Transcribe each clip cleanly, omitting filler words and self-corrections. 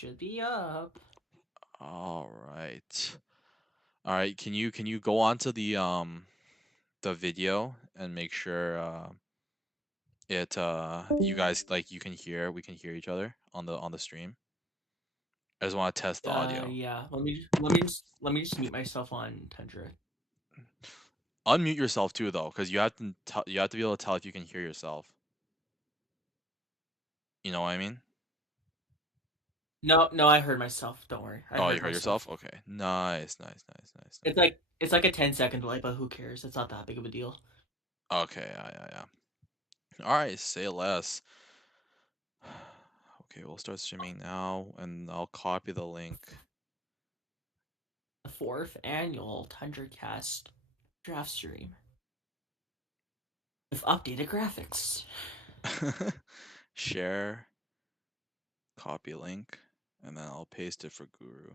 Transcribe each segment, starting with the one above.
Should be up. All right. All right. Can you go on to the video and make sure it you guys like you can hear we can hear each other on the stream. I just want to test the audio. Yeah. Let me just mute myself on Tundra. Unmute yourself too though, because you have to be able to tell if you can hear yourself. You know what I mean? No, I heard myself. Don't worry, I Oh, you heard heard yourself? myself. Okay. Nice, nice, nice, nice, It's like a 10-second delay, but who cares? It's not that big of a deal. nice. Okay, yeah. All right, say less. Okay, we'll start streaming now, and I'll copy the link. The 4th annual TundraCast draft stream with updated graphics. Share, copy link, and then I'll paste it for Guru.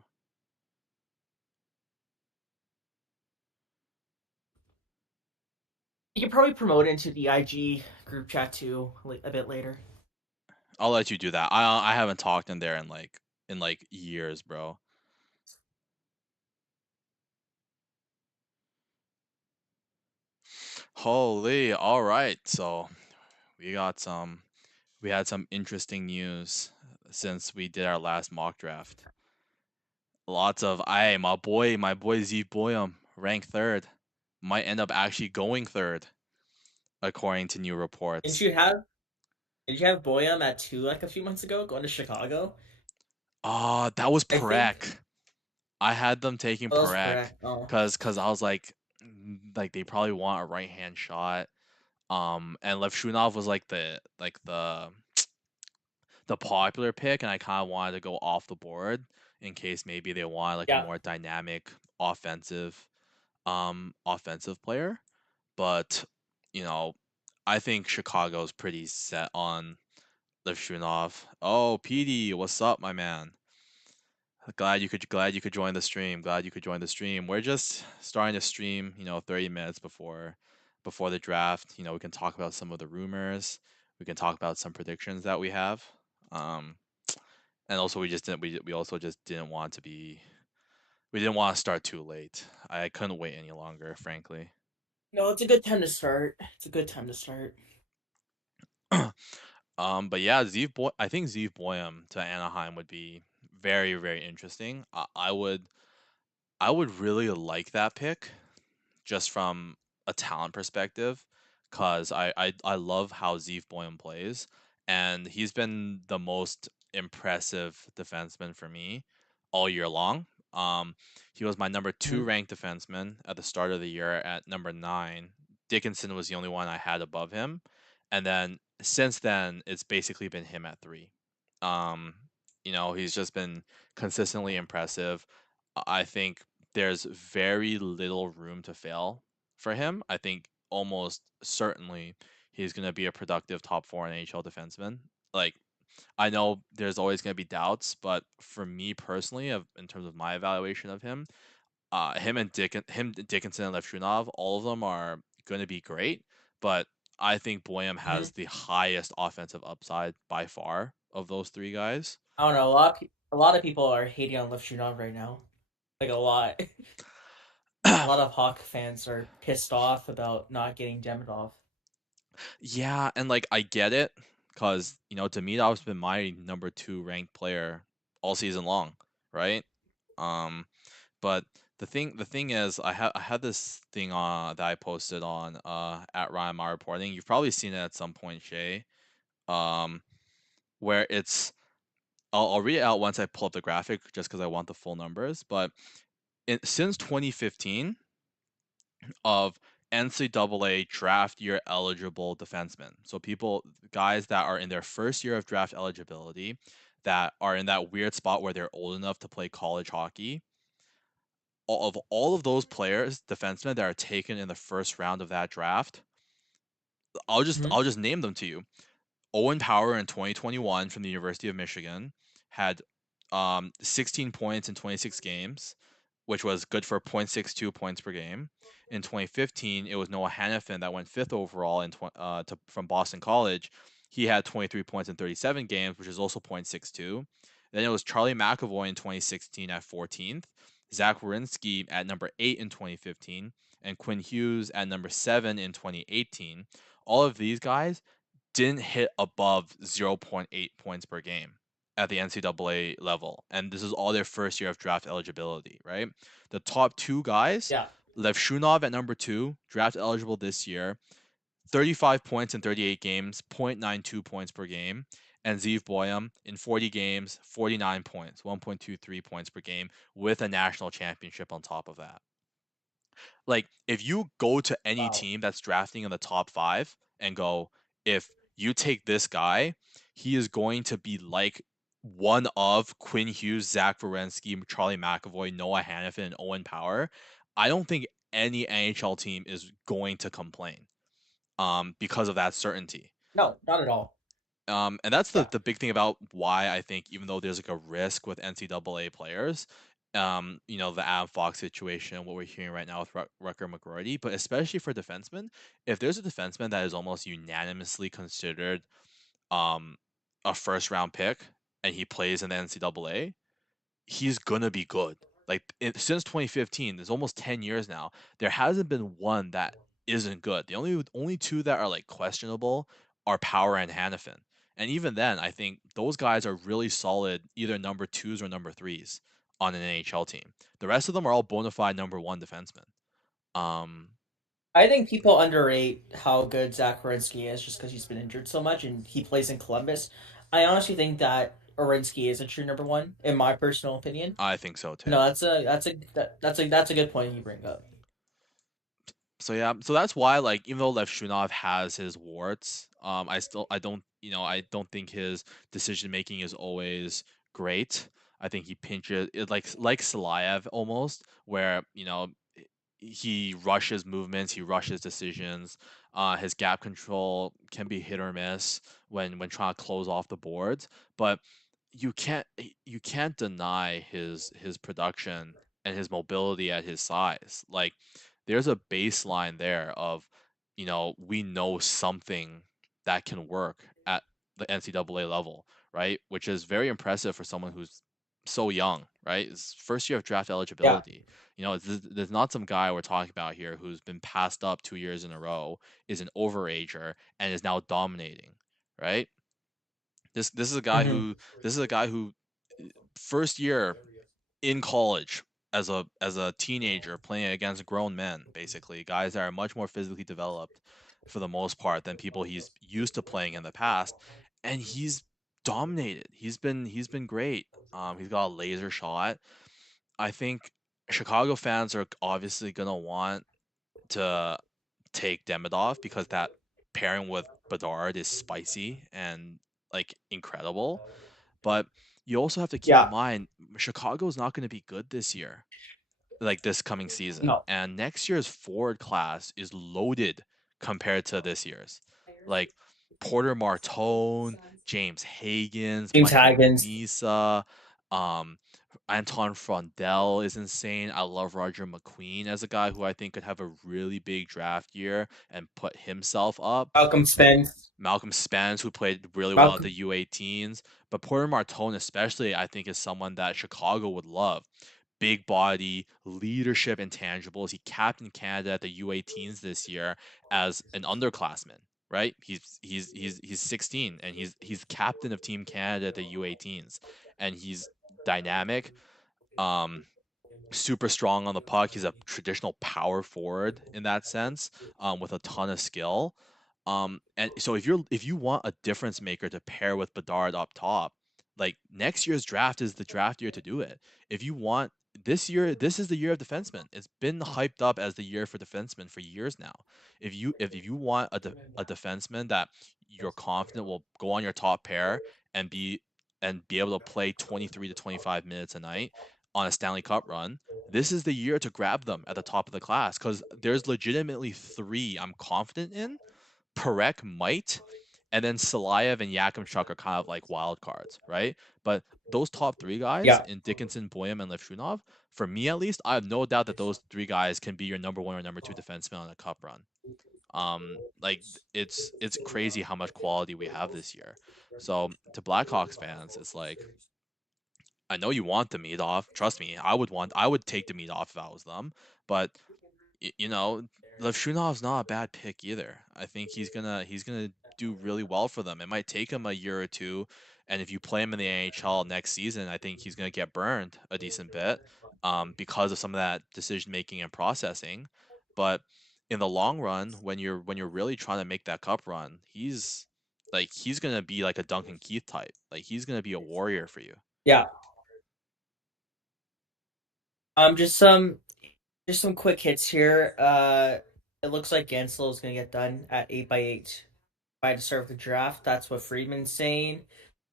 You can probably promote it into the IG group chat too a bit later. I'll let you do that. I haven't talked in there in years, bro. Holy, all right. So we had some interesting news since we did our last mock draft. Lots of my boy Z Boyum ranked third. Might end up actually going third, according to new Didn't reports. you have Did you have Boyum at 2 like a few months ago going to Chicago? That was I think. Perek. I had them taking Oh, that's Perek correct. Oh. cause I was like they probably want a right hand shot. And Levshunov was the popular pick, and I kind of wanted to go off the board in case maybe they want like a Yeah. more dynamic offensive offensive player. But you know, I think Chicago's pretty set on Levshunov. Oh, PD, what's up, my man? Glad you could join the stream. Glad you could join the stream. We're just starting to stream, 30 minutes before the draft. We can talk about some of the rumors. We can talk about some predictions that we have. Um, and also we also just didn't want to be we didn't want to start too late. I couldn't wait any longer, frankly. No, it's a good time to start. It's a good time to start. But yeah, I think Zeev Boyum to Anaheim would be very, very interesting. I would really like that pick just from a talent perspective, cause I love how Zeev Boyum plays, and he's been the most impressive defenseman for me all year long. He was my number two Mhm. ranked defenseman at the start of the year at number 9. Dickinson was the only one I had above him, and then since then it's basically been him at 3. Um, he's just been consistently impressive. I think there's very little room to fail for him. I think almost certainly he's going to be a productive top 4 NHL defenseman. Like, I know there's always going to be doubts, but for me personally, in terms of my evaluation of him, Dickinson and Levshunov, all of them are going to be great, but I think Boyum Mhm. has the highest offensive upside by far of those 3 guys. I don't know. A lot of people are hating on Livestream right now. Like a lot. A lot of Hawk fans are pissed off about not getting Demidov. Yeah, and like I get it, cause Demidov's been my number 2 ranked player all season long, right? Um, but the thing is, I had this thing that I posted on at Ryan My Reporting. You've probably seen it at some point, Shay. Um, where I'll read it out once I pull up the graphic, just because I want the full numbers. But since 2015, of NCAA draft year eligible defensemen. So guys that are in their first year of draft eligibility, that are in that weird spot where they're old enough to play college hockey. All of those players, defensemen that are taken in the first round of that draft, I'll just Mhm. I'll just name them to you. Owen Power in 2021 from the University of Michigan had 16 points in 26 games, which was good for 0.62 points per game. In 2015, it was Noah Hannafin that went 5th overall from Boston College. He had 23 points in 37 games, which is also 0.62. Then it was Charlie McAvoy in 2016 at 14th, Zach Werenski at number 8 in 2015, and Quinn Hughes at number 7 in 2018. All of these guys didn't hit above zero point 0.8 points per game at the NCAA level. And this is all their first year of draft eligibility, right? The top two guys, Yeah. Lev Shunov at number 2, draft eligible this year, 35 points in 38 games, 0.92 points per game. And Zeev Boyum in 40 games, 49 points, 1.23 points per game, with a national championship on top of that. Like, if you go to any Wow. team that's drafting in the top 5 and go, if you take this guy, he is going to be like one of Quinn Hughes, Zach Werenski, Charlie McAvoy, Noah Hannafin, and Owen Power. I don't think any NHL team is going to complain because of that certainty. No, not at all. And that's Yeah. the big thing about why I think even though there's like a risk with NCAA players, the Adam Fox situation, what we're hearing right now with Rucker McGroarty, but especially for defensemen, if there's a defenseman that is almost unanimously considered um, a first round pick and he plays in the NCAA, he's gonna be good. Like since 2015, there's almost 10 years now. There hasn't been one that isn't good. The only two that are like questionable are Power and Hannafin. And even then, I think those guys are really solid, either number twos or number threes on an NHL team. The rest of them are all bona fide number one defensemen. Um, I think people underrate how good Zach Werenski is just because he's been injured so much and he plays in Columbus. I honestly think that Werenski is a true number one, in my personal opinion. I think so too. No, that's a good point you bring up. So yeah, so that's why like even though Levshunov has his warts, I don't think his decision making is always great. I think he pinches it like Salayev almost, where he rushes movements, he rushes decisions. His gap control can be hit or miss when trying to close off the boards, but you can't deny his production and his mobility at his size. Like there's a baseline there of, we know something that can work at the NCAA level, right? Which is very impressive for someone who's so young, right? It's first year of draft Yeah. eligibility. There's not some guy we're talking about here who's been passed up 2 years in a row, is an overager, and is now dominating, right? This is a guy Mm-hmm. who first year in college as a teenager playing against grown men, basically guys that are much more physically developed for the most part than people he's used to playing in the past, and he's dominated. He's been great. He's got a laser shot. I think Chicago fans are obviously gonna want to take Demidov because that pairing with Bedard is spicy and like incredible. But you also have to keep in Yeah. mind Chicago's not going to be good this year, like this coming season. No. And next year's forward class is loaded compared to this year's. Like Porter Martone, James Hagens, James Michael Haggins, Misa, um, Anton Frondell is insane. I love Roger McQueen as a guy who I think could have a really big draft year and put himself up. Malcolm Spence, Malcolm Spence, who played really well at the Malcolm. U18s. But Porter Martone, especially, I think is someone that Chicago would love. Big body, leadership intangibles. He captained Canada at the U18s this year as an underclassman, right? He's 16 and he's captain of Team Canada at the U18s, and he's dynamic. Um, Super strong on the puck. He's a traditional power forward in that sense, with a ton of skill. And so if you want a difference maker to pair with Bedard up top, like next year's draft is the draft year to do it. If you want this year, this is the year of defensemen. It's been hyped up as the year for defensemen for years now. If you want a defenseman that you're confident will go on your top pair and be able to play 23 to 25 minutes a night on a Stanley Cup run, this is the year to grab them at the top of the class because there's legitimately three I'm confident in. Perek might, and then Salayev and Yakimchuk are kind of like wild cards, right? But those top three guys Yeah. in Dickinson, Boyum, and Levshunov, for me at least, I have no doubt that those three guys can be your number one or number two defenseman on a cup run. Like it's crazy how much quality we have this year. So to Blackhawks fans, it's like I know you want Demidov. Trust me, I would take Demidov if I was them. But you know, Levshunov's not a bad pick either. I think he's gonna do really well for them. It might take him a year or two, and if you play him in the NHL next season, I think he's gonna get burned a decent bit, because of some of that decision making and processing. But in the long run, when you're really trying to make that cup run, he's gonna be like a Duncan Keith type. Like he's gonna be a warrior for you. Yeah. Um, just some just some quick hits here. It looks like Gansel is gonna get done at 8x8 by the start of the draft. That's what Friedman's saying.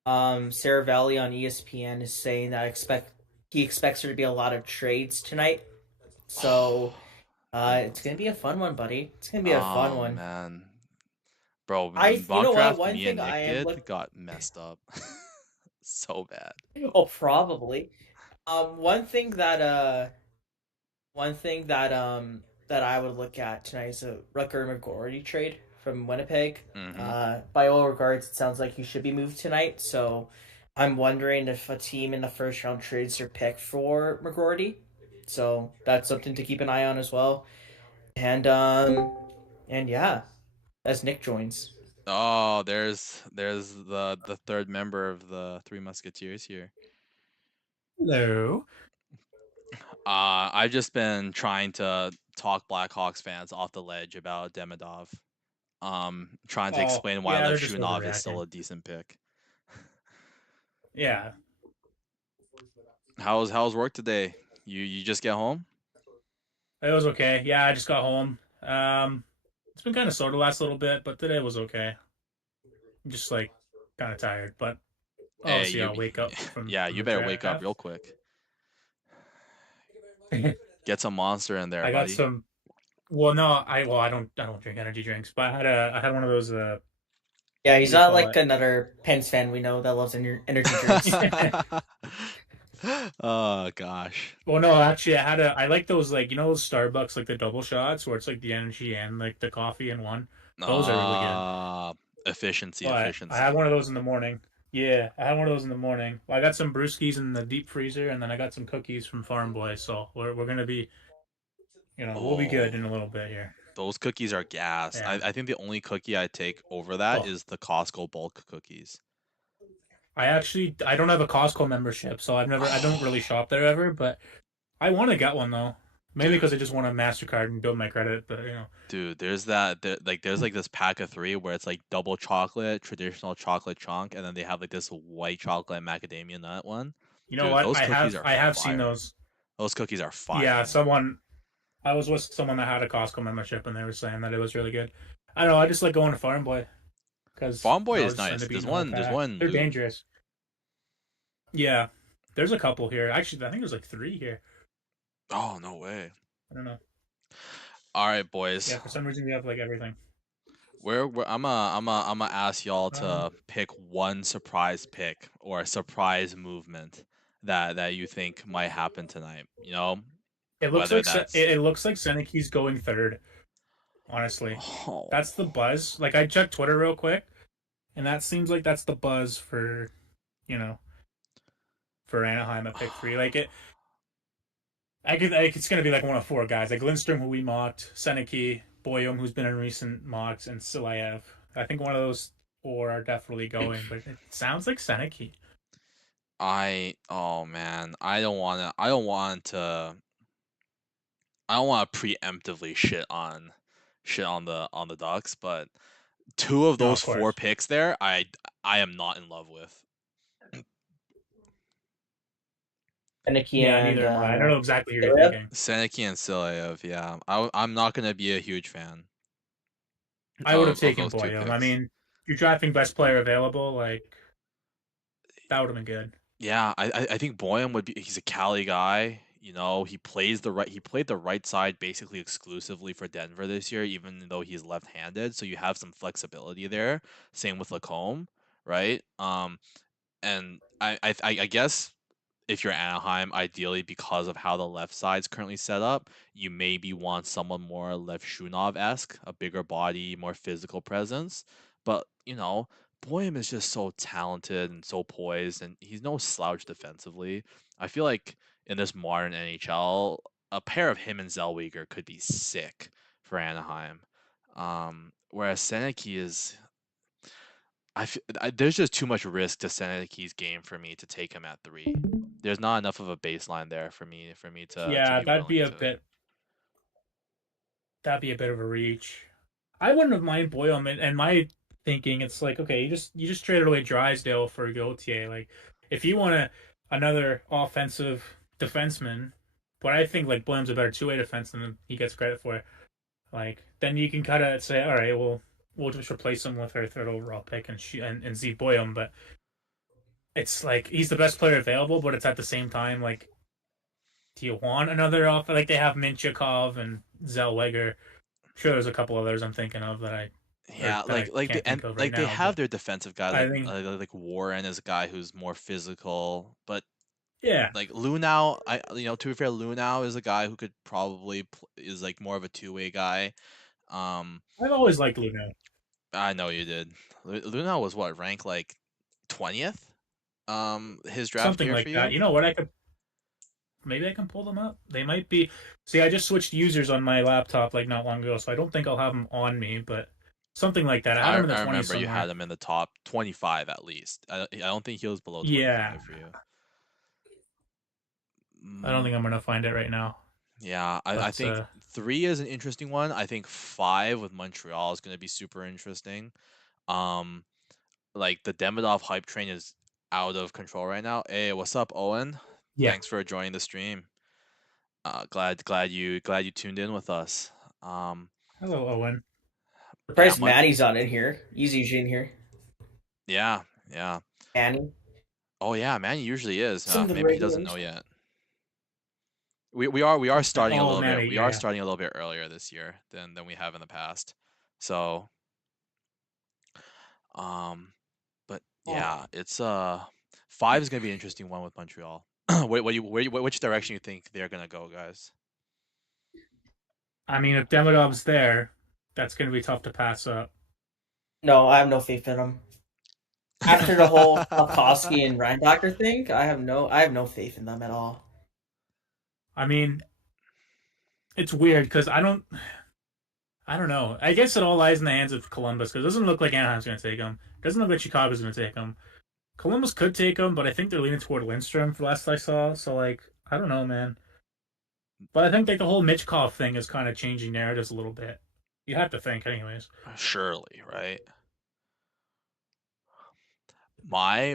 Sarah Valley on ESPN is saying that he expects there to be a lot of trades tonight. So it's gonna be a fun one, buddy. It's gonna be a fun Oh one. man. Bro, the You mock know what? draft One me thing and I Nick am did look. got messed up. So bad. Oh, probably. One thing that that I would look at tonight is a Rucker McGordy trade from Winnipeg. Hmm. By all regards, it sounds like he should be moved tonight. So I'm wondering if a team in the first round trades their pick for McGordy. So that's something to keep an eye on as well. And yeah, as Nick joins. Oh, there's the third member of the Three Musketeers here. Hello. I've just been trying to talk Blackhawks fans off the ledge about Demidov. Trying to Oh, explain why yeah, they're just Levshunov is still overreacting. a decent pick. Yeah, How's work today? You just get home? it was okay. Yeah, I just got home. It's been kind of sore the last little bit, but today was okay. I'm just like kind of tired, but Hey, obviously I'll wake up yeah, from you the better wake up draft. real quick. Get some monster in there, I got buddy. some. Well, no, I don't drink energy drinks, but I had one of those. Yeah, What he's do you not call like it? another Pens fan we know that loves energy drinks. Oh gosh. Well, no, actually, I like those like those Starbucks like the double shots where it's like the energy and like the coffee in one. Those are really good. Efficiency, But I had efficiency. one of those in the morning. Yeah, I had one of those in the morning. Well, I got some brewskis in the deep freezer, and then I got some cookies from Farm Boy. So we're gonna be, we'll be good Oh, in a little bit here. those cookies are gas. Yeah, I think the only cookie I take over that oh, is the Costco bulk cookies. I don't have a Costco membership, so I don't really shop there ever. But I want to get one though, mainly Dude, because I just want a Mastercard and build my credit. But dude, there's like this pack of three where it's like double chocolate, traditional chocolate chunk, and then they have like this white chocolate macadamia nut one. you know Dude, what? those cookies are I have seen fire. those. Those cookies are Yeah, fire. I was with someone that had a Costco membership, and they were saying that it was really good. I don't know. I just like going to Farm Boy because Farm Boy I is just end nice. up eating the whole There's pack. one in They're Loot. dangerous. Yeah, there's a couple here. Actually, I think there's like three here. Oh, no way. I don't know. All right, boys. Yeah, for some reason we have like everything. I'm gonna ask y'all Um, to pick one surprise pick or a surprise movement that you think might happen tonight. You know, whether that's It looks like Seneki's going third. Honestly, that's the oh, buzz. Like I checked Twitter real quick, and that seems like that's the buzz for you know for Anaheim at pick three. It's gonna be like one of four guys, like Lindstrom, who we mocked, Seneki, Boyum, who's been in recent mocks, and Silayev. I think one of those four are definitely going, but it sounds like Seneki. oh man, I don't want to preemptively shit on the Ducks, but two of No, those of four course. picks there, I am not in love with. Finicky Yeah, and neither am I. I don't know exactly who you're Ilya. thinking. Seneki and Silayev, yeah. I'm not gonna be a huge fan I would have of taken those two Boyum. I picks. mean, you're drafting best player available, like that would have been good. Yeah, I think Boyan would be. He's a Cali guy. You know, he played the right side basically exclusively for Denver this year, even though he's left-handed. So you have some flexibility there. Same with Lacombe, right? And I guess if you're Anaheim, ideally because of how the left side's currently set up, you maybe want someone more Lev Shunov-esque, a bigger body, more physical presence. But, Boehm is just so talented and so poised, and he's no slouch defensively. I feel like in this modern NHL, a pair of him and Zellweger could be sick for Anaheim. Whereas Seneke is, there's just too much risk to Seneke's game for me to take him at 3. There's not enough of a baseline there for me to Yeah, be willing to. that'd be a bit of a reach. I wouldn't have minded Boyle, and my thinking, it's like, okay, you just traded away Drysdale for Gauthier. Like, if you want another offensive defenseman, but I think like Boyle's a better two-way defenseman than he gets credit for. Like, then you can kind of say, all right, well, we'll just replace him with our third overall pick and Zeke Boyum. But it's like he's the best player available, but it's at the same time like, do you want another off? Like they have Minchikov and Zellweger. Sure, there's a couple others I'm thinking of that Yeah, I like can't they think and of right like they now. have But their defensive guy I think, like Warren is a guy who's more physical, but yeah, like Lunau, to be fair, Lunau is a guy who could probably is like more of a two-way guy. Um, I've always liked Luno. I know you did. Lunau was what, ranked like 20th? His draft Something year for like that. you? You know what? Maybe I can pull them up. They might be. See, I just switched users on my laptop like not long ago, so I don't think I'll have them on me, but something like that. I had them in the I 20s remember you had somewhere. him in the top 25 at least. I don't think he was below Yeah, 25 for you. I don't think I'm gonna find it right now. Yeah, I But think 3 is an interesting one. I think 5 with Montreal is going to be super interesting. Um, like the Demidov hype train is out of control right now. Hey, what's up, Owen? yeah. Thanks for joining the stream. Glad you tuned in with us. Um, Hello, Owen. yeah, Surprised Manny's not in here. He's usually in here. yeah, yeah. Manny. Oh yeah, man, he usually is. Some of the Maybe he doesn't regulars. know yet. We are starting a Oh, little bit Manny, we yeah, are yeah. starting a little bit earlier this year than we have in the past. So, um, but yeah, it's 5 is gonna be an interesting one with Montreal. Which direction you think they're gonna go, guys? I mean, if Demidov's there, that's gonna be tough to pass up. No, I have no faith in him. After the whole Slavkovsky and Reinbacher thing, I have no faith in them at all. I mean, it's weird because I don't know. I guess it all lies in the hands of Columbus because it doesn't look like Anaheim's going to take him. It doesn't look like Chicago's going to take him. Columbus could take him, but I think they're leaning toward Lindstrom for last I saw. So, like, I don't know, man. But I think like the whole Mitchkov thing is kind of changing narratives a little bit. You have to think, anyways. Surely, right? My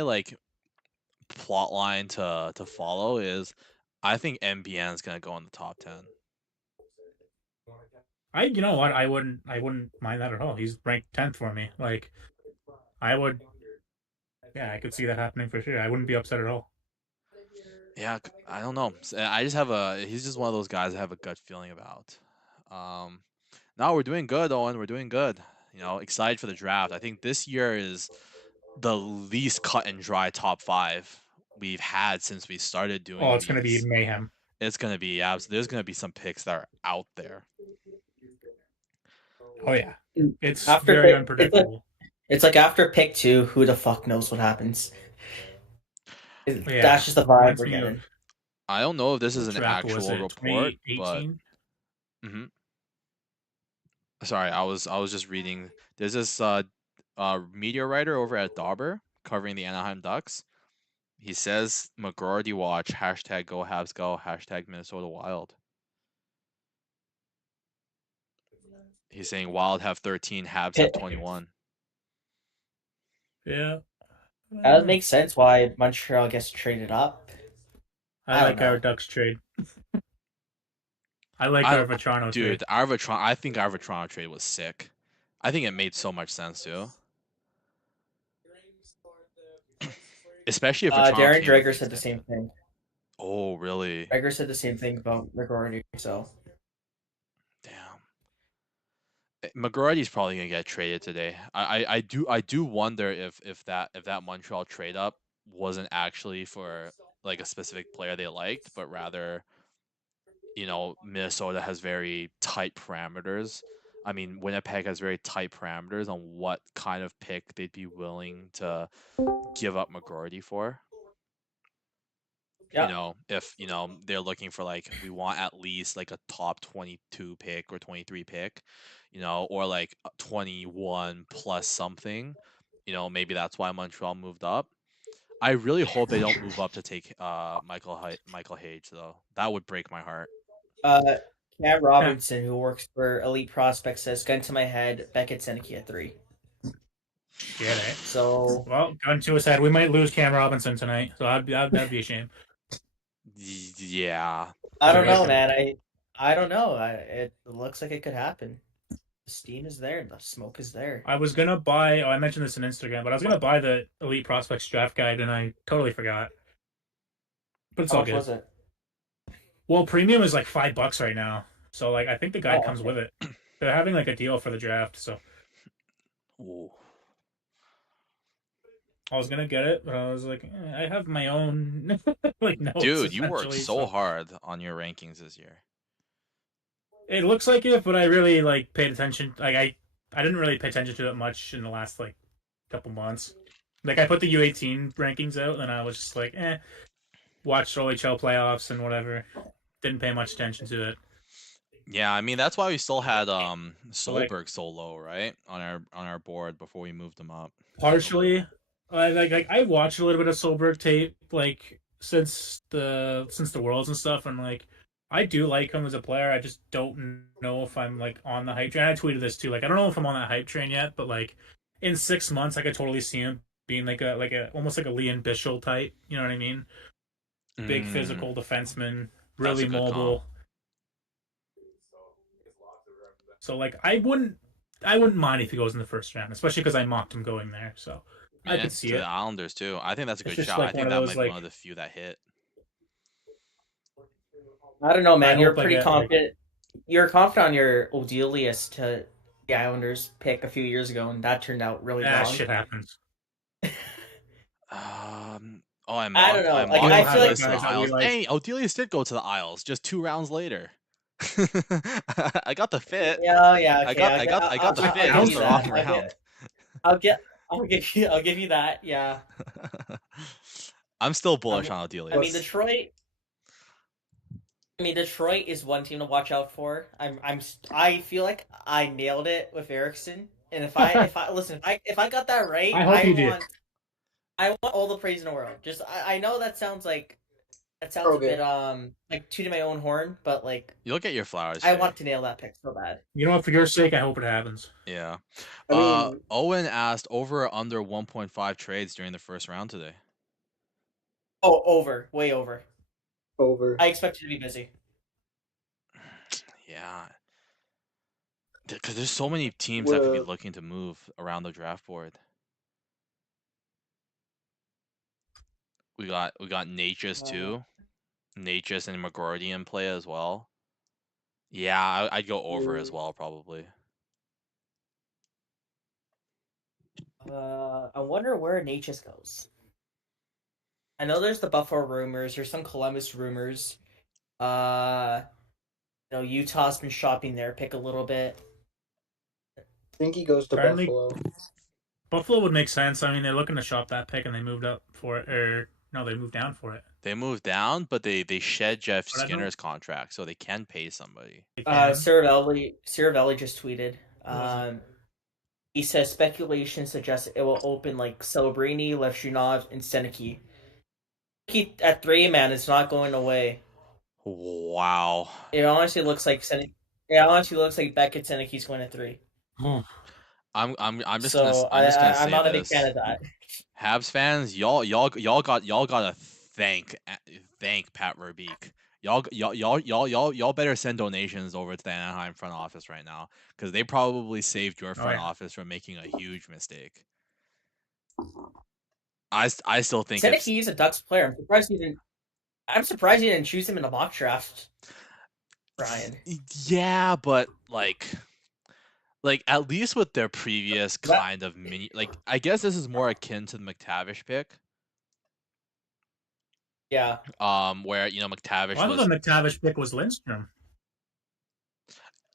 like plot line to follow is I think MBN is gonna go in the top 10. You know what? I wouldn't mind that at all. He's ranked 10th for me. Like, I would, yeah, I could see that happening for sure. I wouldn't be upset at all. Yeah, I don't know. He's just one of those guys I have a gut feeling about. Um, no, we're doing good, Owen. We're doing good. Excited for the draft. I think this year is the least cut and dry top 5 we've had since we started Oh, doing it's going to be these. mayhem. It's gonna be there's gonna be some picks that are out there. Oh yeah, it's After very pick, unpredictable. it's like after pick 2, who the fuck knows what happens? Yeah, That's just the vibe reminds we're me getting. of I don't know if this is what an draft was actual it? report, but 2018. sorry, I was just reading. There's this media writer over at Dauber covering the Anaheim Ducks. He says McGroarty watch hashtag go Habs go hashtag Minnesota Wild. He's saying Wild have 13, Habs have 21. Yeah, That would make sense why Montreal gets traded up. I I like don't our know. Ducks trade. I like our Vetrano trade. Dude, I think our Toronto trade was sick. I think it made so much sense too. Especially if Vetrano Darren came with Dreger the said the same extension. thing. Oh, really? Dreger said the same thing about McGroarty, so. Damn. McGroarty's probably gonna get traded today. I do wonder if that Montreal trade up wasn't actually for like a specific player they liked, but rather, Minnesota has very tight parameters I mean, Winnipeg has very tight parameters on what kind of pick they'd be willing to give up McGroarty for. Yeah. If they're looking for like we want at least like a top 22 pick or 23 pick, or like 21 plus something, maybe that's why Montreal moved up. I really hope they don't move up to take Michael Hage though. That would break my heart. Uh, Cam Yeah. Robinson, who works for Elite Prospects, says, "Gun to my head, Beckett Seneke at 3." Shit, eh? So Well, gun to his head. We might lose Cam Robinson tonight, so that'd be a shame. Yeah. I don't Very know, true. man. I don't know. It looks like it could happen. The steam is there. The smoke is there. I was gonna buy. Oh, I mentioned this on Instagram, but I was gonna buy the Elite Prospects draft guide, and I totally forgot. But it's How all much good. was it? Well, premium is like $5 right now, so like I think the guide Oh, comes okay. with it. They're having like a deal for the draft, so Ooh. I was gonna get it, but I was like, I have my own like notes. Dude, you worked Essentially, so hard on your rankings this year. it looks like it, but I really like paid attention. Like I didn't really pay attention to it much in the last like couple months. Like I put the U18 rankings out, and I was just like, watched OHL playoffs and whatever. Didn't pay much attention to it. Yeah, I mean that's why we still had Like Solberg so low, right? On our board before we moved him up. partially, like I watched a little bit of Solberg tape like since the Worlds and stuff, and like I do like him as a player. I just don't know if I'm like on the hype train. I tweeted this too. Like I don't know if I'm on that hype train yet, but like in 6 months, I could totally see him being like a almost like a Leon Bischel type. You know what I mean? Big Mm, physical defenseman, that's a really good comp. mobile. So like I wouldn't mind if he goes in the first round, especially because I mocked him going there. So I could And see to the it. Islanders too. I think that's a It's good just shot. I like one think of that those might be one like of the few that hit. I don't know, I man. You're hope I pretty get like confident. You're confident on your Odelius to the Islanders pick a few years ago, and that turned out really wrong. shit happens. Oh, I I don't mocked know. I Like We mocked all I have feel like like Odelius to the guys that we Isles. like. Hey, Odelius did go to the Isles just 2 rounds later. I got the fit. yeah, yeah, I okay. got I got I got the I'll fit, give just you the Bouncing. wrong that. round. I'll give you that. Yeah. I'm still bullish Um, on I mean Odelius. Detroit. I mean Detroit is one team to watch out for. I feel like I nailed it with Erickson, and if I listen if I got that right, I hope you did. I want all the praise in the world. Just I know that sounds like that sounds a Okay. bit like tooting my own horn, but like You'll get your flowers, I Shay. want to nail that pick so bad. You know what? For your sake, I hope it happens. Yeah. I mean, Owen asked over or under 1.5 trades during the first round today. Oh, over, way over. over. I expect you to be busy. Yeah. Because there's so many teams that could be Well, looking to move around the draft board. We got Natchez too. Natchez and McGroarty in play as well. Yeah, I'd go over as well probably. I wonder where Natchez goes. I know there's the Buffalo rumors. There's some Columbus rumors. Utah's been shopping their pick a little bit. I think he goes to Apparently, Buffalo. Buffalo would make sense. I mean, they're looking to shop that pick, and they moved up for it, or no, they moved down for it. They moved down, but they shed Jeff But I don't- Skinner's contract, so they can pay somebody. They can. Ciravelli just tweeted. Was it? He says speculation suggests it will open like Celebrini, Levshunov, and Seneke. At 3, man, it's not going away. Wow. It honestly looks like Beckett Seneke's going to 3. I'm just So gonna say I'm not a big this. fan of that. Habs fans, y'all gotta thank Pat Verbeek. Y'all better send donations over to the Anaheim front office right now because they probably saved your front office from making a huge mistake. I still think Seneke's a Ducks player. I'm surprised he didn't choose him in the mock draft, Brian. Yeah, but like at least with their previous kind of mini, I guess this is more akin to the McTavish pick. Yeah. Where McTavish I was. thought the McTavish pick was Lindstrom.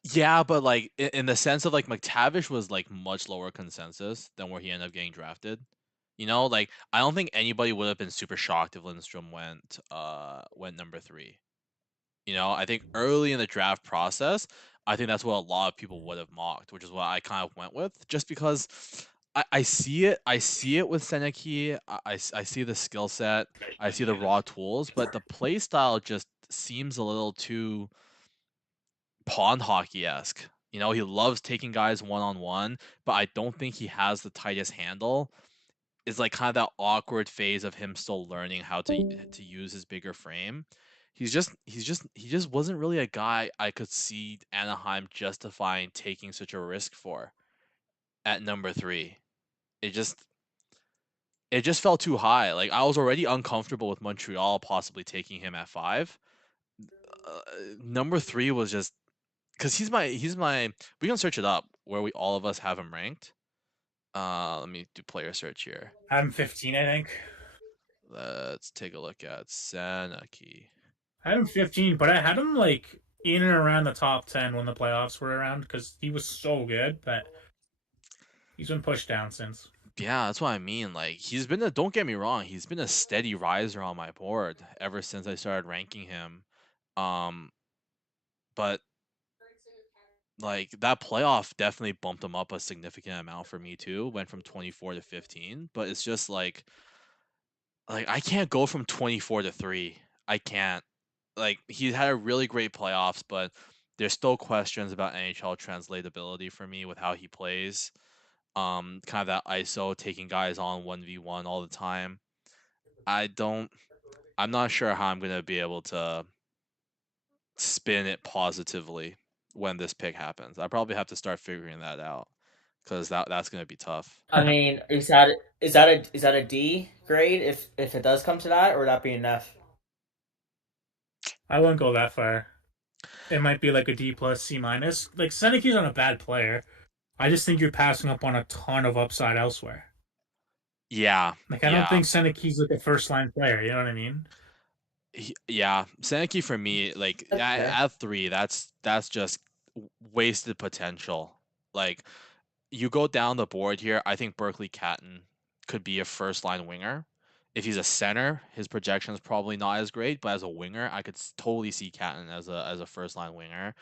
Yeah, but like in the sense of like McTavish was like much lower consensus than where he ended up getting drafted. You know, like I don't think anybody would have been super shocked if Lindstrom went number 3. You know, I think early in the draft process, I think that's what a lot of people would have mocked, which is what I kind of went with, just because I see it. I see it with Seneki. I see the skill set. I see the raw tools, but the play style just seems a little too pond hockey esque. You know, he loves taking guys one on one, but I don't think he has the tightest handle. It's like kind of that awkward phase of him still learning how to use his bigger frame. He just wasn't really a guy I could see Anaheim justifying taking such a risk for at number 3. It just it just felt too high. Like I was already uncomfortable with Montreal possibly taking him at 5. Number 3 was just because he's my we can search it up where we all of us have him ranked. Let me do player search here. I'm 15, I think. Let's take a look at Seneki. I had him 15, but I had him like in and around the top 10 when the playoffs were around because he was so good, but he's been pushed down since. Yeah, that's what I mean. Like he's been a don't get me wrong, he's been a steady riser on my board ever since I started ranking him. Um, but like that playoff definitely bumped him up a significant amount for me too. Went from 24 to 15, but it's just like I can't go from 24 to 3. I can't. Like he had a really great playoffs, but there's still questions about NHL translatability for me with how he plays. Kind of that ISO taking guys on 1v1 all the time. I don't I'm not sure how I'm going to be able to spin it positively when this pick happens. I probably have to start figuring that out cuz that's going to be tough. I mean, is that a D grade if it does come to that, or would that be enough? I wouldn't go that far. It might be like a D plus, C minus. Like Seneca's not a bad player. I just think you're passing up on a ton of upside elsewhere. Yeah. Like I don't Yeah. think Seneca's like a first line player. You know what I mean? Yeah, Seneki for me, like That's fair. at 3, that's just wasted potential. Like you go down the board here, I think Berkeley Catton could be a first line winger. If he's a center, his projection is probably not as great, but as a winger, I could totally see Catton as a first line winger.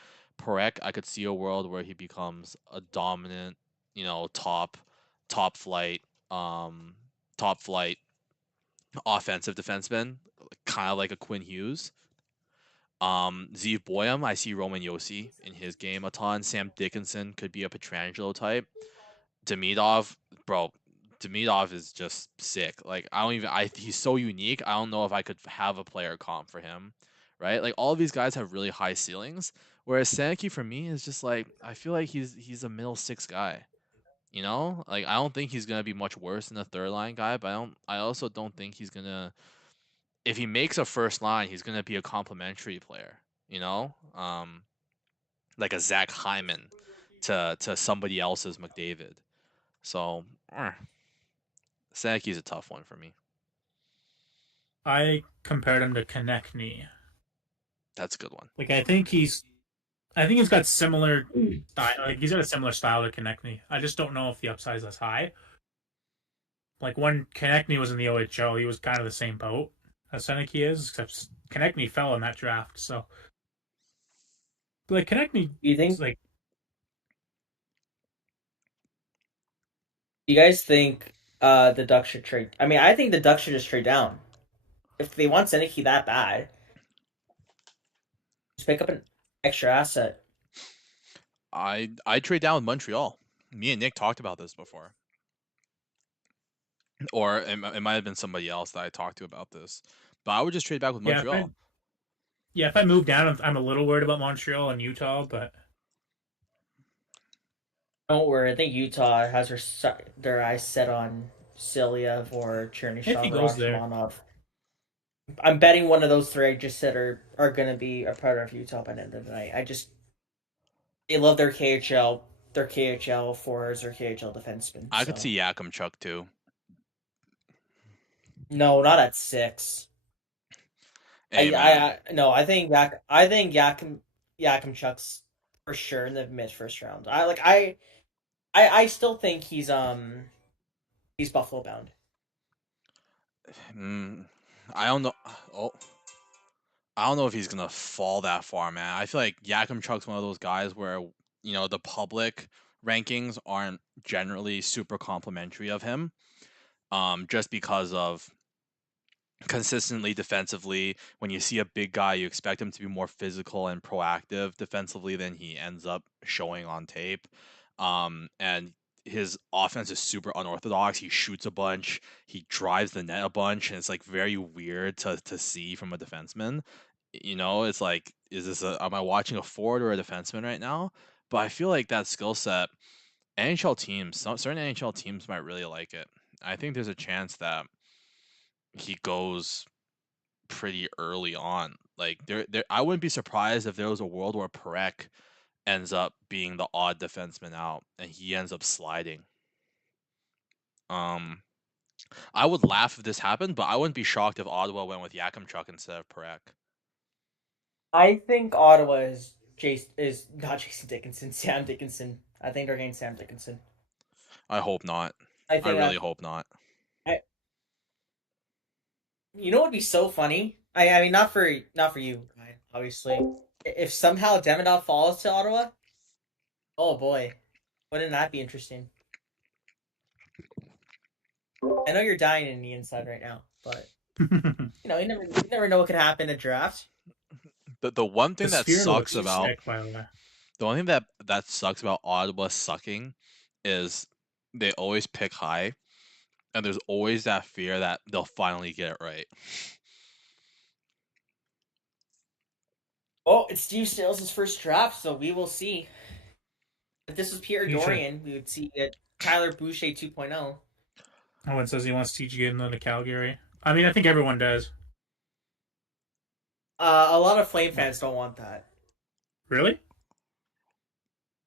Perek, I could see a world where he becomes a dominant, you know, top flight, um, top flight offensive defenseman, kind of like a Quinn Hughes. Zeev Boyum, I see Roman Yossi in his game a ton. Sam Dickinson could be a Petrangelo type. Demidov, bro, Demidov is just sick. Like I don't even he's so unique. I don't know if I could have a player comp for him, right? Like all of these guys have really high ceilings, whereas Sankey for me is just like I feel like he's a middle 6 guy. You know, like I don't think he's gonna be much worse than a third line guy, but I also don't think he's gonna if he makes a first line, he's gonna be a complementary player. You know, like a Zach Hyman to somebody else's McDavid. So, Saki's a tough one for me. I compared him to Konechny. That's a good one. Like I think he's got similar style. Like he's got a similar style to Konechny. I just don't know if the upside is as high. Like when Konechny was in the OHL, he was kind of the same boat as Seneki is, except Konechny fell in that draft. So, like Konechny, You is think? like You guys think the Ducks should trade? I mean, I think the Ducks should just trade down if they want Seneki that bad. Just pick up an extra asset. I trade down with Montreal. Me and Nick talked about this before, or it might have been somebody else that I talked to about this. But I would just trade back with yeah. Montreal. If I move down, I'm a little worried about Montreal and Utah, but Don't worry, I think Utah has their eyes set on Silyev or if he Chernyshov or goes there, Rachmanov. I'm betting one of those three I just said are going to be a part of Utah by the end of the night. They love their KHL fours or KHL defensemen. I could see Yakimchuk too. No, not at 6. Hey man, No, I think Yakimchuk's for sure in the mid first round. I still think he's Buffalo bound. I don't know. Oh, I don't know if he's gonna fall that far, man. I feel like Yakimchuk's one of those guys where the public rankings aren't generally super complimentary of him, just because of consistently defensively. When you see a big guy, you expect him to be more physical and proactive defensively than he ends up showing on tape. And his offense is super unorthodox. He shoots a bunch, he drives the net a bunch, and it's like very weird to see from a defenseman. It's like, am I watching a forward or a defenseman right now? But I feel like that skill set, certain NHL teams might really like it. I think there's a chance that he goes pretty early on. Like I wouldn't be surprised if there was a world where Perek ends up being the odd defenseman out and he ends up sliding. I would laugh if this happened, but I wouldn't be shocked if Ottawa went with Yakimchuk instead of Perek. I think Ottawa is not Jason Dickinson, Sam Dickinson. I think they're getting Sam Dickinson. I hope not. I really hope not. You know what would be so funny? I mean, not for you, Ryan, obviously. If somehow Demidov falls to Ottawa, oh boy, wouldn't that be interesting? I know you're dying in the inside right now, but you never know what could happen in a draft. The one thing that sucks about sick, by the way. The only thing that sucks about Ottawa sucking is they always pick high, and there's always that fear that they'll finally get it right. Oh, it's Steve Sales' first draft, so we will see. If this was Pierre Dorian, we would see Tyler Boucher 2.0. Owen says he wants TJ Ginn to Calgary. I mean, I think everyone does. A lot of Flame fans don't want that. Really?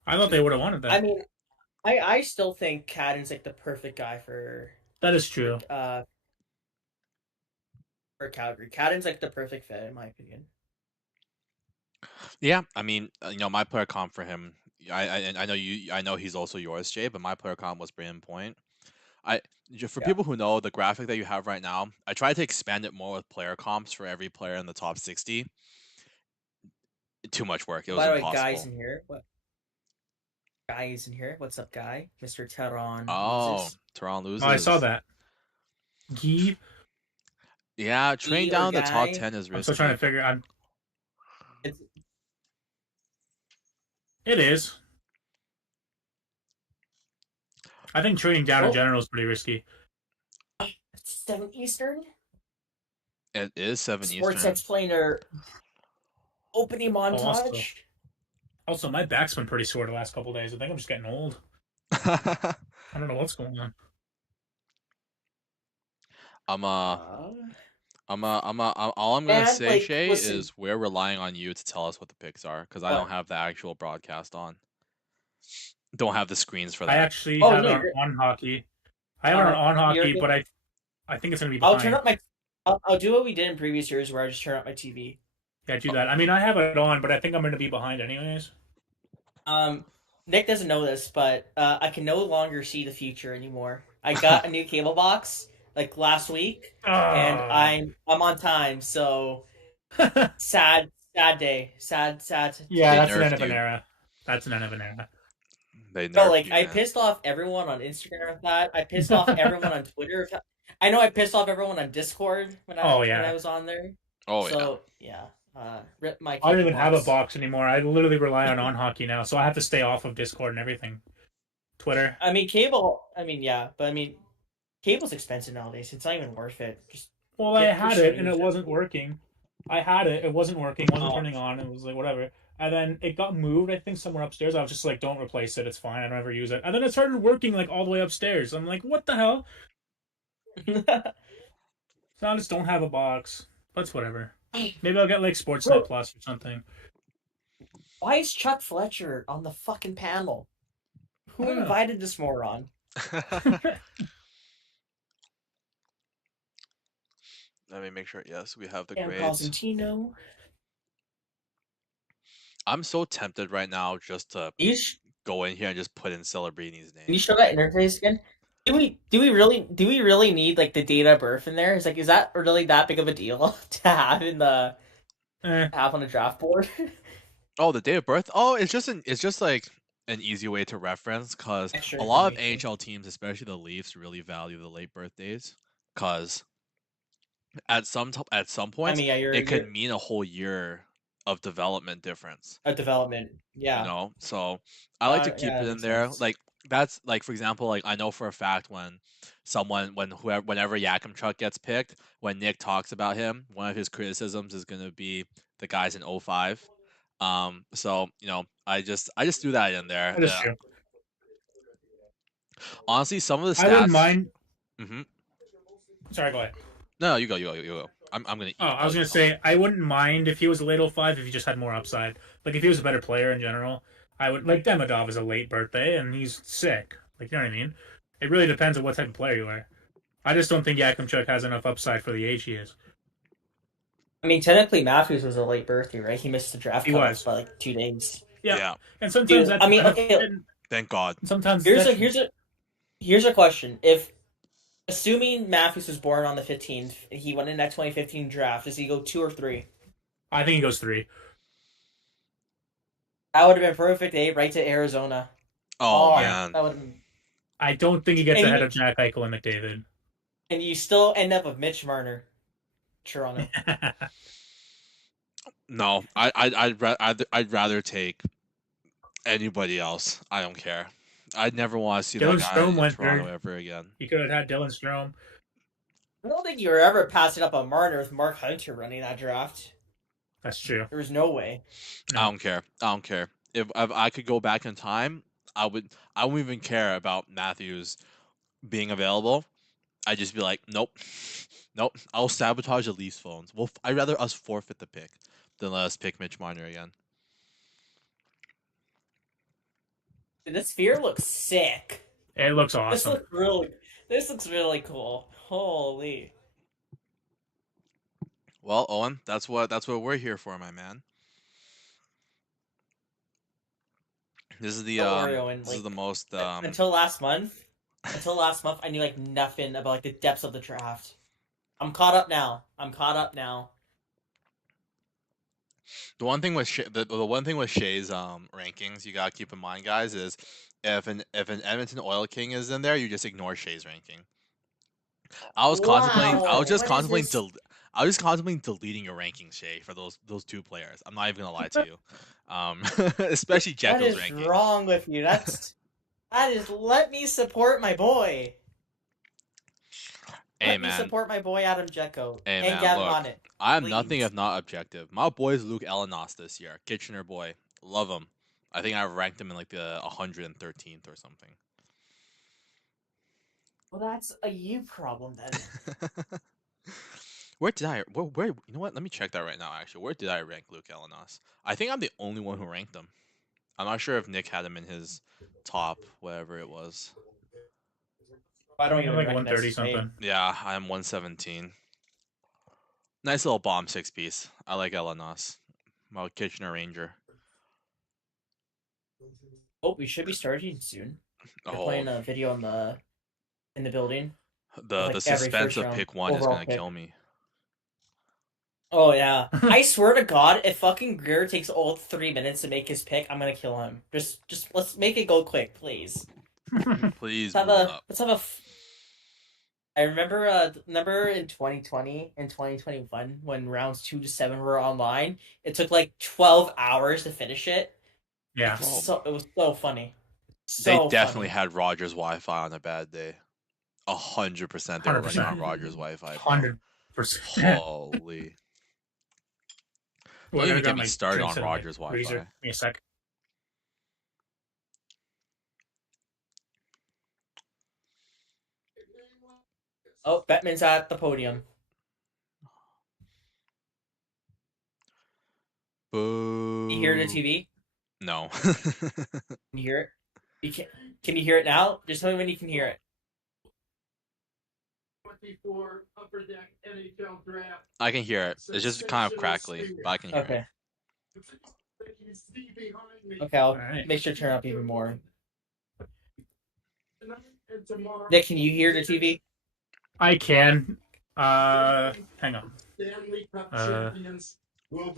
I thought they would have wanted that. I mean, I still think Cadden's like the perfect guy for. That is true. For Calgary, Cadden's like the perfect fit in my opinion. Yeah, I mean, my player comp for him. I know he's also yours, Jay, but my player comp was Brayden Point. People who know the graphic that you have right now, I tried to expand it more with player comps for every player in the top 60. Too much work. It was impossible. By the way, guys in here, Guys in here, what's up, guy? Mr. Teron. Teron loses. Oh, I saw that. Guy. Yeah, training down the top 10 is risky. I'm still trying to figure out. It is. I think trading down in general is pretty risky. It's 7 Eastern? It is 7 Eastern. SportsX playing their opening montage. Also, my back's been pretty sore the last couple of days. I think I'm just getting old. I don't know what's going on. all I'm gonna say, Shay, is we're relying on you to tell us what the picks are, because I don't have the actual broadcast on. Don't have the screens for that. I actually have it on hockey. I have it on hockey, but I think it's gonna be behind. I'll turn up I'll do what we did in previous years, where I just turn up my TV. Yeah, do that. I mean, I have it on, but I think I'm gonna be behind anyways. Nick doesn't know this, but I can no longer see the future anymore. I got a new cable box like last week, and I'm on time. So sad day, sad. Yeah, that's an end of an era. That's an end of an era. I pissed off everyone on Instagram with that. I pissed off everyone on Twitter. I know I pissed off everyone on Discord when I was on there. Yeah. Rip my. I don't even have a box anymore. I literally rely on hockey now, so I have to stay off of Discord and everything. Twitter. I mean, cable. I mean, yeah, but I mean, cable's expensive nowadays. It's not even worth it. I had it and it wasn't working. I had it. It wasn't working. It wasn't turning on. It was like whatever. And then it got moved, I think, somewhere upstairs. I was just like, don't replace it. It's fine. I don't ever use it. And then it started working like all the way upstairs. I'm like, what the hell? So I just don't have a box. But it's whatever. Maybe I'll get like Sportsnet Plus or something. Why is Chuck Fletcher on the fucking panel? Who invited this moron? Let me make sure. Yes, we have the grades. Cosentino. I'm so tempted right now just to You sh- go in here and just put in Celebrini's Can you name. show that interface again? Do we really need like the date of birth in there? Is that really that big of a deal to have in the have on a draft board? Oh, the date of birth. Oh, it's just like an easy way to reference because Extra a lot of information. AHL teams, especially the Leafs, really value the late birthdays because at some I points mean, yeah, it could you're mean a whole year of development difference. a development. You Yeah. know, so I like to keep Yeah, it that in makes there. sense. Like that's like for example, like I know for a fact whenever Yakimchuk gets picked, when Nick talks about him, one of his criticisms is going to be the guys in 05. So I just threw that in there. That is true. Honestly, some of the I wouldn't stats. mind. Hmm. Sorry, go ahead. No, you go. I'm gonna Oh, eat I while was you gonna talk. say I wouldn't mind if he was a late 05 if he just had more upside. Like if he was a better player in general, I would like Demidov is a late birthday and he's sick. Like you know what I mean? It really depends on what type of player you are. I just don't think Yakimchuk has enough upside for the age he is. I mean, technically, Matthews was a late birthday, right? He missed the draft He cutoff was. by like 2 days. Yeah. Yeah, And sometimes Dude, that's I a mean, benefit okay. and thank God. sometimes Here's a that's here's a here's a question. If assuming Matthews was born on the 15th, and he went in that 2015 draft, does he go 2 or 3? I think he goes 3. That would have been perfect. Right to Arizona. Oh Oh, Yeah. man. that would have been. I don't think he gets And ahead you, of Jack Eichel and McDavid. and you still end up with Mitch Marner, Toronto. No, I'd rather take anybody else. I don't care. I'd never want to see that Dylan guy Strome in went Toronto third. ever again. He could have had Dylan Strome. I don't think you were ever passing up on Marner with Mark Hunter running that draft. That's true. There was no way. I don't care. I don't care. If I could go back in time, I would. I wouldn't even care about Matthews being available. I'd just be like, nope, nope. I'll sabotage the Leafs phones. I'd rather us forfeit the pick than let us pick Mitch Marner again. Dude, this sphere looks sick. It looks This awesome. looks really. This looks really cool. Holy. Well, Owen, that's what we're here for, my man. This is the Don't worry, Owen. this is Like the most until last month, I knew like nothing about like the depths of the draft. I'm caught up now. the one thing with the one thing with Shea's rankings you gotta keep in mind, guys, is if an Edmonton Oil King is in there, you just ignore Shea's ranking. I was contemplating. I was Wow. just What is contemplating. this? I was just contemplating deleting your ranking, Shay, for those two players. I'm not even gonna lie to you. Especially What Jekyll's is ranking. wrong with you? That is. Let me support my boy. Hey Let me man. support my boy Adam Jecko Hey and man. Gavin Look, on it. I am Please. nothing if not objective. My boy's Luke Elenos this year, Kitchener boy. Love him. I think I ranked him in like the 113th or something. Well, that's a you problem then. Where you know what? Let me check that right now. Actually, where did I rank Luke Elenos? I think I'm the only one who ranked him. I'm not sure if Nick had him in his top, whatever it was. I don't I'm even like recognize 130 his name. something. Yeah, I'm 117. Nice little bomb 6-piece. I like Elenos. My Kitchener Ranger. Oh, we should be starting soon. They're Oh, playing a video in the building. the like, every suspense first of round pick one is overall gonna pick. kill me. Oh yeah, I swear to God, if fucking Greer takes all 3 minutes to make his pick, I'm gonna kill him. Just let's make it go quick, please. Please Let's have move a up. let's have a. I remember in 2020 and 2021 when rounds 2 to 7 were online. It took like 12 hours to finish it. Yeah. It was so funny. They So definitely funny. had Rogers Wi-Fi on a bad day. 100% they were running on 100%. Rogers Wi-Fi, bro. 100%. Holy. Well, Don't I even got get me my started drinks on in my Rogers freezer. Wi-Fi. Give me a sec. Oh, Bettman's at the podium. Boo. Can you hear the TV? No. Can you hear it? Can you hear it now? Just tell me when you can hear it. 24 Upper Deck NHL Draft. I can hear it. It's just kind of crackly, but I can hear it. Okay. Okay, I'll Alright. make sure to turn up even more. Nick, can you hear the TV? I can. Hang on.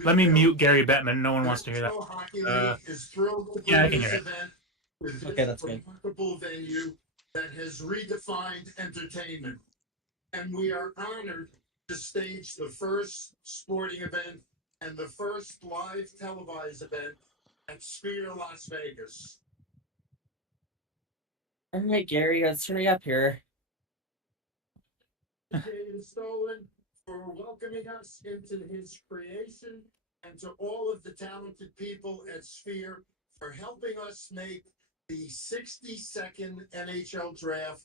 Let me mute Gary Bettman. No one wants to hear that. Yeah, I can hear it. Okay, that's good. Remarkable venue that has redefined entertainment. And we are honored to stage the first sporting event and the first live televised event at Sphere Las Vegas. All right, Gary, let's hurry up here. Jaden Stolen for welcoming us into his creation, and to all of the talented people at Sphere for helping us make the 62nd NHL draft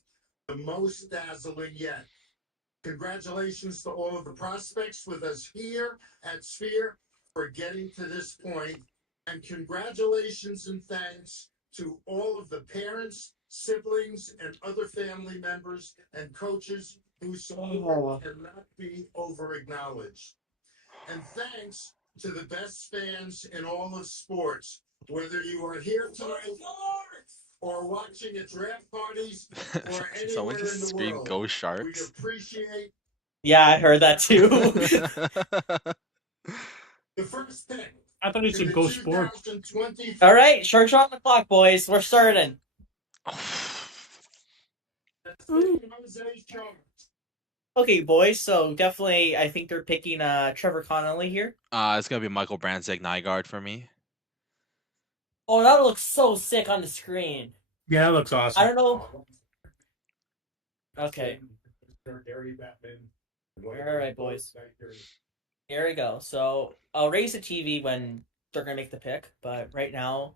the most dazzling yet. Congratulations to all of the prospects with us here at Sphere for getting to this point, and congratulations and thanks to all of the parents, siblings, and other family members and coaches whose support cannot be over acknowledged. And thanks to the best fans in all of sports, whether you are here tonight or watching at draft parties or anywhere Someone in just the screamed world. "Go We Sharks!" appreciate Yeah, I heard that too. the first pick. I thought he said go sports. 2020 All right, Sharks are on the clock, boys. We're starting. Jose Sharks. Okay, boys. So definitely, I think they're picking Trevor Connolly here. It's gonna be Michael Brandzeg Nygaard for me. Oh, that looks so sick on the screen. Yeah, that looks awesome. I don't know. Okay. All right, boys. Here we go. So I'll raise the TV when they're gonna make the pick, but right now,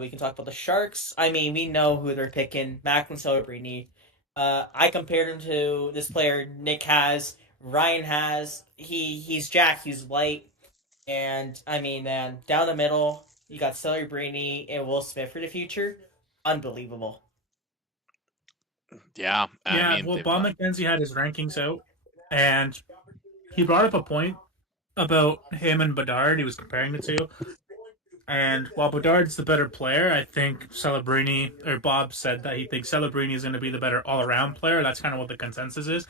we can talk about the Sharks. I mean, we know who they're picking. Macklin Celebrini. I compared him to this player Nick has, Ryan has. He's Jack. He's light, and I mean, man, down the middle, you got Celebrini and Will Smith for the future. Unbelievable. Yeah, I mean, well, they've Bob got- McKenzie had his rankings out, and he brought up a point about him and Bedard. He was comparing the two. And while Bedard's the better player, I think Bob said that he thinks Celebrini is going to be the better all-around player. That's kind of what the consensus is.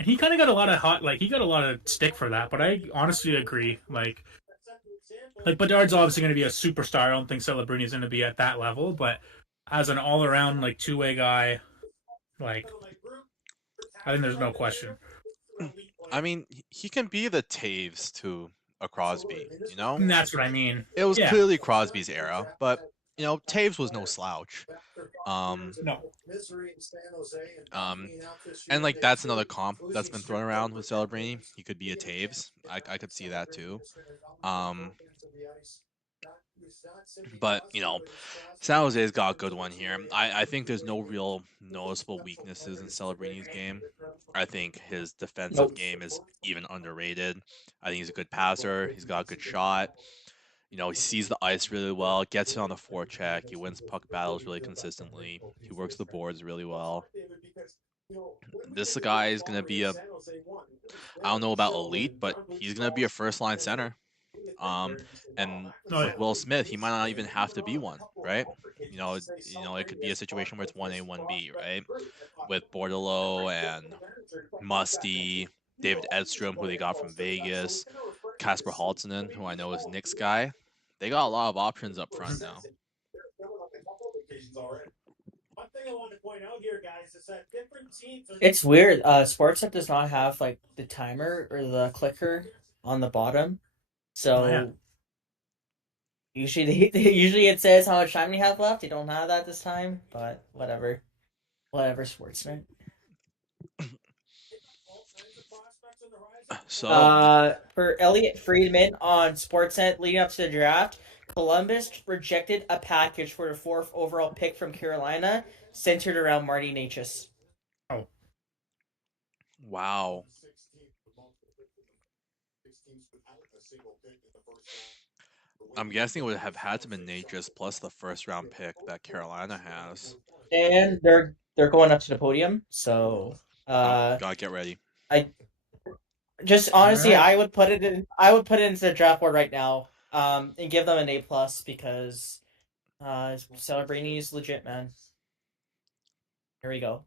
And he kind of got a lot of he got a lot of stick for that, but I honestly agree. Like Bedard's obviously going to be a superstar. I don't think Celebrini is going to be at that level, but as an all-around two-way guy, I think there's no question. I mean, he can be the Taves to a Crosby, you know? And that's what I mean. It was Yeah. clearly Crosby's era, but you know, Taves was no slouch. No. And that's another comp that's been thrown around with Celebrini. He could be a Taves. I could see that too. But you know, San Jose's got a good one here. I think there's no real noticeable weaknesses in Celebrini's game. I think his defensive game is even underrated. I think he's a good passer. He's got a good shot. You know, he sees the ice really well, gets it on the forecheck. He wins puck battles really consistently. He works the boards really well. This guy is going to be I don't know about elite, but he's going to be a first-line center. And with Will Smith, he might not even have to be one, right? You know, it could be a situation where it's 1A, 1B, right? With Bordeleau and Musty, David Edstrom, who they got from Vegas, Kasper Halttunen, who I know is Nick's guy. They got a lot of options up front now. It's weird. Sportsnet does not have the timer or the clicker on the bottom, so usually it says how much time you have left. You don't have that this time, but whatever, Sportsnet. So for Elliot Friedman on Sportsnet leading up to the draft, Columbus rejected a package for the 4th overall pick from Carolina, centered around Marty Necas. Oh, wow. I'm guessing it would have had to be Necas plus the first-round pick that Carolina has. And they're going up to the podium, so gotta get ready. I just honestly, Right. I would put it into the draft board right now. and give them an A+ because Celebrini is legit, man. Here we go.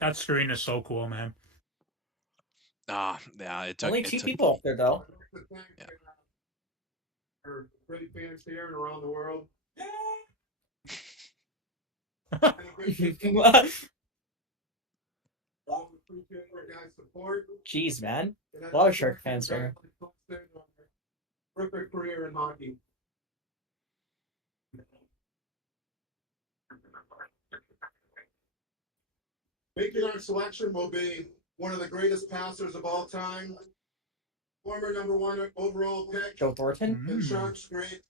That screen is so cool, man. Yeah, it took Only it two took people up there though. Yeah. Our great fans here and around the world. Jeez, man. A lot of Shark fans here. Terrific career in hockey. Making our selection will be one of the greatest passers of all time. Former #1 overall pick. Joe Thornton. And Sharks great.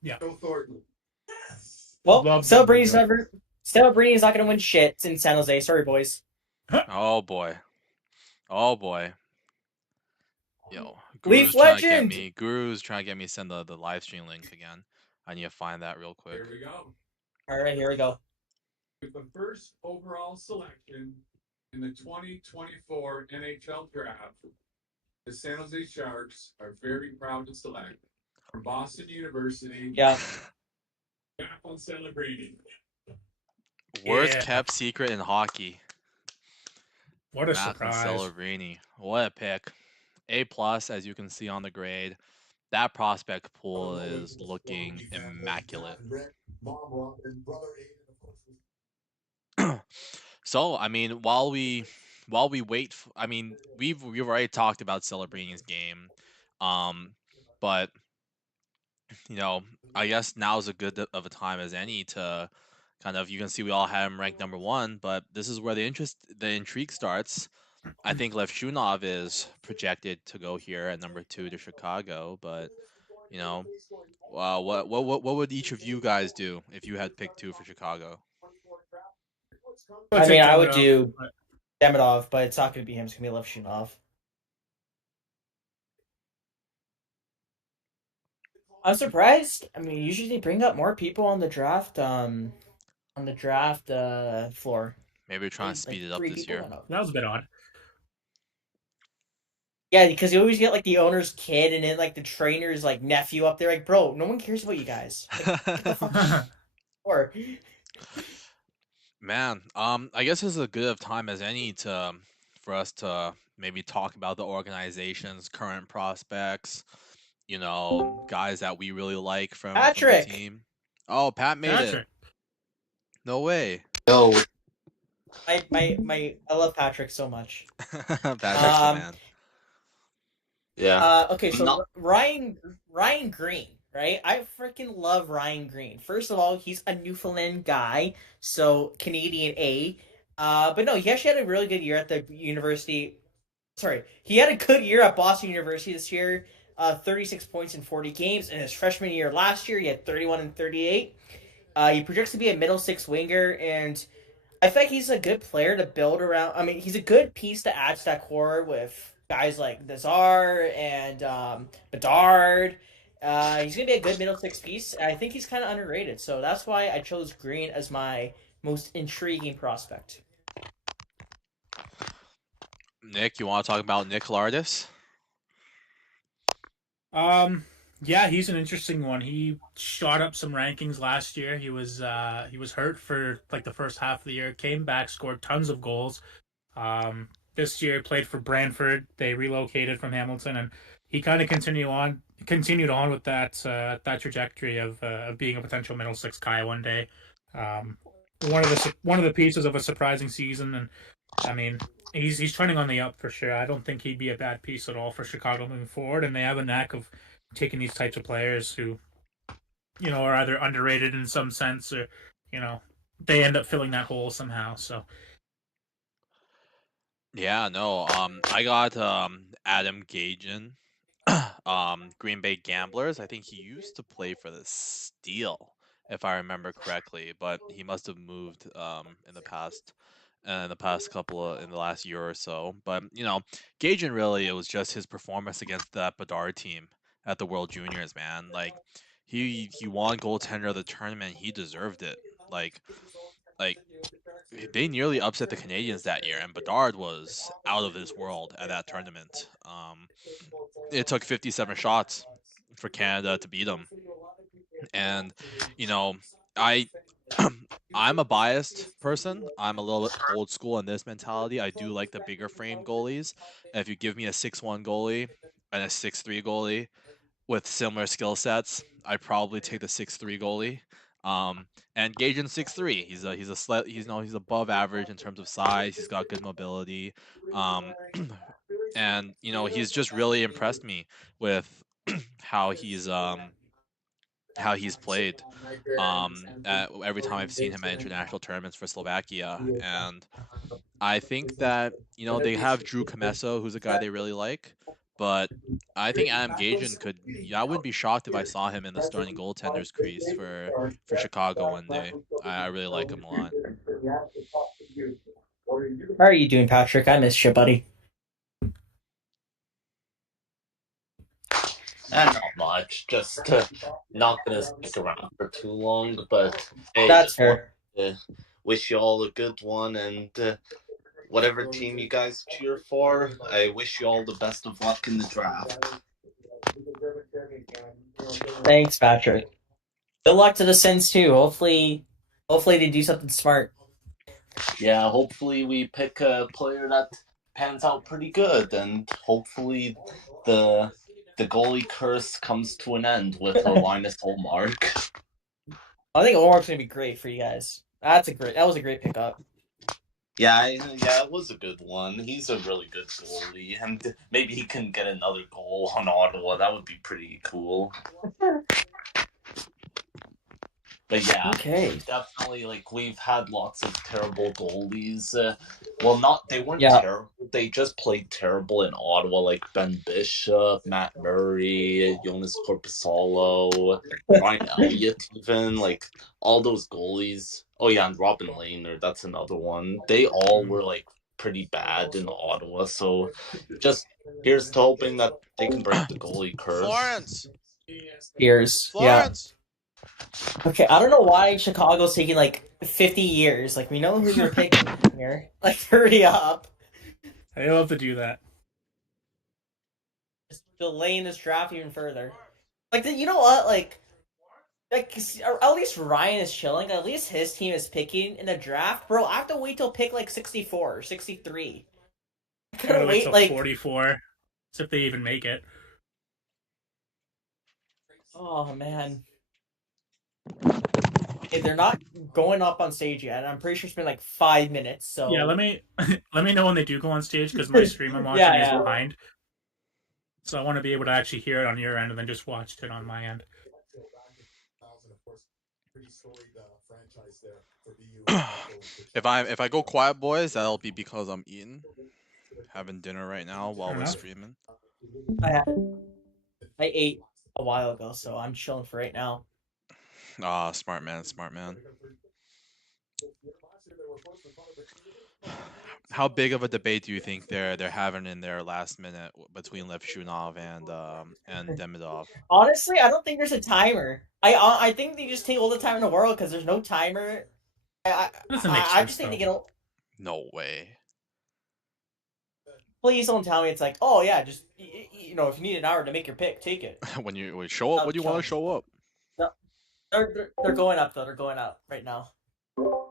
Yeah. Joe Thornton. Well, Love Celebrini's Joe. never. Celebrini's not going to win shit in San Jose. Sorry, boys. Oh boy. Oh boy. Yo, Leaf Guru's trying to get legend! me. Guru's trying to get me to send the live stream link again. I need to find that real quick. Here we go. All right, here we go. With the first overall selection in the 2024 NHL Draft, the San Jose Sharks are very proud to select from Boston University. Yeah. Jacqueline Celebrini. Worst Yeah. kept secret in hockey. What a Macklin surprise. Celebrini. What a pick. A+, as you can see on the grade. That prospect pool is looking immaculate. So, I mean, while we wait, I mean, we've already talked about Celebrini's game, but you know, I guess now is a good of a time as any to kind of, you can see we all have him ranked #1, but this is where the intrigue starts. I think Levshunov is projected to go here at #2 to Chicago, but you know, what would each of you guys do if you had picked 2 for Chicago? I mean, I would Demidov, do but Demidov, but it's not going to be him. It's going to be Levshunov. I'm surprised. I mean, usually they bring up more people on the draft floor. Maybe we're trying to speed it up 3 this people year. went up. that was a bit odd. Yeah, because you always get like the owner's kid and then like the trainer's like nephew up there. Like, bro, no one cares about you guys. Like, get the fuck or Man, I guess this is as good of time as any for us to maybe talk about the organization's current prospects. You know, guys that we really like from the Patrick! team. Oh, Pat made it. Patrick. No way. No. I love Patrick so much. Patrick's the man. Yeah. Okay, so No. Ryan Green, right? I freaking love Ryan Green. First of all, he's a Newfoundland guy, so Canadian A. But no, he actually had a really good year at the university. Sorry, he had a good year at Boston University this year. 36 points in 40 games. In his freshman year last year, he had 31 and 38. He projects to be a middle 6 winger, and I think he's a good player to build around. I mean, he's a good piece to add to that core with guys like Nazar and Bedard. He's going to be a good middle 6 piece. I think he's kind of underrated, so that's why I chose Green as my most intriguing prospect. Nick, you want to talk about Nick Lardis? Yeah, he's an interesting one. He shot up some rankings last year. He was hurt for like the first half of the year, came back, scored tons of goals. This year played for Brantford. They relocated from Hamilton, and he kind of continued on with that trajectory of being a potential middle 6 guy one day. One of the pieces of a surprising season, and I mean, he's trending on the up for sure. I don't think he'd be a bad piece at all for Chicago moving forward, and they have a knack of taking these types of players who, you know, are either underrated in some sense or, you know, they end up filling that hole somehow. So Yeah, no. I got Adam Gajan, Green Bay Gamblers. I think he used to play for the Steel, if I remember correctly, but he must have moved in the past in the last year or so. But you know, Gajan really, it was just his performance against that Bedard team at the World Juniors, man. Like he won goaltender of the tournament. He deserved it. Like like they nearly upset the Canadians that year, and Bedard was out of this world at that tournament. It took 57 shots for Canada to beat them, and you know, I I'm a biased person. I'm a little old school in this mentality. I do like the bigger frame goalies. And if you give me a 6'1" goalie and a 6'3" goalie with similar skill sets, I'd probably take the 6'3" goalie. And Gagen's 6'3". He's above average in terms of size. He's got good mobility. Um, and he's just really impressed me with how he's played every time I've seen him at international tournaments for Slovakia. And I think that, they have Drew Comesso, who's a guy they really like, but I think Adam Gajan could. Yeah, I wouldn't be shocked if I saw him in the starting goaltender's crease for Chicago one day. I really like him a lot. How are you doing, Patrick? I missed you, buddy. Not much. Just not gonna stick around for too long. But hey, That's just fair. want to wish you all a good one, and whatever team you guys cheer for, I wish you all the best of luck in the draft. Thanks, Patrick. Good luck to the Sens too. Hopefully they do something smart. Yeah, hopefully we pick a player that pans out pretty good, and hopefully the goalie curse comes to an end with a Linus Ullmark. I think Ullmark's gonna be great for you guys. That was a great pickup. Yeah, it was a good one. He's a really good goalie, and maybe he can get another goal on Ottawa. That would be pretty cool. But yeah, Okay. definitely, we've had lots of terrible goalies. They weren't terrible. They just played terrible in Ottawa, like Ben Bishop, Matt Murray, Jonas Corpusalo, Ryan Elliott, even, all those goalies. Oh yeah, and Robin Lehner, that's another one. They all were, pretty bad in Ottawa, so just here's to hoping that they can break the goalie curse. Florence. Yeah. Okay, I don't know why Chicago's taking 50 years. We know who you're picking here. Hurry up. They love to do that. Just delaying this draft even further. You know what? At least Ryan is chilling. At least his team is picking in the draft. Bro, I have to wait till pick 64 or 63. I gotta wait till 44. So if they even make it. Oh, man. Okay, they're not going up on stage yet. I'm pretty sure it's been 5 minutes. So yeah, let me know when they do go on stage, because my stream I'm watching is behind. So I want to be able to actually hear it on your end and then just watch it on my end. If I go quiet, boys, that'll be because I'm eating, having dinner right now while we're streaming. I ate a while ago, so I'm chilling for right now. Smart man. How big of a debate do you think they're having in their last minute between Levshunov and Demidov? Honestly, I don't think there's a timer. I think they just take all the time in the world because there's no timer. I just think they get. No way. Please don't tell me it's oh yeah, just if you need an hour to make your pick, take it. when you show up, what do you want to show up? No, they're going up though. They're going up right now.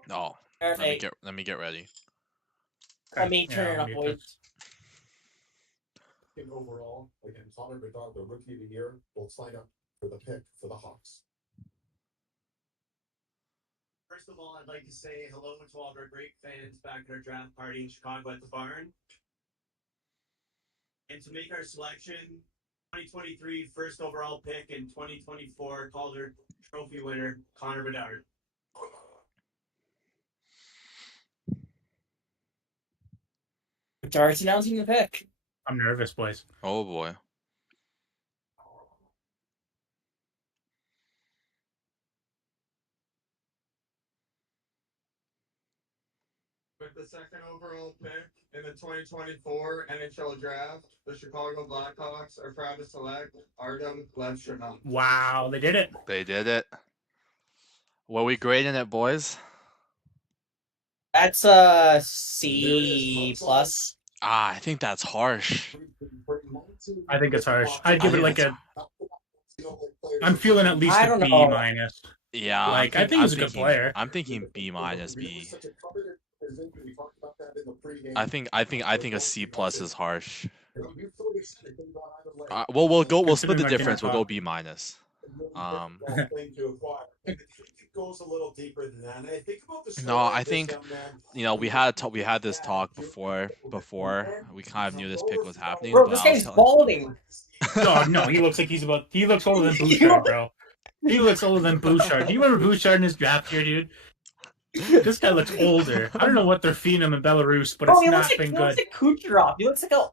No. Let me get ready. Let me turn it up, boys. Overall, Connor Bedard, the rookie of the year, will sign up for the pick for the Hawks. First of all, I'd like to say hello to all of our great fans back at our draft party in Chicago at the barn. And to make our selection, 2023 first overall pick and 2024 Calder Trophy winner, Connor Bedard. Bedard's announcing the pick. I'm nervous, boys. Oh boy. With the second overall pick in the 2024 NHL Draft, the Chicago Blackhawks are proud to select Artem Levshunov. Wow, they did it. They did it. What are we grading it, boys? That's a C plus. I think that's harsh. I think it's harsh. I'd I give it think like that's- I'm feeling at least I a don't B know. minus. Yeah, Like, I think he's a good player. I'm thinking B minus B. I I think a C plus is harsh. Well, we'll split the Considering our dinner difference. We'll go talk. B minus. It goes a little deeper than that. And I think about the No, story I of this think young man. we had this talk before we kind of knew this pick was happening. Bro, but this I was guy's telling, balding. Oh no, he looks older than Bouchard, bro. He looks older than Bouchard. Do you remember Bouchard in his draft year, dude? This guy looks older. I don't know what they're feeding him in Belarus, but Bro, it's he not looks like been he looks good. like Kucherov. He looks like an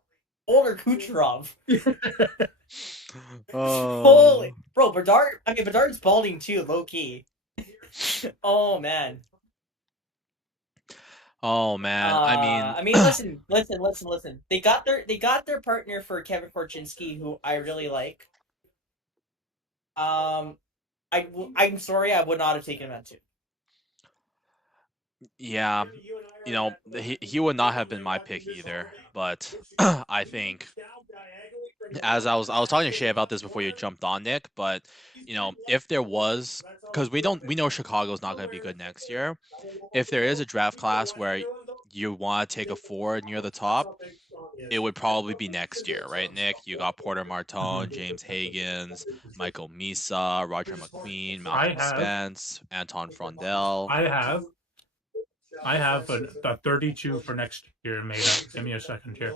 older Kucherov. Holy, bro, Bedard's balding too, low key. Oh man. oh man, I mean, listen. They got their partner for Kevin Korchinski, who I really like. I'm sorry, I would not have taken him at 2. yeah, he would not have been my pick either. But I think as I was talking to Shay about this before you jumped on, Nick. But if there was, because we know Chicago's not going to be good next year. If there is a draft class where you want to take a forward near the top, it would probably be next year, right, Nick? You got Porter Martone, James Higgins, Michael Misa, Roger McQueen, Malcolm Spence, Anton Frondell. I have a 32 for next year made up. Give me a second here.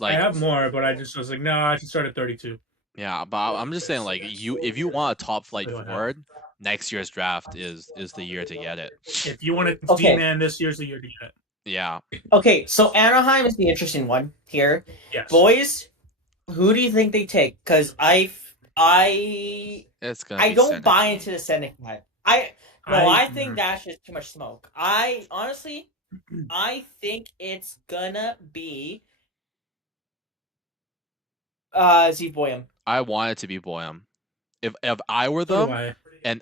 I have more, but I was like, no, I should start at 32. Yeah, but I'm just saying, like, if you want a top flight forward, next year's draft is the year to get it. If you want a D-man, this year's the year to get it. Yeah. Okay, so Anaheim is the interesting one here. Yes. Boys, who do you think they take? Because I don't buy into the Seneca hype. I think Nash is too much smoke. I think it's gonna be Steve Boyum. I want it to be Boyum. If I were them,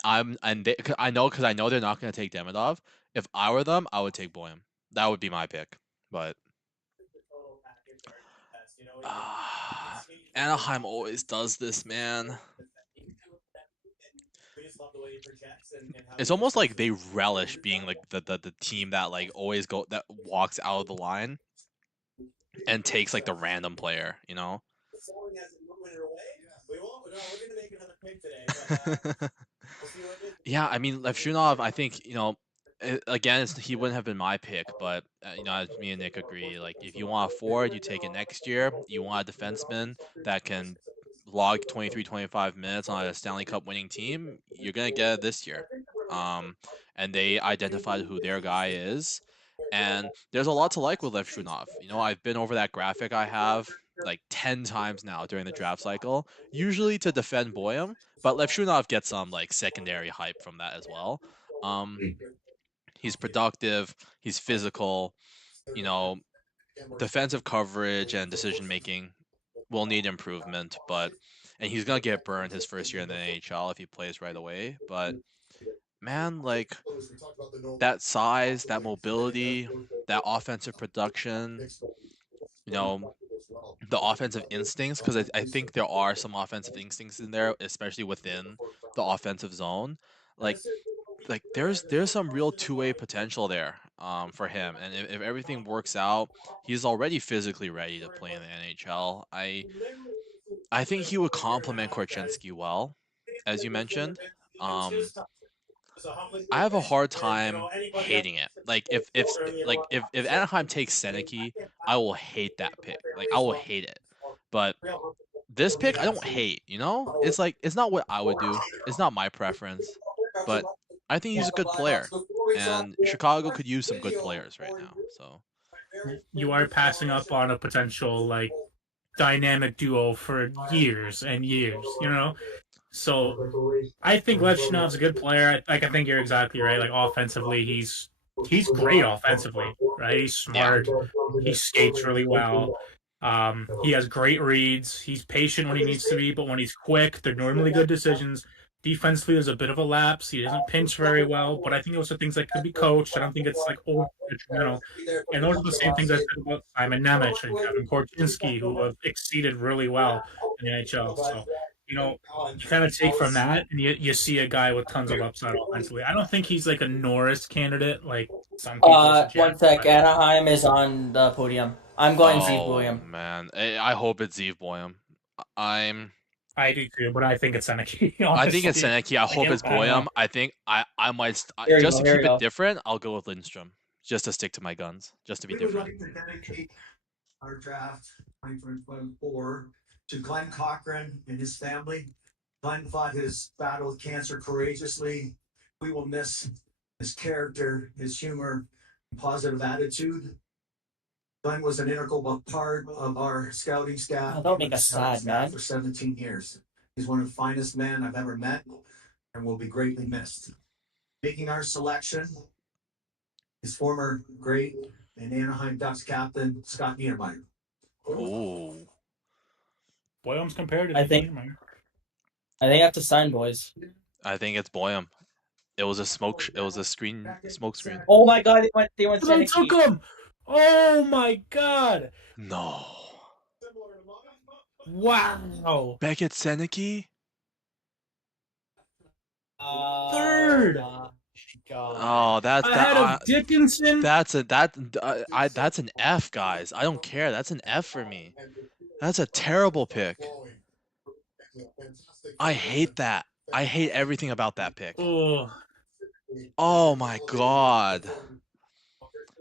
I know they're not gonna take Demidov. If I were them, I would take Boyum. That would be my pick. But Anaheim always does this, man. It's almost like they relish being like the team that like always that walks out of the line and takes like the random player, Yeah, I mean Levshunov, I think again he wouldn't have been my pick, but as me and Nick agree, like if you want a forward, you take it next year. You want a defenseman that can log 23-25 minutes on a Stanley Cup winning team, you're gonna get it this year. And they identified who their guy is, and there's a lot to like with Levshunov. I've been over that graphic I have like 10 times now during the draft cycle, usually to defend Boyum, but Levshunov gets some like secondary hype from that as well. He's productive, he's physical, defensive coverage and decision making will need improvement, and he's gonna get burned his first year in the NHL if he plays right away. But man, like that size, that mobility, that offensive production, the offensive instincts, because I think there are some offensive instincts in there, especially within the offensive zone. Like there's some real two-way potential there for him, and if everything works out, he's already physically ready to play in the NHL. I think he would complement Korchinski well, as you mentioned. I have a hard time hating it. Like if Anaheim takes Seneki, I will hate that pick. Like I will hate it. But this pick I don't hate, It's like it's not what I would do. It's not my preference. But I think he's a good player. And Chicago could use some good players right now. So you are passing up on a potential like dynamic duo for years and years, So I think Levshunov's a good player. I think you're exactly right. Like offensively, he's great offensively, right? He's smart. Yeah. He skates really well. He has great reads. He's patient when he needs to be, but when he's quick, they're normally good decisions. defensively there's a bit of a lapse. He doesn't pinch very well, but I think those are things that could be coached. I don't think it's like over detrimental. And those are the same things I said about Simon Nemec and Kevin Korchinski, who have exceeded really well in the NHL. So, you kind of take from that, and you see a guy with tons of upside offensively. I don't think he's like a Norris candidate, like some people suggest. One sec. Anaheim is on the podium. I'm going Zeev William. Oh man, I hope it's Zeev Boyum. I do too, but I think it's Seneki. I think it's Seneki. I hope it's Boyum. I think I might just to keep it different. I'll go with Lindstrom, just to stick to my guns, just to be different. We would like to dedicate our draft 2024 to Glenn Cochran and his family. Glenn fought his battle with cancer courageously. We will miss his character, his humor, and positive attitude. Glenn was an integral part of our scouting staff. Oh, don't make us sad, man. For 17 years. He's one of the finest men I've ever met and will be greatly missed. Making our selection, his former great and Anaheim Ducks captain, Scott Niedermayer. Ooh. Boyum's compared to I think Niedermayer. I have to sign, boys. I think it's Boyum. It was a smoke screen. Oh my god, they went They took him! Oh my god! No. Wow. Beckett Seneki? Third. Oh, Dickinson. That's an F, guys. I don't care. That's an F for me. That's a terrible pick. I hate that. I hate everything about that pick. Oh my god.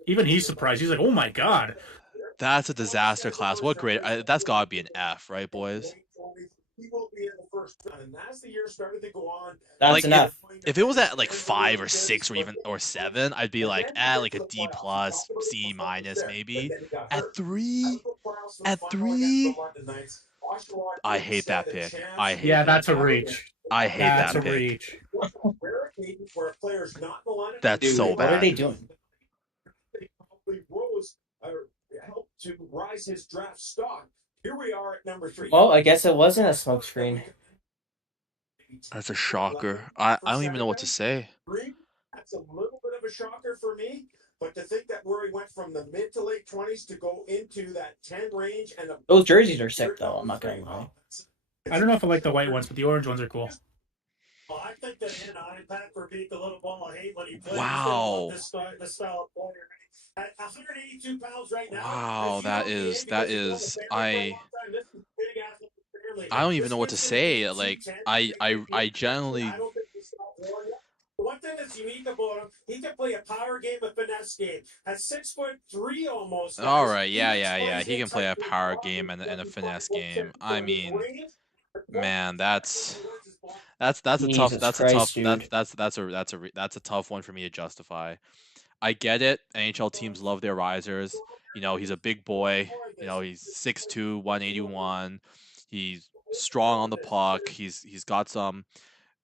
Even he's surprised. He's like, "Oh my god." That's a disaster class. What grade? That's got to be an F, right, boys? That's an F. If it was at like 5 or 6 or 7, I'd be like, like a D plus, C minus maybe. At 3, I hate that pick. That's a reach. I hate that pick. Reach. That's so bad. What are they doing? Helped to rise his draft stock. Here we are at number 3. Well, I guess it wasn't a smokescreen. That's a shocker. I don't even know what to say. That's a little bit of a shocker for me, but to think that where he went from the mid to late 20s to go into that 10 range and those jerseys are sick though. I'm not gonna lie. I don't know if I like the white ones, but the orange ones are cool. Well, I think that Packer beat the little ball of hate when he played. Wow. This style of player. At 182 pounds right now. Wow, that is I don't even know what to say. Like I generally. One thing that's unique about him, he can play a power game, a finesse game. At 6'3" almost. All right, yeah. He can play a power game and a finesse game. I mean, man, that's a tough one for me to justify. I get it. NHL teams love their risers. He's a big boy. He's 6'2", 181. He's strong on the puck. He's got some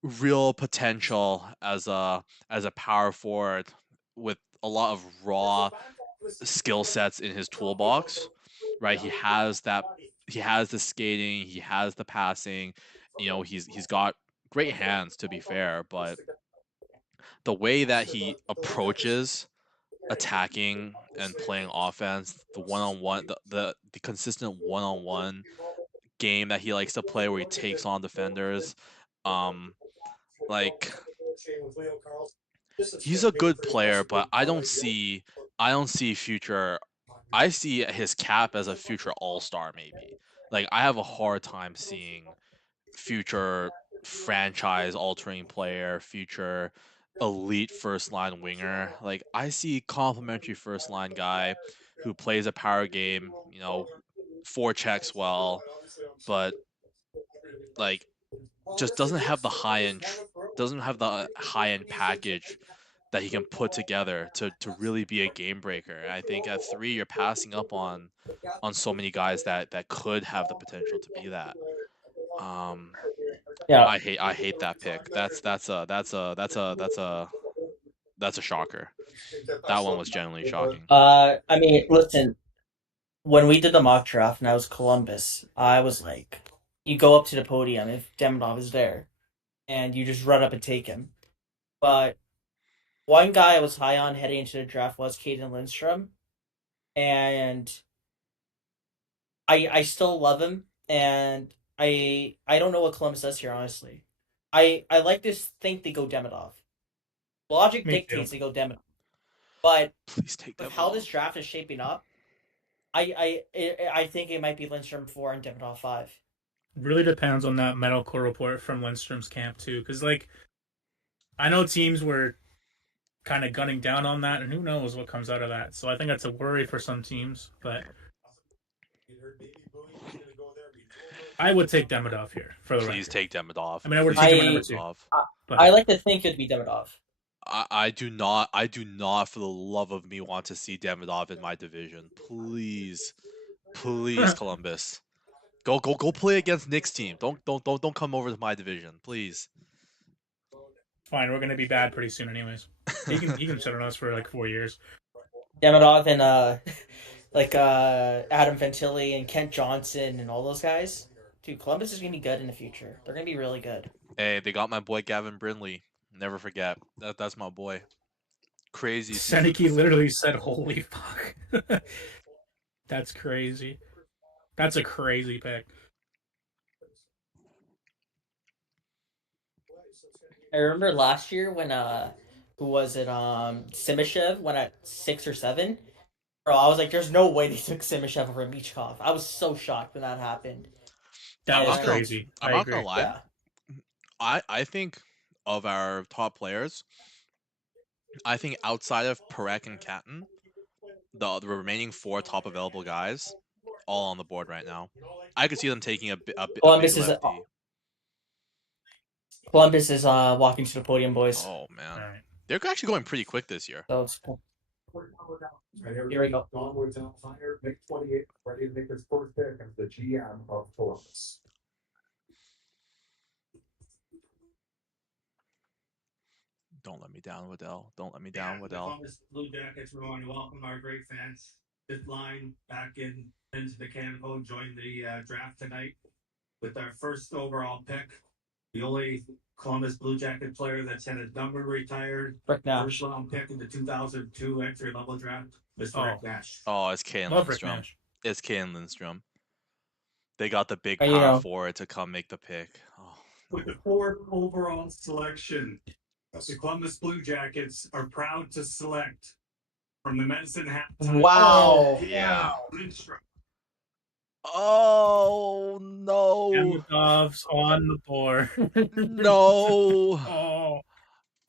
real potential as a power forward with a lot of raw skill sets in his toolbox. Right? He has the skating, he has the passing. He's got great hands, to be fair, but the way that he approaches attacking and playing offense, the one-on-one, the consistent one-on-one game that he likes to play where he takes on defenders, he's a good player, but I don't see future. I see his cap as a future all-star maybe. Like, I have a hard time seeing future franchise altering player, future elite first line winger. Like, I see complimentary first line guy who plays a power game, forechecks well, but like just doesn't have the high end package that he can put together to really be a game breaker. I think at 3 you're passing up on so many guys that could have the potential to be that. Yeah. I hate that pick. That's a shocker. That one was genuinely shocking. I mean, listen, when we did the mock draft and I was Columbus, I was like, you go up to the podium if Demidov is there. and you just run up and take him. But one guy I was high on heading into the draft was Caden Lindstrom, and I still love him, and I don't know what Columbus does here, honestly. I like to think they go Demidov. Logic Me too. dictates they go Demidov, but Please take with that how off. this draft is shaping up, I think it might be Lindstrom 4 and Demidov 5. Really depends on that medical report from Lindstrom's camp too, because like I know teams were kind of gunning down on that, and who knows what comes out of that. So I think that's a worry for some teams, but I would take Demidov here for the Please record. take Demidov. I mean, I would Please take him take at number Demidov. 2. But I like to think it'd be Demidov. I do not for the love of me want to see Demidov in my division. Please, please, Columbus, go play against Nick's team. Don't come over to my division, please. fine, we're gonna be bad pretty soon, anyways. He can sit on us for like 4 years. Demidov and Adam Fantilli and Kent Johnson and all those guys. Dude, Columbus is gonna be good in the future. They're gonna be really good. Hey, they got my boy Gavin Brindley. Never forget that's my boy. Crazy. Seneke literally said, "Holy fuck." That's crazy. That's a crazy pick. I remember last year when who was it? Simishev went at 6 or 7. Bro, I was like, "There's no way they took Simishev over Michkov." I was so shocked when that happened. That was Yeah. crazy. I'm I not agree. gonna lie. Yeah. I think of our top players, I think outside of Perek and Catton, the remaining 4 top available guys, all on the board right now. I could see them taking a big Columbus is lefty. Columbus is walking to the podium, boys. Oh man, All right. they're actually going pretty quick this year. So it's cool. Here we go. Donwood's outsider, Nick 28, ready to make his first pick as the GM of Columbus. Don't let me down, Waddell. Don't let me down, Waddell. Columbus Blue Jackets, we want to welcome our great fans. This line back into the Canada, joined the draft tonight with our first overall pick. The only Columbus Blue Jacket player that's had a number retired. Rick Nash. First round pick in the 2002 entry level draft, Mr. Rick Nash. Oh, it's Kane Love Rick Lindstrom. Nash. It's Kane Lindstrom. They got the big You power know. forward to come make the pick. Oh, With the 4th overall selection, the Columbus Blue Jackets are proud to select from the Medicine Hat. Wow. Yeah. Lindstrom. Oh no. Demidov's on the board. No. Oh.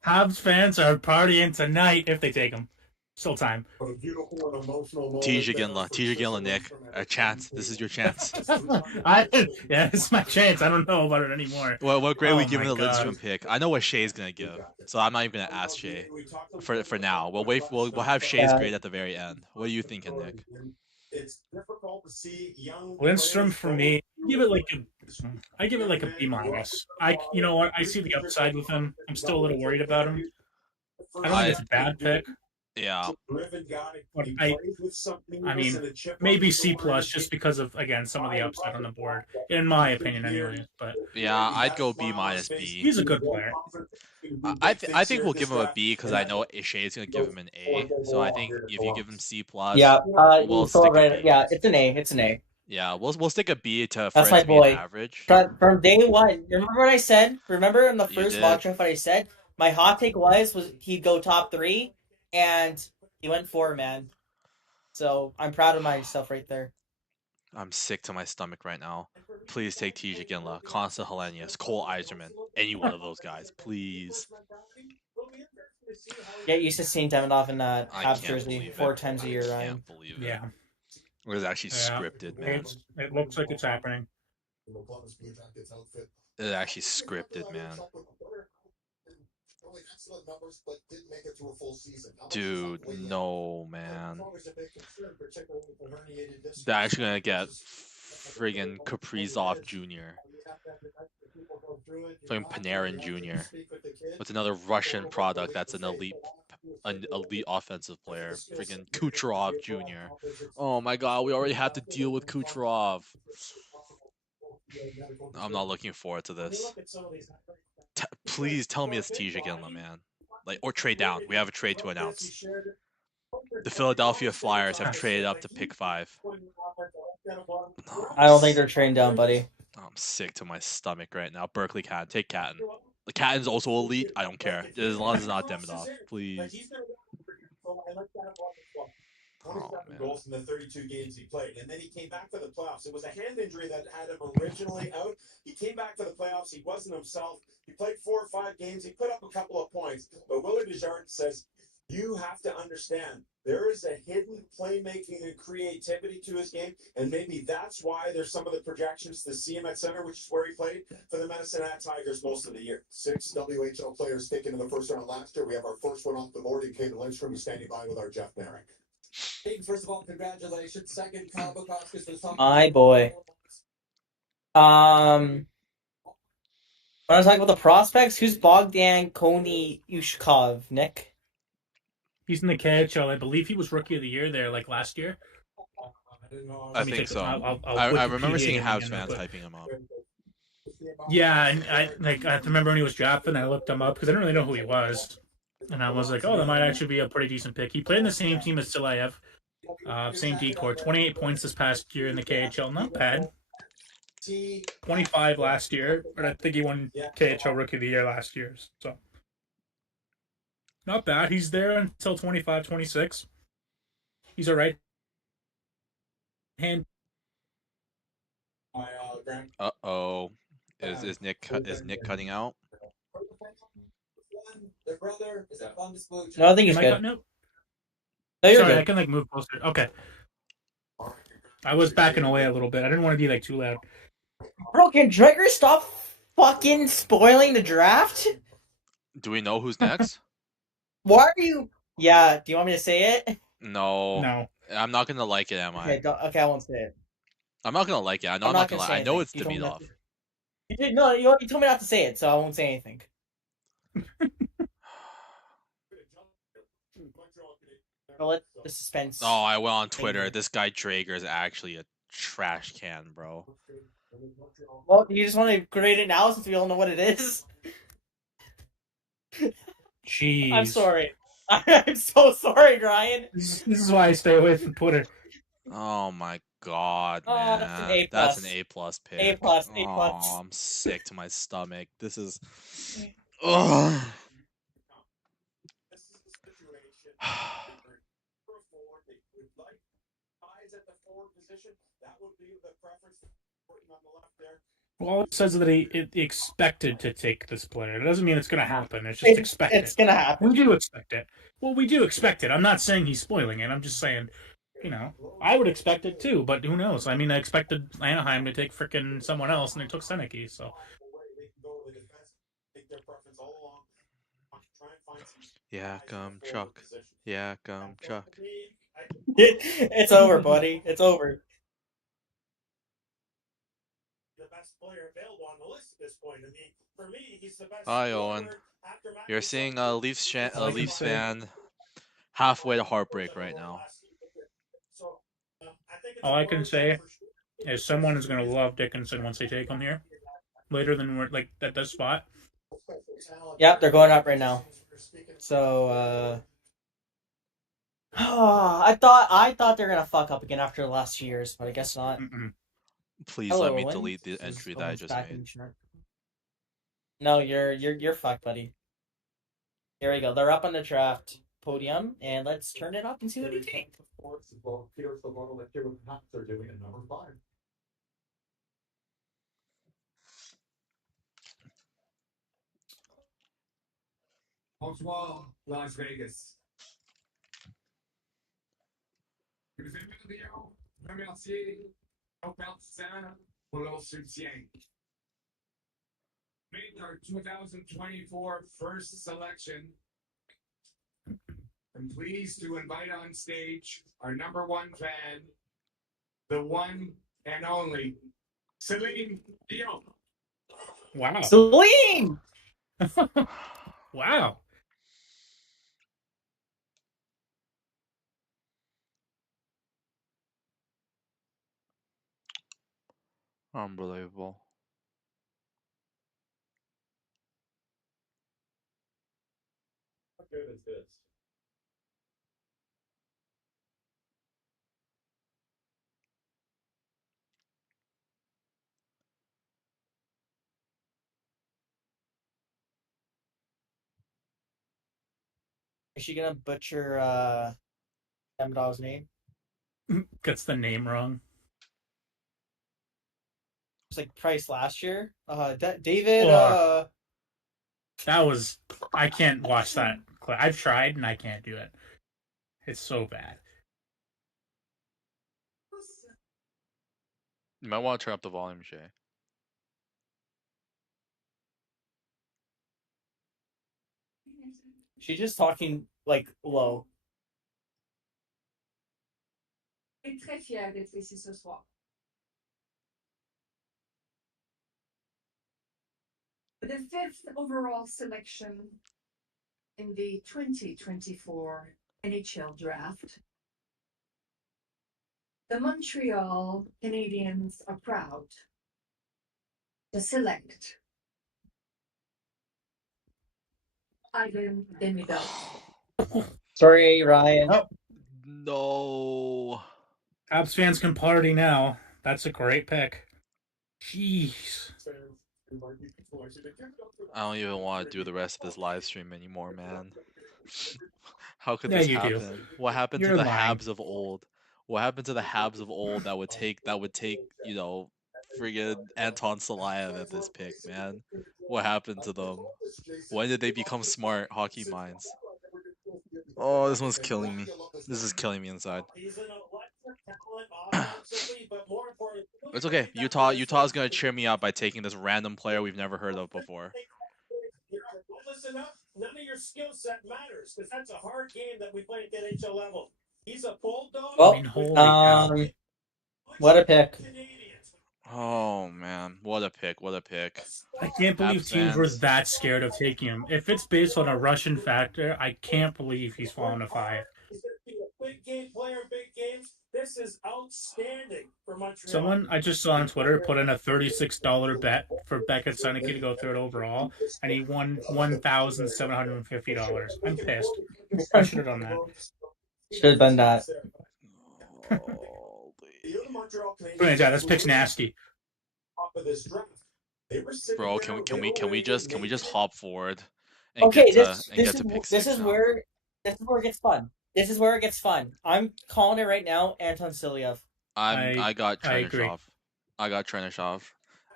Habs fans are partying tonight if they take him. Still time. Tija Ginla, Nick. A chance. This is your chance. Yeah, it's my chance. I don't know about it anymore. Well, what grade Oh we giving my the God. Lindstrom pick? I know what Shay's gonna give, so I'm not even gonna ask Shay for now. We'll wait. We'll have Shay's Yeah. grade at the very end. What are you thinking, Nick? It's difficult to see young Lindstrom for me, I give it like a B minus. You know what? I see the upside with him. I'm still a little worried about him. I don't think it's a bad pick. Yeah. But I mean, maybe C plus just because of again some of the upside on the board, in my opinion, anyway. But Yeah, I'd go B minus B. he's a good player. I think we'll give him a B because I know Shay's gonna give him an A. So I think if you give him C plus, Yeah. we'll You stick throw a it right. B. Yeah, it's an A. It's an A. Yeah, we'll stick a B to for That's it my to be boy. an average. From day one, remember what I said? Remember in the You first did. mock draft what I said? My hot take was he'd go top 3, and he went 4, man. So I'm proud of myself right there. I'm sick to my stomach right now. Please take Tija Ginla, Consta Helenius, Cole Eiserman, any one of those guys, please. Get used to seeing Demidov in that I Habs can't jersey believe 4 it. times a I year, Ryan. can't believe it. Yeah, It was actually scripted, man. it looks like it's happening. It's actually scripted, man. Dude, no, man. They're actually gonna get friggin' Kaprizov Jr. Friggin' Panarin Jr. What's another Russian product that's an elite offensive player? Friggin' Kucherov Jr. Oh my god, we already have to deal with Kucherov. I'm not looking forward to this. Please tell me it's Tisha Gilman, man. Like, or trade down. We have a trade to announce. The Philadelphia Flyers have traded up to pick 5. I don't think they're trained down, buddy. I'm sick to my stomach right now. Berkeley Catton, take Catton. The Catton's also elite. I don't care. As long as it's not Demidov, please. Oh, man. Goals in the 32 games he played, and then he came back for the playoffs. It was a hand injury that had him originally out. He came back for the playoffs. He wasn't himself. He played 4 or 5 games. He put up a couple of points. But Willard Desjardins says, you have to understand, there is a hidden playmaking and creativity to his game, and maybe that's why there's some of the projections to see him at center, which is where he played for the Medicine Hat Tigers most of the year. 6 WHL players taken in the first round last year. We have our first one off the board, and Caden Lindstrom is standing by with our Jeff Merrick. First of all, congratulations. Second, Kyle Bukowskis was talking. My boy. When I was talking about the prospects, who's Bogdan Konyushkov, Nick? He's in the KHL. I believe he was Rookie of the Year there, like last year. I think so. I remember seeing Habs fans hyping him up. Yeah, and I remember when he was drafted, and I looked him up because I didn't really know who he was, and I was like, oh, that might actually be a pretty decent pick. He played in the same team as Silayev, same decor. 28 points this past year in the KHL, not bad. 25 last year, but I think he won KHL Rookie of the Year last year, so not bad. He's there until 25, 26. He's all right. Hand. Uh-oh. Is Nick cutting out? No, I think he's Am I good. cutting out? No, you're Sorry, good. I can move closer. Okay. I was backing away a little bit. I didn't want to be too loud. Bro, can Drager stop fucking spoiling the draft? Do we know who's next? Why are you? Yeah. Do you want me to say it? No. No. I'm not gonna like it, am I? Okay, I won't say it. I'm not gonna like it. I know I'm not gonna like it. I know it's Demidov. No, you told me not to say it, so I won't say anything. I'll let the suspense. Oh, I went on Twitter. This guy Drager is actually a trash can, bro. Well, you just want to grade it now since we all know what it is? Jeez. I'm sorry. I'm so sorry, Ryan. This is why I stay away from Twitter. Oh my god, man. That's an A+. That's an A+ pick. A+. Oh, I'm sick to my stomach. This is... Ugh. Well, it says that he expected to take this player. It doesn't mean it's going to happen. It's just expected. It's going to happen. We do expect it. Well, we do expect it. I'm not saying he's spoiling it. I'm just saying, I would expect it too, but who knows? I mean, I expected Anaheim to take frickin' someone else, and they took Seneke, so... Yeah, come Chuck. Yeah, come Chuck. It's over, buddy. It's over. The best player available on the list at this point. I mean, for me, he's the best. Hi, Owen. You're seeing a Leafs fan halfway to heartbreak right now. All I can say is someone is going to love Dickinson once they take him here. Later than we're at this spot. Yep, they're going up right now. So, I thought they were gonna fuck up again after the last 2 years, but I guess not. Please Hello, let me Owen. delete the entry that I just made. No, you're fucked, buddy. Here we go. They're up on the draft podium, and let's turn it up and see what he thinks. Montreal, Las Vegas. Remercier nos partisans pour leur soutien. Made our 2024 first selection. I'm pleased to invite on stage our number 1 fan, the one and only Celine Dion. Wow. Celine! Wow. Unbelievable. Is she gonna butcher Demidov's name? Gets the name wrong. It's like Price last year. David. That was. I can't watch that. I've tried and I can't do it. It's so bad. You might want to turn up the volume, Shay. She's just talking like low. Très fière d'être ici ce soir. The 5th overall selection in the 2024 NHL draft, the Montreal Canadiens are proud to select Ivan Demidov. Sorry, Ryan. Oh, No. Habs fans can party now. That's a great pick. Jeez. I don't even want to do the rest of this live stream anymore, man. How could Yeah, this you do. happen? What happened You're to the lying. Habs of old? What happened to the Habs of old that would take you know, friggin' Anton Salayev at this pick, man? What happened to them? When did they become smart hockey minds? Oh, this one's killing me. This is killing me inside. It's okay. Utah's gonna cheer me up by taking this random player we've never heard of before. Listen up. None of your skill set matters because that's a hard game that we play at the NHL level. He's a bulldog. Well, I mean, holy cow. what a pick. Oh man, what a pick! What a pick! I can't believe Habs teams were fans. that scared of taking him. If it's based on a Russian factor, I can't believe he's fallen to 5. He's going to be a big game player in big games. This is outstanding for Montreal. Someone I just saw on Twitter put in a $36 bet for Beckett Sunneke to go third overall, and he won $1,750. I'm pissed. I should have done that. Should have done that. But yeah, this pick's nasty. Bro, can we just hop forward and Okay, get to pick this 6 is now? where it gets fun. This is where it gets fun. I'm calling it right now, Anton Silyev. I got agree. Chernyshov. I got Chernyshov.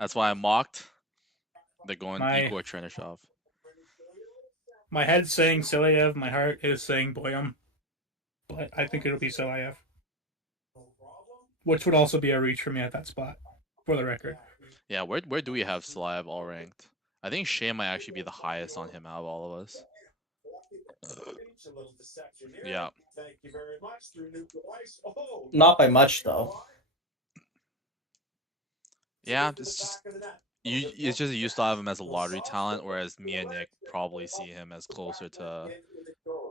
That's why I mocked. They're going Igor Chernyshov. My head's saying Silyev, my heart is saying Boyum. But I think it'll be Silyev. Which would also be a reach for me at that spot, for the record. Yeah, where do we have Salayev all ranked? I think Shea might actually be the highest on him out of all of us. Yeah. Not by much though. Yeah, it's just you still have him as a lottery talent, whereas me and Nick probably see him as closer to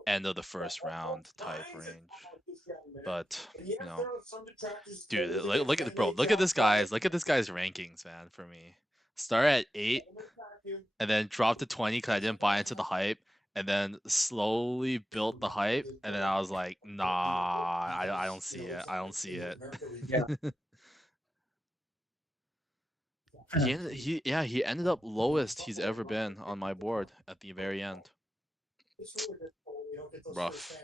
end of the first round type range. But you know, dude, look at this guy's rankings, man. For me, start at 8, and then drop to 20 because I didn't buy into the hype, and then slowly built the hype, and then I was like, nah, I don't see it. I don't see it. Yeah. He ended up lowest he's ever been on my board at the very end. Rough.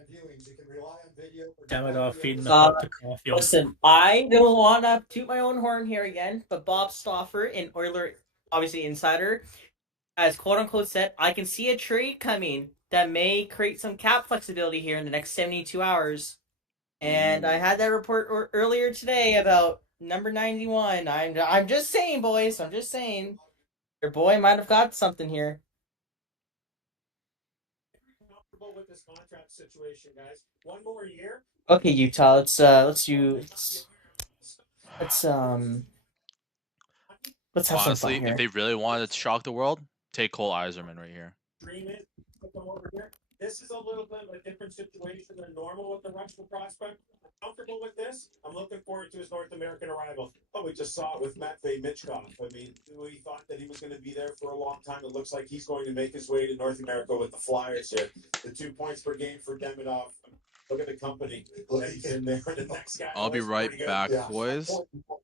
Demidov feeding the puck to Caulfield. Listen, I don't want to toot my own horn here again, but Bob Stauffer, an Oiler, obviously insider, has quote-unquote said, I can see a trade coming that may create some cap flexibility here in the next 72 hours. And I had that report earlier today about number 91. I'm just saying, boys. I'm just saying. Your boy might have got something here. With this contract situation, guys. One more year. Okay, Utah. Let's have Honestly, some fun here. if they really wanted to shock the world, take Cole Eiserman right here. This is a little bit of a different situation than normal with the Russian prospect. I'm comfortable with this. I'm looking forward to his North American arrival. Oh, we just saw it with Matvey Michkov. I mean, we thought that he was going to be there for a long time. It looks like he's going to make his way to North America with the Flyers here. The 2 points per game for Demidov. Look at the company he's in there. The next guy I'll be right back, boys.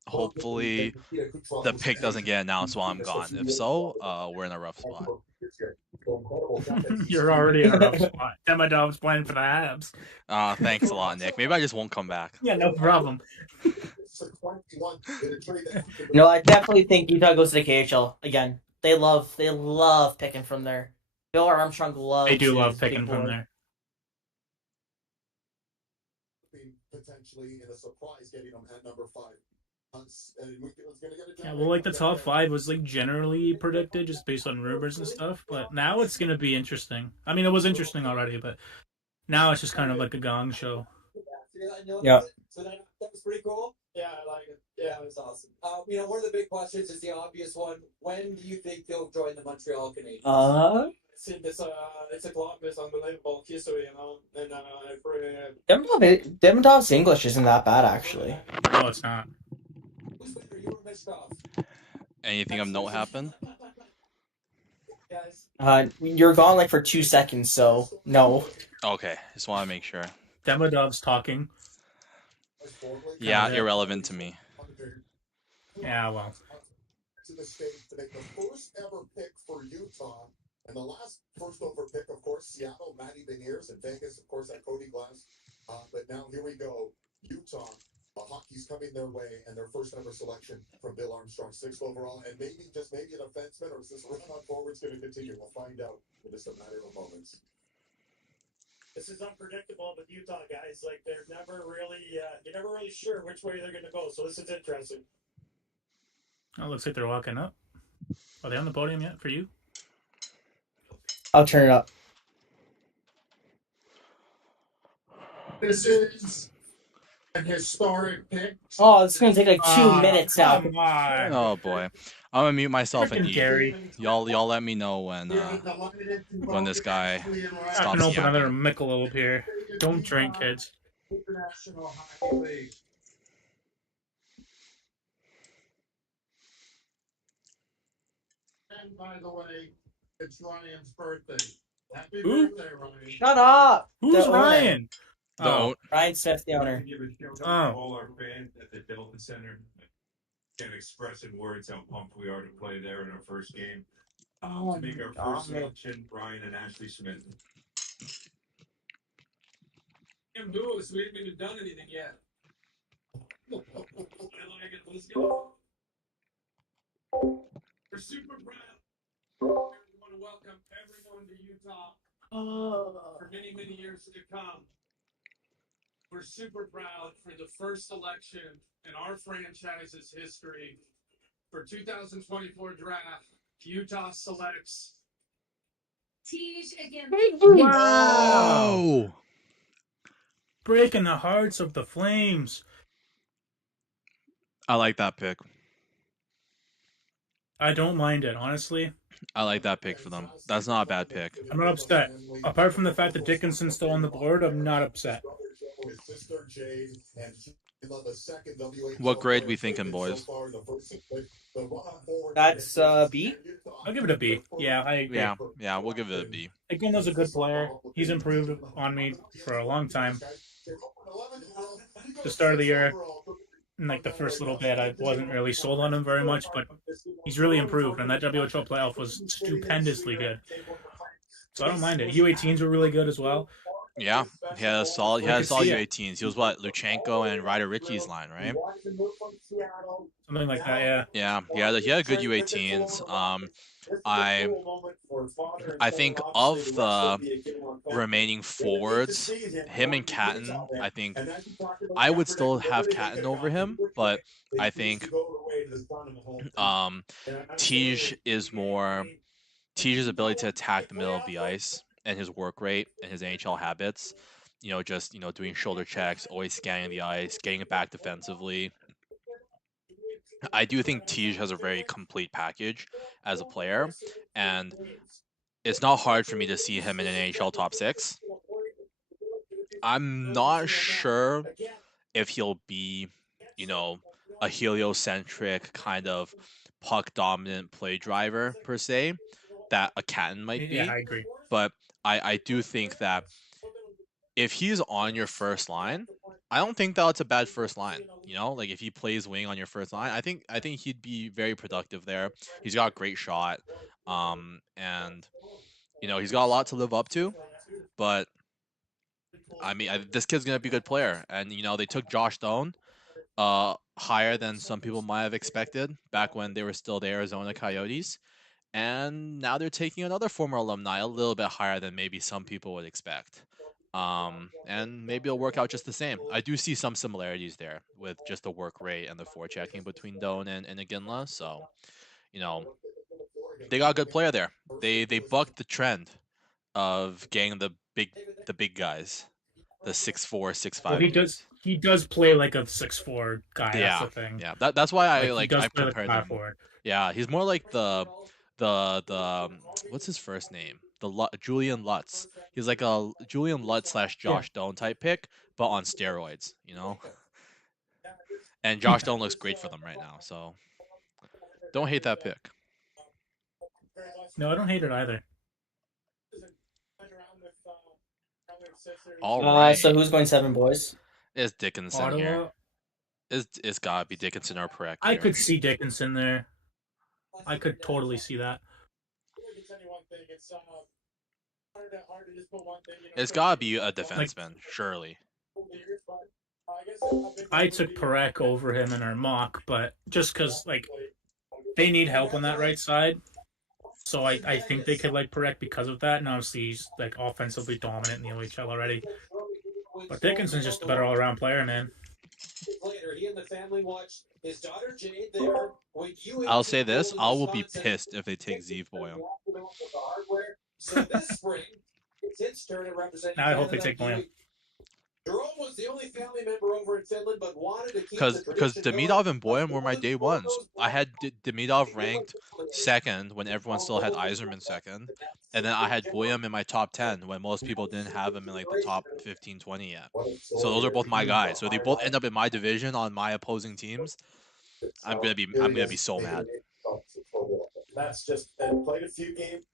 Hopefully the pick doesn't get announced while I'm gone. If so, we're in a rough spot. You're already in a rough spot. Demidov's playing for the Habs. Thanks a lot, Nick. Maybe I just won't come back. Yeah, no problem. No, I definitely think Utah goes to the KHL again. They love picking from there. Bill Armstrong loves. They do love picking from there. Potentially in a surprise getting them at number 5. Yeah, well, like the top 5 was like generally predicted just based on rumors and stuff, but now it's gonna be interesting. I mean, it was interesting already, but now it's just kind of like a gong show. Yeah. So that was pretty cool. Yeah, I like it. Yeah, it was awesome. One of the big questions is the obvious one. When do you think he'll join the Montreal Canadiens? It's a club with unbelievable history, and Demidov's English isn't that bad, actually. No, it's not. Who's better, you or Michkov? Anything of note happen? Guys. You're gone like for 2 seconds, so no. Okay, just want to make sure. Demidov's talking. Yeah, irrelevant to me. Yeah, well. To the stage to make the first ever pick for Utah. And the last first over pick, of course, Seattle, Matty Beniers, and Vegas, of course, that Cody Glass. But now here we go. Utah, hockey's coming their way, and their first ever selection from Bill Armstrong, 6th overall. And maybe, just maybe, a defenseman, or is this run on forward's going to continue? We'll find out in just a matter of moments. This is unpredictable with Utah, guys. Like, they're never really, you're never really sure which way they're going to go. So this is interesting. Oh, looks like they're walking up. Are they on the podium yet for you? I'll turn it up. This is an historic pick. Oh, it's gonna take like 2 minutes now. Come on. Oh boy, I'm gonna mute myself and Frickin' eat. Gary. Y'all let me know when this guy I can stops open another yapping. Michelob here. Don't drink, kids. International Hockey League. And by the way, it's Ryan's birthday. Happy Who? birthday, Ryan. Shut up. Who's The owner. Ryan? Don't. Ryan Smith, the owner. Give a shout out Oh. to all our fans at the Delta Center. Can't express in words how pumped we are to play there in our first game. To make our first selection, Ryan and Ashley Smith. Can't do it, so we haven't even done anything yet. I like it. Let's go. We're super proud. We want to welcome everyone to Utah for many, many years to come. We're super proud for the first selection in our franchise's history for 2024 draft. Utah selects Teach again. Wow. Breaking the hearts of the Flames. I like that pick. I don't mind it, honestly. I like that pick for them. That's not a bad pick. I'm not upset. Apart from the fact that Dickinson's still on the board, I'm not upset. What grade we thinking, boys? That's B. I'll give it a B. Yeah, I agree. Yeah, we'll give it a B. Dickinson's a good player. He's improved on me for a long time. The start of the year, in like the first little bit, I wasn't really sold on him very much, but he's really improved, and that WHL playoff was stupendously good. So I don't mind it. U18s were really good as well. Yeah, he had a solid U18s. He was what, Luchenko and Ryder Ritchie's line, right? Something like that, yeah. Yeah, he had a good U18s. I think of the remaining forwards, him and Catton, I think I would still have Catton over him, but I think Tige's ability to attack the middle of the ice and his work rate and his NHL habits, doing shoulder checks, always scanning the ice, getting it back defensively. I do think Tige has a very complete package as a player, and it's not hard for me to see him in an NHL top 6. I'm not sure if he'll be, a heliocentric kind of puck dominant play driver per se that a Catton might be. Yeah, I agree. But I do think that if he's on your first line, I don't think that's a bad first line. Like if he plays wing on your first line, I think he'd be very productive there. He's got a great shot, and he's got a lot to live up to. But I mean, this kid's gonna be a good player, and they took Josh Doan, higher than some people might have expected back when they were still the Arizona Coyotes, and now they're taking another former alumni a little bit higher than maybe some people would expect. And maybe it'll work out just the same. I do see some similarities there with just the work rate and the forechecking between Doan and Iginla. So, they got a good player there. They bucked the trend of getting the big guys, the 6'4", 6'5". Well, he does play like a 6'4" guy. Yeah, that's the thing. Yeah, that's why I compared him. Yeah, he's more like the what's his first name? Julian Lutz. He's like a Julian Lutz / Josh Doan type pick, but on steroids, And Josh Doan looks great for them right now, so don't hate that pick. No, I don't hate it either. All right. So who's going 7, boys? It's Dickinson Ottawa. here. It's gotta be Dickinson or Parekh. I could see Dickinson there. I could totally see that. It's gotta be a defenseman, surely. I took Parekh over him in our mock, but just because they need help on that right side, so I think they could Parekh because of that. And obviously he's offensively dominant in the OHL already. But Dickinson's just a better all around player, man. I'll say this: I will be pissed if they take Zeev Boyum. Now I hope they take Boyum. Because Demidov and Boyum were my day ones. I had Demidov ranked second when everyone still had Yzerman second, and then I had Boyum in my top 10 when most people didn't have him in the top 15, 20 yet. So those are both my guys. So they both end up in my division on my opposing teams. I'm gonna be so mad. That's just played a few games.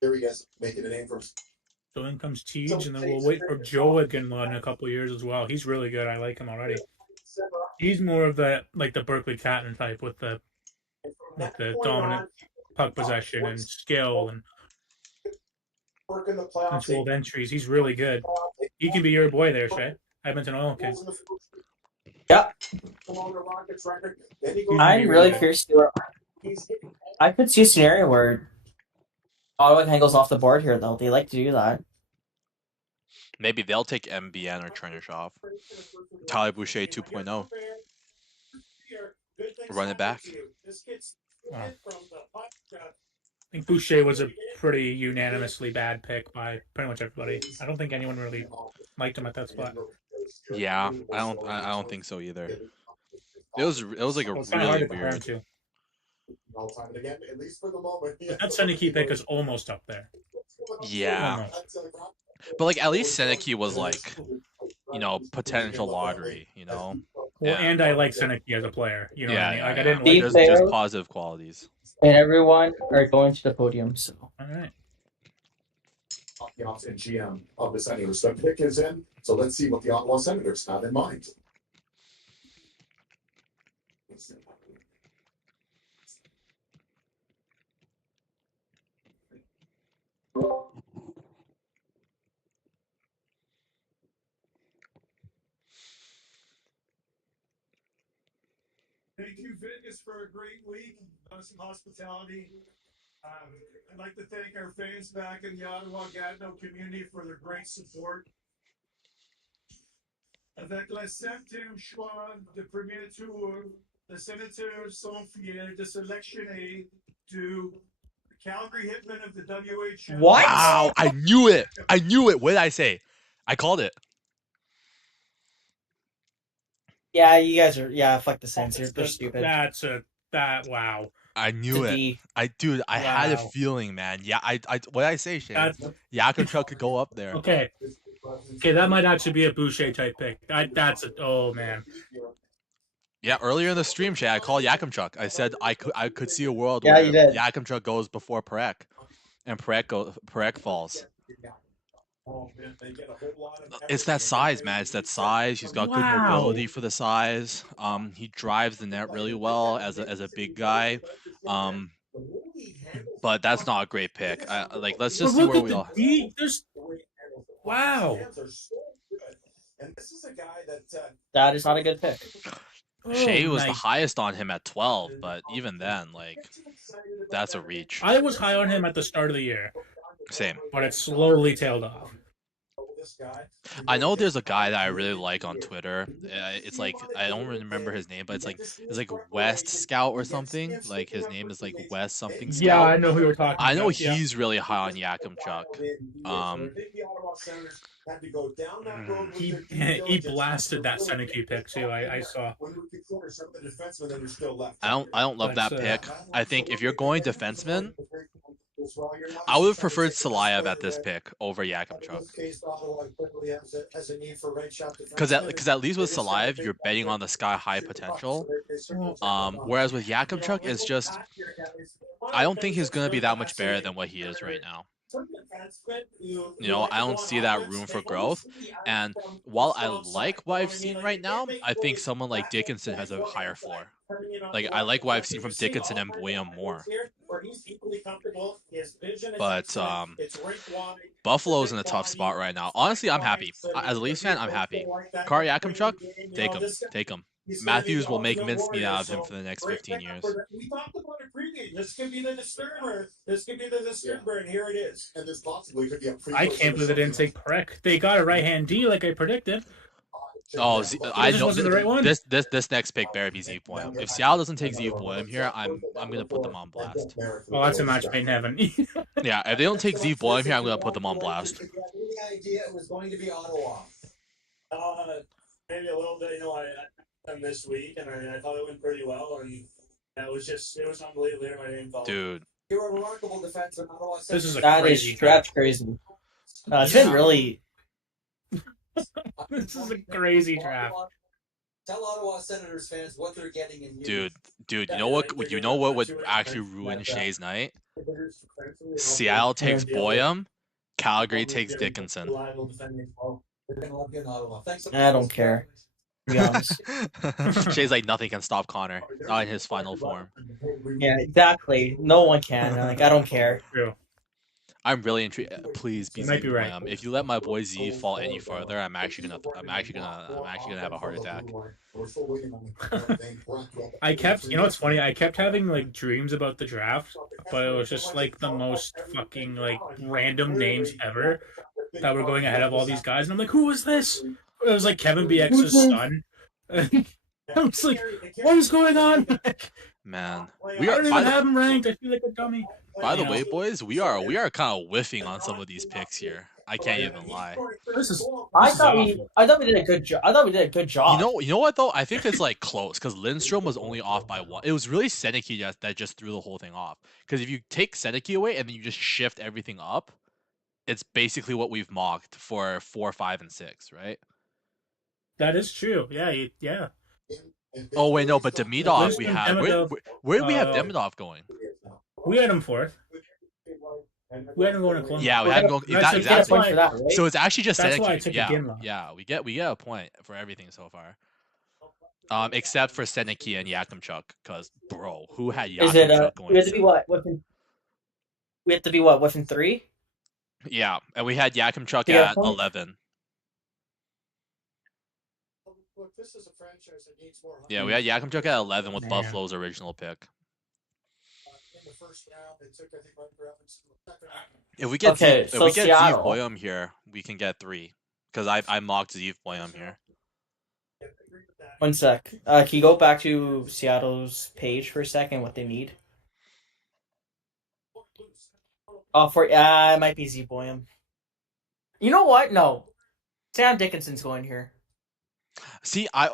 Here we go, making a name for. So in comes Teej, and then we'll wait for Joe Iginla in a couple of years as well. He's really good. I like him already. He's more of the Berkeley Catton type with the dominant puck possession and skill and controlled entries. He's really good. He can be your boy there, Shay. Edmonton Oil Kings. Yeah. I'm really curious. I could see a scenario where Ottawa kind of goes off the board here, though. They like to do that. Maybe they'll take MBN or Chernyshov. Tyler Boucher 2.0. Run it back. Wow. I think Boucher was a pretty unanimously bad pick by pretty much everybody. I don't think anyone really liked him at that spot. Yeah, I don't think so either. It was like a really weird. That Seneke pick is almost up there. Yeah. But at least Seneke was potential lottery, Well, and I like Seneke as a player. You know what I mean? I didn't like there's positive qualities. And everyone are going to the podium, so. All right. And GM of the Senators. The pick is in, so let's see what the Ottawa Senators have in mind. Thank you, Vegas, for a great week. Some hospitality. I'd like to thank our fans back in the Ottawa-Gatineau community for their great support. Avec la 7e choix de premier tour, les Sénateurs sont fiers de sélectionner du Calgary Hitman of the WHL. What? Wow, I knew it. What did I say? I called it. Yeah, you guys are. Yeah, fuck the Sens. They're stupid. Wow. I knew it. D. I had a Wow. feeling, man. Yeah, what did I say, Shane? That's Yakimchuk could go up there. okay. Okay, that might actually be a Boucher type pick. That's a oh man. Yeah, earlier in the stream, Shay, I called Yakimchuk. I said I could see a world Yeah, where you did. Yakimchuk goes before Perek, and Perek falls. It's that size, man. It's that size. He's got good mobility for the size. He drives the net really well as a big guy. But that's not a great pick. Let's just see where we all. There's wow. That is not a good pick. Shea was the highest on him at 12, but even then, like, that's a reach. I was high on him at the start of the year. Same. But it slowly tailed off. I know there's a guy that I really like on Twitter. It's like I don't remember his name, but it's like West Scout or something. Like his name is like West something Scout. Yeah, I know who you're talking about. I know he's really high on Yakimchuk. He blasted that Seneke pick too. I saw. I don't love that pick. I think if you're going defenseman, I would have preferred Salayev at this pick over Yakimchuk. Because at least with Salayev, you're betting on the sky high potential. Whereas with Yakimchuk, it's just I don't think he's gonna be that much better than what he is right now. You know, I don't see that room for growth. And while I like what I've seen right now, I think someone like Dickinson has a higher floor. Like I like what I've seen from Dickinson and Boyum more. But Buffalo's in a tough spot right now. Honestly, I'm happy. As a Leafs fan, I'm happy. Kari Yakimchuk, take him. Matthews will make mincemeat out of him for the next 15 years. We talked about it previously. This could be the disturber. And here it is. And this possibly could be a I can't believe they didn't take Perek. They got a right-hand D like I predicted. Oh, I know wasn't the right one. This next pick better be Zeev Boyum. If Seattle doesn't take Zeev Boyum here, I'm gonna put them on blast. Well, that's a match made in heaven. Yeah, if they don't take Zeev Boyum here, I'm gonna put them on blast. The idea it was going to be Ottawa. Maybe a little bit. You know, I done this week, and I thought it went pretty well, and it was unbelievable. My name fell. Dude, You're a remarkable defenseman. This is a That crazy is that's crazy. It's been really. This is a crazy draft. Tell Ottawa Senators fans what they're getting in you. Dude, you know what would actually ruin Shea's night? Seattle takes Boyum, Calgary takes Dickinson. I don't care. To be honest. Shea's like nothing can stop Connor. Not in his final form. Yeah, exactly. No one can. Like I don't care. True. I'm really intrigued. Please be You might be Zeev right. Boyum. If you let my boy Z fall any further, I'm actually gonna have a heart attack. I kept, you know what's funny? I kept having like dreams about the draft, but it was just like the most fucking like random names ever that were going ahead of all these guys, and I'm like, who was this? It was like Kevin BX's son. I was like, what is going on? Man, I don't even have him ranked. I feel like a dummy. By the way, boys, we are kind of whiffing on some of these picks here. I can't even lie. I thought we did a good job. I thought we did a good job. You know what though? I think it's like close because Lindstrom was only off by 1. It was really Seneke that just threw the whole thing off. Because if you take Seneke away and then you just shift everything up, it's basically what we've mocked for 4, 5, and 6, right? That is true. Yeah. Oh wait, no, but Demidov we have. Where did we have Demidov going? We had him 4th. We had him going to Columbus. Yeah, we had him going. Exactly. Right? So it's actually just That's why I Seneke. took Yeah, we get a point for everything so far. Except for Seneke and Yakimchuk, because bro, who had Yakimchuk going? We have to be what? We have to be what? Within 3? Yeah, and we had Yakimchuk at 11. Look, this is a franchise that needs more. Yeah, we had Yakimchuk at 11 with Buffalo's original pick. In the first round, they took, I think, Mike Evans. If we get Zeev Seattle. Boyum here, we can get 3. Because I mocked Zeev Boyum here. 1 sec. Can you go back to Seattle's page for a second? What they need? Oh, it might be Z Boyum. You know what? No, Sam Dickinson's going here. See, I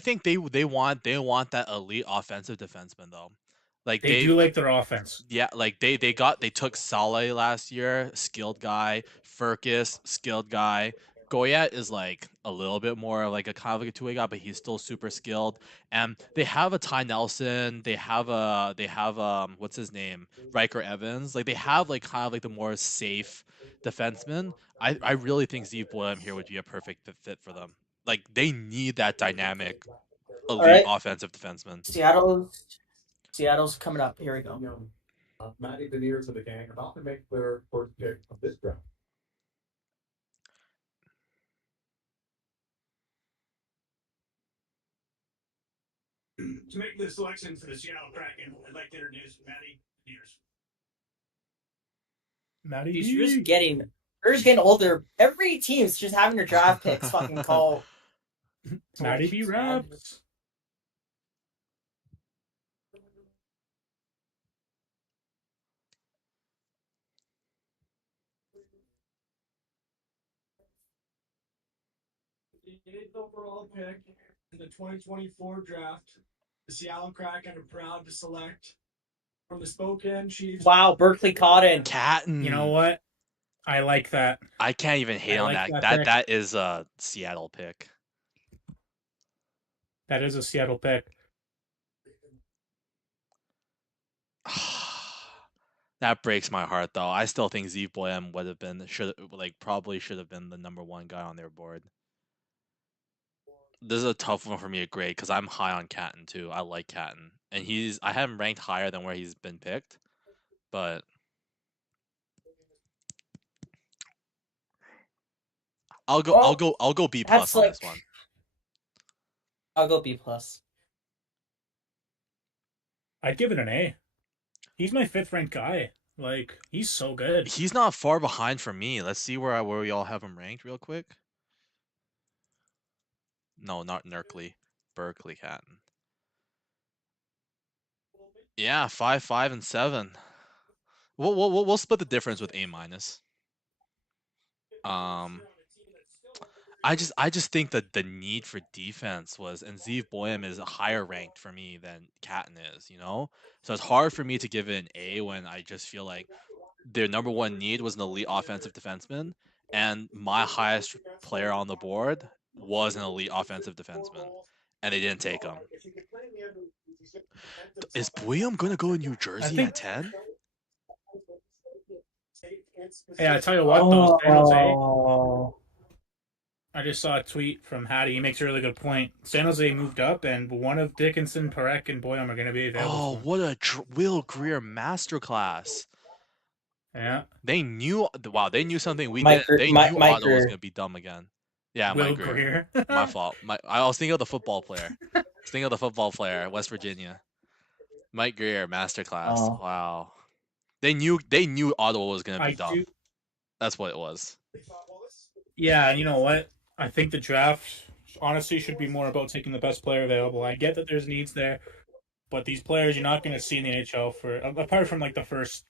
think they want that elite offensive defenseman though. Like They do like their offense. Yeah, like they took Saleh last year, skilled guy. Furcus, skilled guy. Goyet is like a little bit more like a kind of like a two-way guy, but he's still super skilled. And they have a Ty Nelson. They have what's his name, Riker Evans. Like they have like kind of like the more safe defenseman. I really think Zeev Boyum here would be a perfect fit for them. Like they need that dynamic All elite right, offensive defenseman. Seattle's coming up. Here we go. Matty Veneers of the gang about to make their first pick of this draft. To make the selection for the Seattle Kraken, I'd like to introduce Matty Veneers. Matty, You're just getting older. Every team's just having their draft picks fucking call. Matty B. Raps. The 8th overall pick in the 2024 draft, the Seattle Kraken are proud to select from the Spokane Chiefs. Wow, Berkeley Cotton. Catton. You know what? I like that. I can't even hate on like that. that That is a Seattle pick. That is a Seattle pick. That breaks my heart though. I still think Zeev Boyum would have been probably should have been the number one guy on their board. This is a tough one for me to grade because I'm high on Catton too. I like Catton, and I have him ranked higher than where he's been picked, but I'll go B plus on this one. I'll go B plus. I'd give it an A. He's my 5th ranked guy. Like, he's so good. He's not far behind for me. Let's see where we all have him ranked real quick. No, not Nerkley. Berkeley Catton. Yeah, 5, 5, and 7. We'll split the difference with A minus. I just think that the need for defense was, and Zeev Boyum is higher ranked for me than Catton is, you know? So it's hard for me to give it an A when I just feel like their number one need was an elite offensive defenseman, and my highest player on the board was an elite offensive defenseman, and they didn't take him. Is Boyum going to go to New Jersey at 10? Yeah, I tell you what, though, San Jose, I just saw a tweet from Hattie. He makes a really good point. San Jose moved up, and one of Dickinson, Parekh, and Boyum are going to be available. Oh, what a Will Greer masterclass! Yeah, they knew. Wow, they knew something we didn't. They knew Ottawa was going to be dumb again. Yeah, Will Mike Greer. Greer. My fault. I was thinking of the football player. West Virginia. Mike Greer, masterclass. Oh. Wow. They knew Ottawa was going to be dumb. That's what it was. Yeah, and you know what? I think the draft honestly should be more about taking the best player available. I get that there's needs there, but these players you're not going to see in the NHL for, apart from like the first,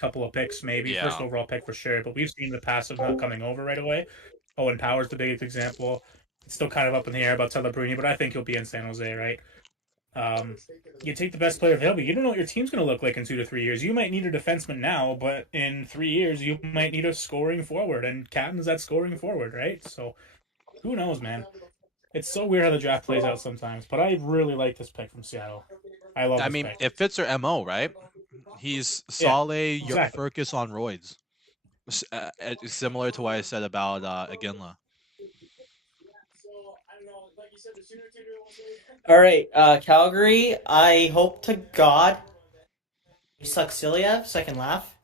couple of picks, maybe first overall pick for sure. But we've seen the passive not coming over right away. Owen Power's the biggest example. It's still kind of up in the air about Celebrini, but I think he'll be in San Jose, right? You take the best player available. You don't know what your team's going to look like in 2 to 3 years. You might need a defenseman now, but in 3 years, you might need a scoring forward, and Catton's that scoring forward, right? So, who knows, man? It's so weird how the draft plays out sometimes, but I really like this pick from Seattle. I love this pick. It fits their MO, right? He's Saleh, Furcus on roids. Similar to what I said about Iginla. All right, Calgary. I hope to God you suck Siliev so I can laugh.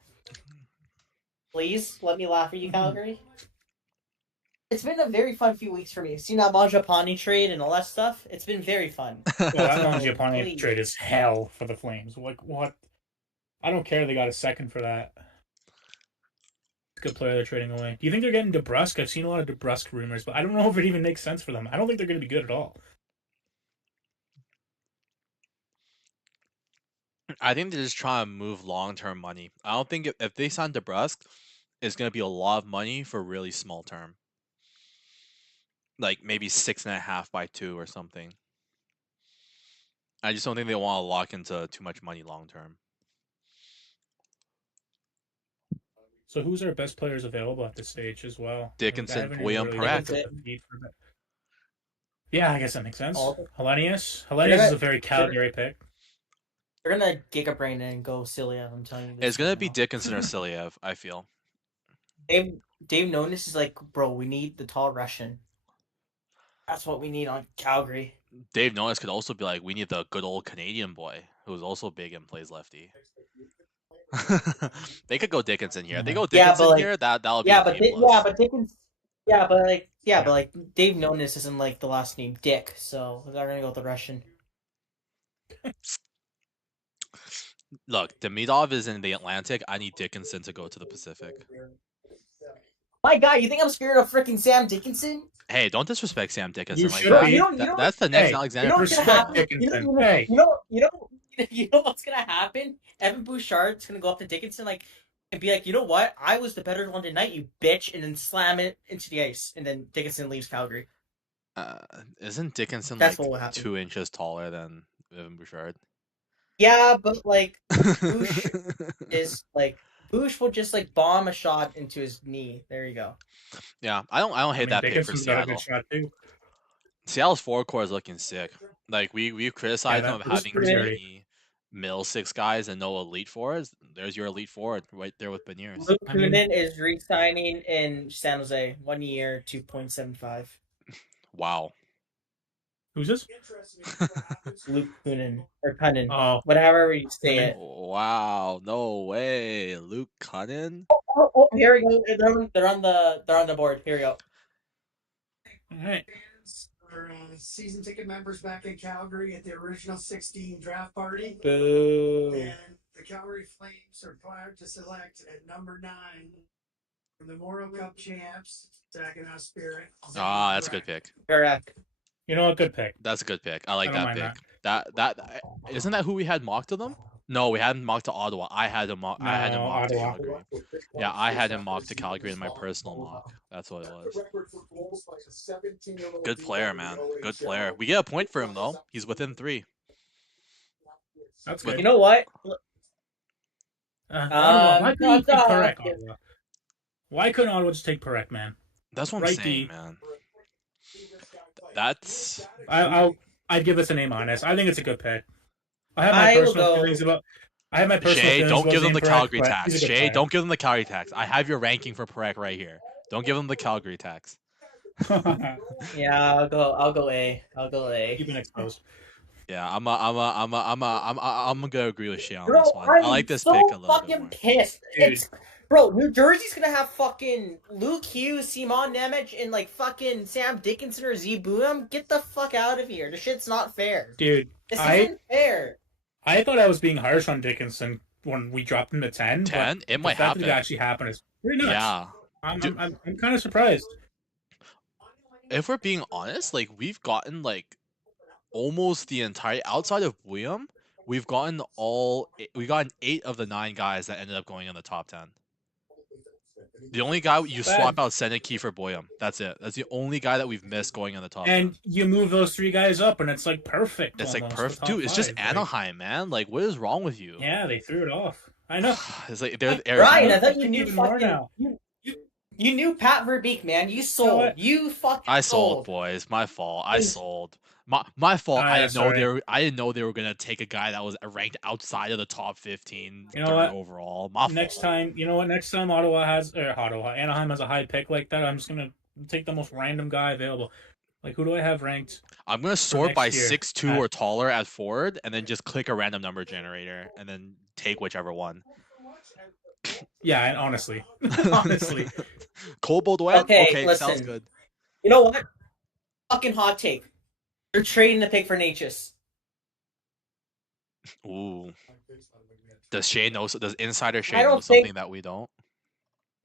Please let me laugh at you, Calgary. It's been a very fun few weeks for me. Seen that Mangiapane trade and all that stuff. It's been very fun. Well, that Mangiapane trade is hell for the Flames. Like what? I don't care. They got a second for that. Good player they're trading away. Do you think they're getting DeBrusque? I've seen a lot of DeBrusque rumors, but I don't know if it even makes sense for them. I don't think they're going to be good at all. I think they're just trying to move long-term money. I don't think if they sign DeBrusque, it's going to be a lot of money for really small term. Like maybe 6.5 by 2 or something. I just don't think they want to lock into too much money long term. So who's our best players available at this stage as well? Dickinson, Like, William, Parak. Yeah, I guess that makes sense. Hellenius gonna- is a very Calgary pick. They're gonna giga brain and go Siliev. I'm telling you this. It's gonna right be now. Dickinson or Siliev, I feel. Dave Nonis is like, bro, we need the tall Russian. That's what we need on Calgary. Dave Nonis could also be like, we need the good old Canadian boy who's also big and plays lefty. They could go Dickinson here. They go Dickinson here. That'll be but Dickinson. But like Dave Nonis isn't like the last name Dick, so they're gonna go with the Russian. Look, Demidov is in the Atlantic. I need Dickinson to go to the Pacific. My God, you think I'm scared of freaking Sam Dickinson? Hey, don't disrespect Sam Dickinson You like should that. be. That's the next Hey, Alexander. You know what's gonna Respect happen? Dickinson. You know what's gonna happen? Evan Bouchard's gonna go up to Dickinson and be like, you know what? I was the better one tonight, you bitch, and then slam it into the ice, and then Dickinson leaves Calgary. Isn't Dickinson That's like what will happen. 2 inches taller than Evan Bouchard? Yeah, but like Bouch is like Bouch will just like bomb a shot into his knee. There you go. Yeah, I don't hate that pick for Dickinson's got a Seattle. good shot too. Seattle's forward core is looking sick. Like we've criticized them of that's having pretty too dirty. many middle six guys and no elite forwards. There's your elite forward right there with Beniers. Luke Kunin is re-signing in San Jose, 1 year, 2.75. Wow. Who's this? Luke Kunin or Kunin, Oh, whatever you say it. Wow, no way. Luke Cunnin? Oh, here we go. They're on the board. Here we go. all right. Our season ticket members back in Calgary at the original 16 draft party. Boo. And the Calgary Flames are proud to select at number 9 from the Memorial Cup champs, Saginaw Spirit. Ah, that's a good pick. Correct. You know what? Good pick. That's a good pick. I like I don't that mind pick. That isn't that who we had mocked to them? No, we hadn't mocked to Ottawa. I had him mocked to Ottawa. Calgary. Yeah, I had him mocked to Calgary in my personal mock. That's what it was. Good player, man. Good player. We get a point for him though. He's within 3. That's You good. know what? Ottawa, why couldn't you take Ottawa. Parekh, Ottawa? Why couldn't Ottawa just take Parekh, man? That's what I'm Right saying, D. man. That's I'd give this a name honest. I think it's a good pick. I have my I will personal go- feelings about. I have my personal Shay, feelings don't about give them the Zane Parekh, Calgary but tax. he's a good Shay, player. don't give them the Calgary tax. I have your ranking for Parekh right here. Don't give them the Calgary tax. Yeah, I'll go A. I'll go A. You've been exposed. Yeah, I'm gonna agree with Shay on Bro, this one. I'm I like this so pick a little fucking bit more. pissed. Dude. Bro, New Jersey's gonna have fucking Luke Hughes, Simon Nemec, and like fucking Sam Dickinson or Z Boom. Get the fuck out of here. This shit's not fair. Dude, This I isn't fair. thought I was being harsh on Dickinson when we dropped him to 10. 10? It might the fact that happen. it actually happened is pretty nuts. Yeah. I'm kind of surprised. If we're being honest, like we've gotten like almost the entire outside of William, we've gotten 8 of the 9 guys that ended up going in the top 10. The only guy you swap out Seneki for Boyum. That's it. That's the only guy that we've missed going in the top 10. And you move those 3 guys up, and it's like perfect. It's like almost, perfect, the top dude. It's just 5. Like, Anaheim, man. Like, what is wrong with you? yeah, they threw it off. I know. It's like they're Ryan, I I thought you think knew even more fucking now. you knew Pat Verbeek, man. You sold. what? You fucking I sold, boys. My fault. I sold. My fault. Ah, I yeah, didn't know sorry. I didn't know they were gonna take a guy that was ranked outside of the top 15 You know third what? overall. My Next fault. time, you know what? Next time Anaheim has a high pick like that, I'm just gonna take the most random guy available. Like, who do I have ranked? I'm gonna sort by next year 6'2" at- or taller at forward, and then just click a random number generator, and then take whichever one. Yeah, and honestly, honestly, Cole Baudouin? Okay, sounds listen. good. You know what? Fucking hot take. You're trading the pick for Natchez. Ooh. Does Shay know? Does Insider Shay I don't know something think- that we don't?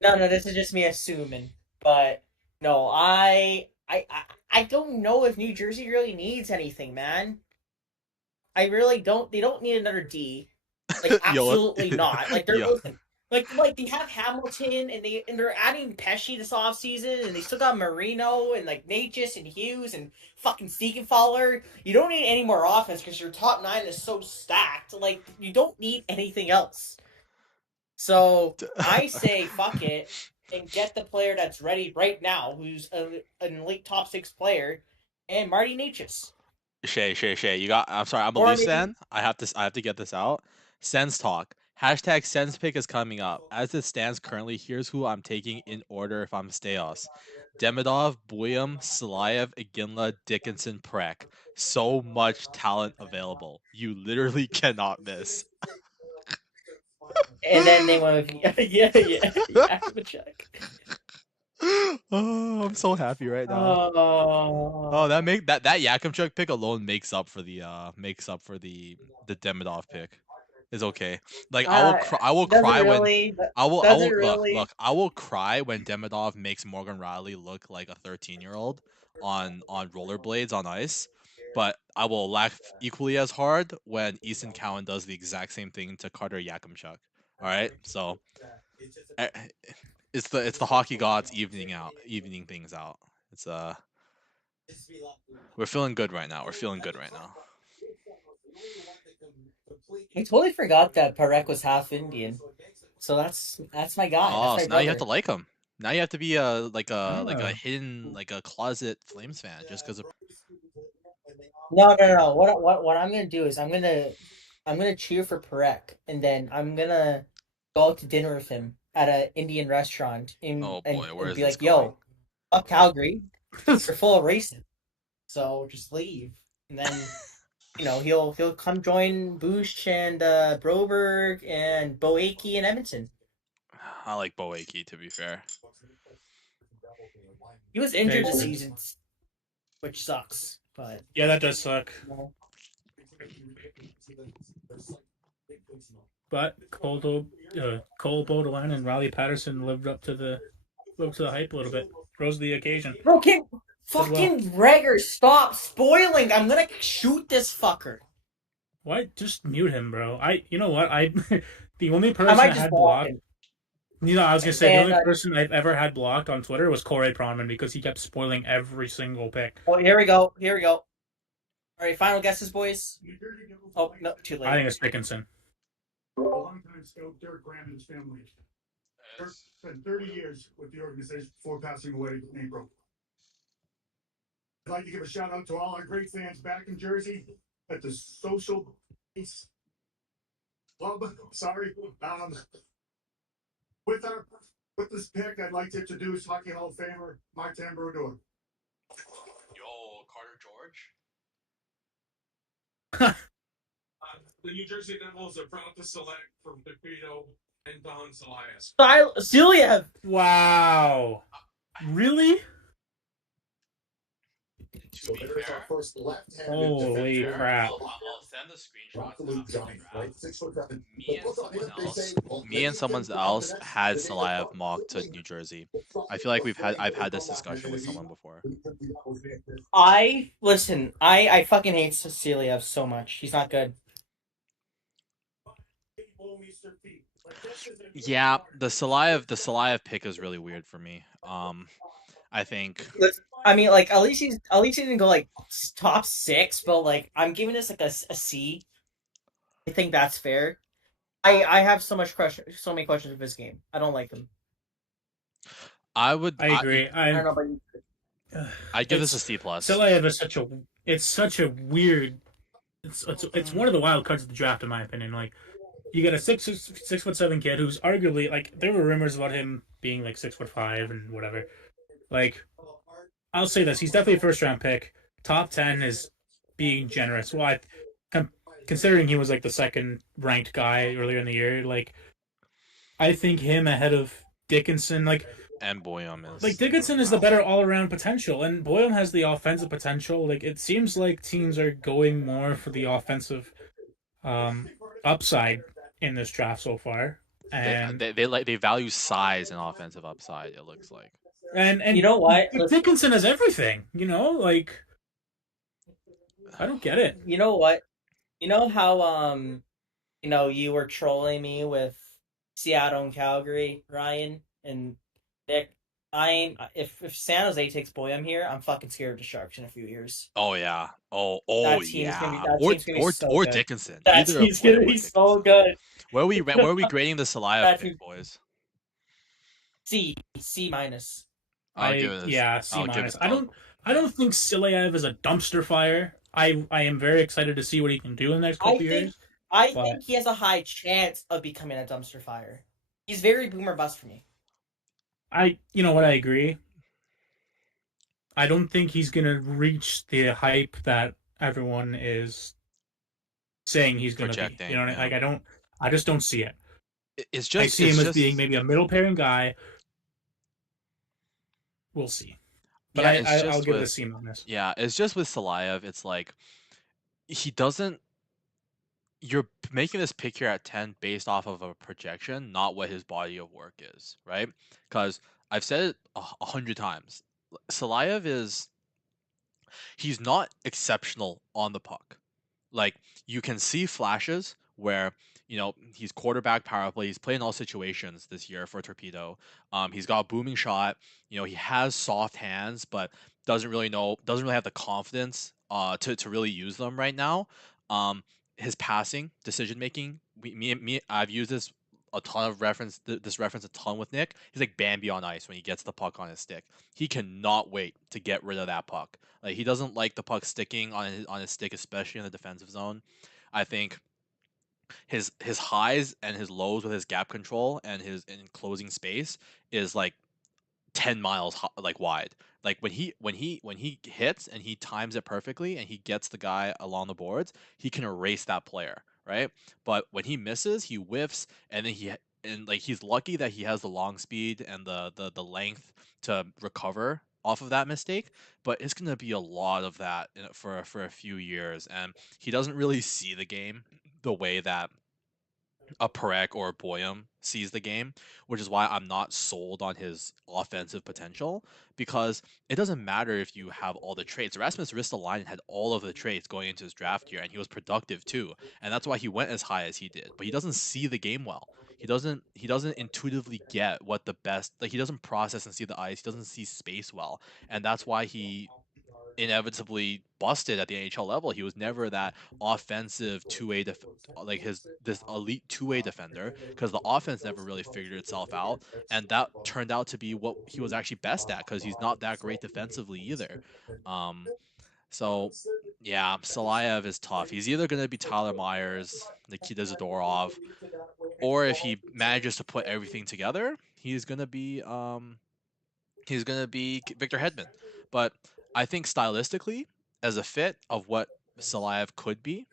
No, this is just me assuming. But no, I don't know if New Jersey really needs anything, man. I really don't. They don't need another D. Like, Yo, absolutely not. Like, they're yo. Like they have Hamilton and they're adding Pesci this offseason and they still got Marino and like Natchez and Hughes and fucking Siegenthaler. You don't need any more offense because your top 9 is so stacked. Like you don't need anything else. So I say fuck it and get the player that's ready right now, who's an elite top 6 player, and Marty Natchez. Shay, you got. I'm sorry, I'm a Or Leafs maybe- fan. I have to get this out. Sens talk. Hashtag Sens pick is coming up. As it stands currently, here's who I'm taking in order if I'm Staios. Demidov, Buyam, Salayev, Iginla, Dickinson, Prek. So much talent available. You literally cannot miss. And then they went with Yakimachuk. Oh, I'm so happy right now. Oh, that Yakimchuk pick alone makes up for the Demidov pick. Is okay. Like I will cry really, when look, I will cry when Demidov makes Morgan Riley look like a 13-year-old on rollerblades on ice, but I will laugh equally as hard when Easton Cowan does the exact same thing to Carter Yakimchuk. All right? So it's the hockey gods evening things out. It's we're feeling good right now. I totally forgot that Parek was half Indian. So that's my guy. Oh, that's so my now you have brother. to like him. Now you have to be a hidden a closet Flames fan just because of. No. What I'm gonna do is I'm gonna cheer for Parek, and then I'm gonna go out to dinner with him at an Indian restaurant Oh boy, where and is be this like, going? "Yo, fuck Calgary, they're full of racists, so just leave." And then he'll come join Boosh and Broberg and Boaki and Edmonton. I like Boaki, to be fair. He was injured this season, which sucks. But yeah, that does suck. But Cole Baudouin and Riley Patterson lived up to the hype a little bit. Rose to the occasion. Bro, can fucking Reger stop spoiling? I'm gonna shoot this fucker. Why? Just mute him, bro. You know what? The only person I I might just had block blocked. him. I was gonna say the only person I've ever had blocked on Twitter was Corey Pronman because he kept spoiling every single pick. Oh, here we go. All right, final guesses, boys. Oh no, too late. I think it's Dickinson. Longtime scout Derek Brandon's family. Dirk spent 30 years with the organization before passing away in April. I'd like to give a shout out to all our great fans back in Jersey at the Social Peace Club. With this pick, I'd like to introduce Hockey Hall of Famer Martin Brodeur. Yo, Carter George. The New Jersey Devils are proud to select from Defedo and Don Elias. Celia. Wow. Really? To be fair, holy crap. I'll send a screenshot. Me and someone else had Salayev mocked to New Jersey. I feel like I've had this discussion with someone before. I fucking hate Celia so much. He's not good. Yeah, the Salayev pick is really weird for me. I think. I mean, like at least he didn't go like top 6, but like I'm giving this like a C. I think that's fair. I have so many questions of his game. I don't like him. I agree. I don't know about you. I'd give this a C+. Salayev is such a weird. It's one of the wild cards of the draft, in my opinion. Like, you got a 6'7" kid who's arguably like there were rumors about him being like 6'5" and whatever. Like, I'll say this: he's definitely a first-round pick. Top 10 is being generous. Well, considering he was like the second-ranked guy earlier in the year, like I think him ahead of Dickinson, like. And Boyum is like Dickinson is the better all-around potential, and Boyum has the offensive potential. Like it seems like teams are going more for the offensive upside in this draft so far, and they value size and offensive upside. It looks like, and you know what? Dickinson has everything. Like I don't get it. You know what? You know how you were trolling me with Seattle and Calgary, Ryan and Nick. If San Jose takes Boyum here, I'm fucking scared of the Sharks in a few years. Oh yeah. Oh yeah. That team's gonna be so Or good. Dickinson. That Either of team's Boyum gonna or be Dickinson. so good. Where are we grading the Salayev That pick, team- boys? C minus. I'll give it a C I'll give minus. it- I don't think Silayev is a dumpster fire. I am very excited to see what he can do in the next couple years. I think he has a high chance of becoming a dumpster fire. He's very boomer bust for me. You know what, I agree. I don't think he's gonna reach the hype that everyone is saying he's gonna Projecting, be. You know, yeah. like I just don't see it. It's just I see him as being maybe a middle pairing guy. We'll see. But yeah, I'll give it a C minus. Yeah, it's just with Salayev, it's like he doesn't. You're making this pick here at 10 based off of a projection, not what his body of work is, right? Because I've said it 100 times. Salayev he's not exceptional on the puck. Like, you can see flashes where, he's quarterback power play. He's played in all situations this year for Torpedo. He's got a booming shot. He has soft hands, but doesn't really have the confidence to really use them right now. His passing, decision making, I've used this reference a ton with Nick. He's like Bambi on ice when he gets the puck on his stick. He cannot wait to get rid of that puck. Like, he doesn't like the puck sticking on his stick, especially in the defensive zone. I think his highs and his lows with his gap control and his in closing space is like 10 miles like wide. Like, when he hits and he times it perfectly and he gets the guy along the boards, he can erase that player, right? But when he misses, he whiffs, and then he's lucky that he has the long speed and the length to recover off of that mistake, but it's going to be a lot of that for a few years, and he doesn't really see the game the way that a Perek or a Boyum sees the game, which is why I'm not sold on his offensive potential, because it doesn't matter if you have all the traits. Rasmus Ristolainen had all of the traits going into his draft year, and he was productive too, and that's why he went as high as he did. But he doesn't see the game well. He doesn't intuitively get what the best, like, he doesn't process and see the ice. He doesn't see space well, and that's why he inevitably busted at the NHL level. He was never that offensive two-way this elite two-way defender, because the offense never really figured itself out, and that turned out to be what he was actually best at, because he's not that great defensively either. So yeah, Salayev is tough. He's either going to be Tyler Myers, Nikita Zadorov, or if he manages to put everything together, he's going to be Victor Hedman. But I think stylistically, as a fit of what Salayev could be,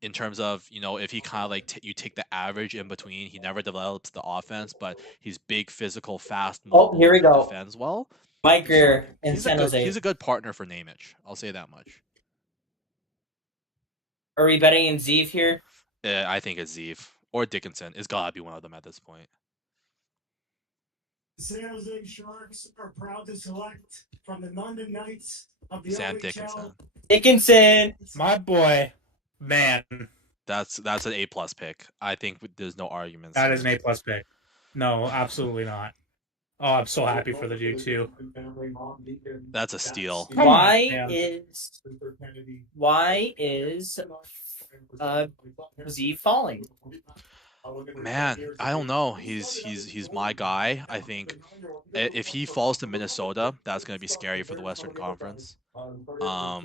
in terms of, if he kind of like you take the average in between, he never develops the offense, but he's big, physical, fast, mobile, here we go. defends well. Mike Greer in San Jose. He's a good partner for Nemec. I'll say that much. Are we betting in Zeev here? I think it's Zeev or Dickinson. It's gotta be one of them at this point. The San Jose Sharks are proud to select from the London Knights of the Sam OHL. Dickinson, my boy, man. That's an A+ pick. I think there's no arguments. That is an A+ pick. No, absolutely not. Oh, I'm so happy for the dude too. That's a steal. Why is Z falling? Man, I don't know. He's my guy. I think if he falls to Minnesota, that's going to be scary for the Western Conference. Oh,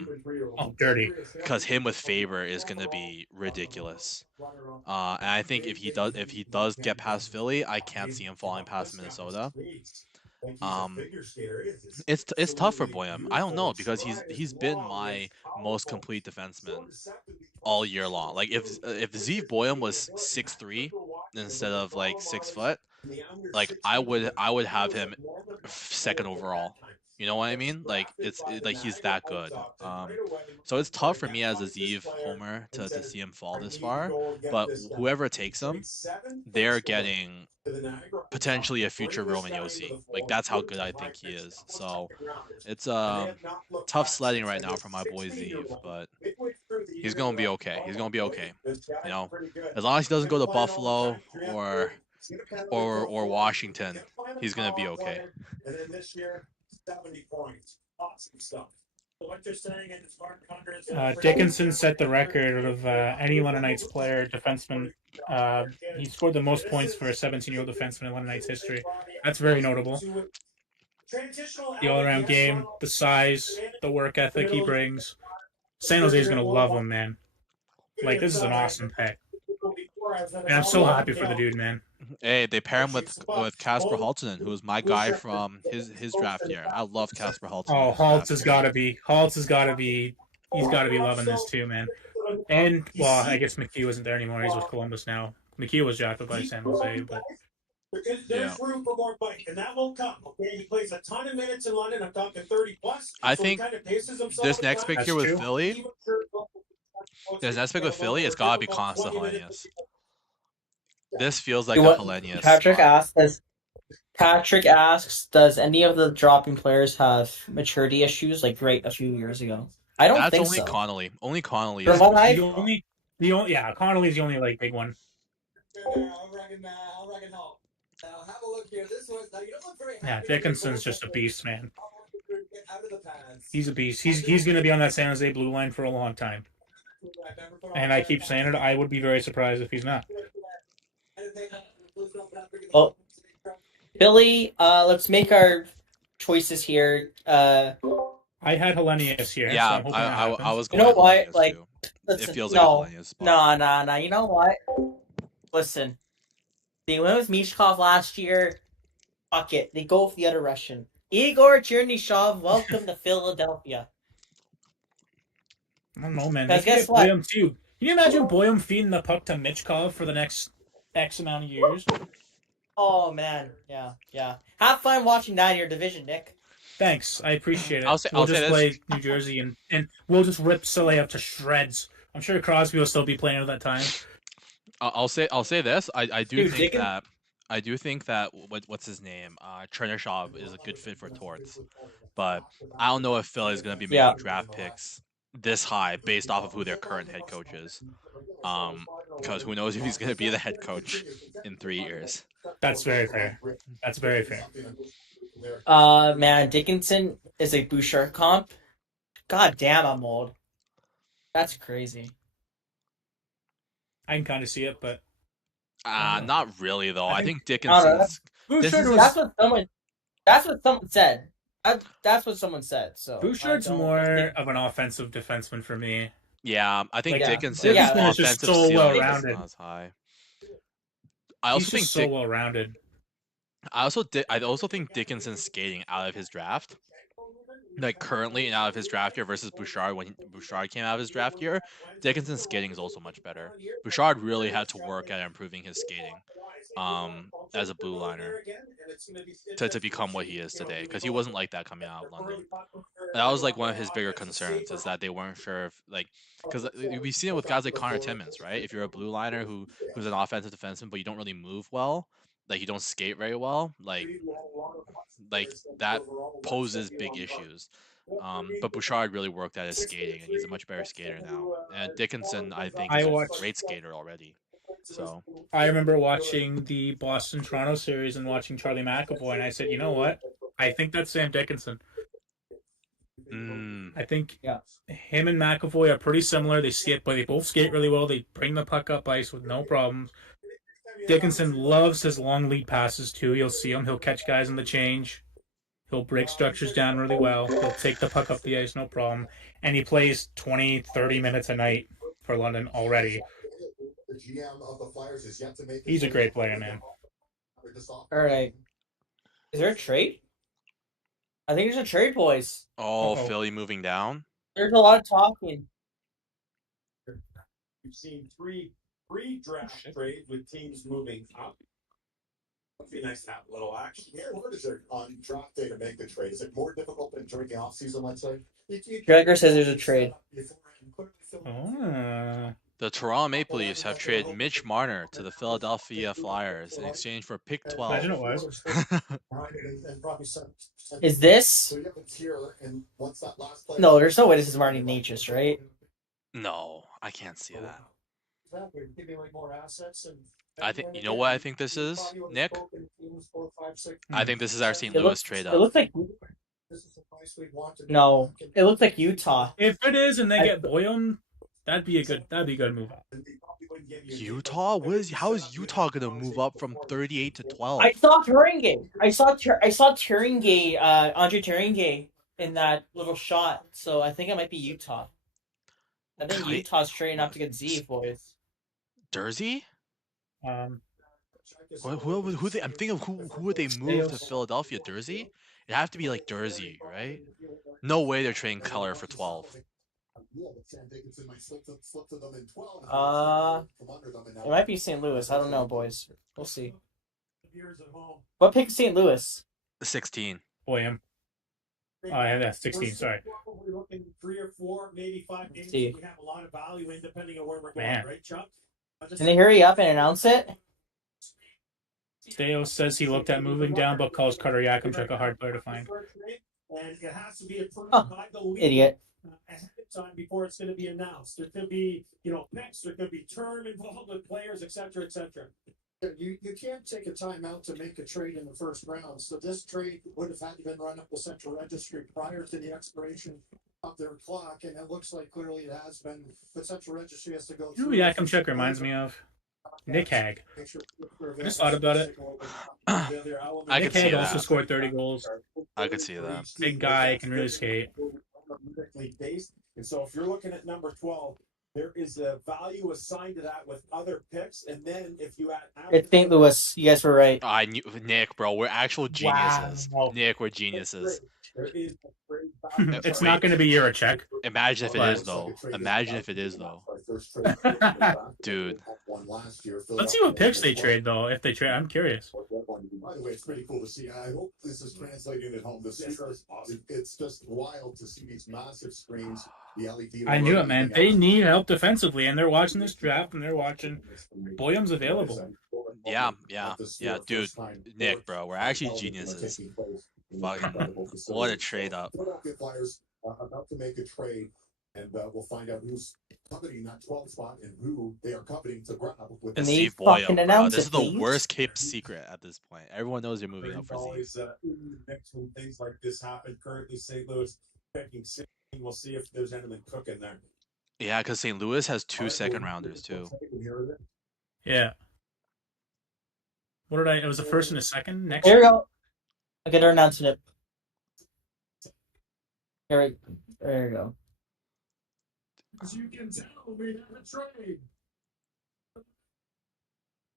dirty. Because him with Faber is going to be ridiculous. And I think if he does get past Philly, I can't see him falling past Minnesota. It's tough for Boyum. I don't know, because he's been my most complete defenseman all year long. Like, if Zeev Boyum was 6'3" instead of like 6 foot, like I would have him second overall. You know what I mean? Like, like he's that good. So it's tough for me as a Zeev homer to see him fall this far. But whoever takes him, they're getting potentially a future Roman Yossi. Like, that's how good I think he is. So it's tough sledding right now for my boy Zeev, but he's gonna be okay. He's gonna be okay. As long as he doesn't go to Buffalo or or Washington, he's gonna be okay. And then this year, 70 points. Awesome stuff. So what you're saying is Mark Hunter Dickinson set the record of any London Knights player, defenseman. He scored the most points for a 17-year-old defenseman in London Knights history. That's very notable. The all-around game, the size, the work ethic he brings. San Jose's going to love him, man. Like, this is an awesome pick. And I'm so happy for the dude, man. Hey, they pair him with Kasper Halttunen, who was my guy from his draft year. I love Kasper Halttunen. Oh, Haltz has got to be. He's got to be loving this too, man. And well, I guess McHugh isn't there anymore. He's with Columbus now. McHugh was drafted by San Jose, but because there's room for more bite, and that will come. Okay, he plays a ton of minutes in London. I'm talking 30 plus. I think this next pick here with Philly, it's got to be Constantine Helenius. This feels like a Helenius. Patrick asks, does any of the dropping players have maturity issues like a few years ago? I don't think so. That's only Connolly. Only Connolly. Connolly's the only like big one. Yeah, Dickinson's just a beast, man. He's a beast. He's going to be on that San Jose blue line for a long time. And I keep saying it, I would be very surprised if he's not. Well, Billy, let's make our choices here. I had Helenius here. Yeah, so I was going. You know what? Like, listen, it feels like Helenius. No. You know what? Listen, they went with Mishkov last year. Fuck it. They go with the other Russian. Igor Chernyshov, welcome to Philadelphia. I don't know, man. Because guess what? Boyum too. Can you imagine Boyum feeding the puck to Michkov for the next X amount of years? Oh, man. Yeah. Have fun watching that in your division, Nick. Thanks. I appreciate it. I'll just play New Jersey and we'll just rip Soleil up to shreds. I'm sure Crosby will still be playing at that time. I'll say this. I do think that what's his name? Chernyshov is a good fit for Torts. But I don't know if Philly's going to be making draft picks this high based off of who their current head coach is. Because who knows if he's going to be the head coach in 3 years. That's very fair. Man, Dickinson is a Bouchard comp. God damn, I'm old. That's crazy. I can kind of see it, but not really though. I think Dickinson's. That's what someone said. That's what someone said. So Bouchard's more of an offensive defenseman for me. Yeah, I think Dickinson's offensive so ceiling well-rounded. is not as high. I also think so well-rounded. I also think Dickinson's skating out of his draft, like currently and out of his draft year versus Bouchard when Bouchard came out of his draft year, Dickinson's skating is also much better. Bouchard really had to work at improving his skating, as a blue liner, to become what he is today, because he wasn't like that coming out of London. That was like one of his bigger concerns, is that they weren't sure if, like, because we've seen it with guys like Connor Timmins, right? If you're a blue liner who's an offensive defenseman but you don't really move well, like you don't skate very well, like that poses big issues. But Bouchard really worked at his skating, and he's a much better skater now. And Dickinson, I think, is a great skater already. So I remember watching the Boston-Toronto series and watching Charlie McAvoy, and I said, you know what? I think that's Sam Dickinson. I think him and McAvoy are pretty similar. They both skate really well. They bring the puck up ice with no problems. Dickinson loves his long lead passes too. You'll see him. He'll catch guys in the change. He'll break structures down really well. He'll take the puck up the ice, no problem. And he plays 20, 30 minutes a night for London already. He's a great player, man. All right. Is there a trade? I think there's a trade, boys. Oh, Philly moving down? There's a lot of talking. We've seen three draft trades with teams moving up. It'd be nice to have a little action. Yeah, what is it on draft day to make the trade? Is it more difficult than during the offseason, let's say? Gregor says there's a trade. The Toronto Maple Leafs have traded Mitch Marner to the Philadelphia Flyers in exchange for pick 12. Imagine it was. Is this? No, there's no way this is Marty Natchez, right? No, I can't see that. I think you know what I think this is, Nick. I think this is our St. It Louis looks. trade It up. looks like. No, it looks like Utah. If it is, and they get Boyum, that'd be a good move. Utah? How is Utah gonna move up from 38 to 12? I saw Turingay. I saw Turingay, Andre Turingay in that little shot. So I think it might be Utah. I think Utah's trading up to get Z, boys. Jersey? Um, Who they? I'm thinking of who would they move to Philadelphia? Jersey? It have to be like Jersey, right? No way they're trading Color for 12. It might be St. Louis. I don't know, boys. We'll see. What pick is St. Louis? 16. Boyum. Oh, I have that 16. Sorry. Probably looking 3 or 4, maybe 5 games. See. We have a lot of value in depending on where we're going, Man. right, Chuck? Can they hurry up and announce it? Deo says he looked at moving down, but calls Carter Yakimchuk a hard player to find. And it has to be approved Huh. by the league Idiot. ahead of time before it's going to be announced. There could be, picks. There could be term involved with players, et cetera, et cetera. You can't take a timeout to make a trade in the first round. So this trade would have had to been run up the Central Registry prior to the expiration of their clock, and it looks like clearly it has been. The Central Registry has to go Who through. Yakimchuk reminds me of? Nick Hag. I just thought about it. I Nick could see Hag also that. scored 30 goals. I could see that. Big guy, can really skate. And so if you're looking at number 12, there is a value assigned to that with other picks. And then if you add... It's St. Louis. You guys were right. I knew Nick, bro. We're actual geniuses. Wow. Nick, we're geniuses. There is a great value. It's not going to be Juracek. Imagine if it But- is though. Imagine if it is though. Dude. Let's see what picks they trade, though. If they trade, I'm curious. By the way, it's pretty cool to see. I hope this is translating at home. It's just wild to see these massive screens. The LED. I knew it, man. They need help defensively, and they're watching this draft, and they're watching Boyum's available. Yeah, dude. Nick, bro. We're actually geniuses. Fucking what a trade up. Philadelphia Flyers about to make a trade, and we'll find out who's coveting that 12th spot and who they are coveting to grab with And the they Steve Boyum, fucking bro. announce This it, is the please. worst kept secret at this point. Everyone knows you're moving up for Steve. Always in the mix when things like this happen. Currently, St. Louis picking 16. We'll see if there's anything cooking there. Yeah, because St. Louis has 2 second rounders too. Yeah. What did I? It was the first and the second. Next. There you go. Okay, they're announcing it. There you go. As you can tell, we have a trade.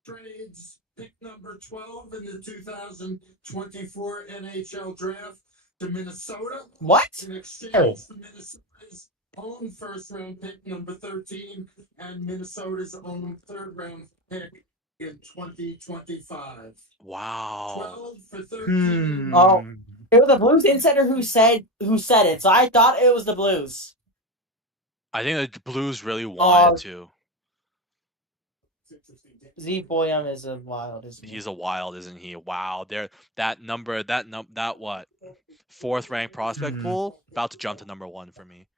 Trades pick number 12 in the 2024 NHL draft to Minnesota. What? In exchange Oh. for Minnesota's own first round pick number 13 and Minnesota's own third round pick in 2025. Wow. 12 for 13. Oh. It was the Blues insider who said it, so I thought it was the Blues. I think the Blues really wanted to. Z Boyum is a wild, isn't he? He's a wild, isn't he? Wow. That what? 4th ranked prospect pool about to jump to number 1 for me.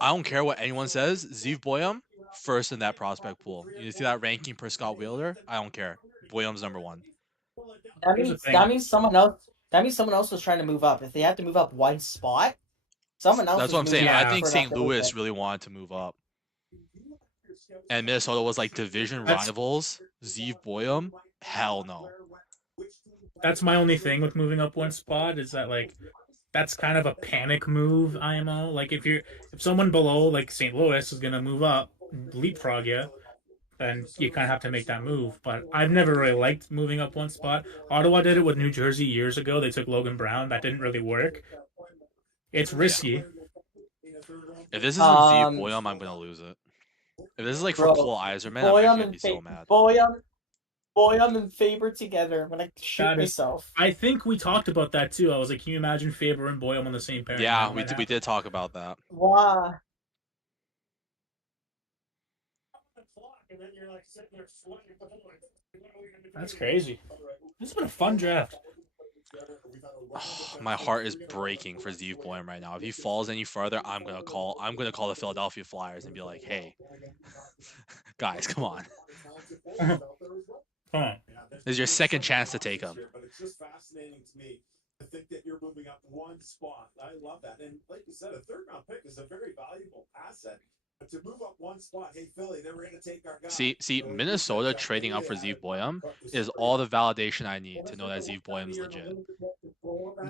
I don't care what anyone says. Zeev Boyum, first in that prospect pool. You see that ranking per Scott Wheeler? I don't care. Boyum's number 1. That means someone else was trying to move up. If they had to move up one spot, someone else. That's what I'm saying. Yeah. I think for St. that Louis movement. really wanted to move up. And Minnesota was like division rivals. Zeev Boyum? Hell no. That's my only thing with moving up one spot is that that's kind of a panic move, IMO. Like if someone below like St. Louis is gonna move up, leapfrog you, then you kind of have to make that move. But I've never really liked moving up one spot. Ottawa did it with New Jersey years ago. They took Logan Brown. That didn't really work. It's risky. If this isn't Zeev Boyum, I'm gonna lose it. If this is like for Cole Eiserman, I'm actually gonna be so mad. Boyum and Faber together. When I shoot myself. I think we talked about that too. I was like, can you imagine Faber and Boyum on the same pair? Yeah, we did talk about that. Wow. That's crazy. This has been a fun draft. My heart is breaking for Steve Boyum right now. If he falls any further, I'm gonna call the Philadelphia Flyers and be like, hey, guys, come on. Come on. This is your second chance to take him. But it's just fascinating to me to think that you're moving up one spot. I love that. And like you said, a third round pick is a very valuable asset. But to move up one spot, hey Philly, they were going to take our guy. See, Minnesota trading up for Steve Boyum is all the validation I need to know that Steve Boyum's legit.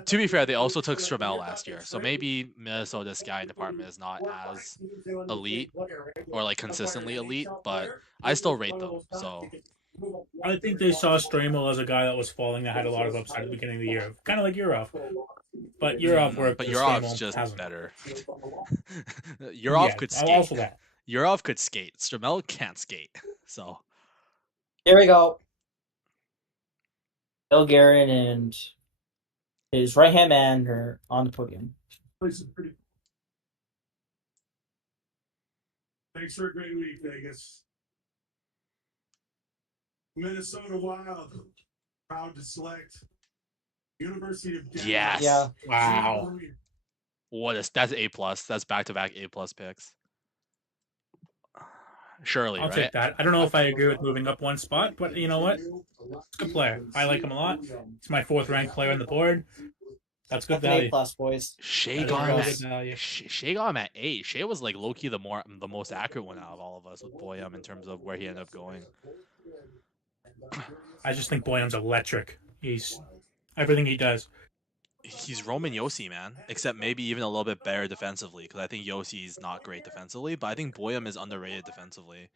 To be fair, they also took Stramel last year, so maybe Minnesota's scouting department is not as elite or like consistently elite, but I still rate them. So I think they saw Stramel as a guy that was falling that had a lot of upside at the beginning of the year, kind of like Yurov. But Yurov worked. But with Yurov's Stramel just hasn't. better. Yurov could skate. Also that. Yurov could skate. Stramel can't skate. So Here we go. Bill Guerin and his right hand man are on the podium. Thanks for a great week, Vegas. Minnesota Wild, proud to select University of Denver. yes. Yeah. Wow. That's A+. That's back-to-back A+ picks. Surely, I'll right? take that. I don't know if I agree with moving up one spot, but you know what? It's a good player. I like him a lot. He's my 4th ranked player on the board. That's good That's an value. A+, boys. Shea That is got him really at good value. Shea got him at 8. Shea was like low-key the most accurate one out of all of us with Boyum in terms of where he ended up going. I just think Boyum's electric. He's everything he does. He's Roman Yossi, man. Except maybe even a little bit better defensively, because I think Yossi's not great defensively, but I think Boyum is underrated defensively.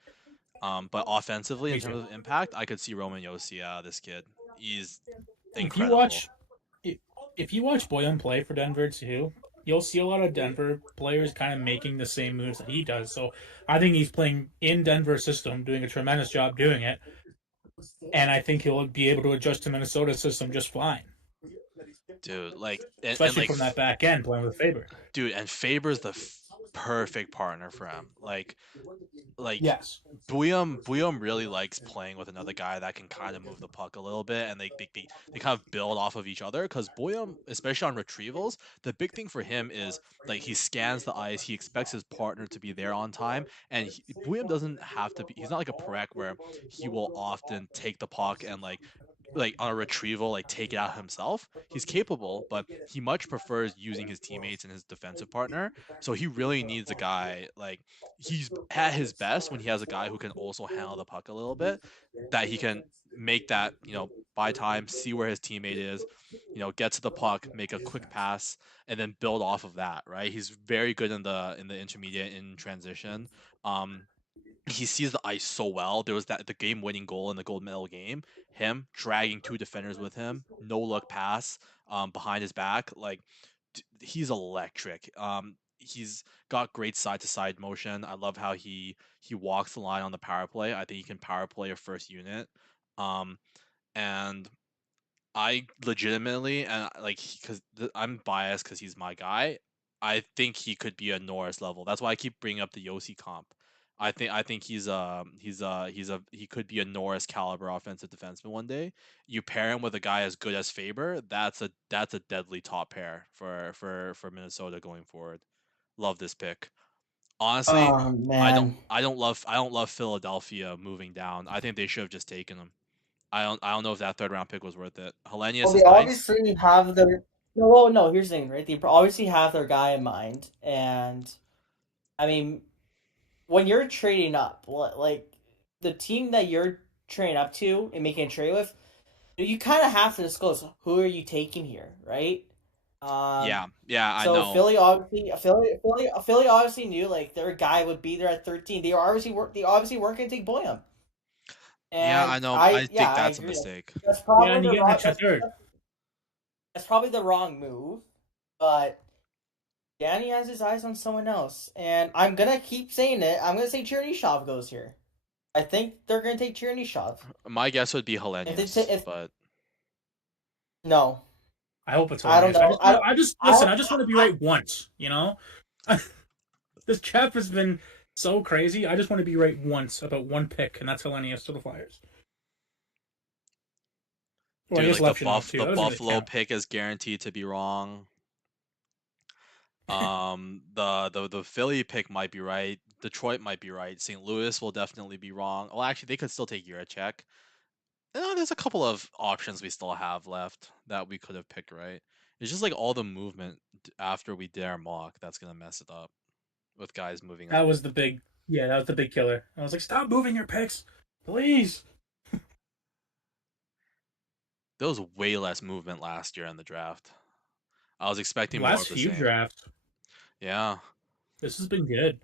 But offensively, in terms of impact, I could see Roman Yossi out of this kid. He's incredible. If you watch Boyum play for Denver too, you'll see a lot of Denver players kind of making the same moves that he does. So I think he's playing in Denver's system, doing a tremendous job doing it. And I think he'll be able to adjust to Minnesota's system just fine. Dude, Especially from that back end playing with Faber. Dude, and Faber's the perfect partner for him. Yes. Buyum really likes playing with another guy that can kind of move the puck a little bit, and they kind of build off of each other. Because Buyum, especially on retrievals, the big thing for him is like he scans the ice, he expects his partner to be there on time, and Buyum doesn't have to be. He's not like a Perek where he will often take the puck and like on a retrieval, like take it out himself. He's capable, but he much prefers using his teammates and his defensive partner. So he really needs a guy like he's at his best when he has a guy who can also handle the puck a little bit, that he can make that, buy time, see where his teammate is, get to the puck, make a quick pass, and then build off of that, right? He's very good in the intermediate in transition. He sees the ice so well. There was the game-winning goal in the gold medal game. Him dragging 2 defenders with him, no look pass, behind his back. Like, he's electric. He's got great side-to-side motion. I love how he walks the line on the power play. I think he can power play a first unit. And I legitimately, and because I'm biased because he's my guy, I think he could be a Norris level. That's why I keep bringing up the Yossi comp. I think he could be a Norris caliber offensive defenseman one day. You pair him with a guy as good as Faber, that's a deadly top pair for Minnesota going forward. Love this pick. Honestly, Oh, man. I don't love Philadelphia moving down. I think they should have just taken him. I don't know if that 3rd round pick was worth it. Hellenius Well, is they nice. obviously have their no. Here's the thing, right? They obviously have their guy in mind, and I mean, when you're trading up, like the team that you're trading up to and making a trade with, you kind of have to disclose who are you taking here, right? Yeah, I So know. Philly obviously knew like their guy would be there at 13. They obviously weren't going to take Boyum. Yeah, And I know. I think I that's a agree. mistake. That's probably and you the get an wrong. extra third. That's probably the wrong move, but Danny has his eyes on someone else, and I'm gonna keep saying it. I'm gonna say Chernyshov goes here. I think they're gonna take Chernyshov. My guess would be Hellenius, but no. I hope it's I don't hilarious. know. I just want to be right once, This chap has been so crazy. I just want to be right once about one pick, and that's Hellenius to the Flyers. Well, I Dude, guess like left should know too. the That doesn't really Buffalo count. pick is guaranteed to be wrong. The Philly pick might be right. Detroit might be right. St. Louis will definitely be wrong. Well, actually, they could still take Juracek. There's a couple of options we still have left that we could have picked right. It's just like all the movement after we did our mock that's gonna mess it up with guys moving That up. was the big, yeah, that was the big killer. I was like, stop moving your picks, please. There was way less movement last year in the draft. I was expecting more Last of the few same. drafts, Yeah. this has been good.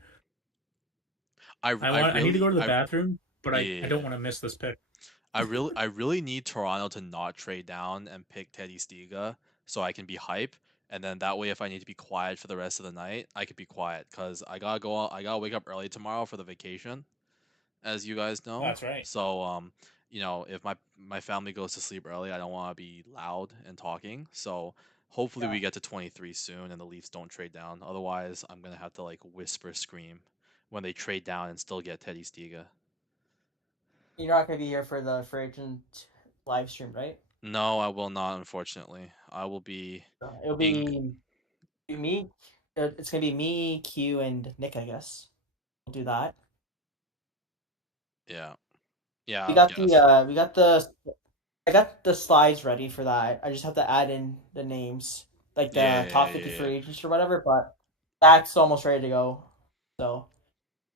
I need to go to the bathroom, but I don't want to miss this pick. I really need Toronto to not trade down and pick Teddy Stiga so I can be hype, and then that way if I need to be quiet for the rest of the night, I could be quiet because I gotta wake up early tomorrow for the vacation, as you guys know. Oh, that's right. So if my family goes to sleep early, I don't want to be loud and talking. So hopefully we get to 23 soon and the Leafs don't trade down. Otherwise, I'm gonna have to like whisper scream when they trade down and still get Teddy Stiga. You're not gonna be here for the free agent live stream, right? No, I will not. Unfortunately, I will be. It'll be me. It's gonna be me, Q, and Nick. I guess we'll do that. Yeah. Yeah. We got the I got the slides ready for that. I just have to add in the names, like the top 50 free agents or whatever. But that's almost ready to go. So,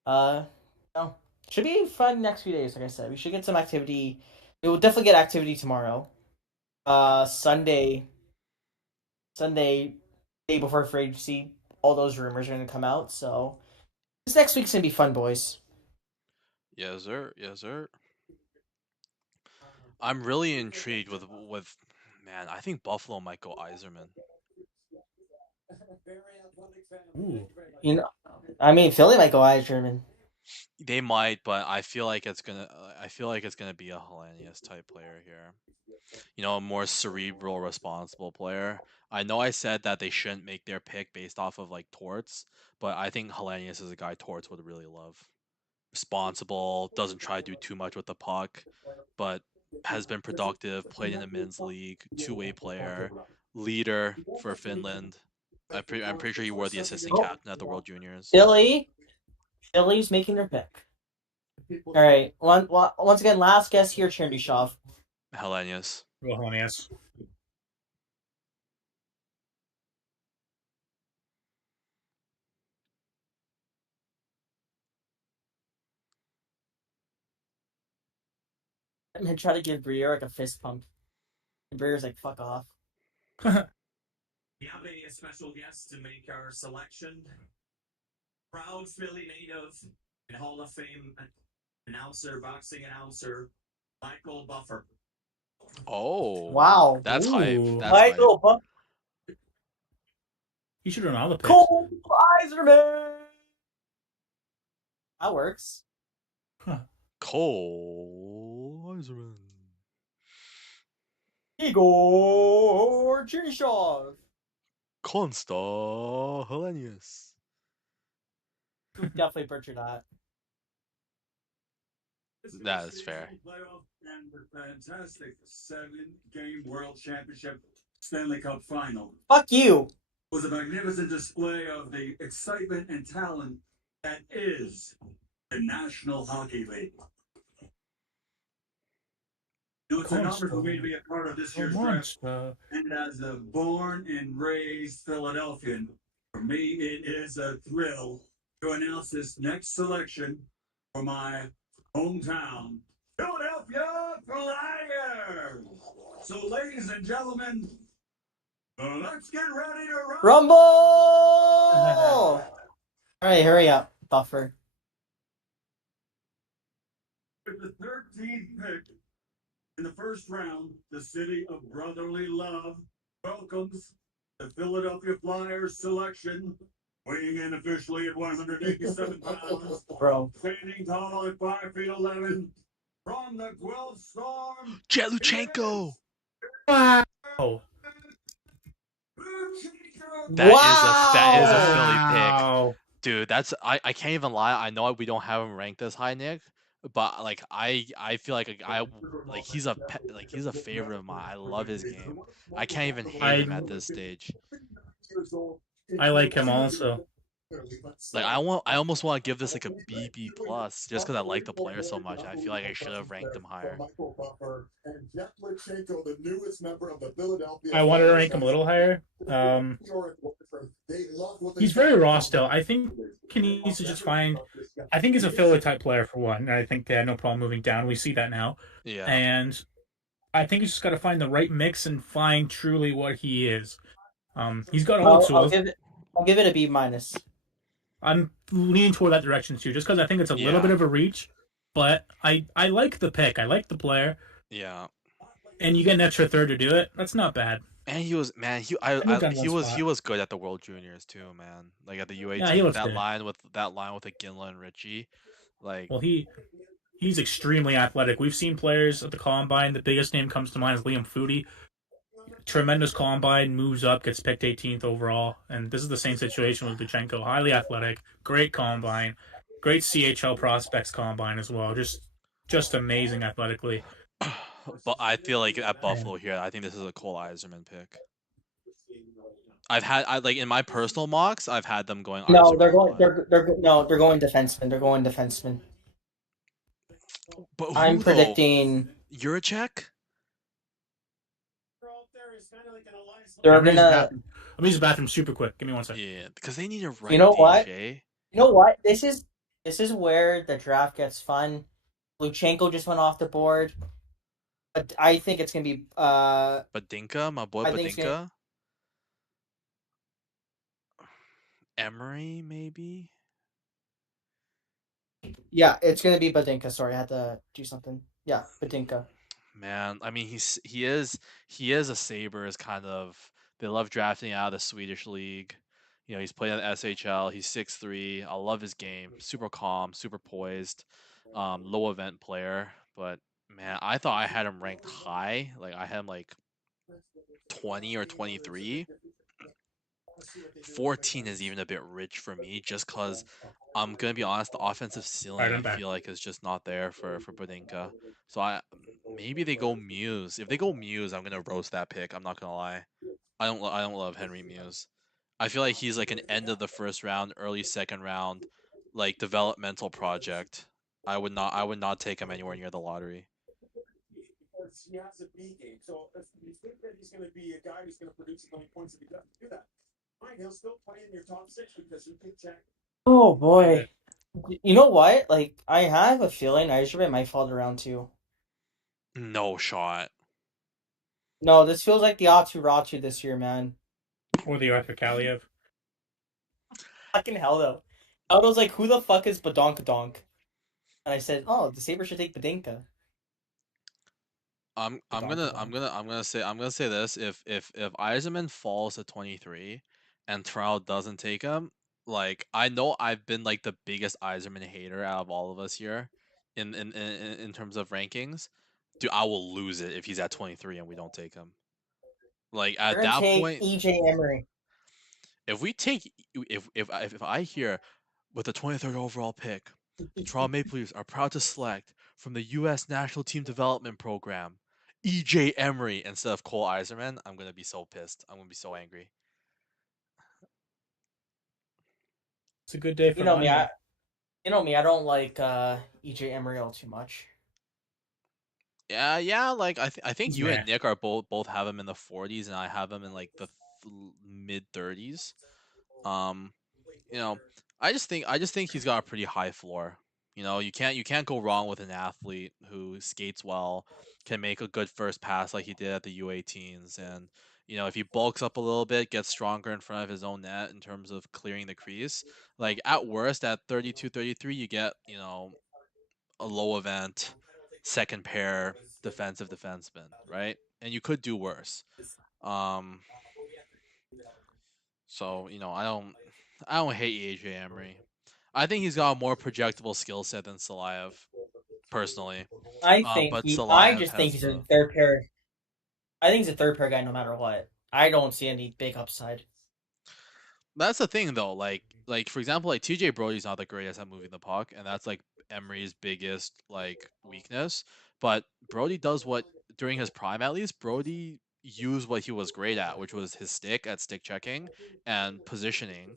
no, should be fun next few days. Like I said, we should get some activity. We will definitely get activity tomorrow. Sunday, day before free agency, all those rumors are gonna come out. So, this next week's gonna be fun, boys. Yes, sir. Yes, sir. I'm really intrigued with man. I think Buffalo might go Yzerman. Ooh. You know, I mean, Philly might go German. They might, but I feel like it's gonna be a Hellenius type player here. A more cerebral, responsible player. I know I said that they shouldn't make their pick based off of like Torts, but I think Hellenius is a guy Torts would really love. Responsible, doesn't try to do too much with the puck, but has been productive, played in the men's league, two-way player, leader for Finland. I'm pretty sure he wore the assistant captain at the World Juniors. Philly's making their pick. All right. Once again, last guess here, Chernyshov. Hellenius. Hellenius. I'm gonna try to give Briere like a fist pump. And Briere's like, fuck off. We have a special guest to make our selection. Proud Philly native and Hall of Fame boxing announcer, Michael Buffer. Oh. Wow. That's hype. That's Michael Buffer. He should run all the picks. Cole Yzerman. That works. Huh. Cole Yzerman. Igor Chernyshov. Konsta Hellenius. Definitely butchered that. That is fair. Playoff and the fantastic 7-game World Championship Stanley Cup Final. Fuck you. Was a magnificent display of the excitement and talent that is the National Hockey League. It's an honor for me to be a part of this year's draft. And as a born and raised Philadelphian, for me it is a thrill to announce this next selection for my hometown, Philadelphia Flyers. So, ladies and gentlemen, let's get ready to rumble! All right, hurry up, Buffer. With the 13th pick in the first round, the city of brotherly love welcomes the Philadelphia Flyers selection, weighing in officially at 187 pounds, bro, standing tall at 5'11", from the Guelph Storm, Jeluchenko. Wow. That is a Philly pick. Dude, I can't even lie. I know we don't have him ranked this high, Nick, but like I feel like he's he's a favorite of mine. I love his game. I can't even hate him at this stage. I like him also. Like I almost want to give this like a B plus just because I like the player so much. I feel like I should have ranked him higher. I wanted to rank him a little higher. He's very raw still. I think he needs to just find. I think he's a filler type player for one, and I think they had no problem moving down. We see that now, Yeah. and I think he's just got to find the right mix and find truly what he is. He's got all the tools. I'll give it a B minus. I'm leaning toward that direction too, just because I think it's a little bit of a reach, but I like the pick. I like the player. Yeah. And you get an extra third to do it. That's not bad. And he was good at the World Juniors too, man. Like at the U18, yeah, that line with Iginla and Richie, like. Well, he's extremely athletic. We've seen players at the Combine. The biggest name comes to mind is Liam Foudy. Tremendous Combine, moves up, gets picked 18th overall, and this is the same situation with Luchenko. Highly athletic, great Combine, great CHL prospects Combine as well. Just amazing athletically. But I feel like at Buffalo here, I think this is a Cole Eiserman pick. I like in my personal mocks, I've had them going. No, they're going defenseman. They're going defenseman. But I'm predicting Juracek. They're gonna. I'm use the bathroom super quick. Give me 1 second. Yeah, because they need to write. You know what? DJ. You know what? This is where the draft gets fun. Luchenko just went off the board, but I think it's gonna be Badinka, my boy Badinka. Emery, maybe. Yeah, it's gonna be Badinka. Sorry, I had to do something. Yeah, Badinka. Man, I mean, he is a Sabres kind of. They love drafting out of the Swedish league. You know, he's played in the SHL. He's 6'3". I love his game. Super calm, super poised, low event player. But man, I thought I had him ranked high. Like I had him like 20 or 23. 14 is even a bit rich for me, just because I'm gonna be honest, the offensive ceiling I feel like is just not there for Badinka. So maybe they go Muse. If they go Muse, I'm gonna roast that pick. I'm not gonna lie. I don't love Henry Muse. I feel like he's like an end of the first round, early second round, like developmental project. I would not take him anywhere near the lottery. He has a B game, so if you think that he's going to be a guy who's going to produce as many points if he doesn't do that, fine, he'll still play in your top 6 because he can check. Oh boy, you know what? Like I have a feeling Eiserman might fall to round 2. No shot. No, this feels like the Atu Ratu this year, man. Or the Arthur Kaliev. Fucking hell, though. I was like, who the fuck is Badonkadonk? And I said, oh, the Sabres should take Badinka. I'm gonna say this. If Eiserman falls to 23 and Toronto doesn't take him, like I know I've been like the biggest Eiserman hater out of all of us here in terms of rankings. Dude, I will lose it if he's at 23 and we don't take him. Like at that point, EJ Emery. If we take if I hear with the 23rd overall pick, the Toronto Maple Leafs are proud to select from the U.S. National Team Development Program EJ Emery instead of Cole Eiserman, I'm gonna be so pissed. I'm gonna be so angry. It's a good day for me. I don't like EJ Emery all too much. Yeah. Like I think you and Nick are both have him in the 40s, and I have him in like the mid 30s. You know, I just think he's got a pretty high floor. You know, you can't go wrong with an athlete who skates well, can make a good first pass like he did at the U18s, and you know, if he bulks up a little bit, gets stronger in front of his own net in terms of clearing the crease, like at worst at 32, 33, you get, you know, a low event second pair defensive defenseman, right? And you could do worse. So, you know, I don't hate AJ Emery. I think he's got a more projectable skill set than Salayev, personally. I just think he's a third pair. I think he's a third pair guy no matter what. I don't see any big upside. That's the thing though, like for example, like TJ Brody's not the greatest at moving the puck, and that's like Emery's biggest like weakness. But Brody does what during his prime at least. Brody used what he was great at, which was his stick checking and positioning,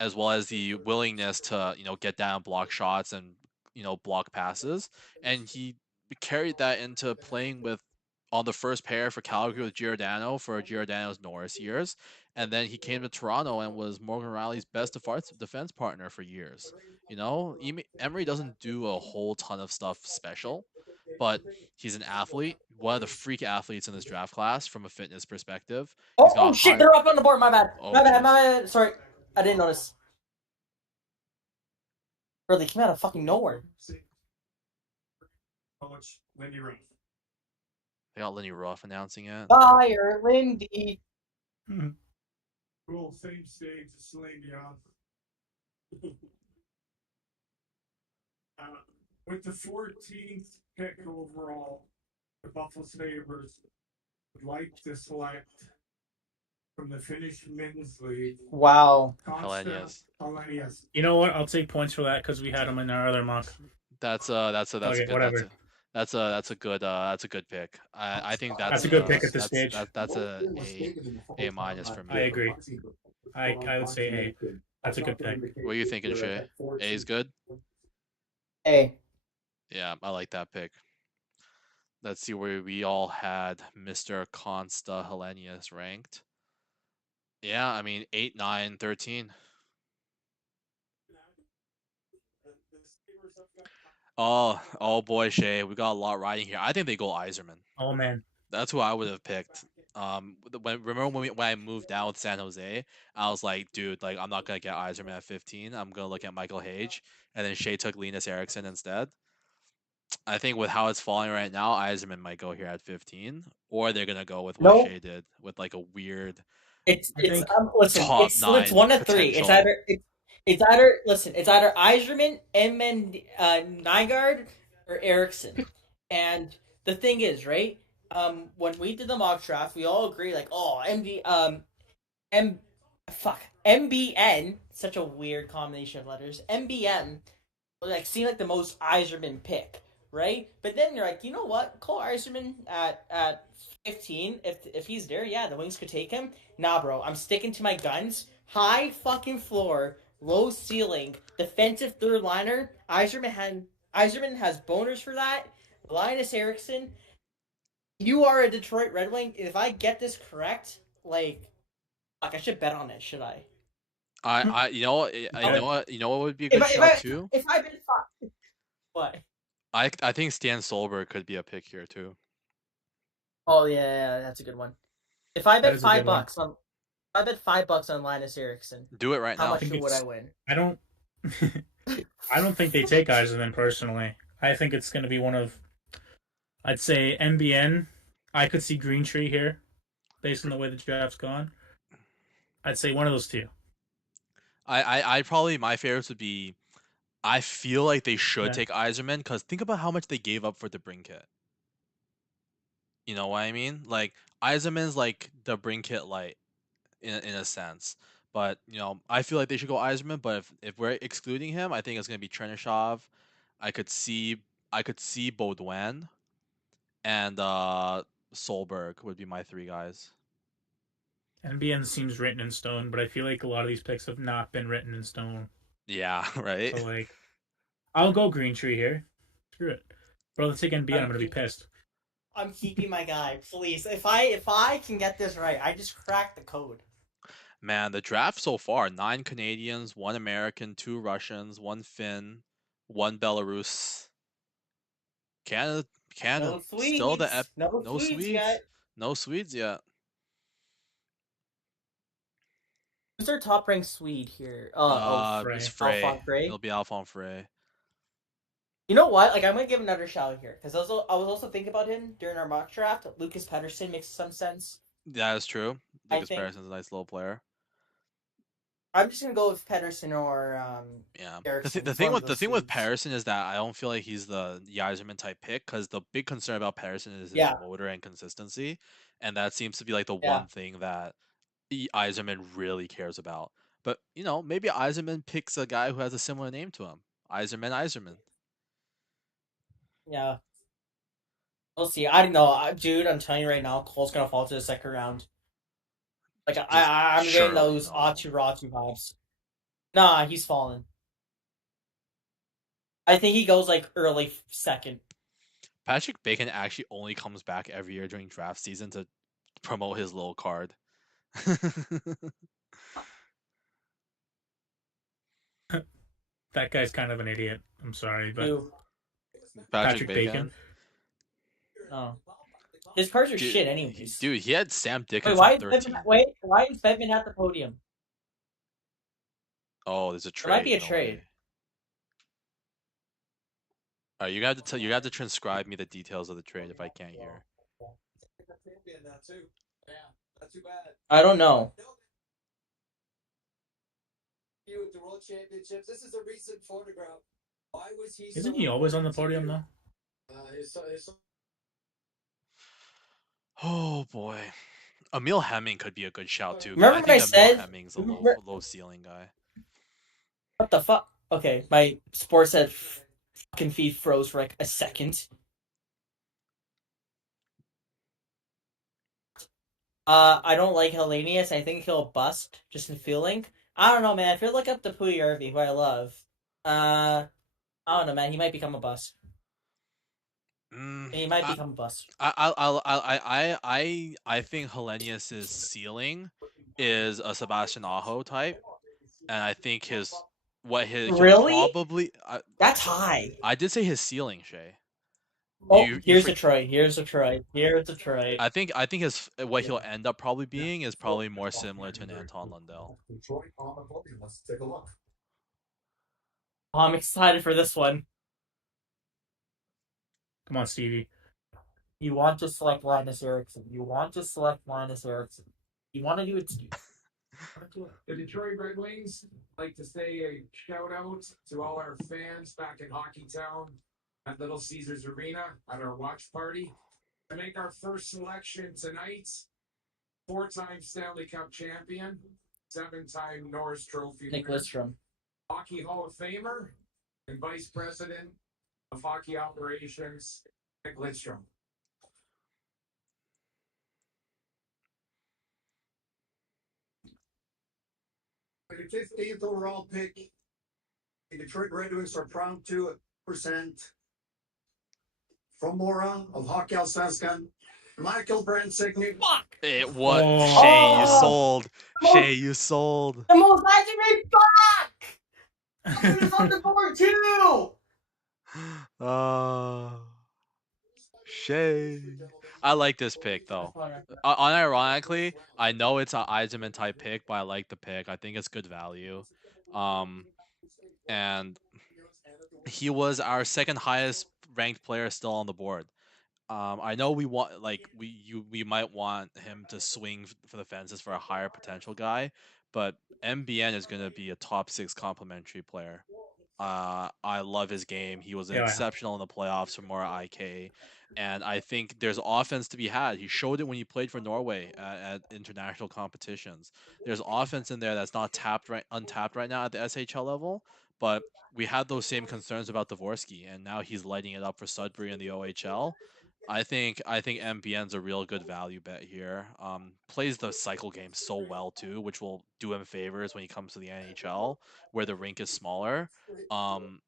as well as the willingness to get down, block shots, and block passes. And he carried that into playing with on the first pair for Calgary with Giordano for Giordano's Norris years, and then he came to Toronto and was Morgan Riley's best defense partner for years. Emery doesn't do a whole ton of stuff special, but he's an athlete, one of the freak athletes in this draft class from a fitness perspective. He's got shit! They're up on the board. My bad. Oh, my bad. geez. My bad. Sorry, I didn't notice. Bro, they came out of fucking nowhere. Coach Lindy Ruff. They got Lenny Ruff announcing it. Fire, Lindy. Cool, same stage as Celine Dion. With the 14th pick overall, the Buffalo Sabres would like to select from the Finnish Men's League. Wow. Hellenius. You know what? I'll take points for that because we had him in our other mock. That's a good whatever. That's a good pick. I think That's a good pick at this stage. That's a minus for me. I agree. I would say A. That's a good pick. What are you thinking, Shay? A is good? A. Yeah, I like that pick. Let's see where we all had Mr. Consta Hellenius ranked. Yeah, I mean 8, 9, 13. Oh boy, Shay, we got a lot riding here. I think they go Yzerman. Oh man, that's who I would have picked. Remember when I moved down with San Jose, I was like, dude, like I'm not gonna get Yzerman at 15. I'm gonna look at Michael Hage, and then Shay took Linus Eriksson instead. I think with how it's falling right now, Yzerman might go here at 15, or they're gonna go with what Shay did with like a weird. Listen, top it's 1 of 3. It's either Yzerman, Edmund Nygaard, or Eriksson. And the thing is, right? When we did the mock draft, we all agree like, oh, MBN, such a weird combination of letters. MBN, like seemed like the most Yzerman pick, right? But then you're like, you know what? Cole Yzerman at 15. If he's there, yeah, the Wings could take him. Nah, bro, I'm sticking to my guns. High fucking floor, low ceiling, defensive third liner. Yzerman has boners for that. Linus Eriksson. You are a Detroit Red Wing. If I get this correct, like, fuck, I should bet on it, should I? You know what would be a good shot too? If I bet what? I think Stan Solberg could be a pick here too. Oh yeah, that's a good one. If I bet $5 on, I bet $5 on Linus Eriksson. Do it right now. How much would I win? I don't think they take Yzerman personally. I think it's going to be one of, I'd say MBN. I could see Green Tree here, based on the way the draft's gone. I'd say one of those two. I probably my favorites would be. I feel like they should take Yzerman because think about how much they gave up for the Brinkett. You know what I mean? Like Yzerman's like the Brinkett light, in a sense. But I feel like they should go Yzerman. But if we're excluding him, I think it's gonna be Chernyshov. I could see Baudouin, and Solberg would be my 3 guys. NBN seems written in stone, but I feel like a lot of these picks have not been written in stone. Yeah, right. So like, I'll go Green Tree here. Screw it, bro. Let's take NBN. I'm gonna be pissed. I'm keeping my guy, please. If I can get this right, I just cracked the code. Man, the draft so far: 9 Canadians, 1 American, 2 Russians, 1 Finn, 1 Belarus. Canada, No Swedes. Still the no Swedes yet. No Swedes yet. Who's our top-ranked Swede here? It's Frey. Alphonse Frey. It'll be Alphonse Frey. You know what? Like, I'm gonna give another shout here because I was also thinking about him during our mock draft. Lucas Pettersson makes some sense. That is true. Lucas Pettersson's a nice little player. I'm just gonna go with Pettersson or Eriksson. The thing with Pettersson is that I don't feel like he's the Yzerman type pick because the big concern about Pettersson is his motor and consistency, and that seems to be like the one thing that Yzerman really cares about. But maybe Yzerman picks a guy who has a similar name to him. Yzerman. Yeah. We'll see. I don't know, dude. I'm telling you right now, Cole's gonna fall to the second round. Like I'm getting Surely those no. Ratu vibes. Nah, he's falling. I think he goes like early second. Patrick Bacon actually only comes back every year during draft season to promote his little card. That guy's kind of an idiot. I'm sorry, but Who? Patrick Patrick Bacon. Bacon. Oh. His cards are Dude, shit anyways. Dude, he had Sam Wait, Dickinson why is 13. Bettman at the podium? Oh, there's a trade. There might be a No trade. way. All right, you have to transcribe me the details of the trade if I can't hear. I don't know. With the World Championships, this is a recent photograph. Why was he? Isn't he always on the podium though? Oh boy, Emil Hemming could be a good shout too. Remember I when I think Emil said- Hemming's a remember- low ceiling guy. What the fuck? Okay, my sports at fucking feed froze for like a second. I don't like Hellenius. I think he'll bust just in feeling. I don't know, man. If you're looking up to Puyarvi, who I love, I don't know, man. He might become a bust. He might become a bust. I think Hellenius' ceiling is a Sebastian Aho type, and I think he'll Really? probably. That's high. I did say his ceiling, Shay. Oh, here's a Troy. Here's a Troy. Here's a Troy. I think what he'll end up probably being is probably more similar to an Anton Lundell. Let's take a look. Oh, I'm excited for this one. Come on, Stevie. You want to select Linus Erickson. You want to select Linus Erickson. You want to do it. The Detroit Red Wings like to say a shout out to all our fans back in Hockeytown at Little Caesars Arena at our watch party. To make our first selection tonight, 4-time Stanley Cup champion, 7-time Norris Trophy Nick winner, Lidstrom. Hockey Hall of Famer, and Vice President of Hockey Operations, Nick Lidstrom. The 15th overall pick, the Detroit Red Wings are proud to present from Mora of Hockey Allsvenskan, Michael Brent Signy. Fuck! It was Oh. Shay, you sold. Shay, you sold. The most legendary back! He was on the board too! Shay. I like this pick though. Unironically, I know it's an Eisenman type pick, but I like the pick. I think it's good value. And he was our second highest ranked player still on the board. I know we want we might want him to swing for the fences for a higher potential guy, but MBN is going to be a top 6 complementary player. I love his game. He was exceptional in the playoffs for more IK, and I think there's offense to be had. He showed it when he played for Norway at international competitions. There's offense in there that's not untapped right now at the SHL level, but we had those same concerns about Dvorsky, and now he's lighting it up for Sudbury in the OHL. I think MBN's a real good value bet here. Plays the cycle game so well too, which will do him favors when he comes to the NHL, where the rink is smaller.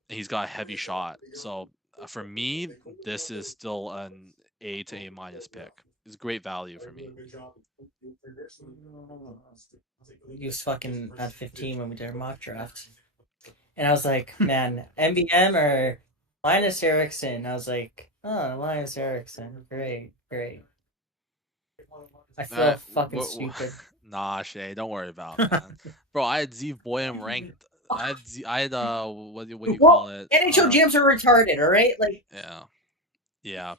He's got a heavy shot. So for me, this is still an A to A minus pick. It's great value for me. He was fucking at 15 when we did our mock draft. And I was like, man, MBM or Linus Erickson? I was like, oh, Linus Erickson. Great. I feel fucking stupid. Nah, Shay, don't worry about it, man. Bro, I had Zeev Boyum ranked. I had what do you call it? NHL GMs are retarded, all right? Like yeah.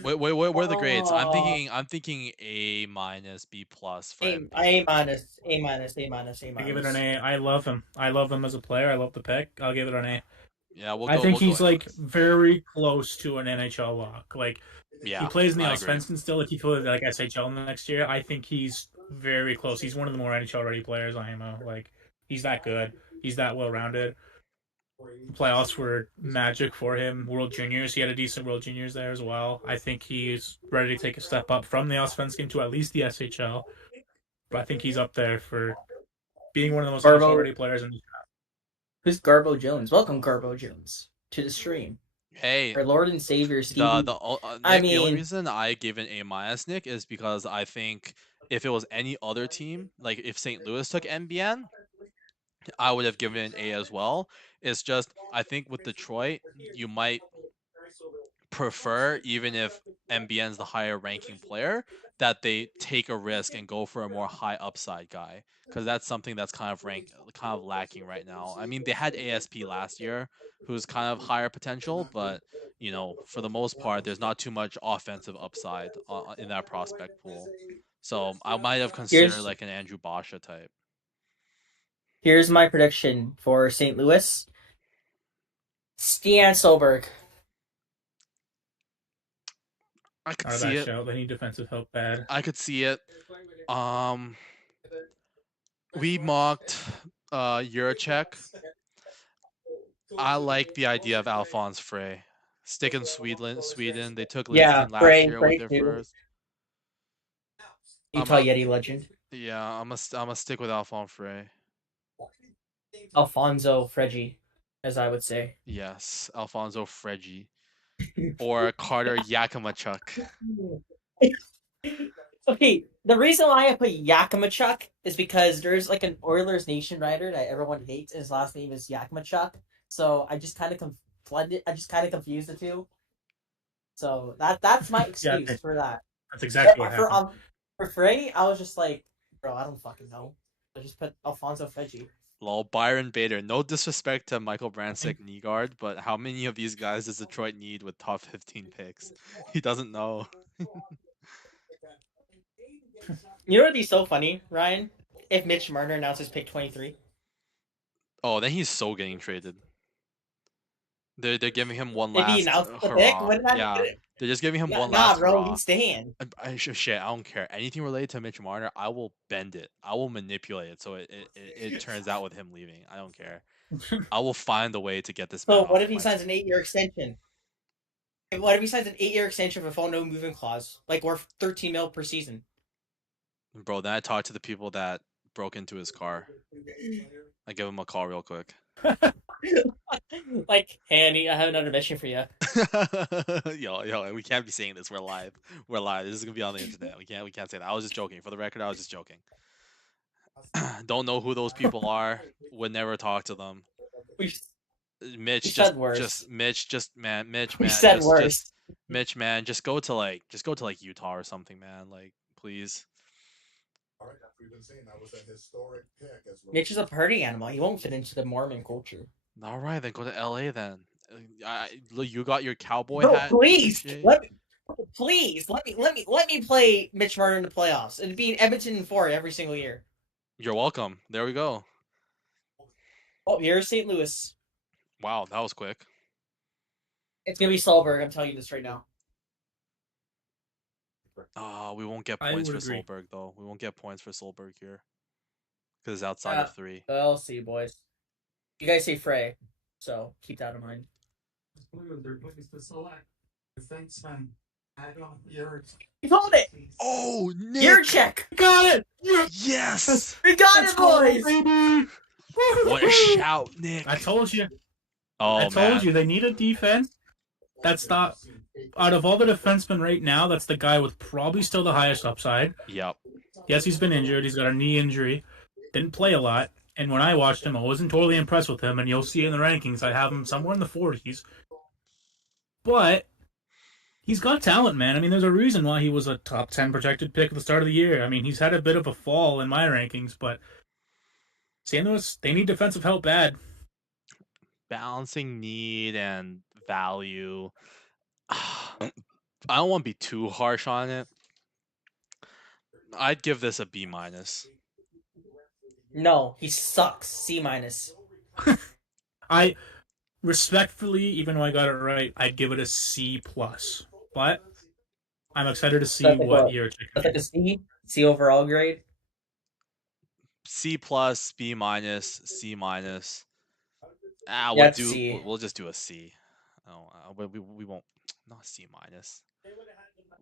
Where are the grades? I'm thinking A minus, B plus for MBN. A minus. I give it an A. I love him. I love him as a player. I love the pick. I'll give it an A. Yeah, I think he's like very close to an NHL lock. Like he plays in the Allsvenskan still. If he plays like SHL next year, I think he's very close. He's one of the more NHL ready players. He's that good. He's that well rounded. Playoffs were magic for him. World Juniors, he had a decent World Juniors there as well. I think he's ready to take a step up from the Allsvenskan to at least the SHL. But I think he's up there for being one of the most authority players in the draft. Who's Garbo Jones? Welcome, Garbo Jones, to the stream. Hey, Our Lord and Savior, Steve. Nick, the only reason I gave an A-, Nick, is because I think if it was any other team, like if St. Louis took NBN, I would have given it an A as well. It's just, I think with Detroit, you might prefer, even if NBN's the higher ranking player, that they take a risk and go for a more high upside guy, because that's something that's kind of lacking right now. I mean, they had ASP last year, who's kind of higher potential, but for the most part, there's not too much offensive upside in that prospect pool. So I might have considered like an Andrew Basha type. Here's my prediction for St. Louis. Stian Solberg. I could see it. Shout. They need defensive help bad. I could see it. We mocked Juracek. I like the idea of Alphonse Frey. Stick in Sweden. They took Lindsten last year with their first. Utah Yeti legend. Yeah, I'm a stick with Alphonse Frey. Alfonso Fregi, as I would say. Yes, Alfonso Fregi. Or Carter Yakimachuk. Okay, the reason why I put Yakimachuk is because there's like an Oilers Nation writer that everyone hates, and his last name is Yakimachuk. So I just kind of confused the two. So that's my excuse for that. That's exactly what happened. For Frey, I was just like, bro, I don't fucking know. I just put Alfonso Fregi. Lol, Byron Bader. No disrespect to Michael Bransick knee guard, but how many of these guys does Detroit need with top 15 picks? He doesn't know. You know what would be so funny, Ryan? If Mitch Marner announces pick 23. Oh, then he's so getting traded. They're giving him one last if he announced the hurrah. Pick, Yeah, they're just giving him one last bro, hurrah. he's staying. Shit, I don't care. Anything related to Mitch Marner, I will bend it. I will manipulate it so it turns out with him leaving. I don't care. I will find a way to get this. So what if he signs an 8-year extension? What if he signs an 8-year extension with a no moving clause, like worth $13 million per season? Bro, then I talk to the people that broke into his car. I give him a call real quick. Like, hey, Andy, I have another mission for you. yo, we can't be saying this. We're live. This is gonna be on the internet. We can't say that. I was just joking. For the record, I was just joking. Don't know who those people are. Would never talk to them. Mitch, Mitch, man, just go to like Utah or something, man. Like, please. Mitch is a party animal. He won't fit into the Mormon culture. All right, then go to LA then. You got your cowboy hat. Please, let me play Mitch Marner in the playoffs. It'd be in Edmonton and 4 every single year. You're welcome. There we go. Oh, here's St. Louis. Wow, that was quick. It's gonna be Solberg. I'm telling you this right now. We won't get points for Solberg though. We won't get points for Solberg here because it's outside of 3. We'll see, boys. You guys say Frey, so keep that in mind. Defensemen. You called it. Oh, Nick. Juracek. Got it. Yes. We got it, boys. What a shout, Nick. I told you. Oh, I told you they need a defense. That's not out of all the defensemen right now. That's the guy with probably still the highest upside. Yep. Yes, he's been injured. He's got a knee injury. Didn't play a lot. And when I watched him, I wasn't totally impressed with him. And you'll see in the rankings, I have him somewhere in the 40s. But he's got talent, man. I mean, there's a reason why he was a top 10 projected pick at the start of the year. I mean, he's had a bit of a fall in my rankings, but St. Louis, they need defensive help bad. Balancing need and value. I don't want to be too harsh on it. I'd give this a B-. No, he sucks. C-. I respectfully, even though I got it right, I'd give it a C+. But I'm excited to see what year. That's like a C? C overall grade? C+, B-, C-. Yeah, it's C. We'll just do a C. Oh, we won't, not C minus.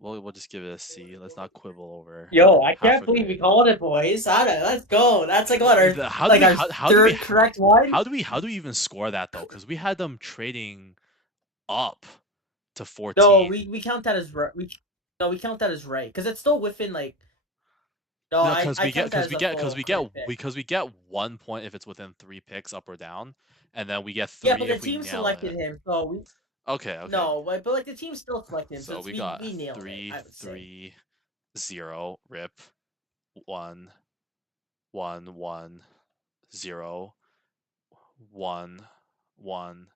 We'll just give it a C. Let's not quibble over. Yo, I half can't a believe we grade. called it, boys. Let's go. That's like what our How like do we our how do we third correct one. how do we even score that though? Because we had them trading up to 14. No, we count that as right. We count that as right because it's still within like. No, No, I count that as a full correct pick. because we get 1 point if it's within 3 picks up or down, and then we get 3 Yeah, but the if we team nail selected it. him, so we. Okay. No, but like the team still selected him, So so we got we nailed 3 it. I would say. 3 0 rip 1 1 1 0 1 1.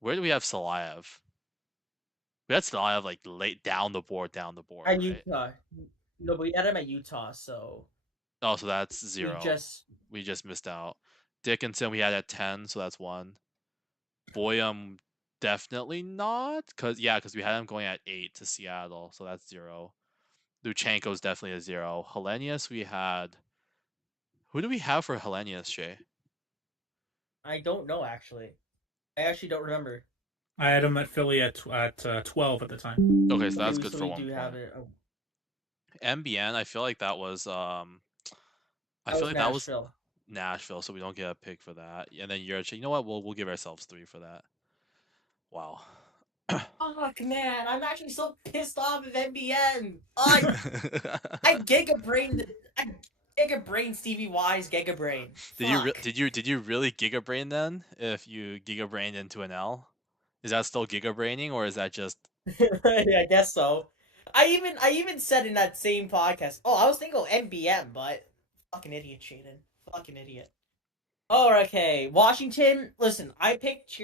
Where do we have Salayev? We had Salayev like late down the board, At right? Utah. No, but we had him at Utah, so. Oh, so that's 0. We We just missed out. Dickinson we had at 10, so that's 1. Boyum definitely not, because we had him going at 8 to Seattle, so that's 0. Luchenko's definitely a 0. Hellenius we had. Who do we have for Hellenius, Shay? I don't know actually. I actually don't remember. I had him at Philly at 12 at the time. Okay, so that's good so for we 1 do point. have it. MBN, I feel like that was That was Nashville, so we don't get a pick for that. And then Yurchik, you know what? We'll give ourselves 3 for that. Wow. Fuck, man, I'm actually so pissed off of NBN. I gigabrained Stevie Y's gigabrain. Did you really gigabrain then? If you gigabrained into an L, is that still gigabraining or is that just? I guess so. I even said in that same podcast. Oh, I was thinking of NBM, but fucking idiot, Shaden. Fucking idiot. Oh, okay. Washington. Listen, I picked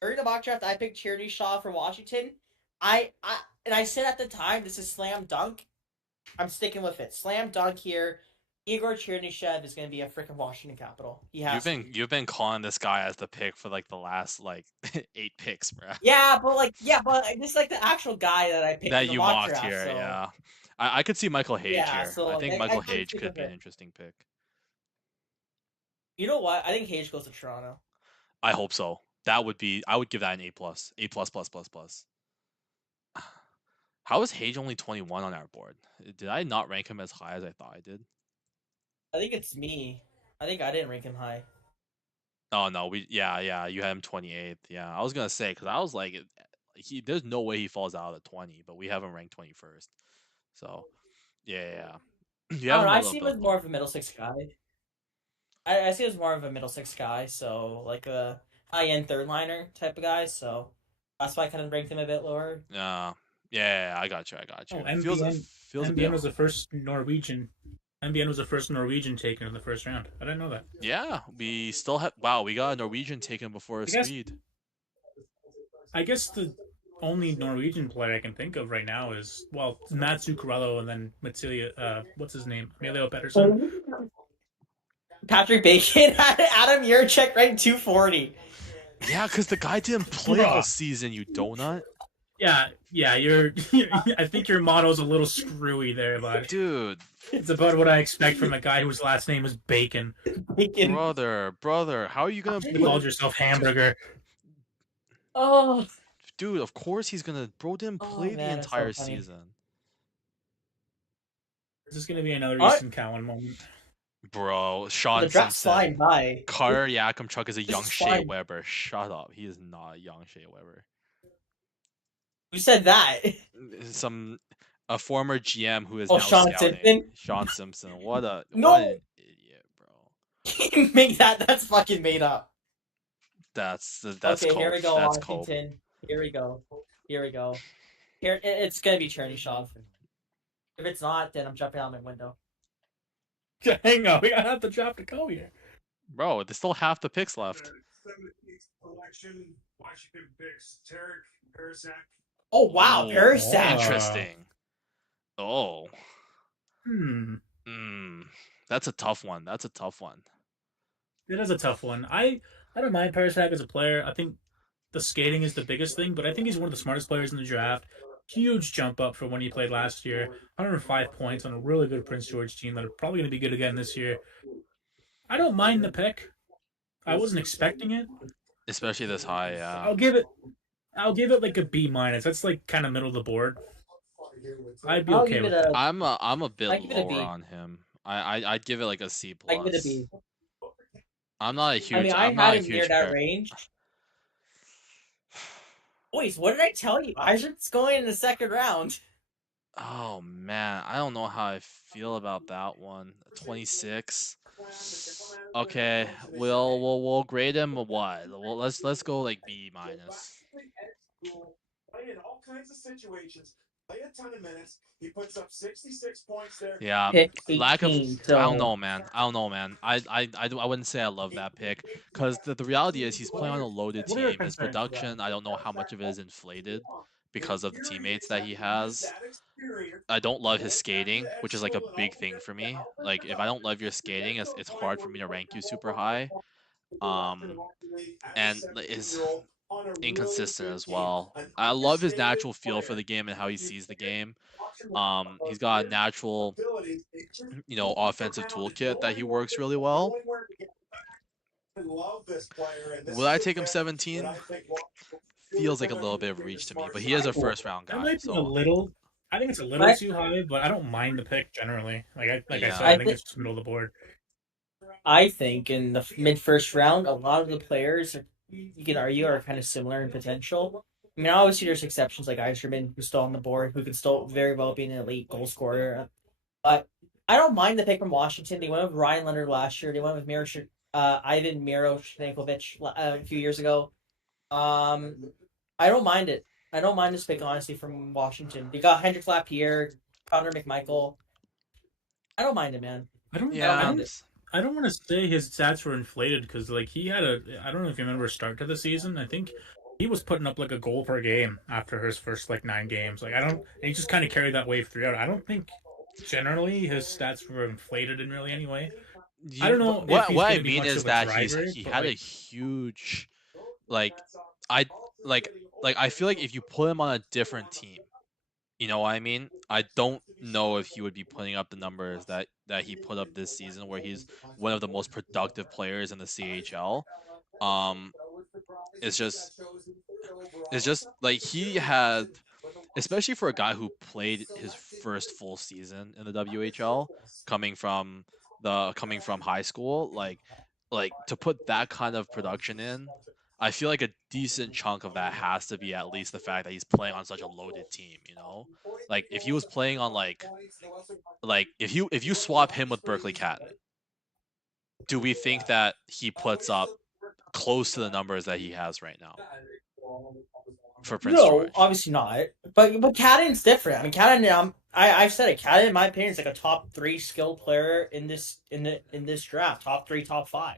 during the mock draft. I picked Charity Shaw for Washington. I said at the time this is slam dunk. I'm sticking with it. Slam dunk here. Igor Chernishev is going to be a freaking Washington Capital. You've been calling this guy as the pick for like the last 8 picks, bro. Yeah, but this is like the actual guy that I picked That in the you mock mocked draft, here, so. yeah. I could see Michael Hage here. So, I think I Michael can Hage stick could with be an it. interesting pick. You know what? I think Hage goes to Toronto. I hope so. I would give that an A+. A++++. How is Hage only 21 on our board? Did I not rank him as high as I thought I did? I think it's me. I think I didn't rank him high. Oh no, you had him 28th. Yeah, I was gonna say because I was like, there's no way he falls out of 20, but we have him ranked 21st. So, yeah. You I have don't know. him a I little see him bit as more lower. of a middle six guy. I see him as more of a middle six guy, so like a high end third liner type of guy. So that's why I kind of ranked him a bit lower. Yeah, I got you. Oh, Feels a NBN bit. was the first Norwegian. NBN was the first Norwegian taken in the first round. I didn't know that. Yeah, we still have. Wow, we got a Norwegian taken before a Swede. I guess the only Norwegian player I can think of right now is Matt Zuccarello and then Matsilia. What's his name? Emilio Pettersson. Patrick Bacon, Adam Yurchek ranked 240. Yeah, because the guy didn't play all season, you donut. Yeah, I think your motto's a little screwy there, bud. Dude. It's about what I expect from a guy whose last name is Bacon. Brother, how are you gonna You called yourself Hamburger? Oh. Dude, of course he's gonna. Bro didn't play the entire season. Is this gonna be another Easton Cowan moment? Bro, Sean Simpson. Carter Yakimchuk is a young Shea Weber. Shut up. He is not a young Shea Weber. Who said that? A former GM who is now Sean Simpson. Sean Simpson. What an idiot, bro. You make that's fucking made up. That's okay. Cope. Here we go, that's Washington. Cope. Here we go. Here it's gonna be Chernyshov. If it's not, then I'm jumping out my window. Hang on, we gotta have the draft to go here. Bro, there's still half the picks left. 17th election, Washington picks Tarek Parasak. Oh wow, Parasak. Interesting. Oh. That's a tough one. It is a tough one. I don't mind Parasak as a player. I think the skating is the biggest thing, but I think he's one of the smartest players in the draft. Huge jump up from when he played last year. 105 points on a really good Prince George team that are probably going to be good again this year. I don't mind the pick. I wasn't expecting it, especially this high. Yeah. I'll give it like a B minus. That's like kind of middle of the board. I'd be I'll okay give with it that. I'm a bit I give it a lower B. on him. I'd give it like a C I give it a plus. B. I'm not a I huge. mean, I I'm not had a him near huge that pair. range. Boys, what did I tell you? Isaac's going in the second round. Oh man, I don't know how I feel about that one. 26. Okay, we'll grade him a what? Well, let's go like B minus. Play in all kinds of situations. Play a ton of minutes. He puts up 66 points there. Yeah, Pick lack of. 18. I don't So know, man. I don't know, man. I wouldn't say I love that pick because the reality is he's playing on a loaded What are your team. His concerns for that? production, I don't know how much of it is inflated because of the teammates that he has. I don't love his skating, which is like a big thing for me. Like if I don't love your skating, it's hard for me to rank you super high. And is inconsistent as well. I love his natural feel for the game and how he sees the game. He's got a natural, offensive toolkit that he works really well. Will I take him 17? Feels like a little bit of reach to me, but he is a first round That guy, might be a so little. I think it's a little too high, but I don't mind the pick generally. I Yeah. said, I think it's just middle of the board. I think in the mid first round, a lot of the players you can argue are kind of similar in potential. I mean, obviously there's exceptions like Eiserman, who's still on the board, who can still very well be an elite goal scorer. But I don't mind the pick from Washington. They went with Ryan Leonard last year. They went with Ivan Miroshnickovic a few years ago. I don't mind it. I don't mind this pick, honestly, from Washington. They got Hendrik Lapierre, Connor McMichael. I don't mind it, man. I don't yeah. I don't want to say his stats were inflated because like he had I don't know if you remember start to the season. I think he was putting up like a goal per game after his first like 9 games. Like he just kind of carried that wave throughout. I don't think generally his stats were inflated in really any way. I don't know if he's what I gonna be mean much is of a that driver, he but, had a like, huge, like, I I feel like if you put him on a different team, you know what I mean? I don't know if he would be putting up the numbers that he put up this season, where he's one of the most productive players in the CHL. It's just like he had, especially for a guy who played his first full season in the WHL, coming from high school, like to put that kind of production in, I feel like a decent chunk of that has to be at least the fact that he's playing on such a loaded team, you know? Like if he was playing on like if you swap him with Berkeley Catton, do we think that he puts up close to the numbers that he has right now for Prince No, George? obviously not. But Cadden's different. I mean, Cadden. I've said it. Cadden, in my opinion, is like a top 3 skill player in this draft. Top 3, top 5.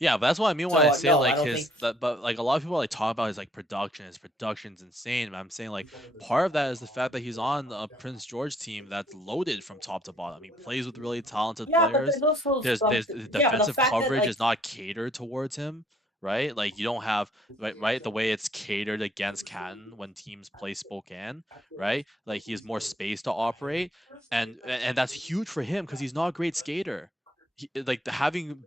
Yeah, but that's what I mean when So, I say no, I like don't his think. that, but like a lot of people like talk about his like production. His production's insane. But I'm saying like part of that is the fact that he's on a Prince George team that's loaded from top to bottom. He plays with really talented Yeah, but players. there's also There's the defensive fact that coverage like is not catered towards him, right? Like you don't have right the way it's catered against Canton when teams play Spokane, right? Like he has more space to operate, and that's huge for him because he's not a great skater. Like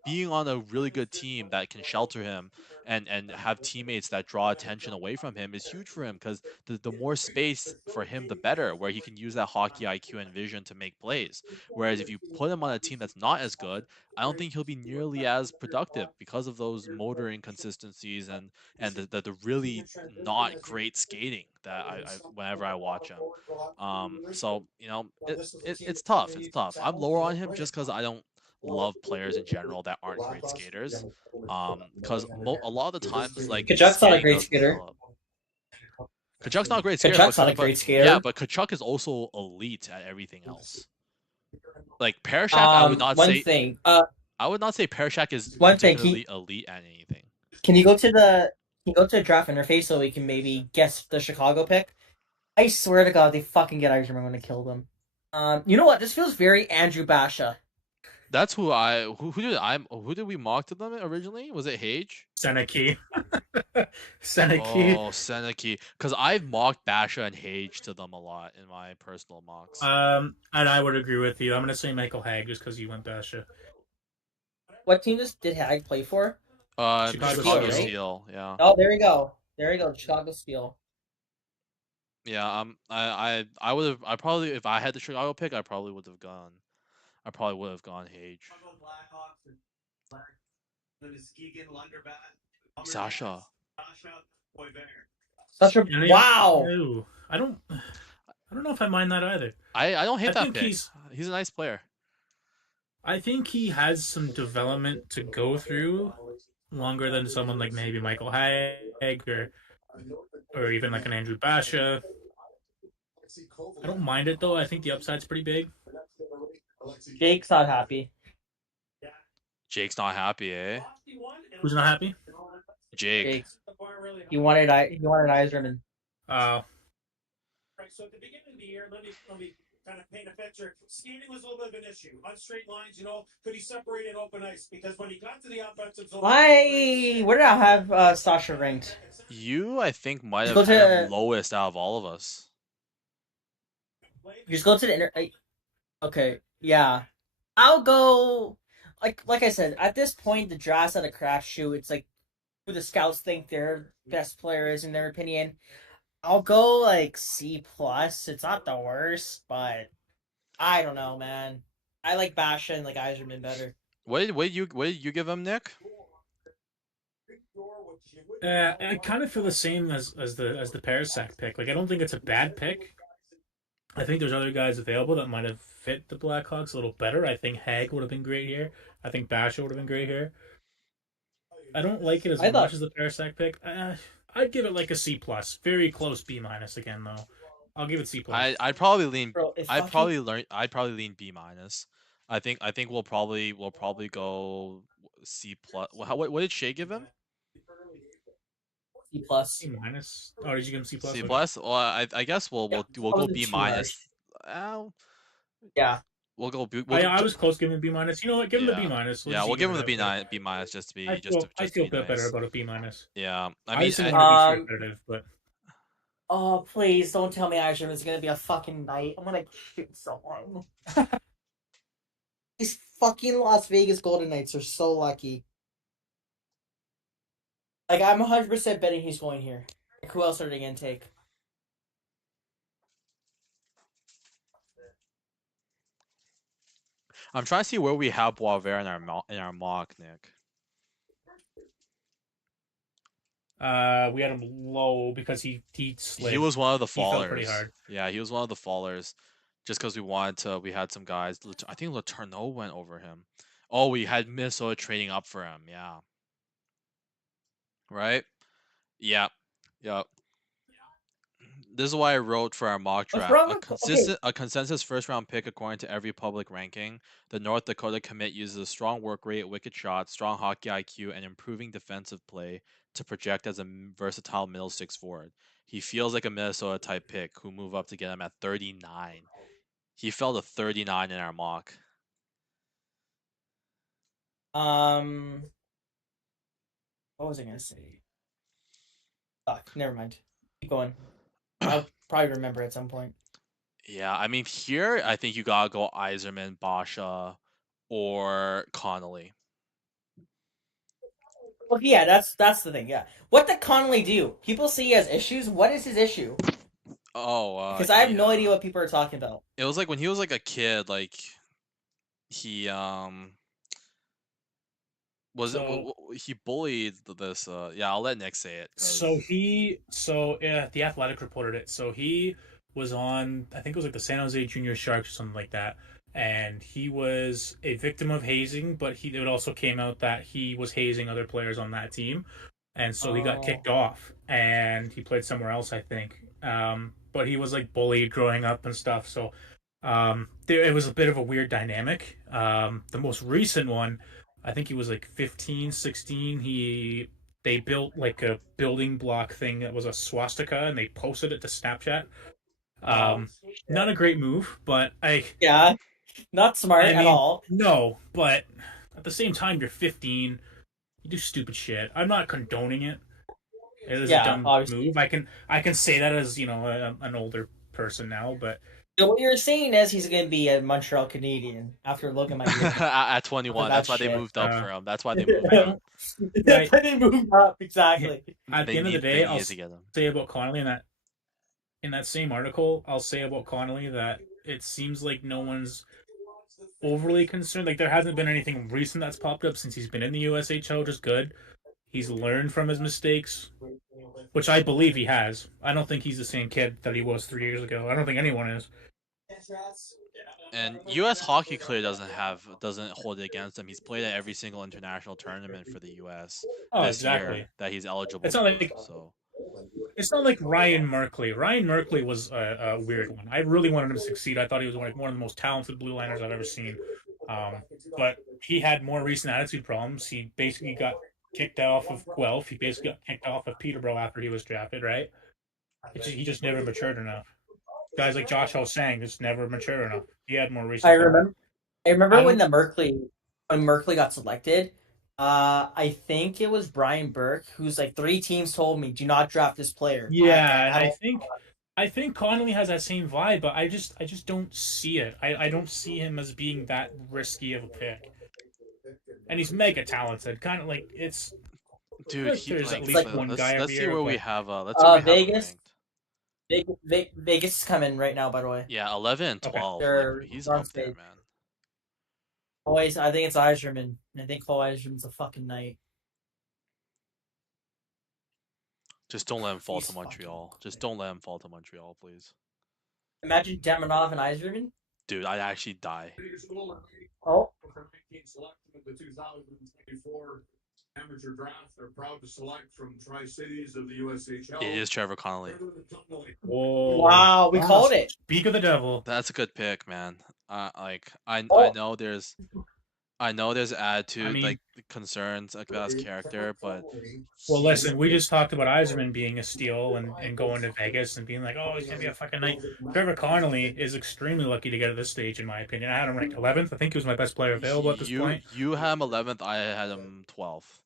being on a really good team that can shelter him and have teammates that draw attention away from him is huge for him because the more space for him the better, where he can use that hockey IQ and vision to make plays. Whereas if you put him on a team that's not as good, I don't think he'll be nearly as productive because of those motor inconsistencies and the really not great skating that I whenever I watch him. So it's tough. It's tough. I'm lower on him just because I don't love players in general that aren't great skaters. Because a lot of the times, like the Kachuk's not a skating great doesn't skater. hold up. Kachuk's not a great skater, Kachuk's not a but great skater. yeah, but Kachuk is also elite at everything else. Like Parashak, I would not one say. thing. I would not say Parashak is One thing. particularly elite at anything. Can you go to the draft interface so we can maybe guess the Chicago pick? I swear to God, they fucking get Eiserman when they kill them. You know what? This feels very Andrew Basha. That's who did we mock to them originally? Was it Hage? Seneki. Oh, Seneki. Because I've mocked Basha and Hage to them a lot in my personal mocks. And I would agree with you. I'm gonna say Michael Hag just because you went Basha. What team did Hag play for? Chicago Chicago Steel, right? Steel. Yeah. Oh, there you go. There you go. Chicago Steel. Yeah. I would have. I probably, if I had the Chicago pick, I probably would have gone. I probably would have gone Hage. Chicago Blackhawks and Muskegon, Lunderbat, Sasha. Sasha Boisvert. Such a And wow. No, I don't know if I mind that either. I don't hate I that think pick. he's a nice player. I think he has some development to go through longer than someone like maybe Michael Haig or even like an Andrew Basha. I don't mind it though. I think the upside's pretty big. Jake's not happy. Jake's not happy, eh? Who's not happy? Jake. He wanted Iserman. Uh, Right, so at the beginning of the year, let me kind of paint a picture. Skating was a little bit of an issue. On straight lines, could he separate in open ice? Because when he got to the offensive zone, Where did I have Sasha ranked? You, I think, might Just have go had to- him lowest out of all of us. Just go to the inner. Okay, yeah. I'll go. Like I said, at this point, the draft's at a crapshoot. It's like who the scouts think their best player is in their opinion. I'll go like C plus. It's not the worst, but I don't know, man. I like Basha and like Iserman better. What did you give him, Nick? I kind of feel the same as the Parasak pick. Like I don't think it's a bad pick. I think there's other guys available that might have fit the Blackhawks a little better. I think Hag would have been great here. I think Basha would have been great here. I don't like it as much as the Parasak pick. I'd give it like a C plus. Very close B minus again though. I'll give it C plus. I'd probably lean. Bro, I'd probably lean B minus. I think we'll probably go C plus. What did Shea give him? C plus. C minus. Oh, did you give him C plus? C plus. Well, I guess we'll go B minus. Yeah. We'll go. I was close giving him B minus. You know what? Give him the Yeah. B minus. We'll give him the B minus just to be I feel to a be bit better nice. about a B minus. Yeah, I I mean, just think to be competitive, but Oh, please don't tell me Iserman's gonna be a fucking knight. I'm gonna shoot someone. These fucking Las Vegas Golden Knights are so lucky. Like, I'm 100% betting he's going here. Like, who else are they gonna take? I'm trying to see where we have Boisvert in our mock, Nick. we had him low because he slid. He was one of the He fell fallers. pretty hard. Yeah, he was one of the fallers. Just because we had some guys. I think Letourneau went over him. Oh, we had Minnesota trading up for him. Yeah. Right. Yeah. Yeah. This is why I wrote for our mock draft a consensus first round pick according to every public ranking. The North Dakota commit uses a strong work rate, wicked shots, strong hockey IQ, and improving defensive play to project as a versatile middle six forward. He feels like a Minnesota type pick who move up to get him at 39. He fell to 39 in our mock. What was I gonna say? Fuck, never mind. Keep going. I'll probably remember at some point. Yeah, I mean here I think you gotta go Iserman, Basha, or Connolly. Well, yeah, that's the thing. Yeah, what did Connolly do? People see he has issues. What is his issue? Oh, because I have no idea what people are talking about. It was like when he was like a kid, like he he bullied this. Yeah, I'll let Nick say it. The Athletic reported it. So he was on, I think it was like the San Jose Junior Sharks or something like that, and he was a victim of hazing. But it also came out that he was hazing other players on that team, and so he got kicked off, and he played somewhere else, I think. But he was like bullied growing up and stuff. So it was a bit of a weird dynamic. The most recent one, I think he was like 15, 16. They built like a building block thing that was a swastika, and they posted it to Snapchat. Not a great move, but not smart at all. No, but at the same time, you're 15. You do stupid shit. I'm not condoning it. It is a dumb move. I can say that as an older person now, but So what you're saying is he's going to be a Montreal Canadian after looking at my year. At 21. That's why they shit. moved up for him. That's why they moved up. That's why they moved up, exactly. At the end of the day, I'll say about Connolly in that same article, I'll say about Connolly that it seems like no one's overly concerned. Like there hasn't been anything recent that's popped up since he's been in the USHL, which is good. He's learned from his mistakes, which I believe he has. I don't think he's the same kid that he was 3 years ago. I don't think anyone is. And U.S. hockey clearly doesn't hold it against him. He's played at every single international tournament for the U.S. this year that he's eligible. It's not like it's not like Ryan Merkley. Ryan Merkley was a weird one. I really wanted him to succeed. I thought he was one of the most talented blue liners I've ever seen. But he had more recent attitude problems. He basically got kicked off of Guelph. He basically got kicked off of Peterborough after he was drafted, right? He just never matured enough. Guys like Josh Ho-Sang just never mature enough. He had more recent. I remember when Merkley got selected. I think it was Brian Burke who's like 3 teams told me do not draft this player. Yeah, I think Connolly has that same vibe, but I just don't see it. I don't see him as being that risky of a pick. And he's mega talented. Kind of like it's. Dude, there's at least one guy. Let's see where we have. Vegas. Vegas is coming right now, by the way. Yeah, 11 and 12. Okay. He's up there, man. Boys, I think it's Yzerman. I think Cole Yzerman's a fucking knight. Just don't let him fall to Montreal. Just don't let him fall to Montreal, please. Imagine Demidov and Yzerman. Dude, I'd actually die. Oh. The 2024 amateur draft, they're proud to select from Tri-Cities of the USHL. It is Trevor Connolly. Whoa! Wow, we called it. Speak of the devil. That's a good pick, man. I know there's attitude, concerns about his character, but well, listen, we just talked about Yzerman being a steal and going to Vegas and being like, oh, he's gonna be a fucking knight. Trevor Connolly is extremely lucky to get to this stage, in my opinion. I had him ranked 11th. I think he was my best player available at this point. You had him 11th. I had him 12th.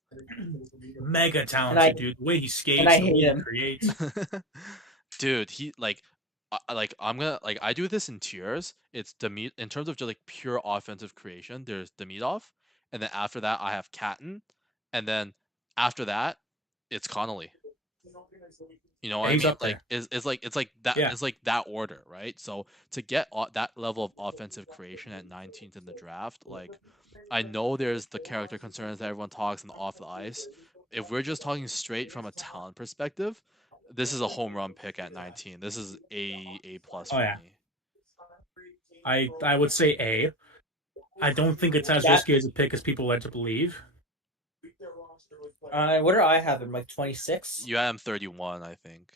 Mega talented dude. The way he skates, and I hate him. Creates. Dude, he I'm gonna I do this in tiers. It's in terms of just pure offensive creation. There's Demidov, and then after that I have Catton, and then after that it's Connolly. You know what I mean? It's like that. Yeah. It's like that order, right? So to get that level of offensive creation at 19th in the draft, I know there's the character concerns that everyone talks and off the ice. If we're just talking straight from a talent perspective, this is a home run pick at 19. This is A plus for me. I would say A. I don't think it's as risky as a pick as people like to believe. What do I have him, 26? You have him 31, I think.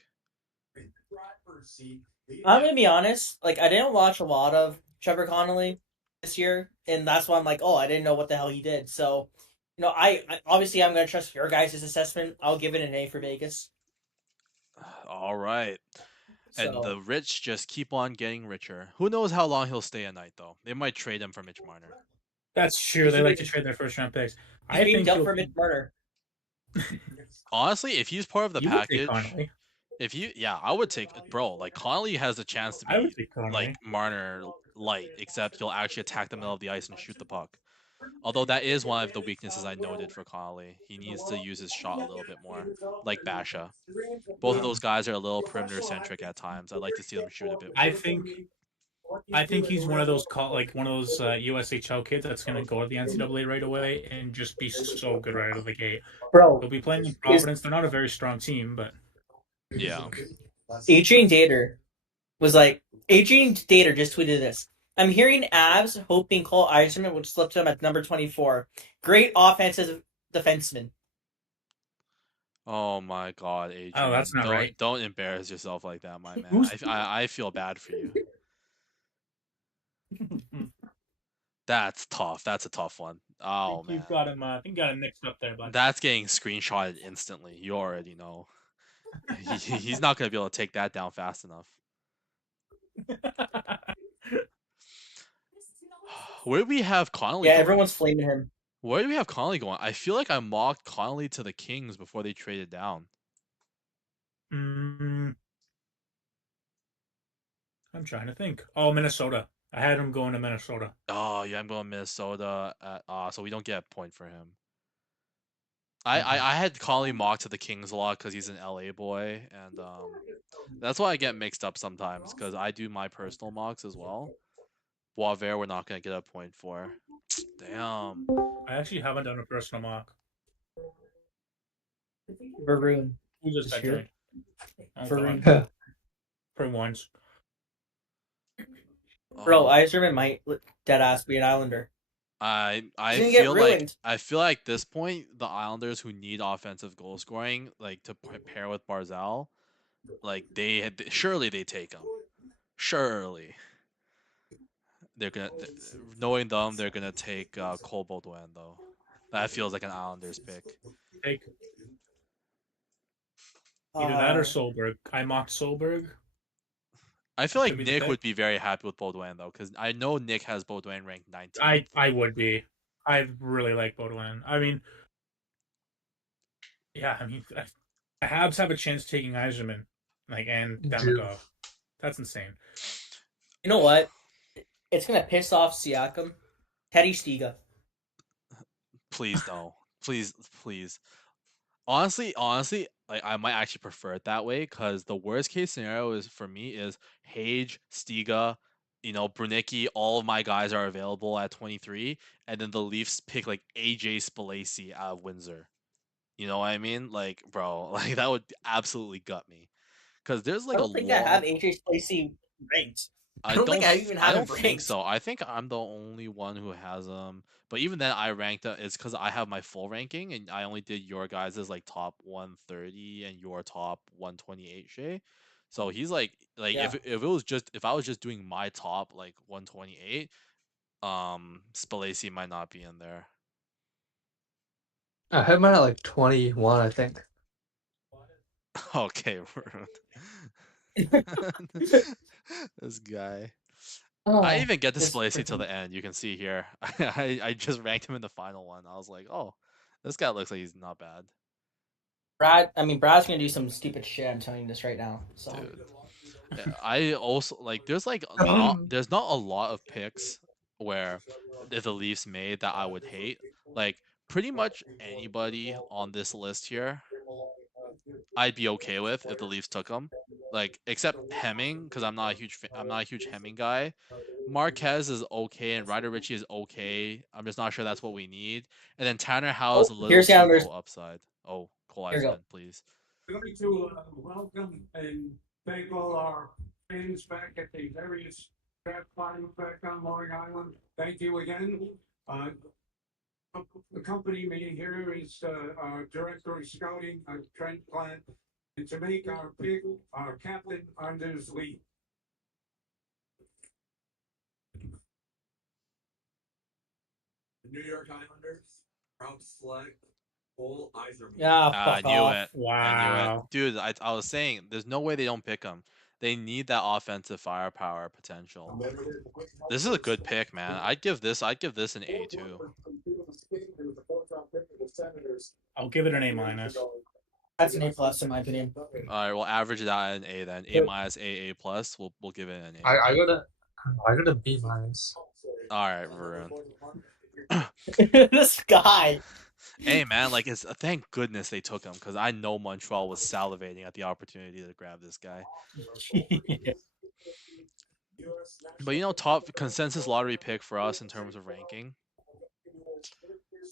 I'm gonna be honest. I didn't watch a lot of Trevor Connolly this year, and that's why I'm like, oh, I didn't know what the hell he did. So, I obviously I'm gonna trust your guys' assessment. I'll give it an A for Vegas. All right. And the rich just keep on getting richer. Who knows how long he'll stay a night, though? They might trade him for Mitch Marner. That's true. They like to trade their first-round picks. I think he'll for Mitch Marner. Honestly, if he's part of the package, I would take bro. Connolly has a chance to be Marner light, except he'll actually attack the middle of the ice and shoot the puck. Although that is one of the weaknesses I noted for Connolly. He needs to use his shot a little bit more, like Basha. Both of those guys are a little perimeter-centric at times. I'd like to see them shoot a bit more. I think he's one of those USHL kids that's going to go to the NCAA right away and just be so good right out of the gate. Bro, they'll be playing in Providence. They're not a very strong team, but yeah. Adrian Dater just tweeted this. I'm hearing Avs hoping Cole Yzerman would slip to him at number 24. Great offensive defenseman. Oh my God, Adrian! Oh, that's not right. Don't embarrass yourself like that, my man. I feel bad for you. That's tough. That's a tough one. Oh man. You've got him. I think you got him mixed up there, bud. That's getting screenshotted instantly. You already know. He's not gonna be able to take that down fast enough. Where do we have Connolly? Yeah, everyone's flaming him. Where do we have Connolly going? I feel like I mocked Connolly to the Kings before they traded down. I'm trying to think. Oh, Minnesota. I had him going to Minnesota. Oh yeah, I'm going Minnesota. So we don't get a point for him. I had Conley mocked to the Kings a lot because he's an LA boy, and that's why I get mixed up sometimes because I do my personal mocks as well. Boisvert, we're not gonna get a point for. Damn. I actually haven't done a personal mock. Varun. Who's this Is that here? joined? Oh, Varun. God. Pretty once. Bro, Oh, Iserman might dead ass be an Islander. I He's gonna get feel like ruined. at this point the Islanders who need offensive goal scoring like to pair with Barzal, like surely they take him. Surely they're gonna knowing them they're gonna take Cole Baudouin though. That feels like an Islanders pick. Take either that or Uh, Solberg. I mocked Solberg. I feel like Could be the Nick pick. would be very happy with Baudouin though, because I know Nick has Baudouin ranked 19th. I would be. I really like Baudouin. I mean, yeah. I mean, the Habs have a chance taking Yzerman, and Demidov. That's insane. you know what? It's gonna piss off Siakam. Teddy Stiga. Please no. Please. Honestly, like I might actually prefer it that way because the worst case scenario is for me is Hage, Stiga, Brunicki, all of my guys are available at 23, and then the Leafs pick like AJ Spalacy out of Windsor. You know what I mean? Like, bro, like that would absolutely gut me. Because there's I like a don't think I have long. AJ Spacey ranked. I don't think I even have him don't think ranked. so. I think I'm the only one who has them. But even then, I ranked it. It's because I have my full ranking, and I only did your guys' like top 130 and your top 128, Shay. So he's like Yeah. if it was just if I was just doing my top like 128, Spalacy might not be in there. I had mine at like 21, I think. Okay, this guy. Oh, I didn't even get to this Spalacy till freaking- the end. You can see here. I just ranked him in the final one. I was like, oh, this guy looks like he's not bad. Brad's gonna do some stupid shit. I'm telling you this right now. So. Dude. Yeah, I also like there's not a lot of picks where if the Leafs made that I would hate. Like pretty much anybody on this list here I'd be okay with if the Leafs took him. Like except Hemming because I'm not a huge Hemming guy. Marquez is okay and Ryder Ritchie is okay. I'm just not sure that's what we need. And then Tanner Howe is a little here's too Islanders. low upside. Oh, Cole Here we go. Eisman, please. We'd like to welcome and thank all our fans back at the various draft finals back on Long Island. Thank you again. Accompanying me here is our director of scouting, Trent Plant, and to make our pick, our captain on this league. The New York Islanders proud to select Cole Yzerman. Yeah, I fuck knew off. it. Wow. I knew it. Dude, I was saying, there's no way they don't pick him. They need that offensive firepower potential. This is a good pick, man. I'd give this an A too. I'll give it an A minus. That's an A+ in my opinion. All right, we'll average it out at an A then. A minus, A plus. We'll give it an A. I got a B minus. All right, Varun. This guy. Hey man, like thank goodness they took him because I know Montreal was salivating at the opportunity to grab this guy. But top consensus lottery pick for us in terms of ranking.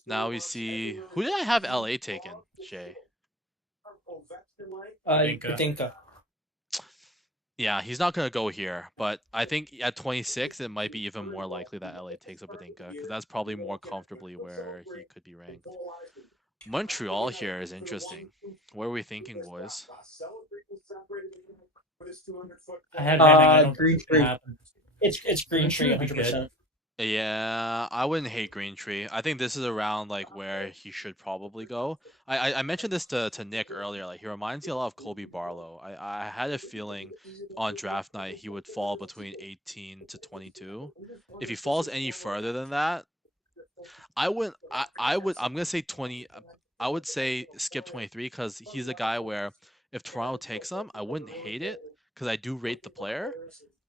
Now we see who did I have LA taken, Shay? Patinka. Yeah, he's not gonna go here, but I think at 26 it might be even more likely that LA takes a Patinka because that's probably more comfortably where he could be ranked. Montreal here is interesting. What are we thinking, boys? I had Hemming. I don't Green think it's gonna Tree. happen. It's Green Tree, Green Tree would be 100%. Yeah, I wouldn't hate Green Tree. I think this is around like where he should probably go. I mentioned this to Nick earlier. Like he reminds me a lot of Colby Barlow. I had a feeling on draft night he would fall between 18 to 22. If he falls any further than that, I would I'm gonna say 20. I would say skip 23 because he's a guy where if Toronto takes him, I wouldn't hate it because I do rate the player.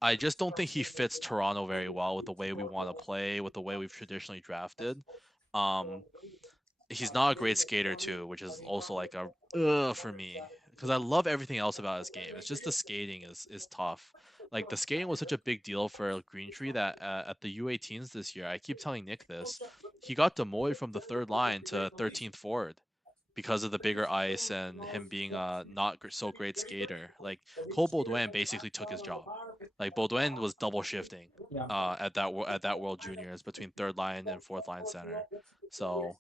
I just don't think he fits Toronto very well with the way we want to play, with the way we've traditionally drafted. He's not a great skater too, which is also like a for me because I love everything else about his game. It's just the skating is tough. Like the skating was such a big deal for Greentree that at the U18s this year, I keep telling Nick this, he got demoted from the third line to 13th forward because of the bigger ice and him being a not so great skater. Like Cole Baudouin basically took his job. Like Baudouin was double shifting Yeah. at that World Juniors between third line and fourth line center. So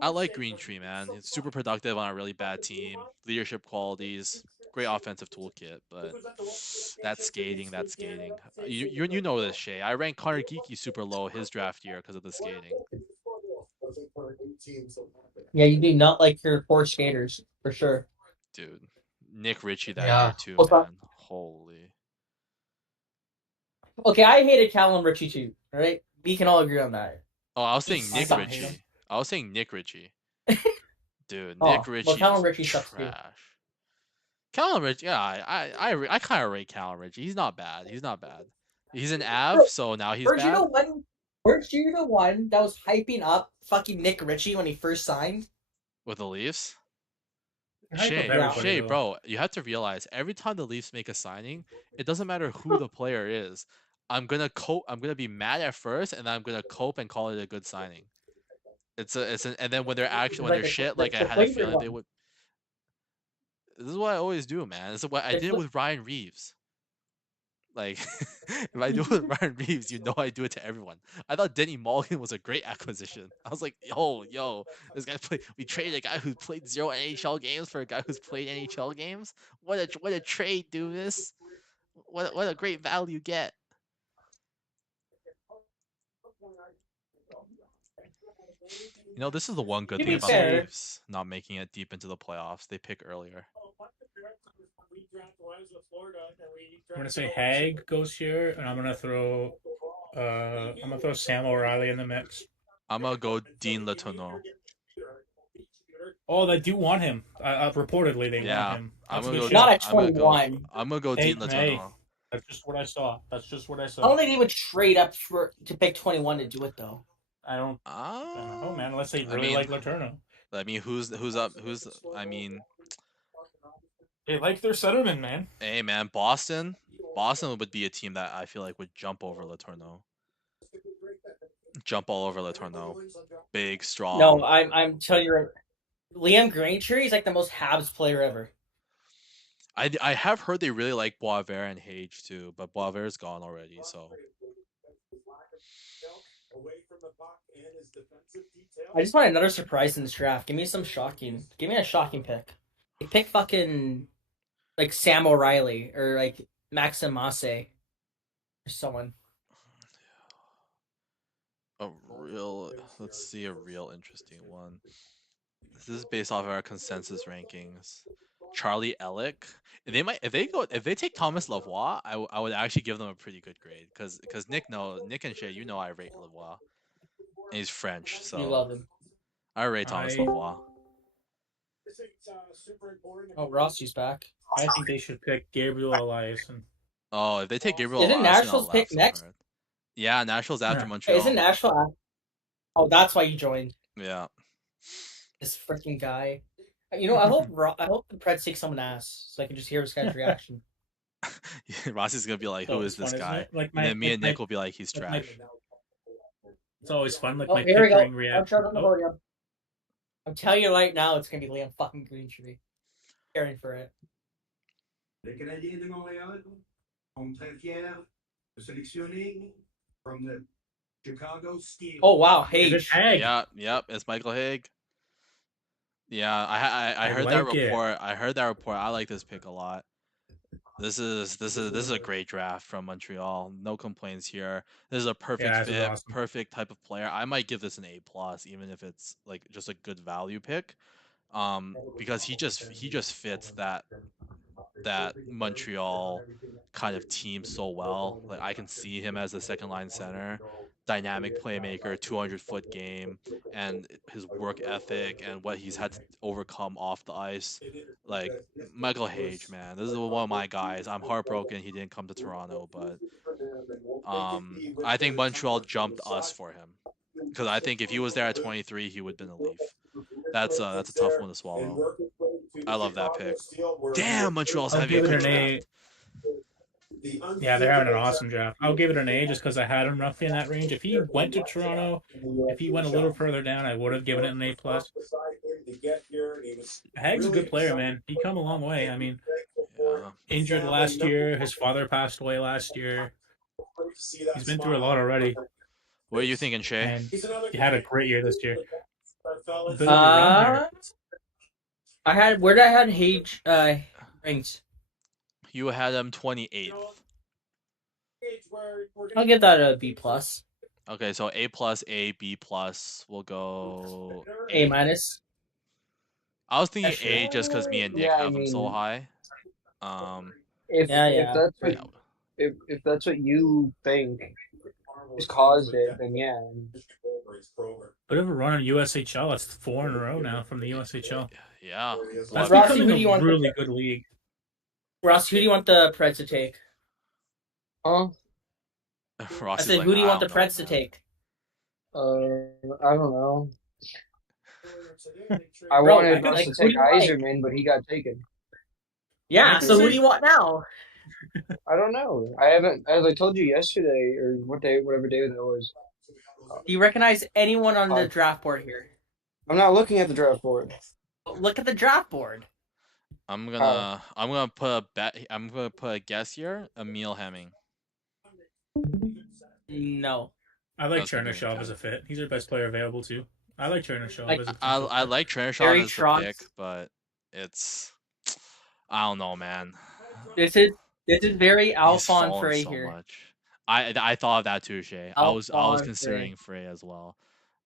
I like Greentree, man. He's super productive on a really bad team. Leadership qualities, great offensive toolkit, but that's skating. You know this, Shay. I ranked Connor Geeky super low his draft year because of the skating. Yeah, you do not like your poor skaters for sure. Dude, Nick Ritchie that Yeah. year too, What's up? man. Holy. Okay, I hated Callum Ritchie too. All right, we can all agree on that. Oh, I was saying I Nick don't hate him. Ritchie. I was saying Nick Ritchie. Dude, Oh, Nick well, Ritchie Callum is Ritchie sucks too. trash. Callum Ritchie, yeah, I kind of rate Callum Ritchie. He's not bad. He's not bad. He's an Av, Bro, so now he's Weren't you bad. the one that was hyping up fucking Nick Ritchie when he first signed? With the Leafs? You're hyping Shay, up everybody, Shay, though. bro, you have to realize every time the Leafs make a signing, it doesn't matter who the player is. I'm gonna be mad at first, and then I'm gonna cope and call it a good signing. And then when they're shit, like I had a feeling they would. This is what I always do, man. This is what I did it with Ryan Reeves. Like, if I do it with Ryan Reeves, you know I do it to everyone. I thought Denny Mulligan was a great acquisition. I was like, yo, this guy we traded a guy who played 0 NHL games for a guy who's played NHL games. What a trade, dude! What a great value get. You know, this is the one good To thing be about the fair- Leafs not making it deep into the playoffs. They pick earlier. I'm gonna say Hag goes here, and I'm gonna throw Sam O'Reilly in the mix. I'm gonna go Dean Letourneau. Oh, they do want him. Reportedly, they Yeah, want him. I'm That's gonna good go. shit. Not at I'm gonna go. 21. I'm gonna go Hey, Dean Letourneau. That's just what I saw. I don't think he would trade up to pick 21 to do it though. I don't know, man. Unless they really like Letourneau. I mean, who's up? I mean, They like their centerman, man. hey, man, Boston would be a team that I feel like would jump over Letourneau. Jump all over Letourneau. Big, strong. No, I'm telling you, Liam Greentree is like the most Habs player ever. I have heard they really like Boisvert and Hage too, but Boisvert's gone already, so. I just want another surprise in this draft. Give me a shocking pick. Like, pick fucking like Sam O'Reilly or like Maxim Masse or someone. Let's see a real interesting one. This is based off of our consensus rankings. Charlie Ellick. If they take Thomas Lavoie, I would actually give them a pretty good grade because Nick and Shay, you know I rate Lavoie. And he's French, so You love him. I rate Thomas Lavoie. Oh, Rossi's back. I think they should pick Gabriel Eliasson. Oh, if they take Gabriel Isn't Eliasson, Nashville's I'll pick laugh next? so hard. Yeah, Nashville's after Yeah. Montreal. Isn't Nashville? Oh, that's why you joined. Yeah. This freaking guy. You know, I hope the Preds take someone ass so I can just hear this guy's reaction. Rossi's gonna be like, "Who is this fun, isn't guy?" it? Like And then me and Nick will be like, "He's like trash." It's always fun. Like Oh, my here we go. Pickering reaction. I'm telling you right now, it's gonna be Liam fucking Greentree. Caring for it. Les Canadiens de Montréal sont très fiers de sélectionner from the Chicago Steel. Oh wow, Is it Hage. Hag? Yep, it's Michael Haig. Yeah, I heard like that it. report. I heard that report. I like this pick a lot. This is a great draft from Montreal. No complaints here. This is a perfect Yeah, this is fit, awesome. perfect type of player. I might give this an A+, even if it's like just a good value pick. Because he just fits that that Montreal kind of teams so well. Like I can see him as a second line center, dynamic playmaker, 200-foot game, and his work ethic and what he's had to overcome off the ice. Like Michael Hage, man, this is one of my guys. I'm heartbroken he didn't come to Toronto, but I think Montreal jumped us for him because I think if he was there at 23, he would have been a Leaf. That's a tough one to swallow. I love that pick. Damn, Montreal's I'll having a give it good an draft. A. Yeah, they're having an awesome draft. I'll give it an A just because I had him roughly in that range. If he went to Toronto, if he went a little further down, I would have given it an A plus. Hag's a good player, man. He come a long way. I mean, injured last year. His father passed away last year. He's been through a lot already. What are you thinking, Shay? And he had a great year this year. I had where did I have Hage ranked? You had him 28th. I'll give that a B plus. Okay, so A plus, A, B plus. We'll go A minus. I was thinking A just because me and Nick Yeah, I have him so mean- high. If Yeah. if that's what you think has caused it, then yeah. Bit of a run on USHL. That's 4 in a row now from the USHL. Yeah. That's Rossi, becoming who do you a want really good league. Ross, who do you want the Preds to take? Huh? Ross I is said, like, who do you I want the don't know, Preds to man. take? I don't know. I Bro, wanted I us like, to who do take you like? Eiserman, but he got taken. Yeah, so who do you want now? I don't know. I haven't, as I told you yesterday, or whatever day that was. Do you recognize anyone on the draft board here? I'm not looking at the draft board. Look at the draft board. I'm gonna put a bet. I'm gonna put a guess here. Emil Hemming. No. I like That's a good Chernyshov as a fit. He's our best player available too. I like Chernyshov Like, as a I like Chernyshov Barry as the Trotz. pick, but it's I don't know, man. This is very He's Alphonse fallen Frey so here. much. I thought of that too, Shay. I was Alphonse considering Frey as well.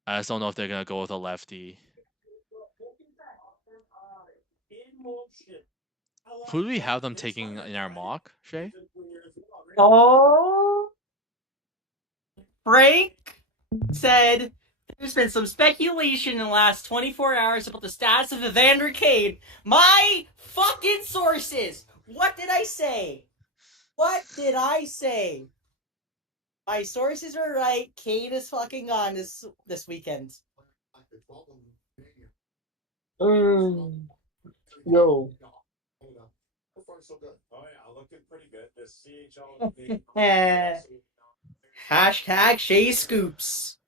I just don't know if they're gonna go with a lefty. Who do we have them taking in our mock, Shay? Oh, Frank said there's been some speculation in the last 24 hours about the status of Evander Kane. My fucking sources. What did I say? What did I say? My sources were right. Kane is fucking gone this weekend. Yo. Hashtag Shay Scoops.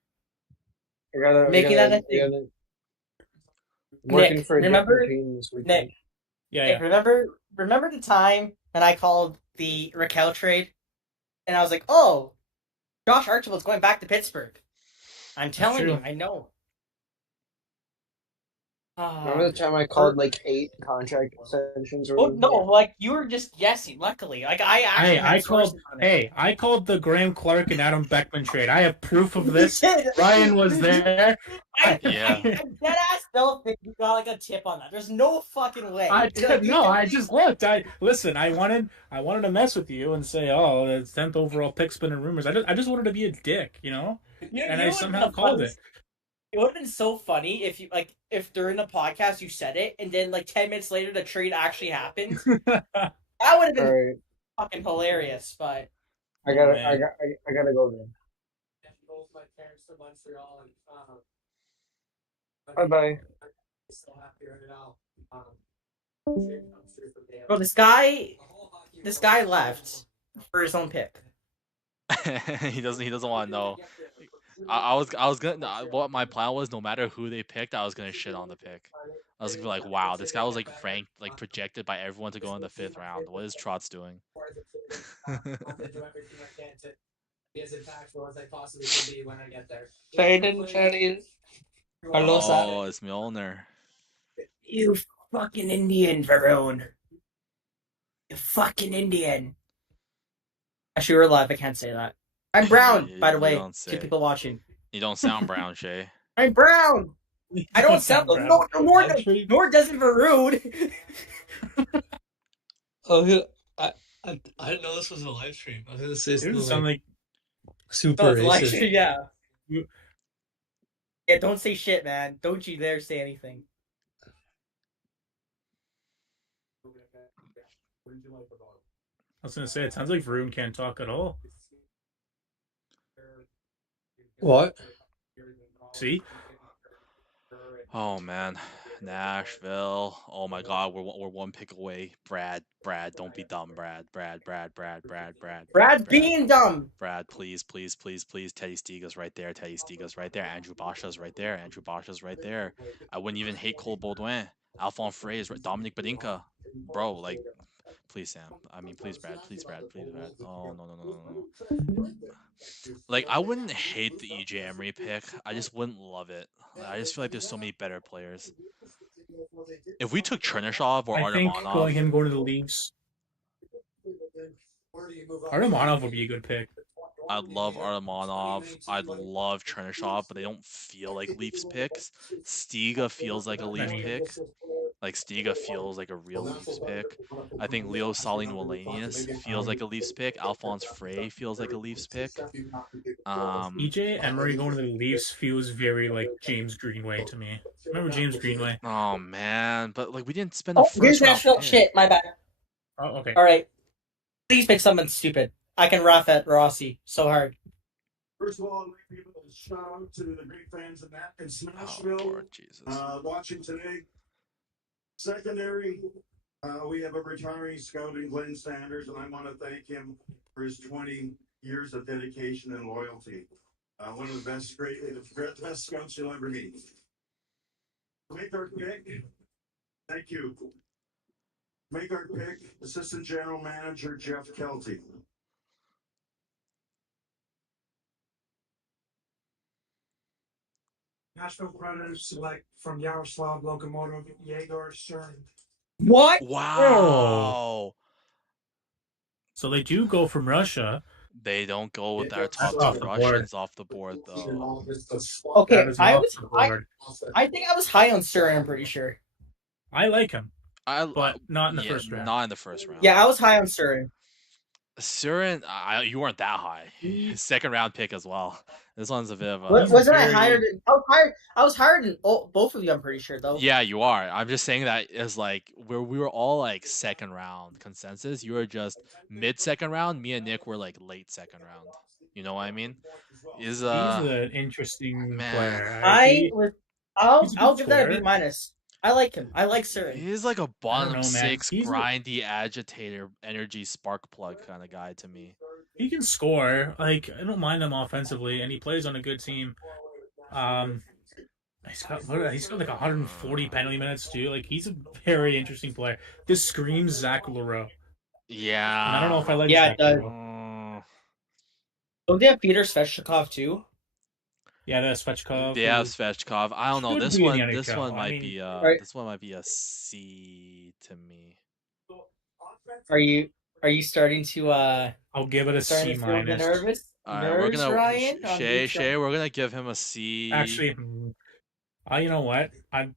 I Making that a thing. I'm working Nick, for a remember- different team this weekend. Nick, Yeah, remember the time when I called the Raquel trade? And I was like, oh, Josh Archibald's going back to Pittsburgh. I'm telling true. you, I know. Remember the time I called like 8 contract extensions? Or Oh, no, like you were just guessing. Luckily, like I actually. Hey, had sources on it. I called the Graham Clark and Adam Beckman trade. I have proof of this. You did. Ryan was there. Yeah. I dead ass don't think you got like a tip on that. There's no fucking way. I did no. I just looked. I wanted to mess with you and say, oh, the 10th overall pick spinning rumors. I just wanted to be a dick, you know. And I somehow called it. It would have been so funny if during the podcast you said it and then like 10 minutes later the trade actually happened. That would have been Alright, fucking hilarious. But I gotta man. I gotta go then. Both my parents to Montreal and Bye bye. still happy right now. bro, this guy left for his own pick. he doesn't want to know. I was gonna what my plan was. No matter who they picked, I was gonna shit on the pick. I was gonna be like, wow, this guy was like ranked, like projected by everyone to go in the 5th round. What is Trotz doing? Be as impactful as I possibly can be when I get there. Oh, it's Milner. You fucking Indian, Varun. You fucking Indian. Actually, we're live. I can't say that. I'm brown, by the You way, don't say. to people watching. You don't sound brown, Shay. I'm brown. I don't sound brown. nor doesn't Varun. Oh, I didn't know this was a live stream. I was gonna say It something doesn't sound like super No, it's like racist. yeah. Yeah, don't say shit, man. Don't you dare say anything. I was gonna say it sounds like Varun can't talk at all. What? See? Oh man, Nashville. Oh my God, we're one pick away. Brad, don't be dumb, Brad. Brad's being dumb. Brad, please. Teddy Stiga's right there. Andrew Basha's right there. I wouldn't even hate Cole Baudouin. Alphonse Frey is right. Dominic Badinka. Bro, like, please, Sam. I mean, please, Brad. Oh, no. Like, I wouldn't hate the EJ Emery pick. I just wouldn't love it. I just feel like there's so many better players. If we took Chernyshov or I think Artemonov, him going to the Leafs. Artemonov would be a good pick. I'd love Artemonov. I'd love Chernyshov, but they don't feel like Leafs picks. Stiga feels like a Leaf pick. Like, Stiga feels like a real Leafs pick. I think Leo Salin Wallenius feels like a Leafs pick. Alphonse Frey feels like a Leafs pick. EJ Emery going to the Leafs feels very like James Greenway to me. Remember James Greenway? Oh man, but like we didn't spend a here's first round Nashville. pick. Shit, my bad. Oh, okay. All right. Please pick something stupid. I can laugh at Rossi so hard. First of all, I'd like to give a shout out to the great fans in Nashville Lord Jesus. watching today. Secondary, we have a retiring scout in Glenn Sanders, and I want to thank him for his 20 years of dedication and loyalty. One of the best scouts you'll ever meet. Make our pick. Thank you. Make our pick, Assistant General Manager Jeff Kelty. Nashville Predators select from Yaroslav Lokomotiv Yegor Surin. What? Wow. So they do go from Russia. They don't go with our top off two the Russians off the board though. Okay, That is I off was the board. I think I was high on Surin, I'm pretty sure. I like him, but but not in the first round. Not in the first round. Yeah, I was high on Surin. Surin, you weren't that high. His second round pick as well. This one's a bit of a. Wasn't I higher than? I was higher than both of you. I'm pretty sure though. Yeah, you are. I'm just saying that is like where we were all like second round consensus. You were just mid second round. Me and Nick were like late second round. You know what I mean? He's an interesting player. I'll give that a B minus. I like him. I like Surin. He's like a bottom know, six, grindy agitator, energy spark plug kind of guy to me. He can score. Like, I don't mind him offensively, and he plays on a good team. He's got like 140 penalty minutes too. Like, he's a very interesting player. This screams Zach Leroux. Yeah. And I don't know if I like. Yeah, Zach it does. Leroux. Don't they have Peter Svechnikov too? Yeah, that's Svechkov. Yeah, Svechkov. I don't know. This one might be a C to me. Are you starting to I'll give it a C minus. Nervous? All right, we're gonna Ryan, Shay. We're gonna give him a C. Actually, you know what? I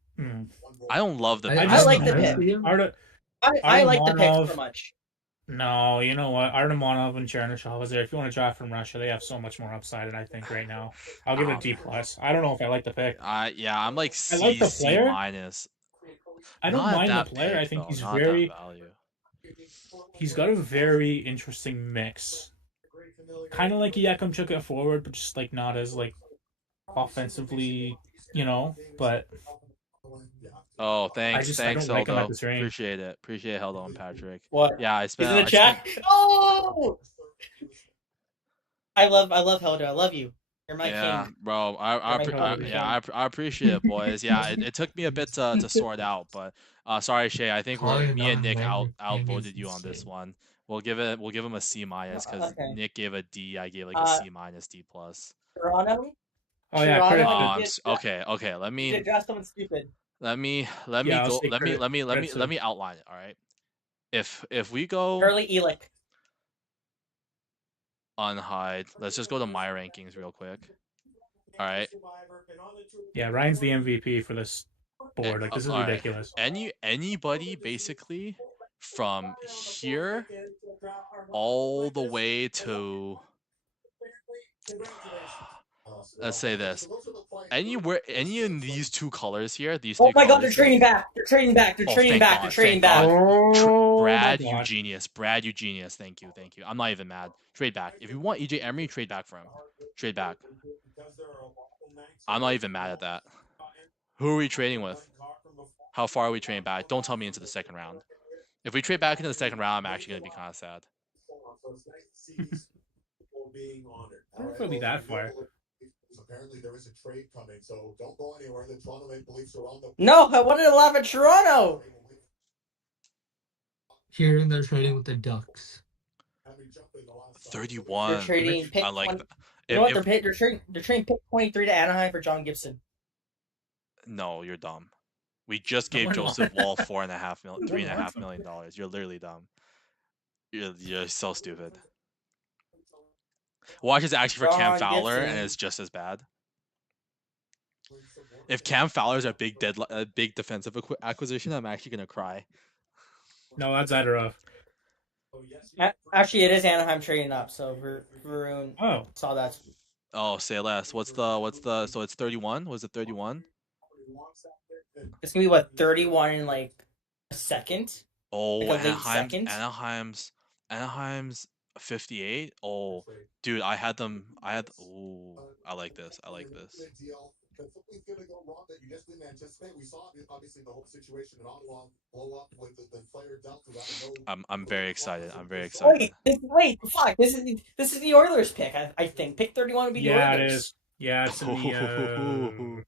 don't love the. I like the pick. I like the pick so much. No, you know what? Artemonov and Chernyshov is there. If you want to draft from Russia, they have so much more upside, and I think right now I'll give it a D plus. I don't know if I like the pick. Yeah, I'm like C, I like the player. C minus. I don't mind the player. Pick, I think though. he's Not very. that value. He's got a very interesting mix. Kind of like Yakimchuk at forward, but just like not as like offensively, but. Oh, thanks, Heldo. Like appreciate it. Appreciate Heldo and Patrick. What? Yeah, I spent. He's in the chat. Oh! I love Heldo. I love you. You're my king. Bro. I appreciate it, boys. Yeah, it took me a bit to sort out, but sorry, Shay. I think me and Nick outvoted you on this one. We'll give him a C minus because Nick gave a D. I gave like a C minus, D plus. Toronto. Oh yeah. Okay. Let me. You should draft someone stupid. Let me outline it. All right. If we go Curly Elick, unhide, let's just go to my rankings real quick. All right. Yeah, Ryan's the MVP for this board. Like, this is ridiculous. Anybody basically from here all the way to, let's say this, any in these two colors here, these Oh three my god, colors they're here. trading back. They're trading back. They're Oh, trading thank back. God, They're trading thank back. God. Oh Brad, my you God. genius. Brad, you genius. Thank you. I'm not even mad. Trade back. If you want EJ Emery, trade back for him. Trade back. I'm not even mad at that. Who are we trading with? How far are we trading back? Don't tell me into the second round. If we trade back into the second round, I'm actually going to be kind of sad. I don't know if it'll be that far. Apparently there is a trade coming, so don't go anywhere. The Toronto Maple Leafs are on the. No, I wanted to laugh at Toronto. Here they're trading with the Ducks. 31. They're trading pick. I like 20, that. you know what? They're trading pick 23 to Anaheim for John Gibson. No, you're dumb. We just gave Joseph Wall $3.5 million. You're literally dumb. You're so stupid. Watch is actually for Cam Fowler, and it's just as bad. If Cam Fowler's a big defensive acquisition, I'm actually gonna cry. No, that's Zadorov. Actually, it is Anaheim trading up. So Varun saw that. Oh, say less. What's the? So it's 31. Was it 31? It's gonna be what 31 in like a second. Oh, like Anaheim's 58. Oh, dude, I had. Ooh, I like this. Something's gonna go wrong that you just didn't anticipate. We saw obviously the whole situation in Ottawa blow up with the player dealt without no. I'm very excited. Wait, fuck! This is the Oilers pick. I think pick 31 would be the Oilers. Yeah, it is. Yeah, it's in the.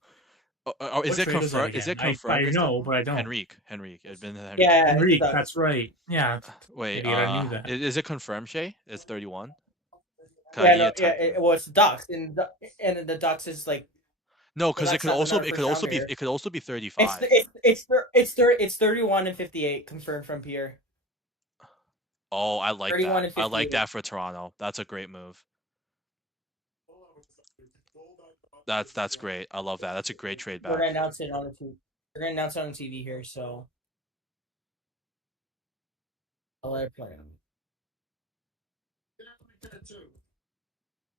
Is it confirmed? Is it confirmed? I know, but I don't. Henrique. It's been Henrique. Yeah, Henrique. That's right. Yeah. Wait. Idiot, I knew that. Is it confirmed, Shay? It's 31. Yeah, well, it's Ducks, and the Ducks is like. No, because it could also be 35. It's 31 and 58 confirmed from Pierre. Oh, I like that. I like that for Toronto. That's a great move. That's great. I love that. That's a great trade back. We're gonna announce it on the TV. We're gonna announce it on TV here, so I'll let it play.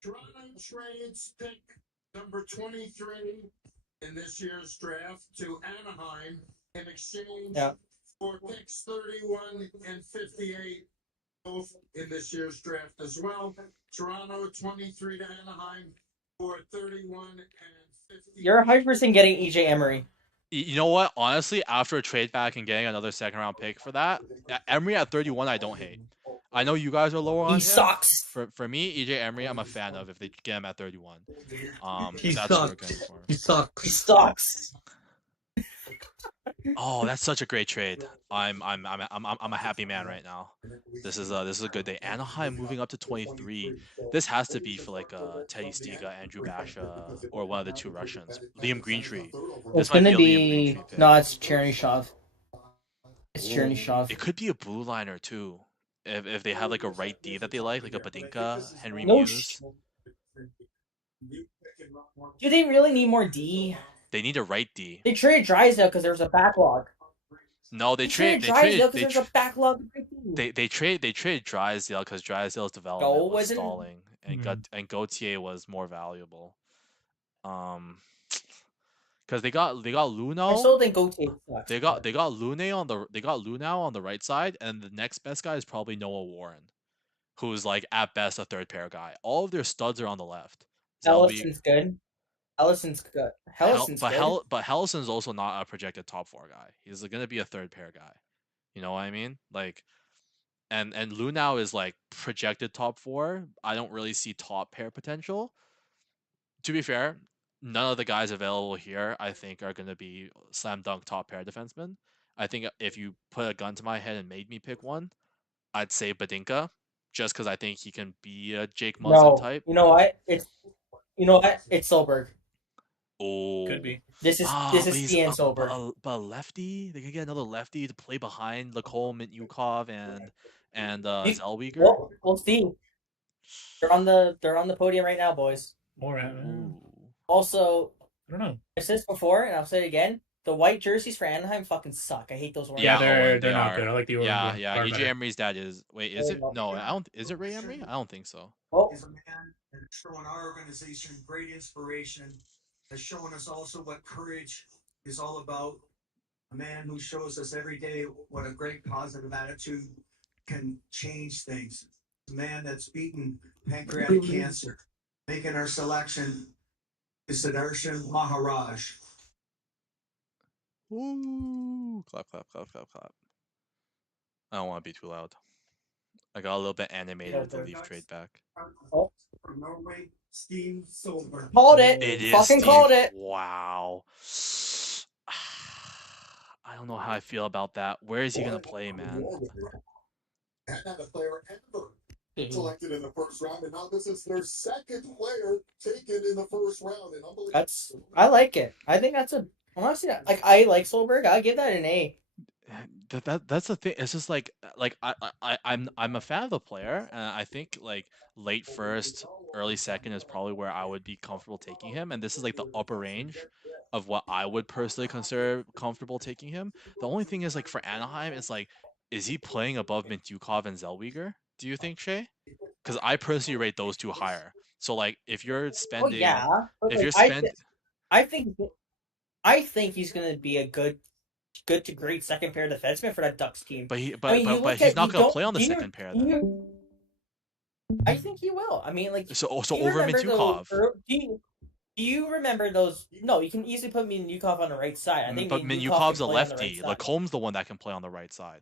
Toronto trades pick number 23 in this year's draft to Anaheim in exchange for picks 31 and 58, both in this year's draft as well. Toronto 23 to Anaheim for 31 and 58. You're 100% getting EJ Emery. You know what? Honestly, after a trade back and getting another second round pick for that, Emery at 31, I don't hate. I know you guys are lower on him. He sucks. For me, EJ Emery, I'm a fan of if they get him at 31. He sucks. He sucks. Oh, that's such a great trade. I'm a happy man right now. This is a good day. Anaheim moving up to 23. This has to be for like Teddy Stiga, Andrew Basha, or one of the two Russians. Liam Greentree. It's gonna be no, it's Chernyshov. It's Chernyshov. It could be a blue liner too. If they have like a right D that they like a Badinka, Henry No Muse. Do they really need more D? They need a right D. They traded Drysdale because there was a backlog. No, they traded Drysdale because there's a backlog. They traded Drysdale because Drysdale's development was stalling, and Gauthier was more valuable. Because they got Luno. I still think Gauthier sucks. They got Lunau on the right side, and the next best guy is probably Noah Warren, who's like at best a third pair guy. All of their studs are on the left. Ellison's good. Hellison's good. But Hellison's also not a projected top 4 guy. He's gonna be a third pair guy. You know what I mean? Like, and Lunau is like projected top 4. I don't really see top pair potential. To be fair, none of the guys available here I think are gonna be slam dunk top pair defensemen. I think if you put a gun to my head and made me pick one, I'd say Badinka, just because I think he can be a Jake Muzzin type. You know what? It's Solberg. Oh, could be. This is Ian Solberg. But lefty, they could get another lefty to play behind Lacombe, Mintyukov, and Zellweger. We'll see. They're on the podium right now, boys. More Also, I don't know. I said this before, and I'll say it again. the white jerseys for Anaheim fucking suck. I hate those orange. Yeah, Owen, they're not are. good. I like the orange one Yeah. far AJ better. Emery's dad is. Wait, is it? No, I don't. Is it Ray Emery? I don't think so. Oh, Is a man that has shown our organization great inspiration, has shown us also what courage is all about. A man who shows us every day what a great positive attitude can change things. A man that's beaten pancreatic cancer. Making our selection is Sudarshan Maharaj. Woo! Clap, clap, clap, clap, clap. I don't want to be too loud. I got a little bit animated with the Leaf trade back. Oh. From Norway, Steve Silver. Called it. It is Fucking Steve. called it. Wow. I don't know how I feel about that. Where is he gonna play, man? And a player ever selected in the first round, and now this is their second player taken in the first round. And I like it. I think that's honestly, like, I like Solberg. I give that an A. That's the thing. It's just like I'm a fan of the player, and I think like late first, early second is probably where I would be comfortable taking him, and this is like the upper range of what I would personally consider comfortable taking him. The only thing is like for Anaheim, it's like, is he playing above Mintyukov and Zellweger? Do you think, Shay? Because I personally rate those two higher. So like if you're Oh spending, yeah. But, if like, you're spending, I think he's gonna be a good to great second pair defenseman for that Ducks team. but he, I mean, you but look he's at not you gonna don't play on the do you, second pair do then. you, I think he will. I mean, like, So do you over remember Mintyukov. do you remember those? No, you can easily put Mintyukov on the right side. I think But Mintyukov Minyukov's can a play on the lefty. right side. Lacomb's the one that can play on the right side.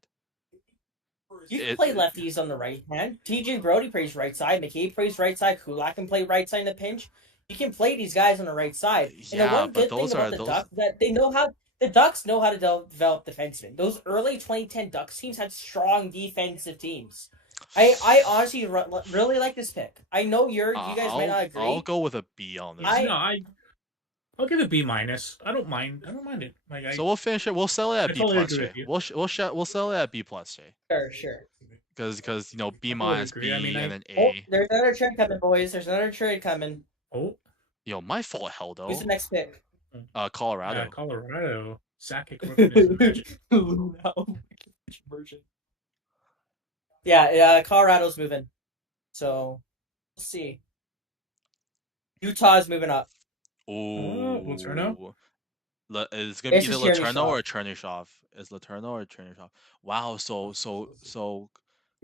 You can play lefties on the right hand. TJ Brody plays right side. McCabe plays right side. Kulak can play right side in a pinch. You can play these guys on the right side. And the one good thing about the Ducks is that the Ducks know how to develop defensemen. Those early 2010 Ducks teams had strong defensive teams. I honestly really like this pick. I know you guys might not agree. I'll go with a B on this. I'll give it B minus. I don't mind it. Like So we'll finish it. We'll sell it at B totally plus. agree Jay. with you. We'll sell it at B plus. Jay. Sure. Because you know B totally minus, agree. B, I mean, and then Oh, A. there's another trade coming, boys. There's another trade coming. Oh, Yo, my fault, hell though. Who's the next pick? Colorado. yeah, Colorado. Sakic version. Yeah, Colorado's moving. So we'll see. Utah's moving up. Ooh. Letourneau? It's gonna be It's either just Letourneau or Chernyshov. Is Letourneau or Chernyshov? Wow. So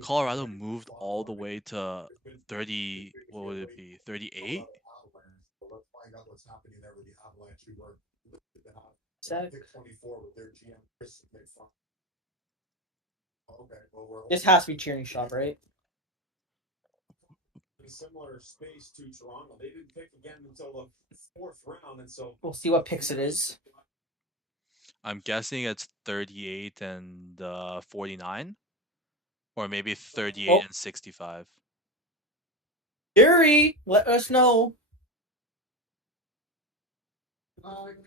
Colorado moved all the way to 30. What would it be? 38. Let's find out what's happening there with the Avalanche. We were Pick 24 with their GM Chris McFarland. Okay, well, This has to be Chernyshov, right? Similar space to Toronto. They didn't pick again until the fourth round, and so We'll see what picks it is. I'm guessing it's 38 and 49, or maybe 38 and 65. Gary, let us know. Colorado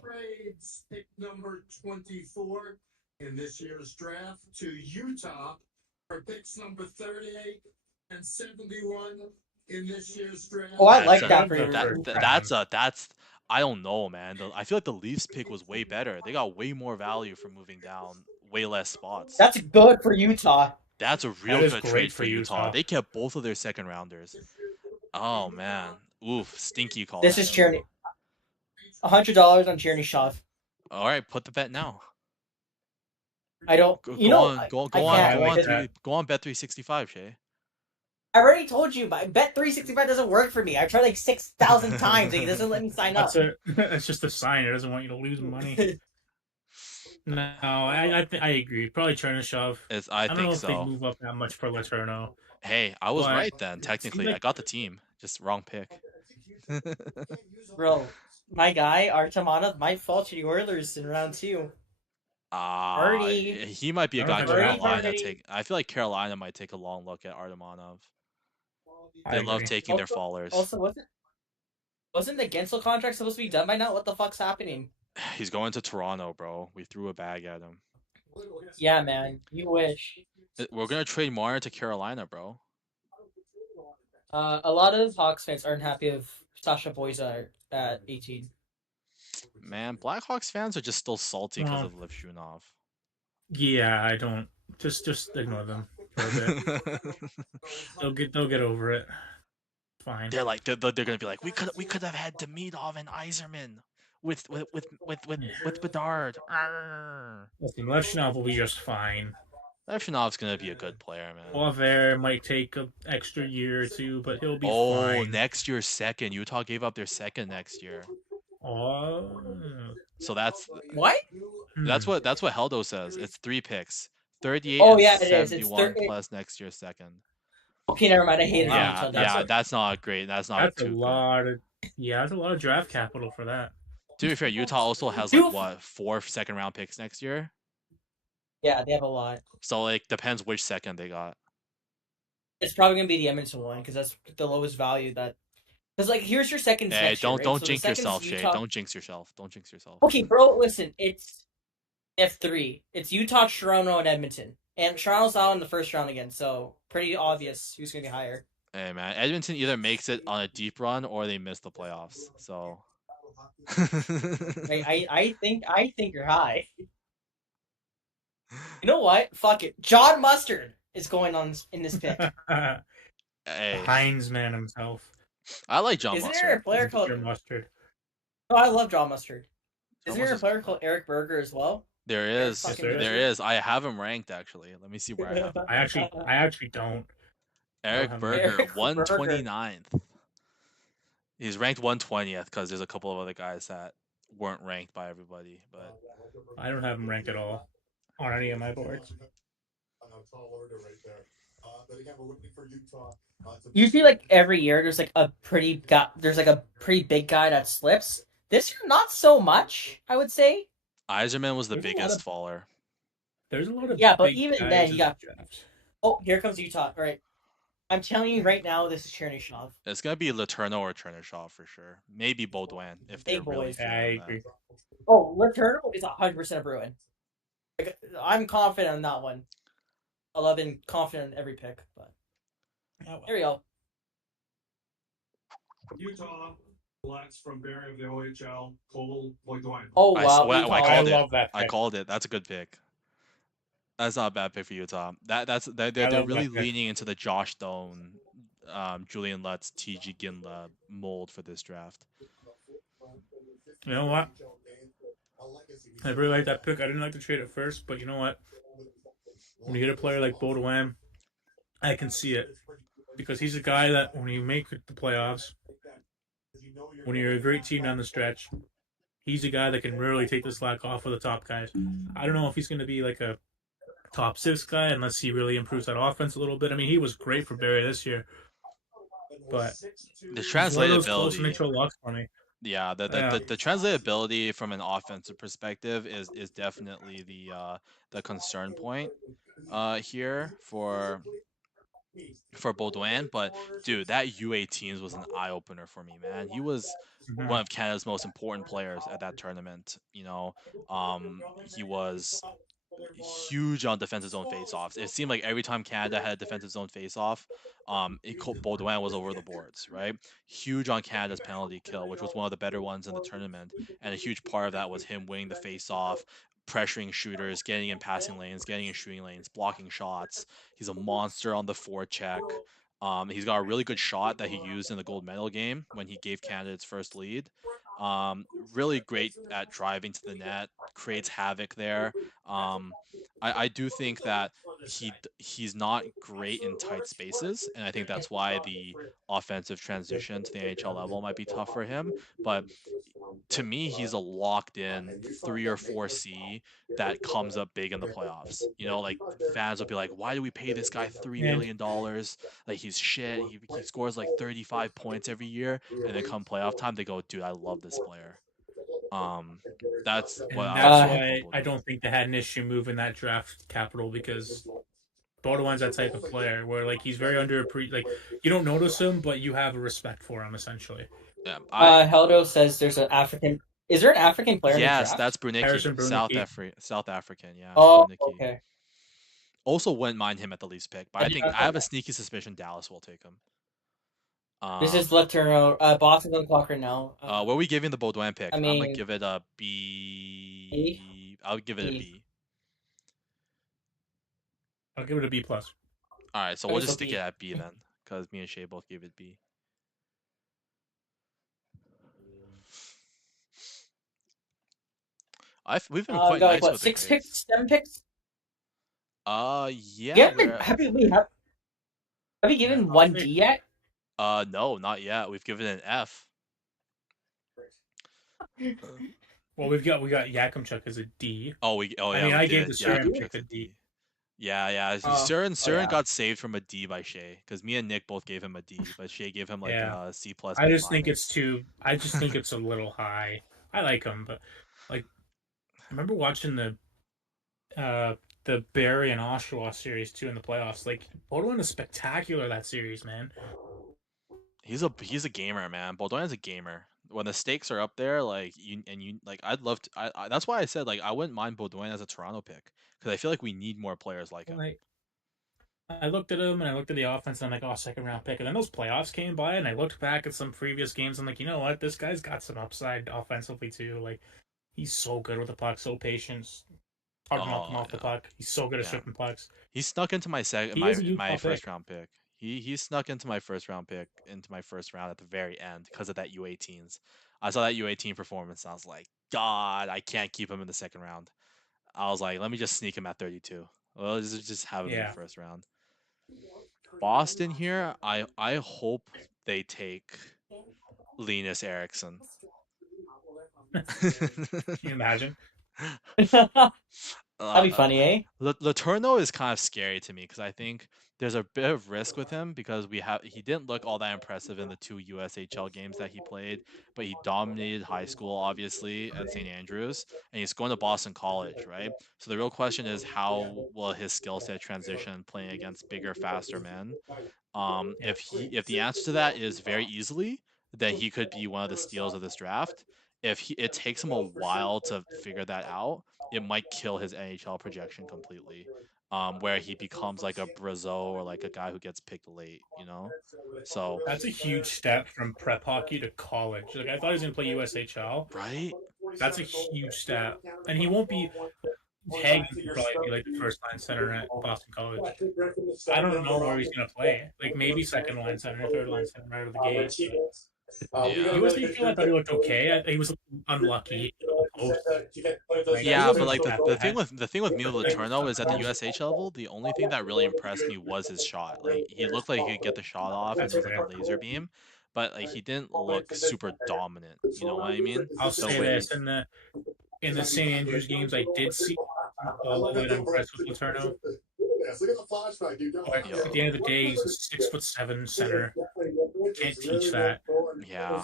trades pick number 24 in this year's draft to Utah for picks number 38 and 71 in this year's draft. Oh, I like that for you. That's I don't know, man. I feel like the Leafs pick was way better. They got way more value for moving down, way less spots. That's good for Utah. That's a real good trade for Utah. They kept both of their second rounders. Oh man, oof, stinky call. This is Cherny. $100 on Chernyshov. All right, put the bet now. I don't. Go on Bet365, Shay. I already told you, but Bet365 doesn't work for me. I've tried like 6,000 times. It doesn't let me sign up. It's just a sign. It doesn't want you to lose money. No, I agree. Probably Chernyshov. I don't know if they move up that much for Letourneau. Hey, I was right then. Technically, I got the team. Just wrong pick. Bro, my guy Artemonov might fall to the Oilers in round 2. He might be a guy Carolina take. I feel like Carolina might take a long look at Artemonov. They love taking their fallers. Also, wasn't the Gensel contract supposed to be done by now? What the fuck's happening? He's going to Toronto, bro. We threw a bag at him. Yeah, man. You wish. We're gonna trade Marner to Carolina, bro. A lot of Hawks fans aren't happy with Sasha Boyza at 18. Man, Blackhawks fans are just still salty because Well, of Livestream. yeah, I don't just ignore them for a bit. They'll get over it. Fine. They're like they're gonna be like, we could have had Demidov and Yzerman with Bedard. Listen, Levchinov will be just fine. Levchinov's gonna be a good player, man. Boisvert might take an extra year or two, but he'll be Oh, fine. next year second. Utah gave up their second next year. Oh. So that's What? that's what Heldo says. It's 3 picks. 38 Oh and yeah, it is. It's 71 plus next year's second. Okay, never mind. I hated Yeah, Utah. yeah, that's not great. That's not That's a too lot of that's a lot of draft capital for that. good. To be fair, Utah also has like what 4 second-round picks next year. Yeah, they have a lot. So like depends which second they got. It's probably gonna be the Edmonton one because that's the lowest value that. Because like here's your second. Hey, next year, right? don't So jinx yourself, Shay. Utah... Don't jinx yourself. Don't jinx yourself. Okay, bro, listen. It's F3. It's Utah, Toronto, and Edmonton. And Toronto's out in the first round again, so pretty obvious who's gonna get higher. Hey man, Edmonton either makes it on a deep run or they miss the playoffs. So I think you're high. You know what? Fuck it. John Mustard is going on in this pick. Hey. Heinz man himself. I like John Isn't Mustard. there a player called Mustard? Oh, I love John Mustard. John Isn't there a Mustard's player called Eric Berger as well? There is. Yes, There is. I have him ranked actually. Let me see where I have him. I actually don't. Eric Berger, 129th. He's ranked 120th because there's a couple of other guys that weren't ranked by everybody, but I don't have him ranked at all on any of my boards. You see, like every year, there's like a pretty big guy that slips. This year, not so much. I would say. Yzerman was the biggest faller. There's a lot of but even then, you got. Oh, here comes Utah. All right, I'm telling you right now, this is Chernyshov. It's gonna be Letourneau or Chernyshov for sure. Maybe Baudouin if they're really. I agree. Oh, Letourneau is 100% a Bruin. I'm confident on that one. I love and confident in every pick, but there we go. Utah selects from Barry of the OHL, Cole Baudouin. Oh wow! I love that pick. I called it. That's a good pick. That's not a bad pick for Utah. They're really leaning into the Josh Doan, Julian Lutz, TG Ginla mold for this draft. You know what? I really like that pick. I didn't like to trade it first, but you know what? When you get a player like Baudouin, I can see it. Because he's a guy that when you make the playoffs, when you're a great team down the stretch, he's a guy that can really take the slack off of the top guys. I don't know if he's going to be like a top 6 guy unless he really improves that offense a little bit. I mean, he was great for Barry this year. But the translatability. For me. Yeah, the translatability from an offensive perspective is definitely the concern point here for Baudouin. But dude, that U18s was an eye opener for me, man. He was one of Canada's most important players at that tournament. You know, he was huge on defensive zone faceoffs. It seemed like every time Canada had a defensive zone faceoff, Baudouin was over the boards, right? Huge on Canada's penalty kill, which was one of the better ones in the tournament, and a huge part of that was him winning the faceoff, pressuring shooters, getting in passing lanes, getting in shooting lanes, blocking shots. He's a monster on the forecheck. He's got a really good shot that he used in the gold medal game when he gave Canada its first lead. Really great at driving to the net, creates havoc there. I do think that he's not great in tight spaces, and I think that's why the offensive transition to the NHL level might be tough for him. But to me, he's a locked-in 3 or 4C that comes up big in the playoffs. You know, like fans will be like, "Why do we pay this guy $3 million? Like he's shit. He scores like 35 points every year." And then come playoff time, they go, "Dude, I love this player." That's why I don't think they had an issue moving that draft capital, because Baudouin's that type of player where like he's very like you don't notice him, but you have a respect for him essentially. Yeah. Heldo says there's an African. Is there an African player? Yes, in the that's Brunicki, South African. Yeah. Oh, Brunicki. Okay. Also, wouldn't mind him at the least pick, but I think I have a sneaky suspicion Dallas will take him. This is Letourneau. Boston's on the clock right now. What are we giving the Baudouin pick? I I'm gonna mean, give it a B. I'll give it a B. B. I'll give it a B plus. All right, so Okay, we'll so just stick B. it at B then, because me and Shay both gave it B. We've been We quite got nice like what, with the 6 grades. picks, 7 picks? Yeah. Have we given one D yet? No, not yet. We've given it an F. Well, we got Yakimchuk as a D. I mean, I gave the Yakim Surin pick pick a D. Yeah. Oh, Surin yeah. got saved from a D by Shay, because me and Nick both gave him a D, but Shay gave him like a C plus. I just think it's a little high. I like him, but like, I remember watching the Barrie and Oshawa series too in the playoffs. Like, Baudouin is spectacular that series, man. He's a gamer, man. Baudouin is a gamer. When the stakes are up there, like I'd love to. That's why I said like I wouldn't mind Baudouin as a Toronto pick, because I feel like we need more players like him. I looked at him and I looked at the offense and I'm like, oh, second round pick. And then those playoffs came by and I looked back at some previous games. I'm like, you know what? This guy's got some upside offensively too. Like, he's so good with the puck, so patient. Hard to knock him off the puck. He's so good at stripping pucks. He snuck into my first round pick. He snuck into my first round pick into my first round at the very end because of that U18s. I saw that U18 performance and I was like, God, I can't keep him in the second round. I was like, let me just sneak him at 32. Well, just have him in the first round. Boston here, I hope they take Linus Eriksson. Can you imagine? That'd be funny, eh? Letourneau is kind of scary to me because I think there's a bit of risk with him because he didn't look all that impressive in the 2 USHL games that he played, but he dominated high school obviously at St. Andrews, and he's going to Boston College, right? So the real question is, how will his skill set transition playing against bigger, faster men? If the answer to that is very easily, then he could be one of the steals of this draft. If it takes him a while to figure that out, it might kill his NHL projection completely. Where he becomes like a Brazeau or like a guy who gets picked late, you know? So that's a huge step from prep hockey to college. Like, I thought he was gonna play USHL. Right? That's a huge step. And he won't be Hagen could probably be like the first line center at Boston College. I don't know where he's gonna play. Like, maybe second line center, third line center right out of the gate. USHL, I thought he looked okay. He was unlucky. Yeah, but like the thing with Milo Letourneau is at the USH level, the only thing that really impressed me was his shot. Like, he looked like he could get the shot off, and it was like a laser beam, but like he didn't look super dominant. You know what I mean? I'll say this: in the St. Andrews games, I did see all the way impressed with Letourneau. At the end of the day, he's a 6'7" center. Can't teach that. Yeah.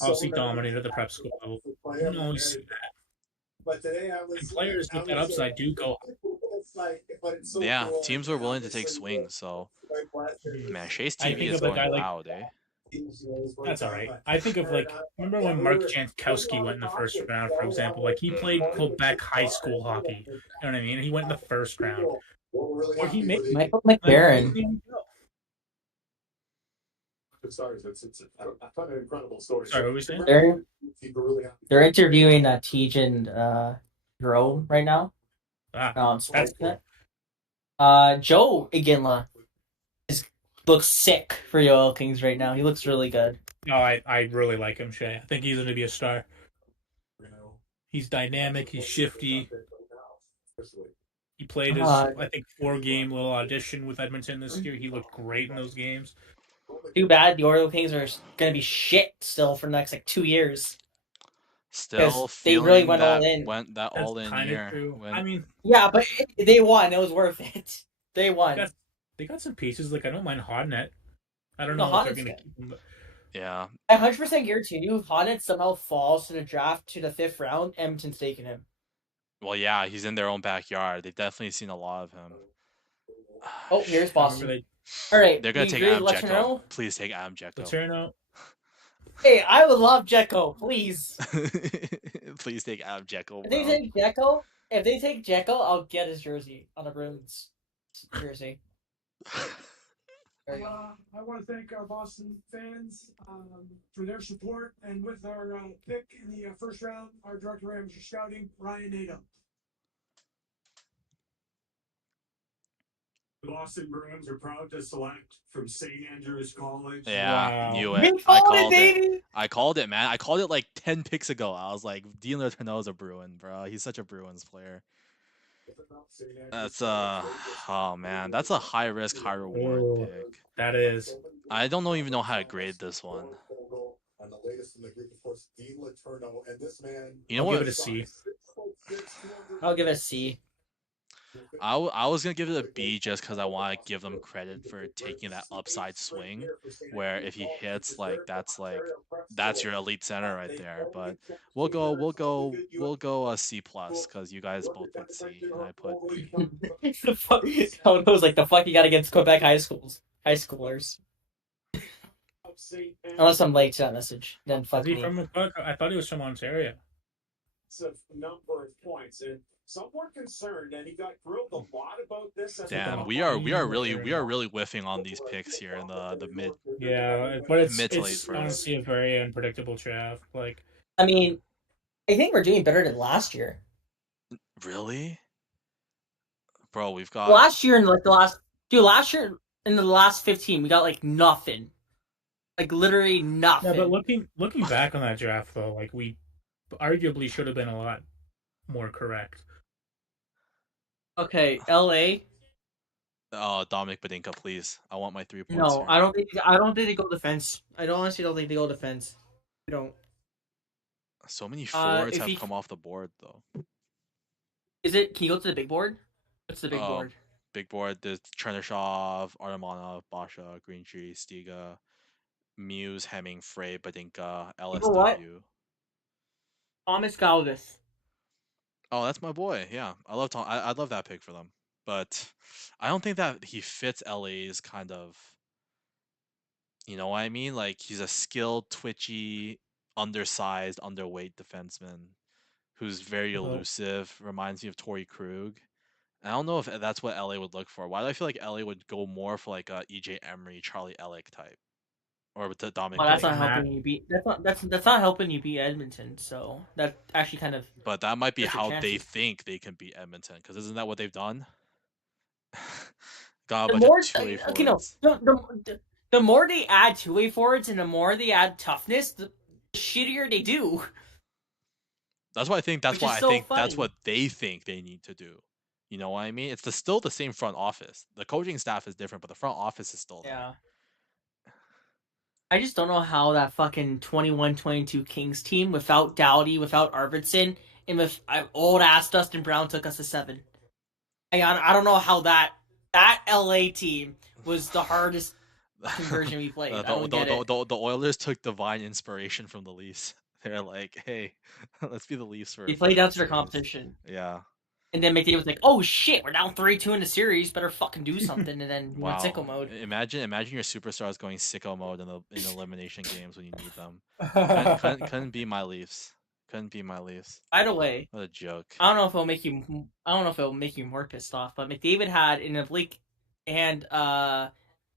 Obviously dominated the prep school level. You don't always see that. And players with that upside do go. Yeah, teams were willing to take swings, so man, Shay's TV is going loud, eh? That's all right. I think of, like, remember when Mark Jankowski went in the first round, for example? Like, he played Quebec high school hockey. You know what I mean? He went in the first round. Or he made Michael McBaron. It's an incredible story. Sorry, what were we saying? They're interviewing Tejan Jerome right now. That's cool. Joe Iginla looks sick for the Oil Kings right now. He looks really good. No, I really like him, Shay. I think he's going to be a star. He's dynamic. He's shifty. He played his, I think, 4-game little audition with Edmonton this year. He looked great in those games. Too bad the Oil Kings are going to be shit still for the next 2 years. Still they really went all in. Went that all in year. I mean, yeah, but they won. It was worth it. They won. They got some pieces. Like, I don't mind Hodnet. I don't know if they're going to keep him. But... Yeah. I 100% guarantee you, if Hodnet somehow falls to the draft to the 5th round, Edmonton's taking him. Well, yeah, he's in their own backyard. They've definitely seen a lot of him. Oh, here's Boston. All right, they're gonna take Adam Jekko. Please take Adam Jekko. Letourneau. Hey, I would love Jekko, please. Please take Adam Jekko. If they take Jekko, I'll get his jersey on a Bruins jersey. I want to thank our Boston fans for their support, and with our pick in the first round, our director of amateur scouting, Ryan Nato. The Boston Bruins are proud to select from St. Andrews College. Yeah, Wow. knew We it. called it, baby. I called it, man. I called it like 10 picks ago. I was like, Dean Letourneau's a Bruin, bro. He's such a Bruins player. That's oh man, that's a high risk, high reward Oh, pick. that is. I don't even know how to grade this one. You know I'll what? give it a C. I'll give it a C. I was gonna give it a B just because I want to give them credit for taking that upside swing, where if he hits that's your elite center right there. But we'll go a C plus because you guys both put C and I put B. The fuck? How it was like the fuck you got against Quebec high schoolers. Unless I'm late to that message, then fuck Is he me. from Quebec? I thought he was from Ontario. It's a number of points, and some were concerned, and he got grilled a lot about this. Damn, we are really whiffing on these picks here in the mid. Yeah, but mid to late it's first. honestly a very unpredictable draft. Like, I mean, I think we're doing better than last year. Really? Bro, we've got Last year in like the last last year in the last 15, we got like nothing. Like literally nothing. yeah, but looking back on that draft though, like we arguably should have been a lot more correct. Okay, LA. Oh, Dominic Badinka, please. I want my 3 points. No, here. I don't think they go defense. I honestly don't think they go defense. I don't. So many forwards if have he- come off the board though. Is it? Can you go to the big board? What's the big Oh. board? Big board, there's Chernyshov, Artemanov, Basha, Greentree, Stiga, Muse, Hemming, Frey, Badinka, LSW. what? Thomas Galvis. Oh, that's my boy. Yeah, I love Tom. I love that pick for them, but I don't think that he fits LA's kind of. You know what I mean? Like he's a skilled, twitchy, undersized, underweight defenseman who's very Well- elusive. Reminds me of Torrey Krug. I don't know if that's what LA would look for. Why do I feel like LA would go more for like a EJ Emery, Charlie Elick type, or with the Dominic? Well, that's Badinka? not helping you beat. That's not helping you beat Edmonton. So that actually kind of. But that might be That's your how they chances. think they can beat Edmonton, because isn't that what they've done? Got a The bunch more of two-way okay, no, forwards. the more they add two-way forwards and the more they add toughness, the shittier they do. That's why I think that's Which why is I so think that's funny. what they think they need to do. You know what I mean? It's still the same front office. The coaching staff is different, but the front office is still there. Yeah. I just don't know how that fucking 21-22 Kings team without Doughty, without Arvidsson, and with old ass Dustin Brown took us to 7. I don't know how that LA team was the hardest conversion we played. I don't get it. The Oilers took divine inspiration from the Leafs. They're like, hey, let's be the Leafs for. They played down to their series. competition. Yeah. And then McDavid was like, "Oh shit, we're down 3-2 in the series. Better fucking do something." And then Wow. went sicko mode. Imagine your superstars going sicko mode in the elimination games when you need them. Couldn't be my Leafs. Couldn't be my Leafs. By the way, What a joke. I don't know if it'll make you more pissed off, but McDavid had an oblique and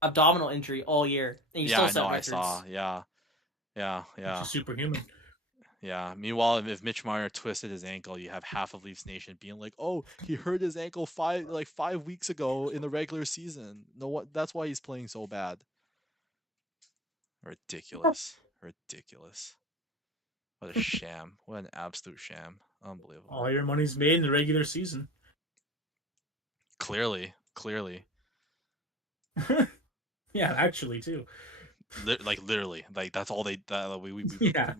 abdominal injury all year, and he Yeah, still I set know. records. I saw. Yeah. Which is superhuman. Yeah. Meanwhile, if Mitch Marner twisted his ankle, you have half of Leafs Nation being like, "Oh, he hurt his ankle 5 weeks ago in the regular season. No, what? That's why he's playing so bad." Ridiculous. Ridiculous. What a sham. What an absolute sham. Unbelievable. All your money's made in the regular season. Clearly. Yeah, actually too. Literally, that's all they. Yeah.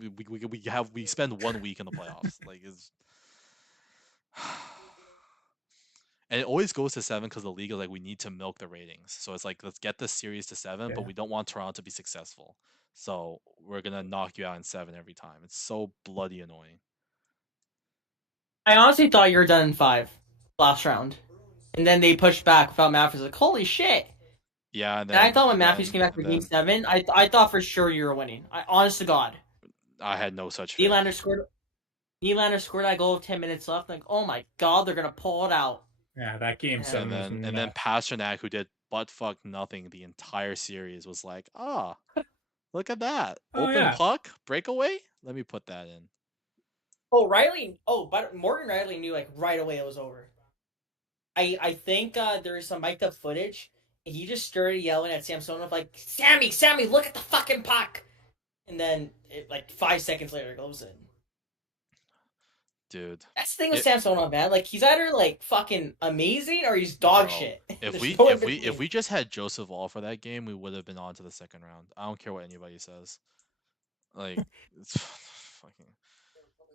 We spend 1 week in the playoffs. Is. And it always goes to 7 because the league is like, we need to milk the ratings. So it's like, let's get this series to 7, but Yeah. we don't want Toronto to be successful. So we're gonna knock you out in 7 every time. It's so bloody annoying. I honestly thought you were done in 5 last round, and then they pushed back without Matthews. Like, holy shit! Yeah, And I thought when Matthews came back for Game 7, I thought for sure you were winning. Honest to God. I had no such faith. Nylander scored that goal with 10 minutes left. Like, oh my god, they're gonna pull it out. Yeah, that game And 7. And then Pasternak, who did butt fuck nothing the entire series. Was like, look at that. Oh, Open yeah. puck, breakaway. Let me put that in. Oh, Riley. Oh, but Morgan Riley knew like right away it was over. I think there is some mic'd up footage. And he just started yelling at Samsonov like, Sammy, look at the fucking puck. And then like 5 seconds later it goes in. Dude, that's the thing with Samsonov, man. Like he's either like fucking amazing or he's dog shit. If we just had Joseph Wall for that game, we would have been on to the second round. I don't care what anybody says. Like it's fucking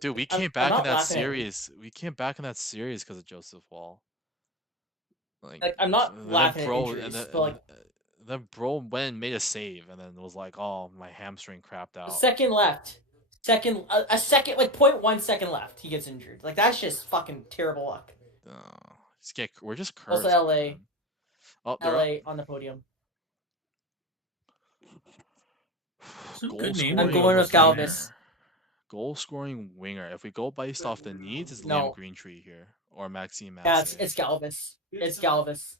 dude. We came back in that series. We came back in that series because of Joseph Wall. Like I'm not laughing at injuries, but like then bro went and made a save and then was like, "Oh, my hamstring crapped out." Second left. A second, like 0.1 second left, he gets injured. Like that's just fucking terrible luck. We're just cursed. Also, LA. Man. Oh, LA on the podium. Good name. I'm going with Galvis. Goal scoring winger. If we go based off the needs, is Liam Greentree here or Maxime Massé? Yeah, it's Galvis. It's Galvis.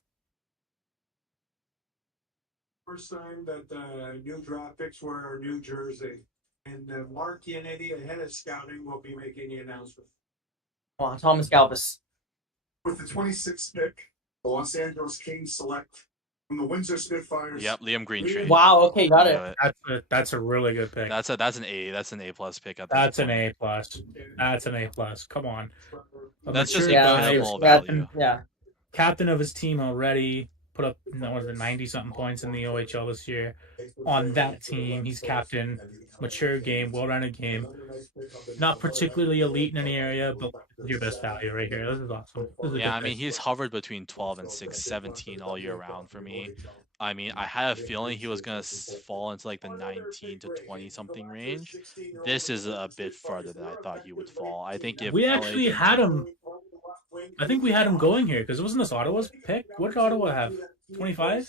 First time that new draft picks were New Jersey. And Mark Yannetti, ahead of scouting, will be making the announcement. Come on, Thomas Galvis. With the 26th pick, the Los Angeles Kings select from the Windsor Spitfires. Yep, Liam Greentree. Wow, okay, got it. That's a really good pick. That's an A. That's an A+ pick. That's an A+. That's an A+. Come on. That's just incredible value. Yeah. Captain of his team already. Put up 90-something points in the OHL this year. On that team, he's captain. Mature game, well-rounded game. Not particularly elite in any area, but your best value right here. This is awesome. I mean, he's hovered between 12 and 17 all year round for me. I mean, I had a feeling he was going to fall into like the 19 to 20 something range. This is a bit further than I thought he would fall. I think if we actually had him. I think we had him going here because wasn't this Ottawa's pick? What did Ottawa have? 25?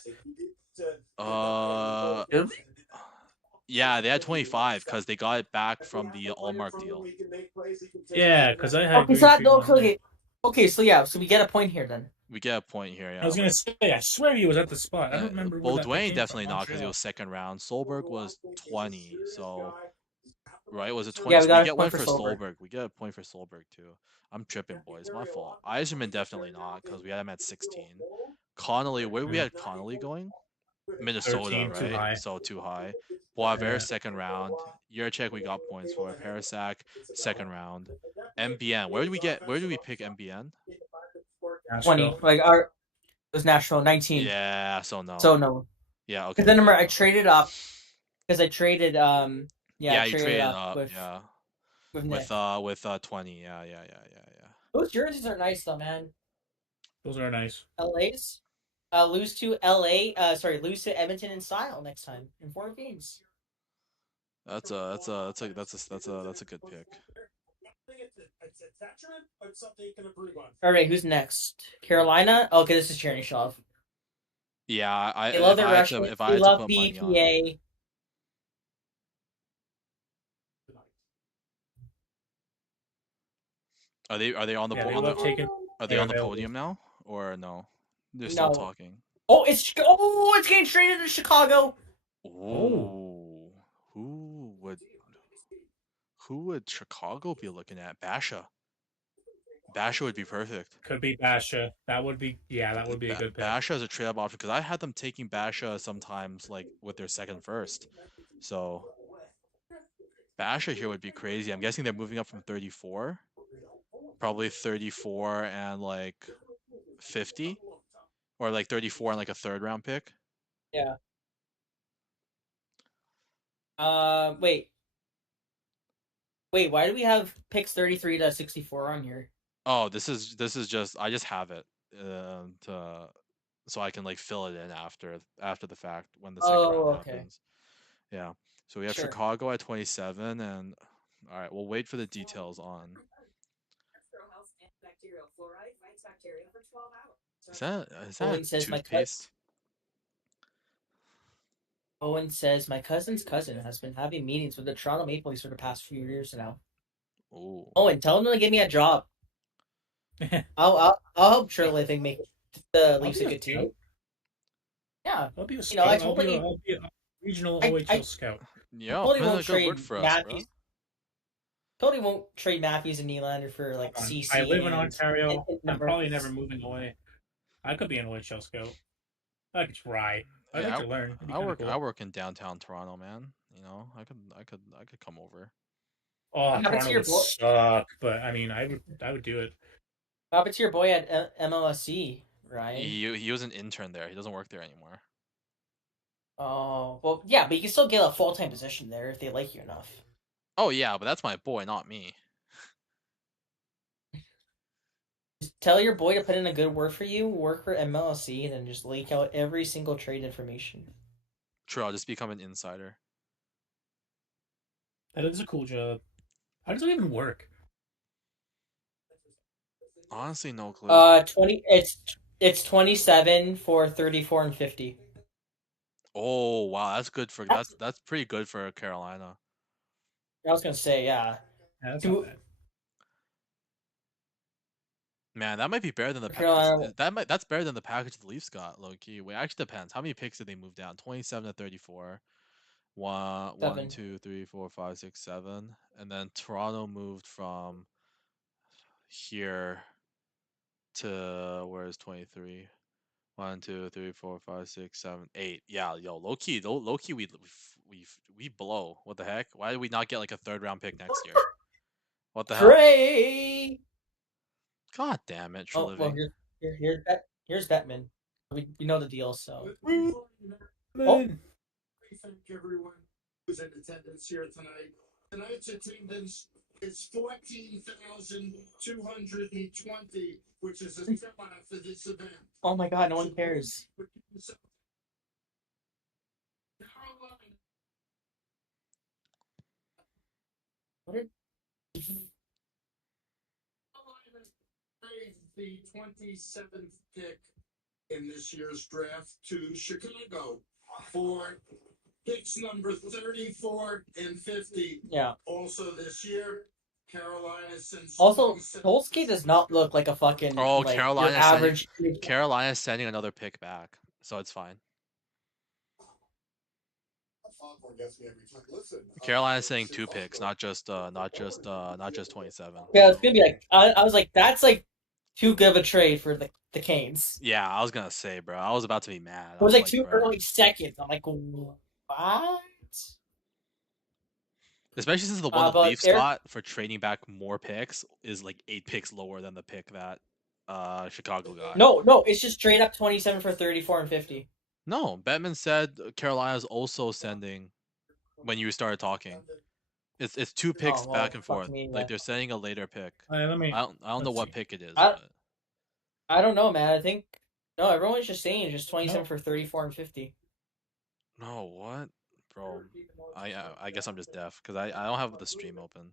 Yeah, they had 25 because they got it back from the Allmark deal. Yeah, because I had. Okay, so yeah, so we get a point here then. We get a point here. Yeah. I was gonna say, I swear he was at the spot. I don't remember. Baudouin definitely not because he was second round. Solberg was 20, so right? Was it 20? Yeah, we get one for Solberg. We get a point for Solberg too. I'm tripping, boys. My fault. Eiserman definitely not because we had him at 16. Connolly, where we had Connolly going? Minnesota, 13, right? too high. So too high. Boisvert, second round. Yurchek, we got points for. Parasak, second round. MBN. Where do we pick MBN? 20. Like it was Nashville 19. Yeah, so no. Yeah, okay. Because then remember I traded up because I traded you traded up with Nick. with 20. Yeah. Those jerseys are nice though, man. Those are nice. LA's lose to Edmonton in style next time in 4 games. That's a good pick. All right, who's next? Carolina. Okay, this is Chernyshov. Yeah, I love their rush. If I had to put money on BPA. Are they on the podium now or no? They're still talking. Oh, it's getting traded to Chicago. Oh, who would Chicago be looking at? Basha. Basha would be perfect. Could be Basha. That would be a good pick. Basha is a trade-up option because I had them taking Basha sometimes like with their second first. So Basha here would be crazy. I'm guessing they're moving up from 34. Probably 34 and like 50. Or like 34 and like a third round pick. Yeah. Wait, why do we have picks 33 to 64 on here? Oh, this is just I just have it so I can like fill it in after the fact when the second round happens. Yeah. So we have Chicago at 27 and all right, we'll wait for the details on. Is that toothpaste? Owen says my cousin's cousin has been having meetings with the Toronto Maple Leafs for the past few years now. Ooh. Owen, tell him to give me a job. I'll help Shirley make the Leafs a good team. Yeah, I'll be a you know, scout. I I'll told be you. I'll be a regional I OHL scout. Yeah, totally put in won't a good word trade for us, bro. Matthews. Totally won't trade Matthews and Nylander for like CC. I live in and Ontario. I'm number. probably never moving away. I could be an OHL scout. I could try. I'd Yeah, like to learn. It'd be I kind of work. cool. I work in downtown Toronto, man. You know, I could come over. Oh, What happened to Toronto your would boy? suck, but I mean, I would do it. What happened to your boy at MLSC, Ryan? He was an intern there. He doesn't work there anymore. Oh, well, yeah, but you can still get a full-time position there if they like you enough. Oh yeah, but that's my boy, not me. Just tell your boy to put in a good word for you, work for MLSC, and then just leak out every single trade information. True, I'll just become an insider. That is a cool job. How does it even work? Honestly, no clue. 20. It's 27 for 34 and 50. Oh wow, that's good for that's pretty good for Carolina. I was gonna say, yeah. That's not bad. Man, that might be better than the Carolina. that's better than the package the Leafs got, low key. Wait, actually depends. How many picks did they move down? 27 to 34. One, Seven. 2, 3, 4, 5, 6, 7. And then Toronto moved from here to where's 23? 1, 2, 3, 4, 5, 6, 7, 8. Yeah, yo, low key, we blow. What the heck? Why did we not get like a third round pick next year? What the hell? Trey! God damn it, Oh, well, Treliving. here's Bettman. We know the deal, so. Oh. Oh. Thank everyone who's in attendance here tonight. Tonight's attendance is 14,220, which is a sellout for this event. Oh my god, no one cares. What did... The 27th pick in this year's draft to Chicago for picks number 34 and 50. Yeah. Also this year, Carolina since Also, Polsky does not look like a fucking like your average. Carolina's sending another pick back, so it's fine. Carolina's sending 2 picks, not just 27. Yeah, it's gonna be like I was like, that's like too good of a trade for the Canes. Yeah, I was gonna say, bro. I was about to be mad. It was like 2 bro. early seconds. I'm like, what? Especially since the one the Leafs got for trading back more picks is like 8 picks lower than the pick that Chicago got. No, it's just straight up 27 for 34 and 50. No, Bettman said Carolina's also sending when you started talking. It's 2 picks back and forth. Like they're sending a later pick. I don't know what pick it is. I don't know, man. I think no, everyone's just saying just 27 for 34 and 50. No, what? Bro, I guess I'm just deaf because I don't have the stream open.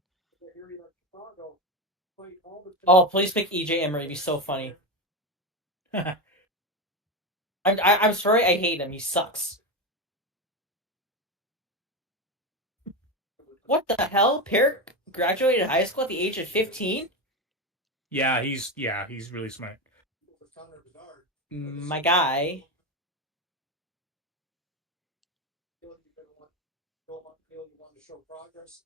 Oh, please pick EJ Emery. It'd be so funny. I'm sorry, I hate him. He sucks. What the hell? Perrick graduated high school at the age of 15? Yeah, he's really smart. My guy. Show progress.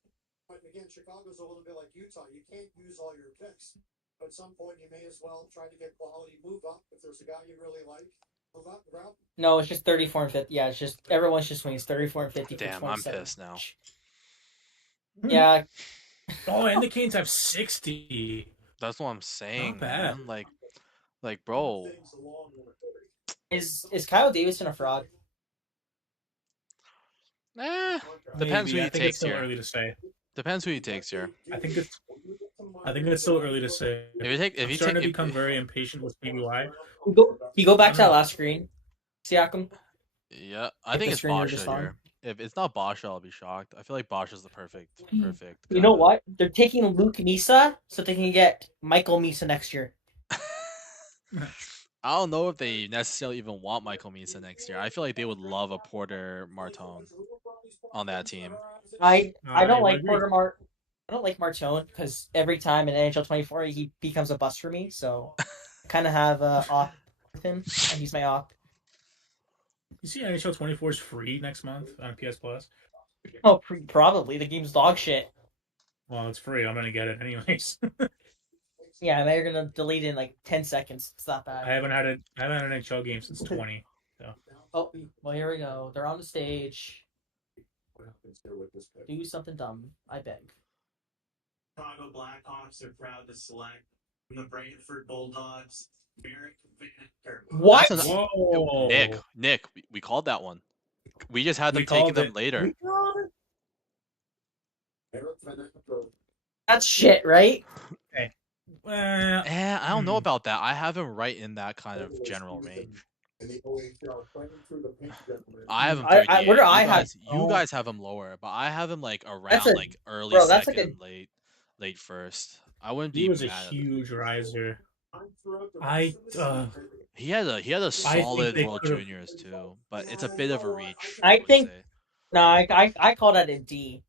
But again, Chicago's a little bit like Utah. You can't use all your picks. But at some point, you may as well try to get quality move up. If there's a guy you really like, move up, grab. No, it's just 34 and 50. Yeah, it's just everyone's just winning 34 and 50. Damn, I'm pissed now. Yeah. Oh, and the Canes have 60. That's what I'm saying, Not bad. man. Like, bro. Is Kyle Davidson a fraud? Depends who he takes still here. Early to say. Depends who he takes here. I think it's still early to say. If I'm starting to become very impatient with PBY. You go back to that last screen, Siakam. Yeah, I think it's Basha here. If it's not Basha, I'll be shocked. I feel like Basha is the perfect. You know what? They're taking Luke Misa so they can get Michael Misa next year. I don't know if they necessarily even want Michael Misa next year. I feel like they would love a Porter Martone on that team. I don't like I don't like Martone because every time in NHL 24 he becomes a bust for me. So I kind of have op with him, and he's my op. You see NHL 24 is free next month on PS Plus? Oh, probably. The game's dog shit. Well, it's free. I'm going to get it anyways. Yeah, they're gonna delete it in like 10 seconds. It's not bad. I haven't had an NHL game since 20. So. Oh, well, here we go. They're on the stage. Do something dumb, I beg. Chicago Blackhawks are proud to select from the Brantford Bulldogs, Merrick Van. What? Whoa. Nick, we called that one. We just had We them taking called them it. later. That's shit, right? Okay. Well, I don't know about that. I have him right in that kind of general range. I have him 38. where do I have? You guys have him lower, but I have him like around a- like early bro, that's like second, late first. I wouldn't be he was a mad at him. huge riser. He had a solid they World could've- Juniors too, but it's a bit of a reach. I would think- say. No, I call that a D.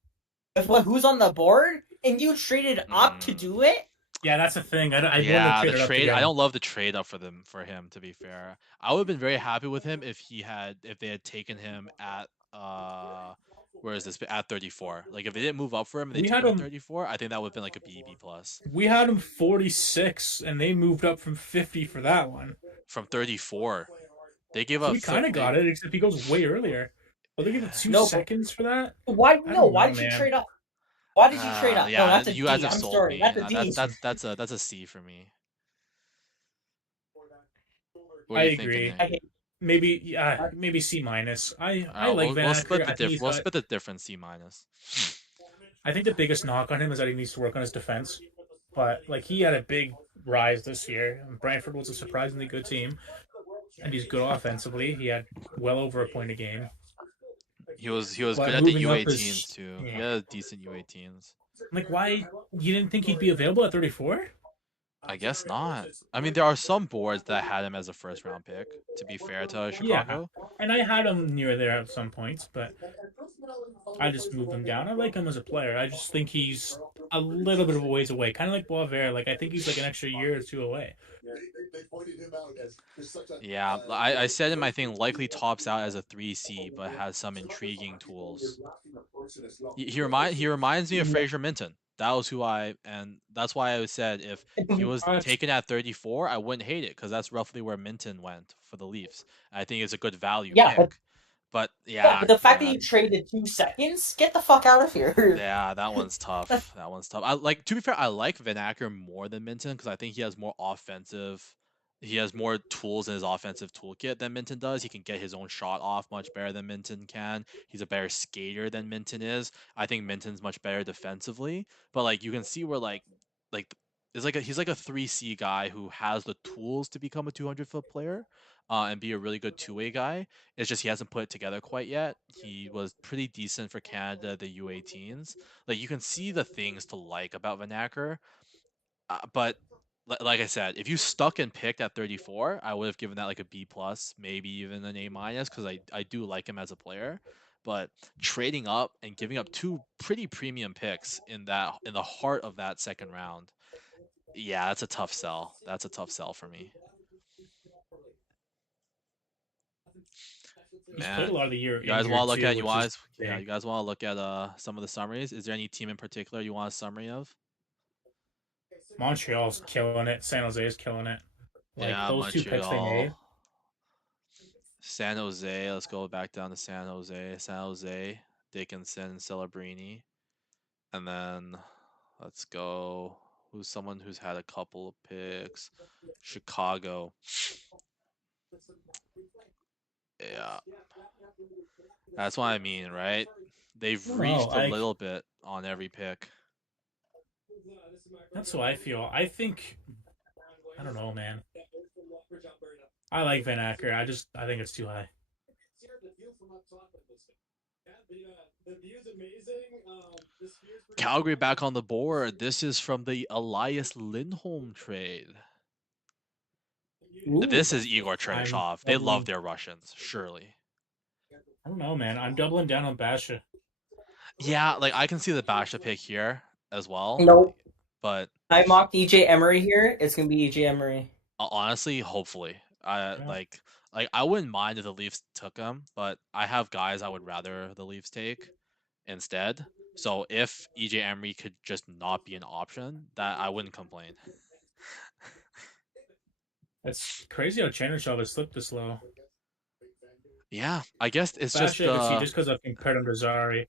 If who's on the board and you traded up to do it? Yeah, that's the thing. I Yeah, wouldn't the trade. trade. I don't love the trade up for him. To be fair, I would have been very happy with him if they had taken him at where is this at 34? Like if they didn't move up for him and they We took had him at him- 34, I think that would have been like a B plus. We had him 46, and they moved up from 50 for that one. From 34, they gave up. We kind of got it, except he goes way earlier. Well, they give it 2 seconds for that. Why? I No, don't why know, did you man. trade up? Why did you trade up? Yeah, no, that's a you D. guys have I'm sold sorry, me. that's a D. That's a C for me. What I are you agree. thinking, Nick? Maybe C minus. I Alright, like Van we'll Acker. split I think he's we'll got- split the difference C minus. I think the biggest knock on him is that he needs to work on his defense. But like he had a big rise this year. And Brantford was a surprisingly good team, and he's good offensively. He had well over a point a game. He was But good at the moving up U18s is- too. yeah. He had decent U18s. Like, why you didn't think he'd be available at 34? I guess not. I mean, there are some boards that had him as a first round pick. To be fair to Chicago, And I had him near there at some points, but I just moved him down. I like him as a player. I just think he's a little bit of a ways away, kind of like Boisvert. Like I think he's like an extra year or two away. yeah, I said in my thing likely tops out as a 3C, but has some intriguing tools. He reminds me of Fraser Minton. That was and that's why I said if he was taken at 34, I wouldn't hate it because that's roughly where Minton went for the Leafs. I think it's a good value pick. But but the fact that you traded 2 seconds, get the fuck out of here. Yeah, that one's tough. That one's tough. To be fair, I like Van Acker more than Minton because I think he has more offensive. He has more tools in his offensive toolkit than Minton does. He can get his own shot off much better than Minton can. He's a better skater than Minton is. I think Minton's much better defensively. But like you can see where like he's like a 3C guy who has the tools to become a 200-foot player. And be a really good two-way guy. It's just he hasn't put it together quite yet. He was pretty decent for Canada, the U18s. Like you can see the things to like about Van Acker, but like I said, if you stuck and picked at 34, I would have given that like a B plus, maybe even an A minus, because I do like him as a player. But trading up and giving up 2 pretty premium picks in the heart of that second round, yeah, that's a tough sell. That's a tough sell for me. He's played a lot of the year. You guys want to look at you guys want to look at some of the summaries. Is there any team in particular you want a summary of? Montreal's killing it. San Jose is killing it. Like Yeah, those 2 picks they made. San Jose. Let's go back down to San Jose. San Jose, Dickinson, Celebrini, and then let's go. Who's someone who's had a couple of picks? Chicago. Yeah. That's what I mean, right? They've reached a little bit on every pick. That's how I feel. I don't know, man. I like Van Acker. I think it's too high. Calgary back on the board. This is from the Elias Lindholm trade. Ooh. This is Igor Chernyshov. They love their Russians, surely. I don't know, man. I'm doubling down on Basha. Yeah, like I can see the Basha pick here as well. Nope. But I mocked EJ Emery here. It's gonna be EJ Emery. honestly, hopefully, Like I wouldn't mind if the Leafs took him, but I have guys I would rather the Leafs take instead. So if EJ Emery could just not be an option, that I wouldn't complain. That's crazy how Chernyshov has slipped this low. Yeah, I guess it's just Actually, I could see just because I've compared him to Zari.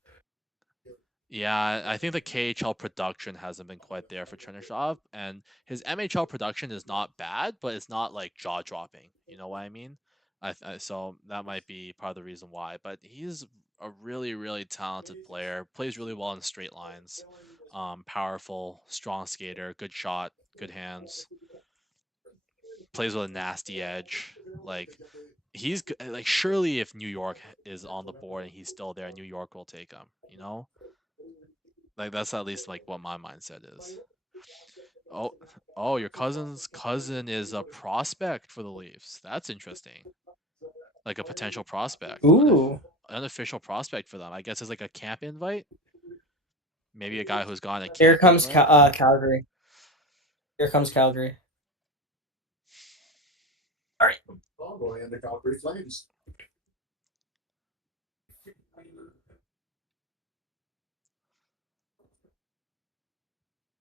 Yeah, I think the KHL production hasn't been quite there for Chernyshov, and his MHL production is not bad, but it's not like jaw dropping. You know what I mean? So that might be part of the reason why. But he's a really, really talented player. Plays really well in straight lines. Powerful, strong skater, good shot, good hands. Plays with a nasty edge. Like he's like surely if New York is on the board and he's still there, New York will take him. You know? Like that's at least like what my mindset is. Oh, oh, your cousin's cousin is a prospect for the Leafs. That's interesting. Like a potential prospect, Ooh. unofficial prospect for them. I guess it's like a camp invite. Maybe a guy who's gone a Here camp comes invite. Calgary. Here comes Calgary. All right. Boy, and the Calgary Flames.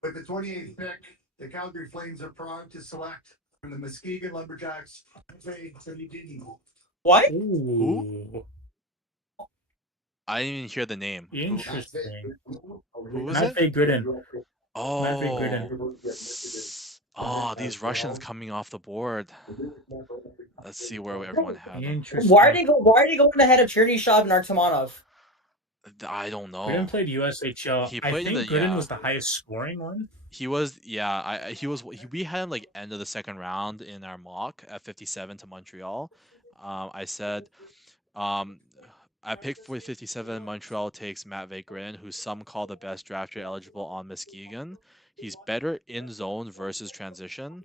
With the 28th pick, the Calgary Flames are proud to select from the Muskegon Lumberjacks. What? Who? I didn't even hear the name. Interesting. Who was it? Matvei Gridin. Oh. Oh, these Russians coming off the board. Let's see where everyone had them. Interesting. Why are they going ahead of Chernyshov and Artemonov? I don't know. Gridin played USHL. He I played in think the Gridin was the highest scoring one. He was, yeah. We had him like end of the second round in our mock at 57 to Montreal. I said, I picked for 57. Montreal takes Matvei Gridin, who some call the best draft year eligible on Muskegon. He's better in zone versus transition,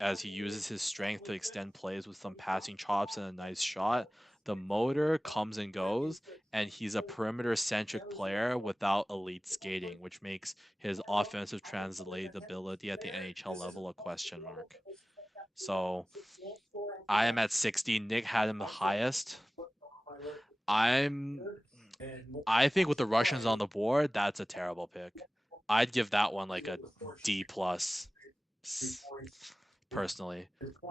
as he uses his strength to extend plays with some passing chops and a nice shot. The motor comes and goes, and he's a perimeter-centric player without elite skating, which makes his offensive translatability at the NHL level a question mark. So I am at 60. Nick had him the highest. I think with the Russians on the board, that's a terrible pick. I'd give that one like a D plus. Personally,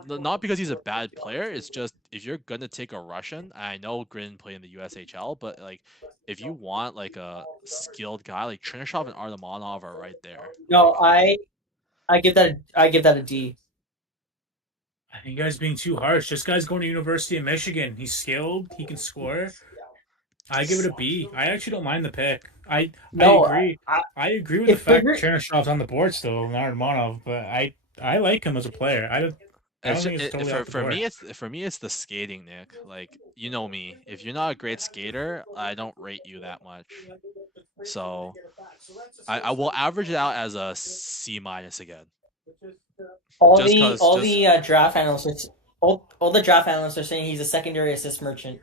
not because he's a bad player. It's just if you're gonna take a Russian, I know Grin played in the USHL, but like if you want like a skilled guy, like Chernyshov and Artemonov are right there. No, I give that a D. I think you guys being too harsh. This guy's going to University of Michigan. He's skilled. He can score. I give it a B. I actually don't mind the pick. I agree. I agree with the fact Chernyshov's on the board still, Artemonov, but I like him as a player. I don't think it's totally for me it's the skating, Nick. Like you know me, if you're not a great skater, I don't rate you that much. So I will average it out as a C- again. All the draft analysts are saying he's a secondary assist merchant.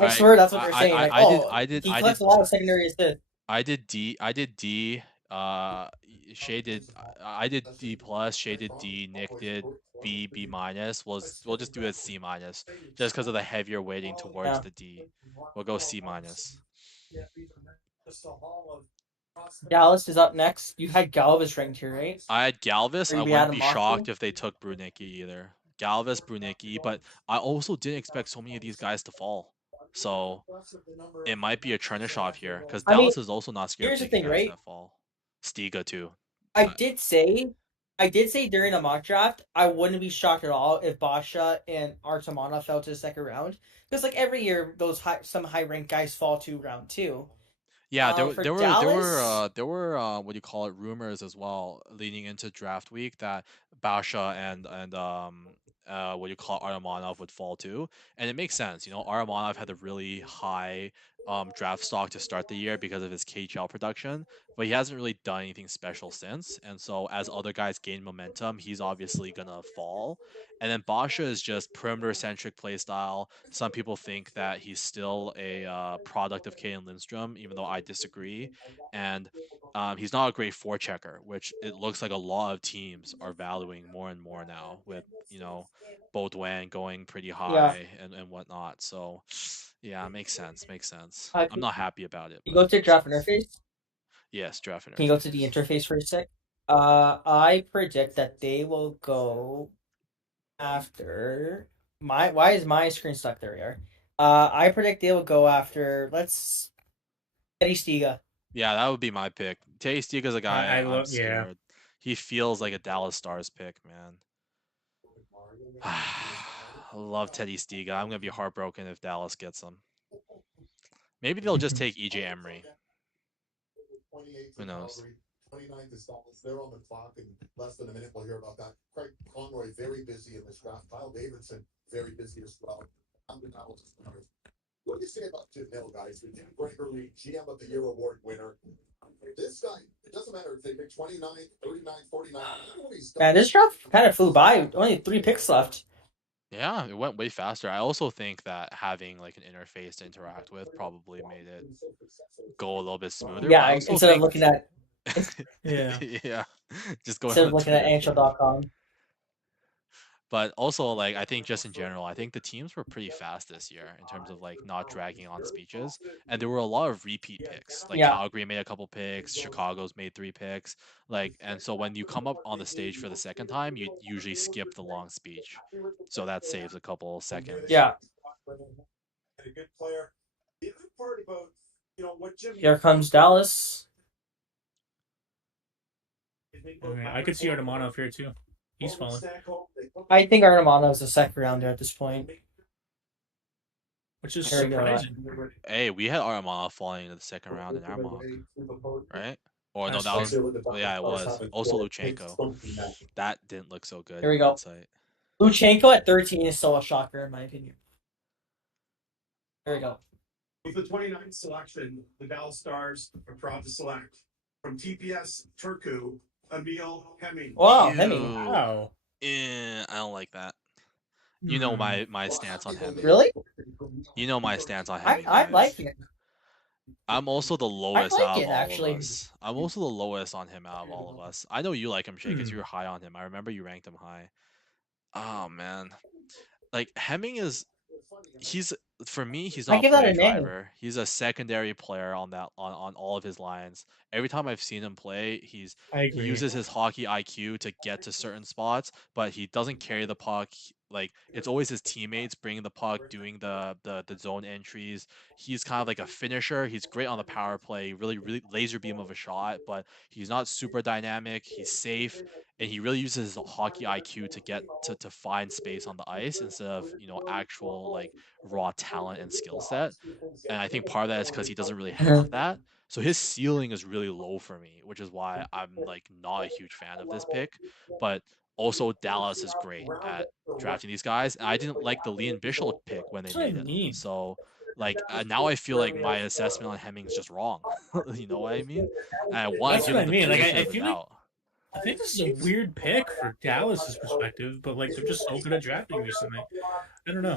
I swear that's what they're saying. He collects a lot of secondary assists. I did D. Shay did. I did D plus. Shay did D. Nick did B minus. We'll just do it C minus, just because of the heavier weighting towards the D. We'll go C minus. Dallas is up next. You had Galvis ranked here, right? I had Galvis. I wouldn't be shocked if they took Brunicki either. Galvis, Brunicki, but I also didn't expect so many of these guys to fall. So it might be a Chernyshov here, because Dallas is also not scared of taking guys that fall. Stiga too. I did say during the mock draft, I wouldn't be shocked at all if Basha and Artemonov fell to the second round, because like every year some high ranked guys fall to round 2. Yeah, there were what do you call it, rumors as well leading into draft week that Basha and what do you call it, Artemonov would fall to, and it makes sense. You know, Artemonov had a really high draft stock to start the year because of his KHL production, but he hasn't really done anything special since. And so as other guys gain momentum, he's obviously gonna fall. And then Basha is just perimeter-centric play style. Some people think that he's still a product of Kane Lindstrom, even though I disagree. And he's not a great forechecker, which it looks like a lot of teams are valuing more and more now with, Baudouin going pretty Yeah. high and whatnot. So yeah, makes sense. Makes sense. Can I'm not happy about it. you But go to draft interface? yes, draft Can you go to the interface. interface for a sec? I predict that they will go after my. Why is my screen stuck? There we are. I predict they will go after. Let's Eddie Stiga. Yeah, that would be my pick. Tay Stiga's a guy I I'm love yeah. scared. He feels like a Dallas Stars pick, man. I love Teddy Stiga. I'm gonna be heartbroken if Dallas gets him. Maybe they'll just take EJ Emery. Who knows? 29th is they're on the clock in less than a minute. We'll hear about that. Craig Conroy very busy in this draft. Kyle Davidson very busy as well. What do you say about Jim Hill, guys? The Jim Gregory GM of the Year award winner. This guy, it doesn't matter if they pick 29, 39, 49. Man, this draft kind of flew by. Only 3 picks left. Yeah, it went way faster. I also think that having like an interface to interact with probably made it go a little bit smoother. Yeah, but I also instead think... of looking at Yeah. yeah, just going instead on of looking Twitter at feed. NHL.com. But also, like, I think just in general, I think the teams were pretty fast this year in terms of like not dragging on speeches, and there were a lot of repeat picks. Like Yeah. Calgary made a couple picks, Chicago's made 3 picks. Like, and so when you come up on the stage for the second time, you usually skip the long speech, so that saves a couple seconds. Yeah. A good player. The good part about what Jim. Here comes Dallas. Okay, I could see Artemonov here too. He's falling. I think Artemonov is a second rounder at this point. Which is There we go. surprising. Hey, we had Artemonov falling into the second round in our mock, right? Or no, That's that was true. yeah, it was. Also Luchenko. That didn't look so good. Here we in go. hindsight. Luchenko at 13 is still a shocker in my opinion. There we go. With the 29th selection, the Dallas Stars are proud to select from TPS Turku, Emil Hemming. Wow, Ew. Hemming. Wow. I don't like that. You know my stance on Hemming. Really? You know my stance on Hemming. I guys. like it. I'm also the lowest like out of it, all actually. of us. I'm also the lowest on him out of all of us. I know you like him, Shay, because you were high on him. I remember you ranked him high. Oh man, like Hemming is, for me, he's I not a give that play a name. driver. He's a secondary player on all of his lines. Every time I've seen him play, he agree. uses his hockey IQ to get to certain spots, but he doesn't carry the puck. Like, it's always his teammates bringing the puck, doing the zone entries. He's kind of like a finisher. He's great on the power play, really laser beam of a shot, but he's not super dynamic. He's safe, and he really uses his hockey IQ to get to find space on the ice instead of actual like raw talent and skill set. And I think part of that is because he doesn't really have that. So his ceiling is really low for me, which is why I'm like not a huge fan of this pick. But also Dallas is great at drafting these guys. And I didn't like the Leon Bishop pick when they That's what I made it. mean. So like now I feel like my assessment on Hemming is just wrong. You know what I mean? And I want That's to give what him I the mean. Like, benefit I of the feel like doubt. I think this is a weird pick for Dallas's perspective, but like they're just so good at drafting recently. I don't know.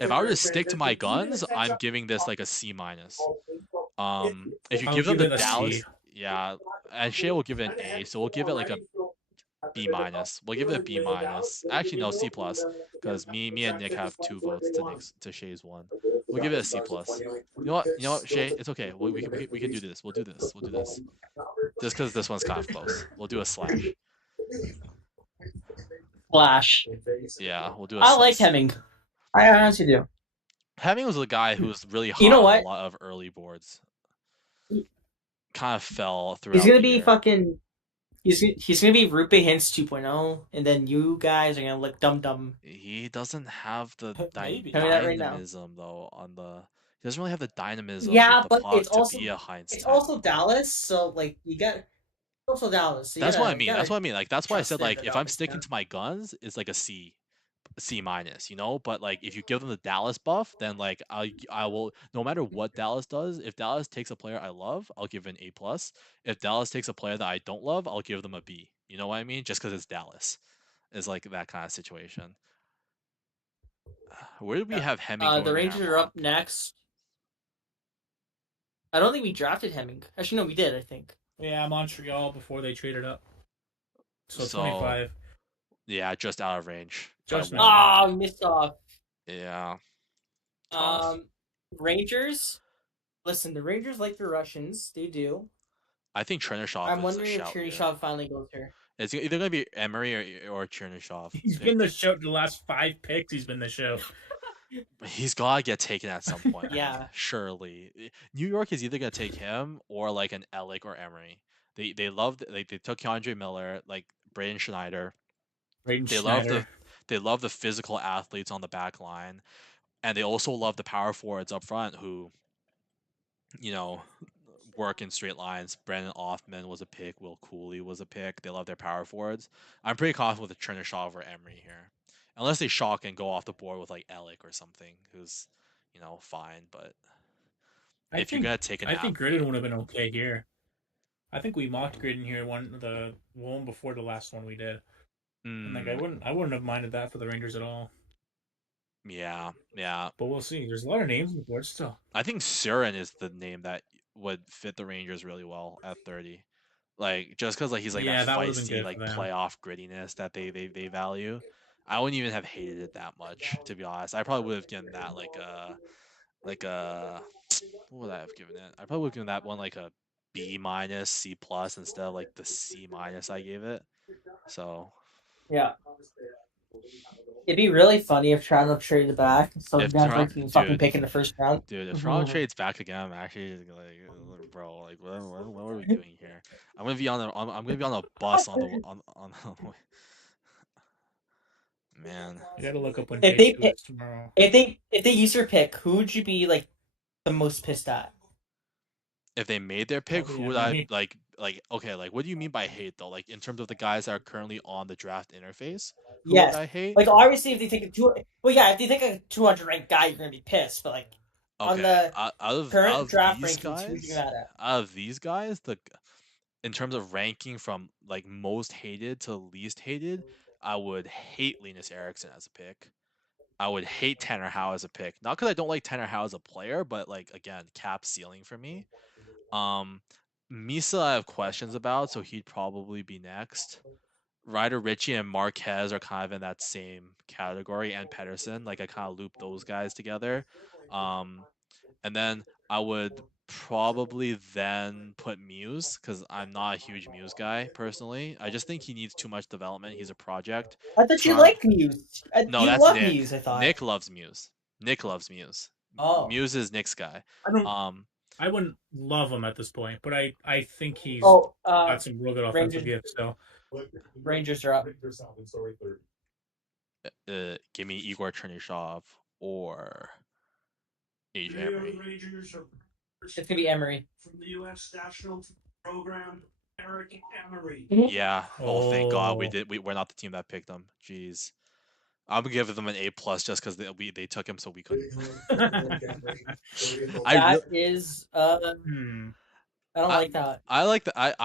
If I were to stick to my guns, I'm giving this like a C minus. If you I'll give them give the it a Dallas, C. yeah, and Shay will give it an A, so we'll give it like a B minus. We'll give it a B minus. Actually, no, C plus, because me and Nick have 2 votes to Shay's 1. We'll give it a C plus. You know what, Shay? It's okay. We can do this. We'll do this. Just because this one's kind of close, we'll do a slash. Flash. Yeah, we'll do a. I like Hemming. I honestly do. Hemming was the guy who was really hot You know on what? a lot of early boards. Kind of fell throughout. He's gonna the be year. fucking. He's gonna be Rupe Hintz 2.0, and then you guys are gonna look dumb. He doesn't have the Maybe. Tell me that right now. dynamism though. He doesn't really have the dynamism Yeah, with the but puck it's to also be a Heinz it's type. also Dallas, so like you got also Dallas. So That's what I mean. you That's gotta what I mean. Like that's why I trust said their like if I'm development, sticking man. to my guns, it's like a C. C minus, you know. But like if you give them the Dallas buff, then like I will, no matter what Dallas does. If Dallas takes a player I love, I'll give it an A plus. If Dallas takes a player that I don't love, I'll give them a B. You know what I mean? Just because it's Dallas, is like that kind of situation. Where did we have Hemming going The in our Rangers are up mock? next. I don't think we drafted Hemming. Actually, no, we did. I think. Yeah, Montreal before they traded up. So So 25. yeah, just out of range. by Just one. out. Missed off. Yeah. Tough. Rangers. Listen, the Rangers like the Russians. They do. I think Chernyshov I'm is wondering a if shout here. Chernyshov finally goes here. It's either gonna be Emery or Chernyshov. He's been the show the last 5 picks. He's been the show. He's gotta get taken at some point. Yeah. Surely. New York is either gonna take him or like an Alec or Emery. They loved, like, they took Keandre Miller, like Braden Schneider. They love the physical athletes on the back line, and they also love the power forwards up front who, you know, work in straight lines. Brandon Offman was a pick. Will Cooley was a pick. They love their power forwards. I'm pretty confident with the Chernyshov or Emery here, unless they shock and go off the board with like Alec or something, who's, you know, fine. But if you're gonna take an, I think Gridden would have been okay here. I think we mocked Gridden here the one before the last one we did. And like I wouldn't have minded that for the Rangers at all. Yeah. But we'll see. There's a lot of names on the board still. I think Surin is the name that would fit the Rangers really well at 30. Like just because like he's like that feisty like playoff grittiness that they value. I wouldn't even have hated it that much, to be honest. I probably would have given that like a what would I have given it? I probably would have given that one like a B minus, C plus instead of like the C minus I gave it. So yeah. It'd be really funny if Toronto traded back. So you guys like to fucking pick in the first round. Dude, if Toronto trades back again, I'm actually like, bro, like what are we doing here? I'm gonna be on a bus on the man. I gotta look up when if they pick tomorrow. If they use your pick, who would you be like the most pissed at? If they made their pick, who would I like okay, like what do you mean by hate though? Like in terms of the guys that are currently on the draft interface? Who would I hate? Like obviously if they take if they take a 200 ranked guy, you're gonna be pissed. But like on the current draft rankings, who you mad at? Out of these guys, in terms of ranking from like most hated to least hated, I would hate Linus Eriksson as a pick. I would hate Tanner Howe as a pick. Not because I don't like Tanner Howe as a player, but like again, cap ceiling for me. Misa I have questions about, so he'd probably be next. Ryder Ritchie and Marquez are kind of in that same category, and Pedersen. Like I kind of loop those guys together. And then I would probably then put Muse, because I'm not a huge Muse guy personally. I just think he needs too much development. He's a project. I thought you liked Muse. No, you that's love Nick. Muse, I thought. Nick loves Muse. Nick loves Muse. Oh. Muse is Nick's guy. I wouldn't love him at this point, but I think he's got some real good offensive gifts. So Rangers are up. Give me Igor Chernyshov or AJ Emery. It's gonna be Emery from the U.S. National Program. Eric Emery. Yeah. Oh, thank God we're not the team that picked him. Jeez. I'm gonna give them an A plus just because they took him, so we couldn't. I don't like that. I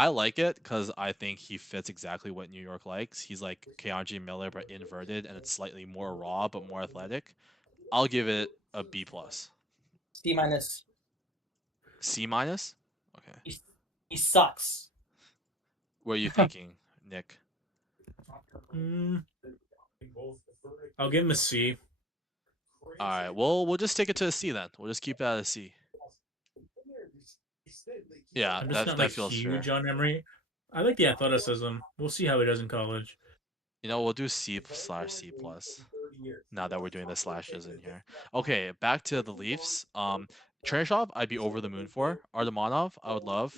like it because I think he fits exactly what New York likes. He's like Keandre Miller but inverted, and it's slightly more raw but more athletic. I'll give it a B plus. C minus. C minus? Okay. He sucks. What are you thinking, Nick? I'll give him a C. All right. Well, we'll just take it to a C then. We'll just keep it at a C. Yeah, I'm just that feels huge fair. on Emery. I like the athleticism. We'll see how he does in college. You know, we'll do C/C plus. Now that we're doing the slashes in here. Okay, back to the Leafs. Chernyshov, I'd be over the moon for. Artemonov, I would love.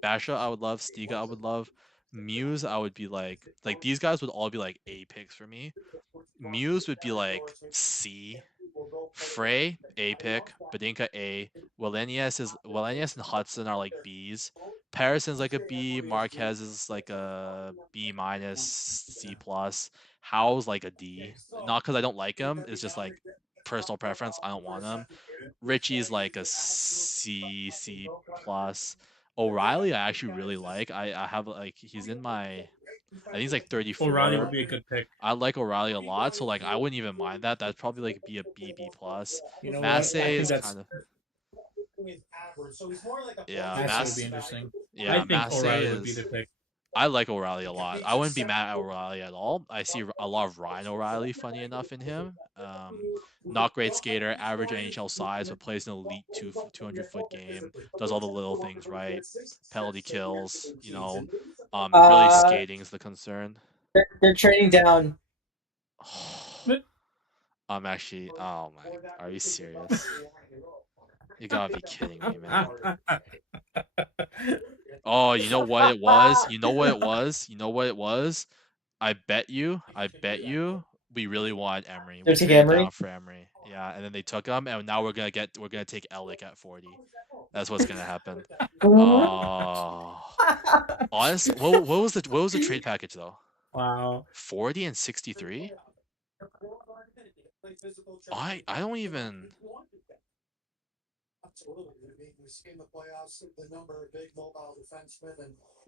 Basha, I would love. Stiga, I would love. Muse, I would be like these guys would all be like A picks for me. Muse would be like C. Frey, A pick. Badinka, A. Wallenius and Hudson are like Bs. Patterson's like a B. Marquez is like a B minus, C plus. Howe's like a D. Not because I don't like him. It's just like personal preference. I don't want him. Richie's like a C plus. O'Reilly I actually really like. I have like he's in my I think he's like O'Reilly 34. would be a good pick. I like O'Reilly a lot, so like I wouldn't even mind that. That'd probably like be a B plus. You know Massey what? I think is that's kind of Massey would be interesting. yeah. I think Massey O'Reilly is. would be the pick. I like O'Reilly a lot. I wouldn't be mad at O'Reilly at all. I see a lot of Ryan O'Reilly, funny enough, in him. Not great skater, average NHL size, but plays an elite 200-foot game. Does all the little things right. Penalty kills, you know. Really skating is the concern. They're trading down. I'm actually. Oh my! Are you serious? You gotta be kidding me, man. Oh, you know what it was? You know what it was? You know what it was? I bet you. We really wanted Emery. We They're taking traded Emery? down for Emery. Yeah, and then they took him, and now we're gonna take Elick at 40. That's what's gonna happen. Oh, honest. What was the trade package though? Wow. 40 and 63. I don't even.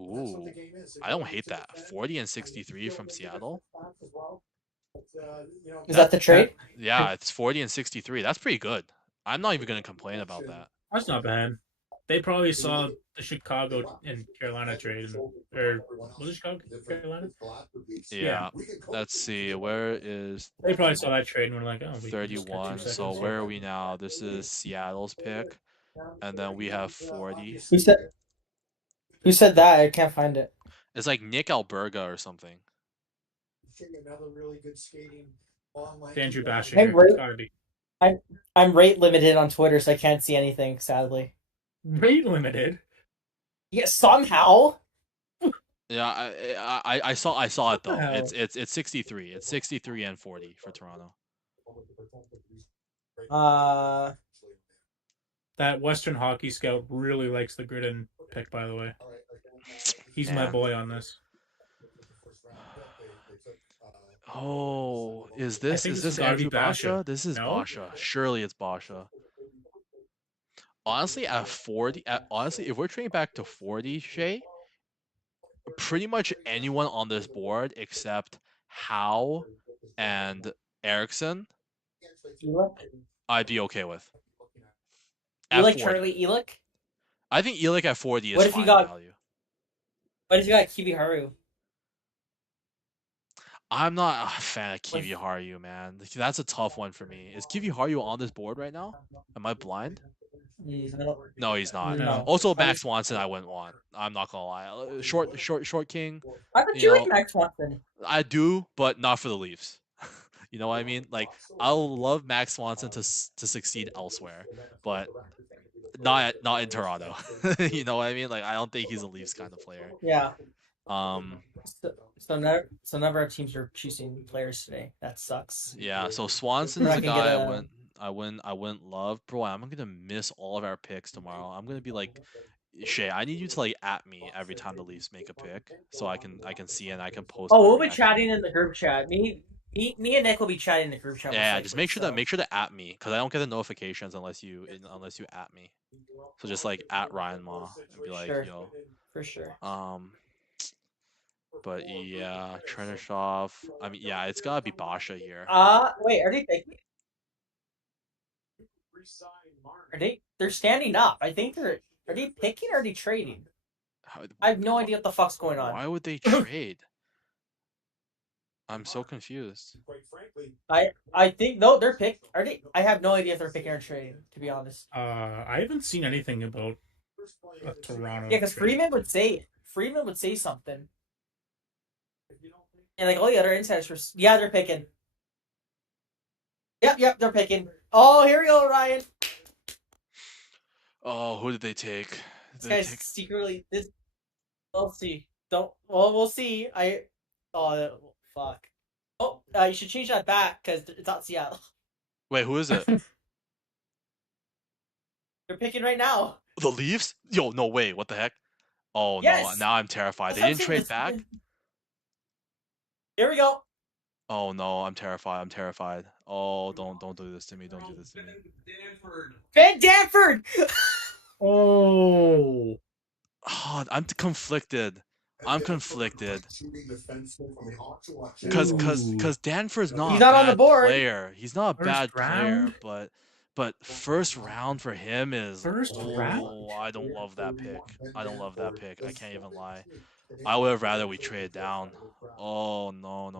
Ooh, I don't hate that. 40 and 63 from Seattle. Is that the trade? Yeah, it's 40 and 63. That's pretty good. I'm not even gonna complain about that. That's not bad. They probably saw the Chicago and Carolina trade, or was it Chicago, Carolina? Yeah. Let's see. Where is They probably saw that trade and were like, "Oh, we can just get 31? 2 So seconds." where are we now? This is Seattle's pick, and then we have 40. Who said that? I can't find it. It's like Nick Alberga or something. Andrew Hey, Bashinger. Ray- It's gotta be I'm rate limited on Twitter, so I can't see anything, sadly. rate limited. Yeah, somehow. Yeah, I saw it though. hell? It's 63. It's 63 and 40 for Toronto. That Western Hockey Scout really likes the Gridden pick, by the way. He's my Man. boy on this. Oh, is I this think is this this has gotta be Andrew Basha. Basha? This is No? Basha. Surely it's Basha. Honestly, at 40, if we're trading back to 40, Shay, pretty much anyone on this board except Howe and Erickson, I'd be okay with. You At like 40. Charlie Elick? I think Elick at 40 is What if you fine got- value. What if you got Kiwi Haru? I'm not a fan of Kiwi Haru, man. That's a tough one for me. Is Kiwi Haru on this board right now? Am I blind? No, he's not. No. Also, Max Swanson, I wouldn't want. I'm not gonna lie. Short king. I thought You you know- like Max Watson. I do, but not for the Leafs. You know what I mean? Like, I'll love Max Swanson to succeed elsewhere, but not in Toronto. You know what I mean? Like, I don't think he's a Leafs kind of player. Yeah. So none of our teams are choosing players today. That sucks. yeah. So Swanson's We're a not gonna guy get I wouldn't love. Bro, I'm gonna miss all of our picks tomorrow. I'm gonna be like, Shay, I need you to like at me every time the Leafs make a pick, so I can see and I can post. Oh, my we'll be reaction. chatting in the group chat. Me and Nick will be chatting in the group chat. Yeah, most just likely, make sure to at me because I don't get the notifications unless you at me. So just like at Ryan Ma and be like, Sure. yo. For sure. But yeah, Chernyshov. I mean, yeah, it's gotta be Basha here. Wait, are they picking? They're standing up. I think are they picking or are they trading? I have no idea what the fuck's going on. Why would they trade? I'm so confused. I think no, they're pick. Are they? I have no idea if they're picking or trading. To be honest. I haven't seen anything about Toronto. Yeah, because Freeman would say something. And like all the other insiders were. Yeah, they're picking. Yep, they're picking. Oh, here we go, Ryan. Oh, who did they take? This guy's secretly this. We'll see. We'll see. Fuck. Oh, you should change that back because it's not Seattle. Wait, who is it? They're picking right now. The Leafs? Yo, no way. What the heck? Oh Yes. no! Now I'm terrified. That's They what I'm didn't saying, trade back. Here we go. Oh no, I'm terrified. I'm terrified. Oh, don't do this to me. Don't do this to me. Ben Danford. Oh, Oh, I'm conflicted. I'm conflicted. Ooh. Cause Danford's He's not a not on the bad board. player. He's not a First bad player, round? but first round for him is First round? I don't love that pick. I don't love that pick. I can't even lie. I would have rather we trade down. Oh no,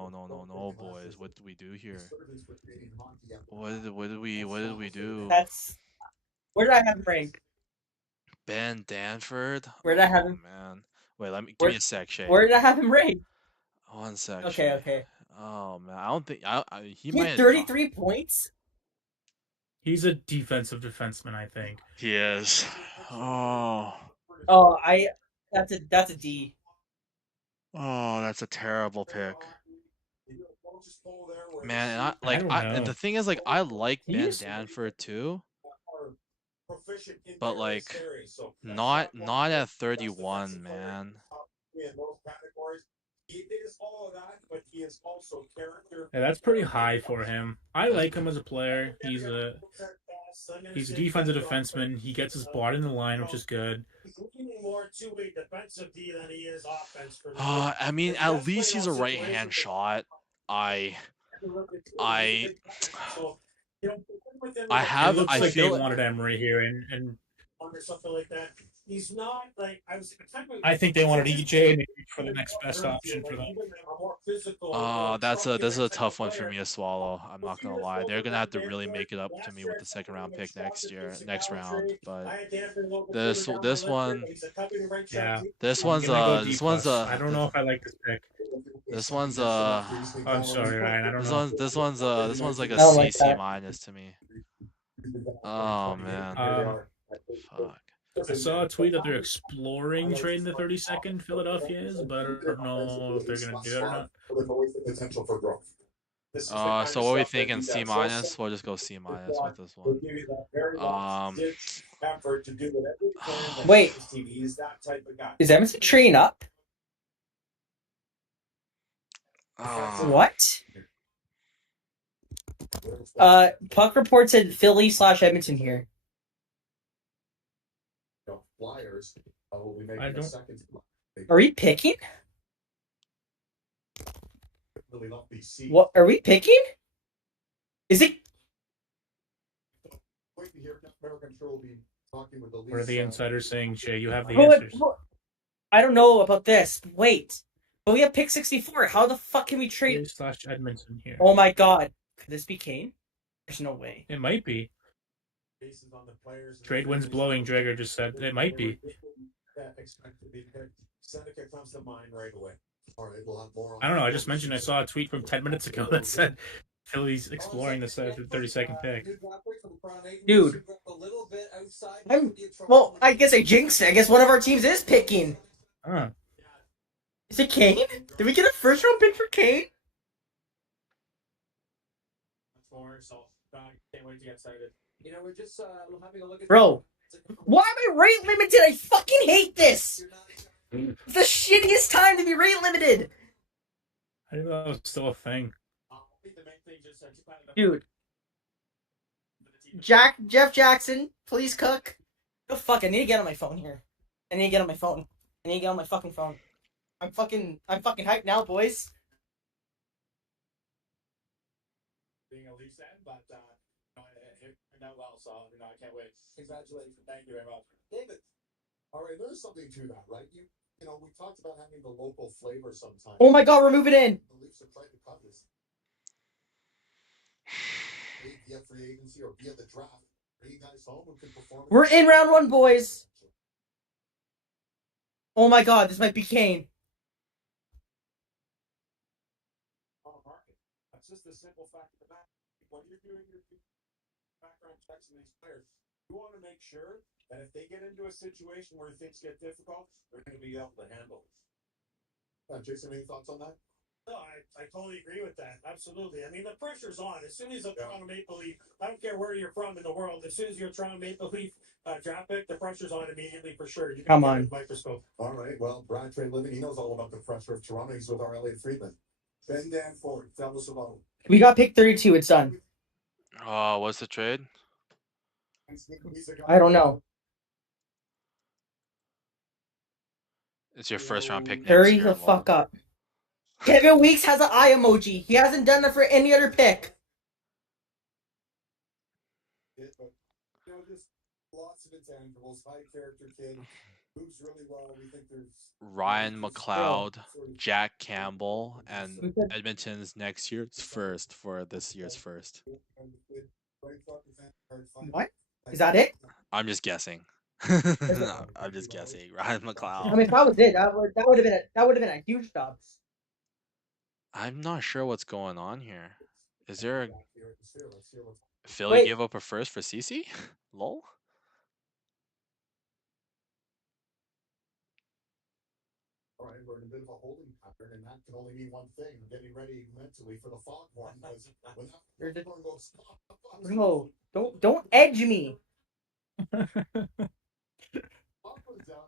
boys. What did we do here? What did we do? That's where did I have him ranked? Ben Danford? Where did I have Oh him? man. Wait, give me a sec, Shay. Where did I have him ranked? One sec, Okay, Shay. okay. Oh man, I don't think he He might had have 33 points. He's a defensive defenseman, I think. He is. Oh. Oh, that's a D. Oh, that's a terrible pick. Man, and I don't and know. the thing is, like, I like Ben He's- Danford too, but like, not at 31, man. Yeah, that's pretty high for him. I like him as a player. He's a defensive defenseman. He gets his body in the line, which is good. I mean, at least he's a right-hand shot. I have. It looks I like feel they wanted Emery here, and Or something like that. He's not like I was. I think they wanted EJ for the next best option for them. this is a tough one for me to swallow. I'm not gonna lie. They're gonna have to really make it up to me with the second round pick next round. But this one, Yeah, this I'm one's gonna go D this plus. one's I don't know if I like this pick. this one's I'm sorry, Ryan. I don't know. this one's like a I don't C like that. minus to me. Oh man, fuck. I saw a tweet that they're exploring trading the 32nd Philadelphia is, but I don't know if they're gonna do it or not. So what are we thinking? C minus? We'll just go C minus with this one. Wait, is Edmonton trading up? What? Puck report said Philly/Edmonton here. I don't. Are we picking? What are we picking? Is it? What are the insiders saying, Jay? You have the Who- answers. I don't know about this. Wait, but we have pick 64. How the fuck can we trade? / Edmonton here. Oh my god, could this be Kane? There's no way. It might be. Trade winds blowing. Drager just said it might be. I don't know. I just mentioned I saw a tweet from 10 minutes ago that said Philly's exploring the 32nd pick. Dude, well, I guess I jinxed it. I guess one of our teams is picking. Huh. Is it Kane? Did we get a first round pick for Kane? Bro, why am I rate limited? I fucking hate this. It's the shittiest time to be rate limited. I didn't know that was still a thing. Dude. Jeff Jackson, please cook. Oh fuck, I need to get on my phone here. I need to get on my phone. I need to get on my fucking phone. I'm fucking hyped now, boys. Being a Leafs fan, but it turned out well, so I can't wait. Congratulations, thank you very much, David. All right, there's something to that, right? You know, we talked about having the local flavor sometimes. Oh my god, we're moving in. The Leafs have tried to cut this. Via free agency or via the draft. Are you guys home who can perform? We're in round 1, boys. Oh my god, this might be Kane. That's just a simple fact of the matter. When you're doing your background checks on these players, you want to make sure that if they get into a situation where things get difficult, they're going to be able to handle it. Jason, any thoughts on that? No, I totally agree with that. Absolutely. I mean, the pressure's on. As soon as a Toronto Maple Leaf, I don't care where you're from in the world, as soon as you're a Toronto Maple Leaf draft pick, the pressure's on immediately for sure. You Come on. Microscope. All right. Well, Brad Trey Living, he knows all about the pressure of Toronto. He's with our Elliot Friedman. Ben Danforth, tell us about it. We got pick 32. It's done. Oh, what's the trade? I don't know. It's your first round pick next Hurry year. the lol. fuck up. Kevin Weeks has an eye emoji. He hasn't done that for any other pick. But, just lots of intangibles, high character kid, moves really well. We think there's Ryan McLeod, Jack Campbell, and Edmonton's next year's first for this year's first. What? Is that it? I'm just guessing. I'm just guessing. Ryan McLeod. I mean, if that was it, that would have been a huge job. I'm not sure what's going on here. Is there a Philly Wait. gave up a first for CC? Lol. All right, we're in a bit of a holding pattern, and that can only mean one thing: getting ready mentally for the foghorn. No, don't edge me.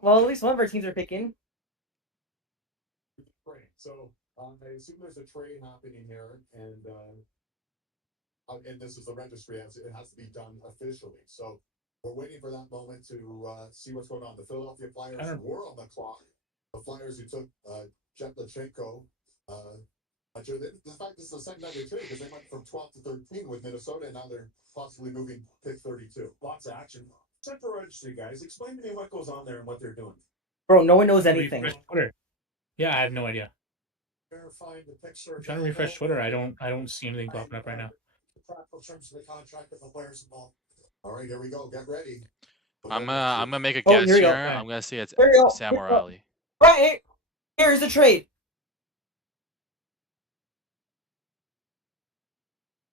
Well, at least one of our teams are picking. So I assume there's a trade happening here, and this is the registry. It has to be done officially. So we're waiting for that moment to see what's going on. The Philadelphia Flyers were on the clock. The Flyers who took Jetlachenko. The fact this is the second time they traded because they went from 12 to 13 with Minnesota, and now they're possibly moving pick 32. Lots of action. Central Registry, guys. Explain to me what goes on there and what they're doing. Bro, no one knows anything. Yeah, I have no idea. Verifying the picture. I'm trying to refresh Twitter. I don't see anything popping up right now. Terms of the contract of the players involved. All right, here we go. Get ready. I'm gonna make a guess here we here. go. I'm gonna say it's Here we go. Sam O'Reilly. Right, here's the trade.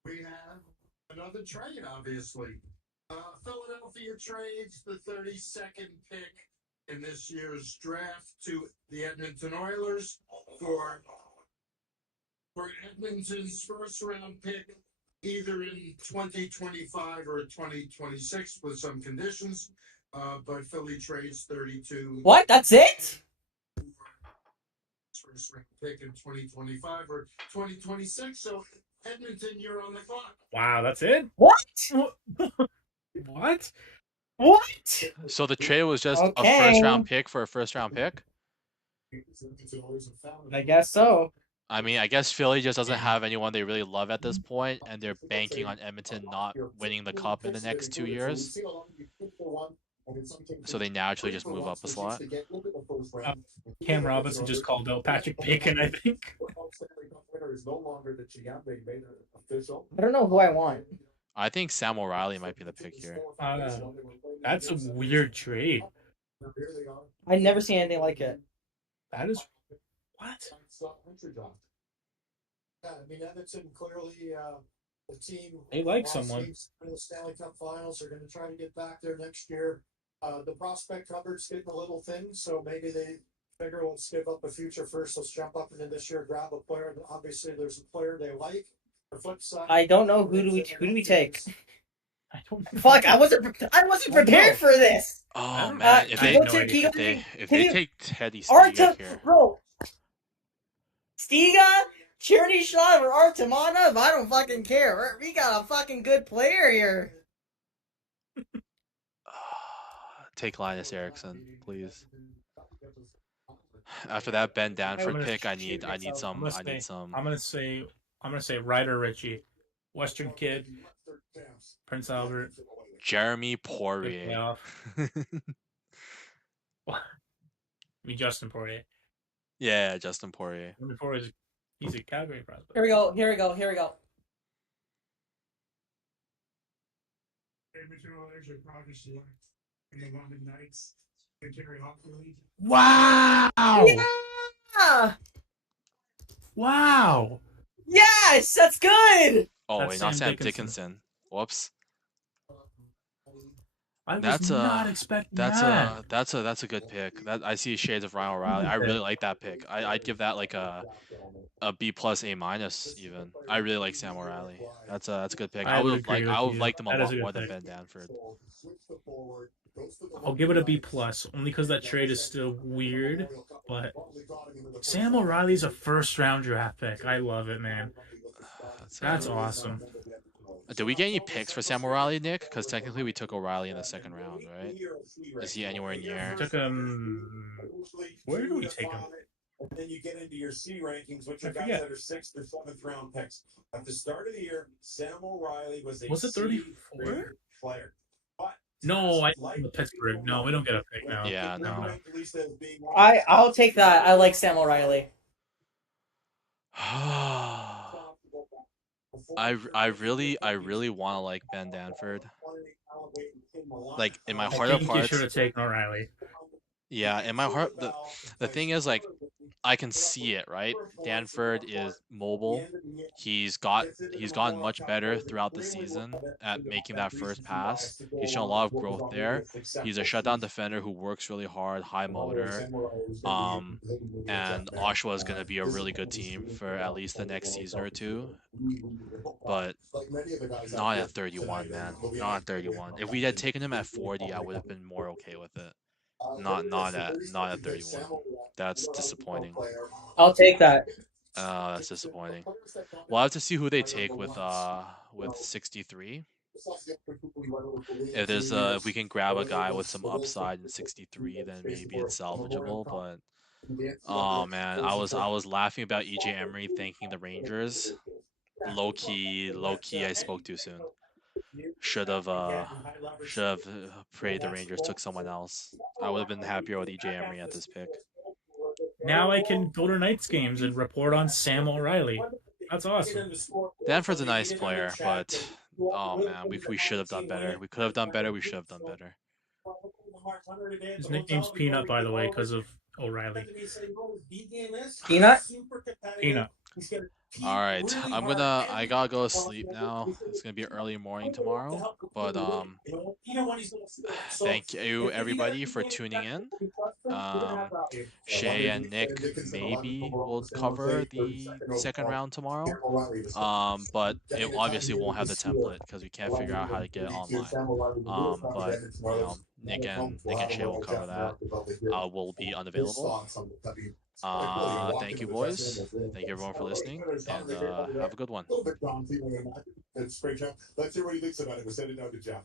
We have another trade, obviously. Philadelphia trades the 32nd pick in this year's draft to the Edmonton Oilers for Edmonton's first round pick, either in 2025 or 2026 with some conditions. But Philly trades 32. What? That's it? First round pick in 2025 or 2026. So Edmonton, you're on the clock. Wow, that's it? What? What? What? So the trade was just Okay. a first round pick for a first round pick? I guess so. I mean, I guess Philly just doesn't have anyone they really love at this point, and they're banking on Edmonton not winning the cup in the next 2 years. So they naturally just move up a slot. Cam Robinson just called out Patrick Bacon, I think. I don't know who I want. I think Sam O'Reilly might be the pick here. That's a weird trade. I've never seen anything like it. That is what? Yeah, I mean, Edmonton clearly the team. They like someone. In the Stanley Cup Finals, they're going to try to get back there next year. The prospect cupboard's getting a little thin, so maybe they figure let's give up a future first. Let's jump up into this year, grab a player. Obviously, there's a player they like. The flip side. I don't know who do we take. I don't know. Fuck! I wasn't prepared for this. Oh man, if they take Teddy Stiga here. Bro, Stiga, Charity Shot, or Artemanov, I don't fucking care. We got a fucking good player here. Take Linus Eriksson, please. After that Ben Danford pick, I need some. I'm gonna say Ryder Ritchie, Western kid, Prince Albert, Jeremy Poirier. I mean Justin Poirier. Yeah, Justin Poirier. He's a Calgary prospect. Here we go. Wow! Yeah! Wow! Yes, that's good. Oh That's wait, not Sam Sam Dickinson. Whoops. I was not expecting that. That's a good pick. That I see shades of Ryan O'Reilly. I really like that pick. I'd give that like a B plus A minus even. I really like Sam O'Reilly. That's a good pick. I would have liked him a lot more than Ben Danford. I'll give it a B plus only because that trade is still weird. but Sam O'Reilly's a first-round draft pick. I love it, man. That's awesome. Did we get any picks for Sam O'Reilly, Nick? Because technically we took O'Reilly in the second round, right? Is he anywhere near? Took him. Where do we take him? And then you get into your C rankings, which are guys that are 6th or 7th round picks. At the start of the year, Sam O'Reilly was a it 34 player. But no, I think Pittsburgh. No, we don't get a pick now. Yeah, no. I'll take that. I like Sam O'Reilly. I really want to like Ben Danford. Like in my heart of you hearts, should have taken O'Reilly. Yeah, in my heart, the thing is, like, I can see it, right? Danford is mobile. He's gotten much better throughout the season at making that first pass. He's shown a lot of growth there. He's a shutdown defender who works really hard, high motor. And Oshawa is going to be a really good team for at least the next season or two. But not at 31, man. Not at 31. If we had taken him at 40, I would have been more okay with it. Not at 31. That's disappointing. I'll take that. That's disappointing. We'll have to see who they take with 63. If we can grab a guy with some upside in 63, then maybe it's salvageable. But oh man, I was laughing about EJ Emery thanking the Rangers. Low key, I spoke too soon. Should have prayed the Rangers took someone else. I would have been happier with EJ Emery at this pick. Now I can go to Knights games and report on Sam O'Reilly. That's awesome. Danford's a nice player, but oh man, we should have done better. We could have done better. We should have done better. His nickname's Peanut, by the way, because of O'Reilly. Peanut? Peanut. All right, I gotta go to sleep now. It's gonna be early morning tomorrow. But thank you everybody for tuning in. Shay and Nick maybe will cover the second round tomorrow. But it obviously won't have the template because we can't figure out how to get it online. But you know, Nick and Shay will cover that. Will be unavailable. Thank you, boys. Thank you, everyone, for listening, and have a good one. Let's hear what he thinks about it. We'll send it down to Jeff.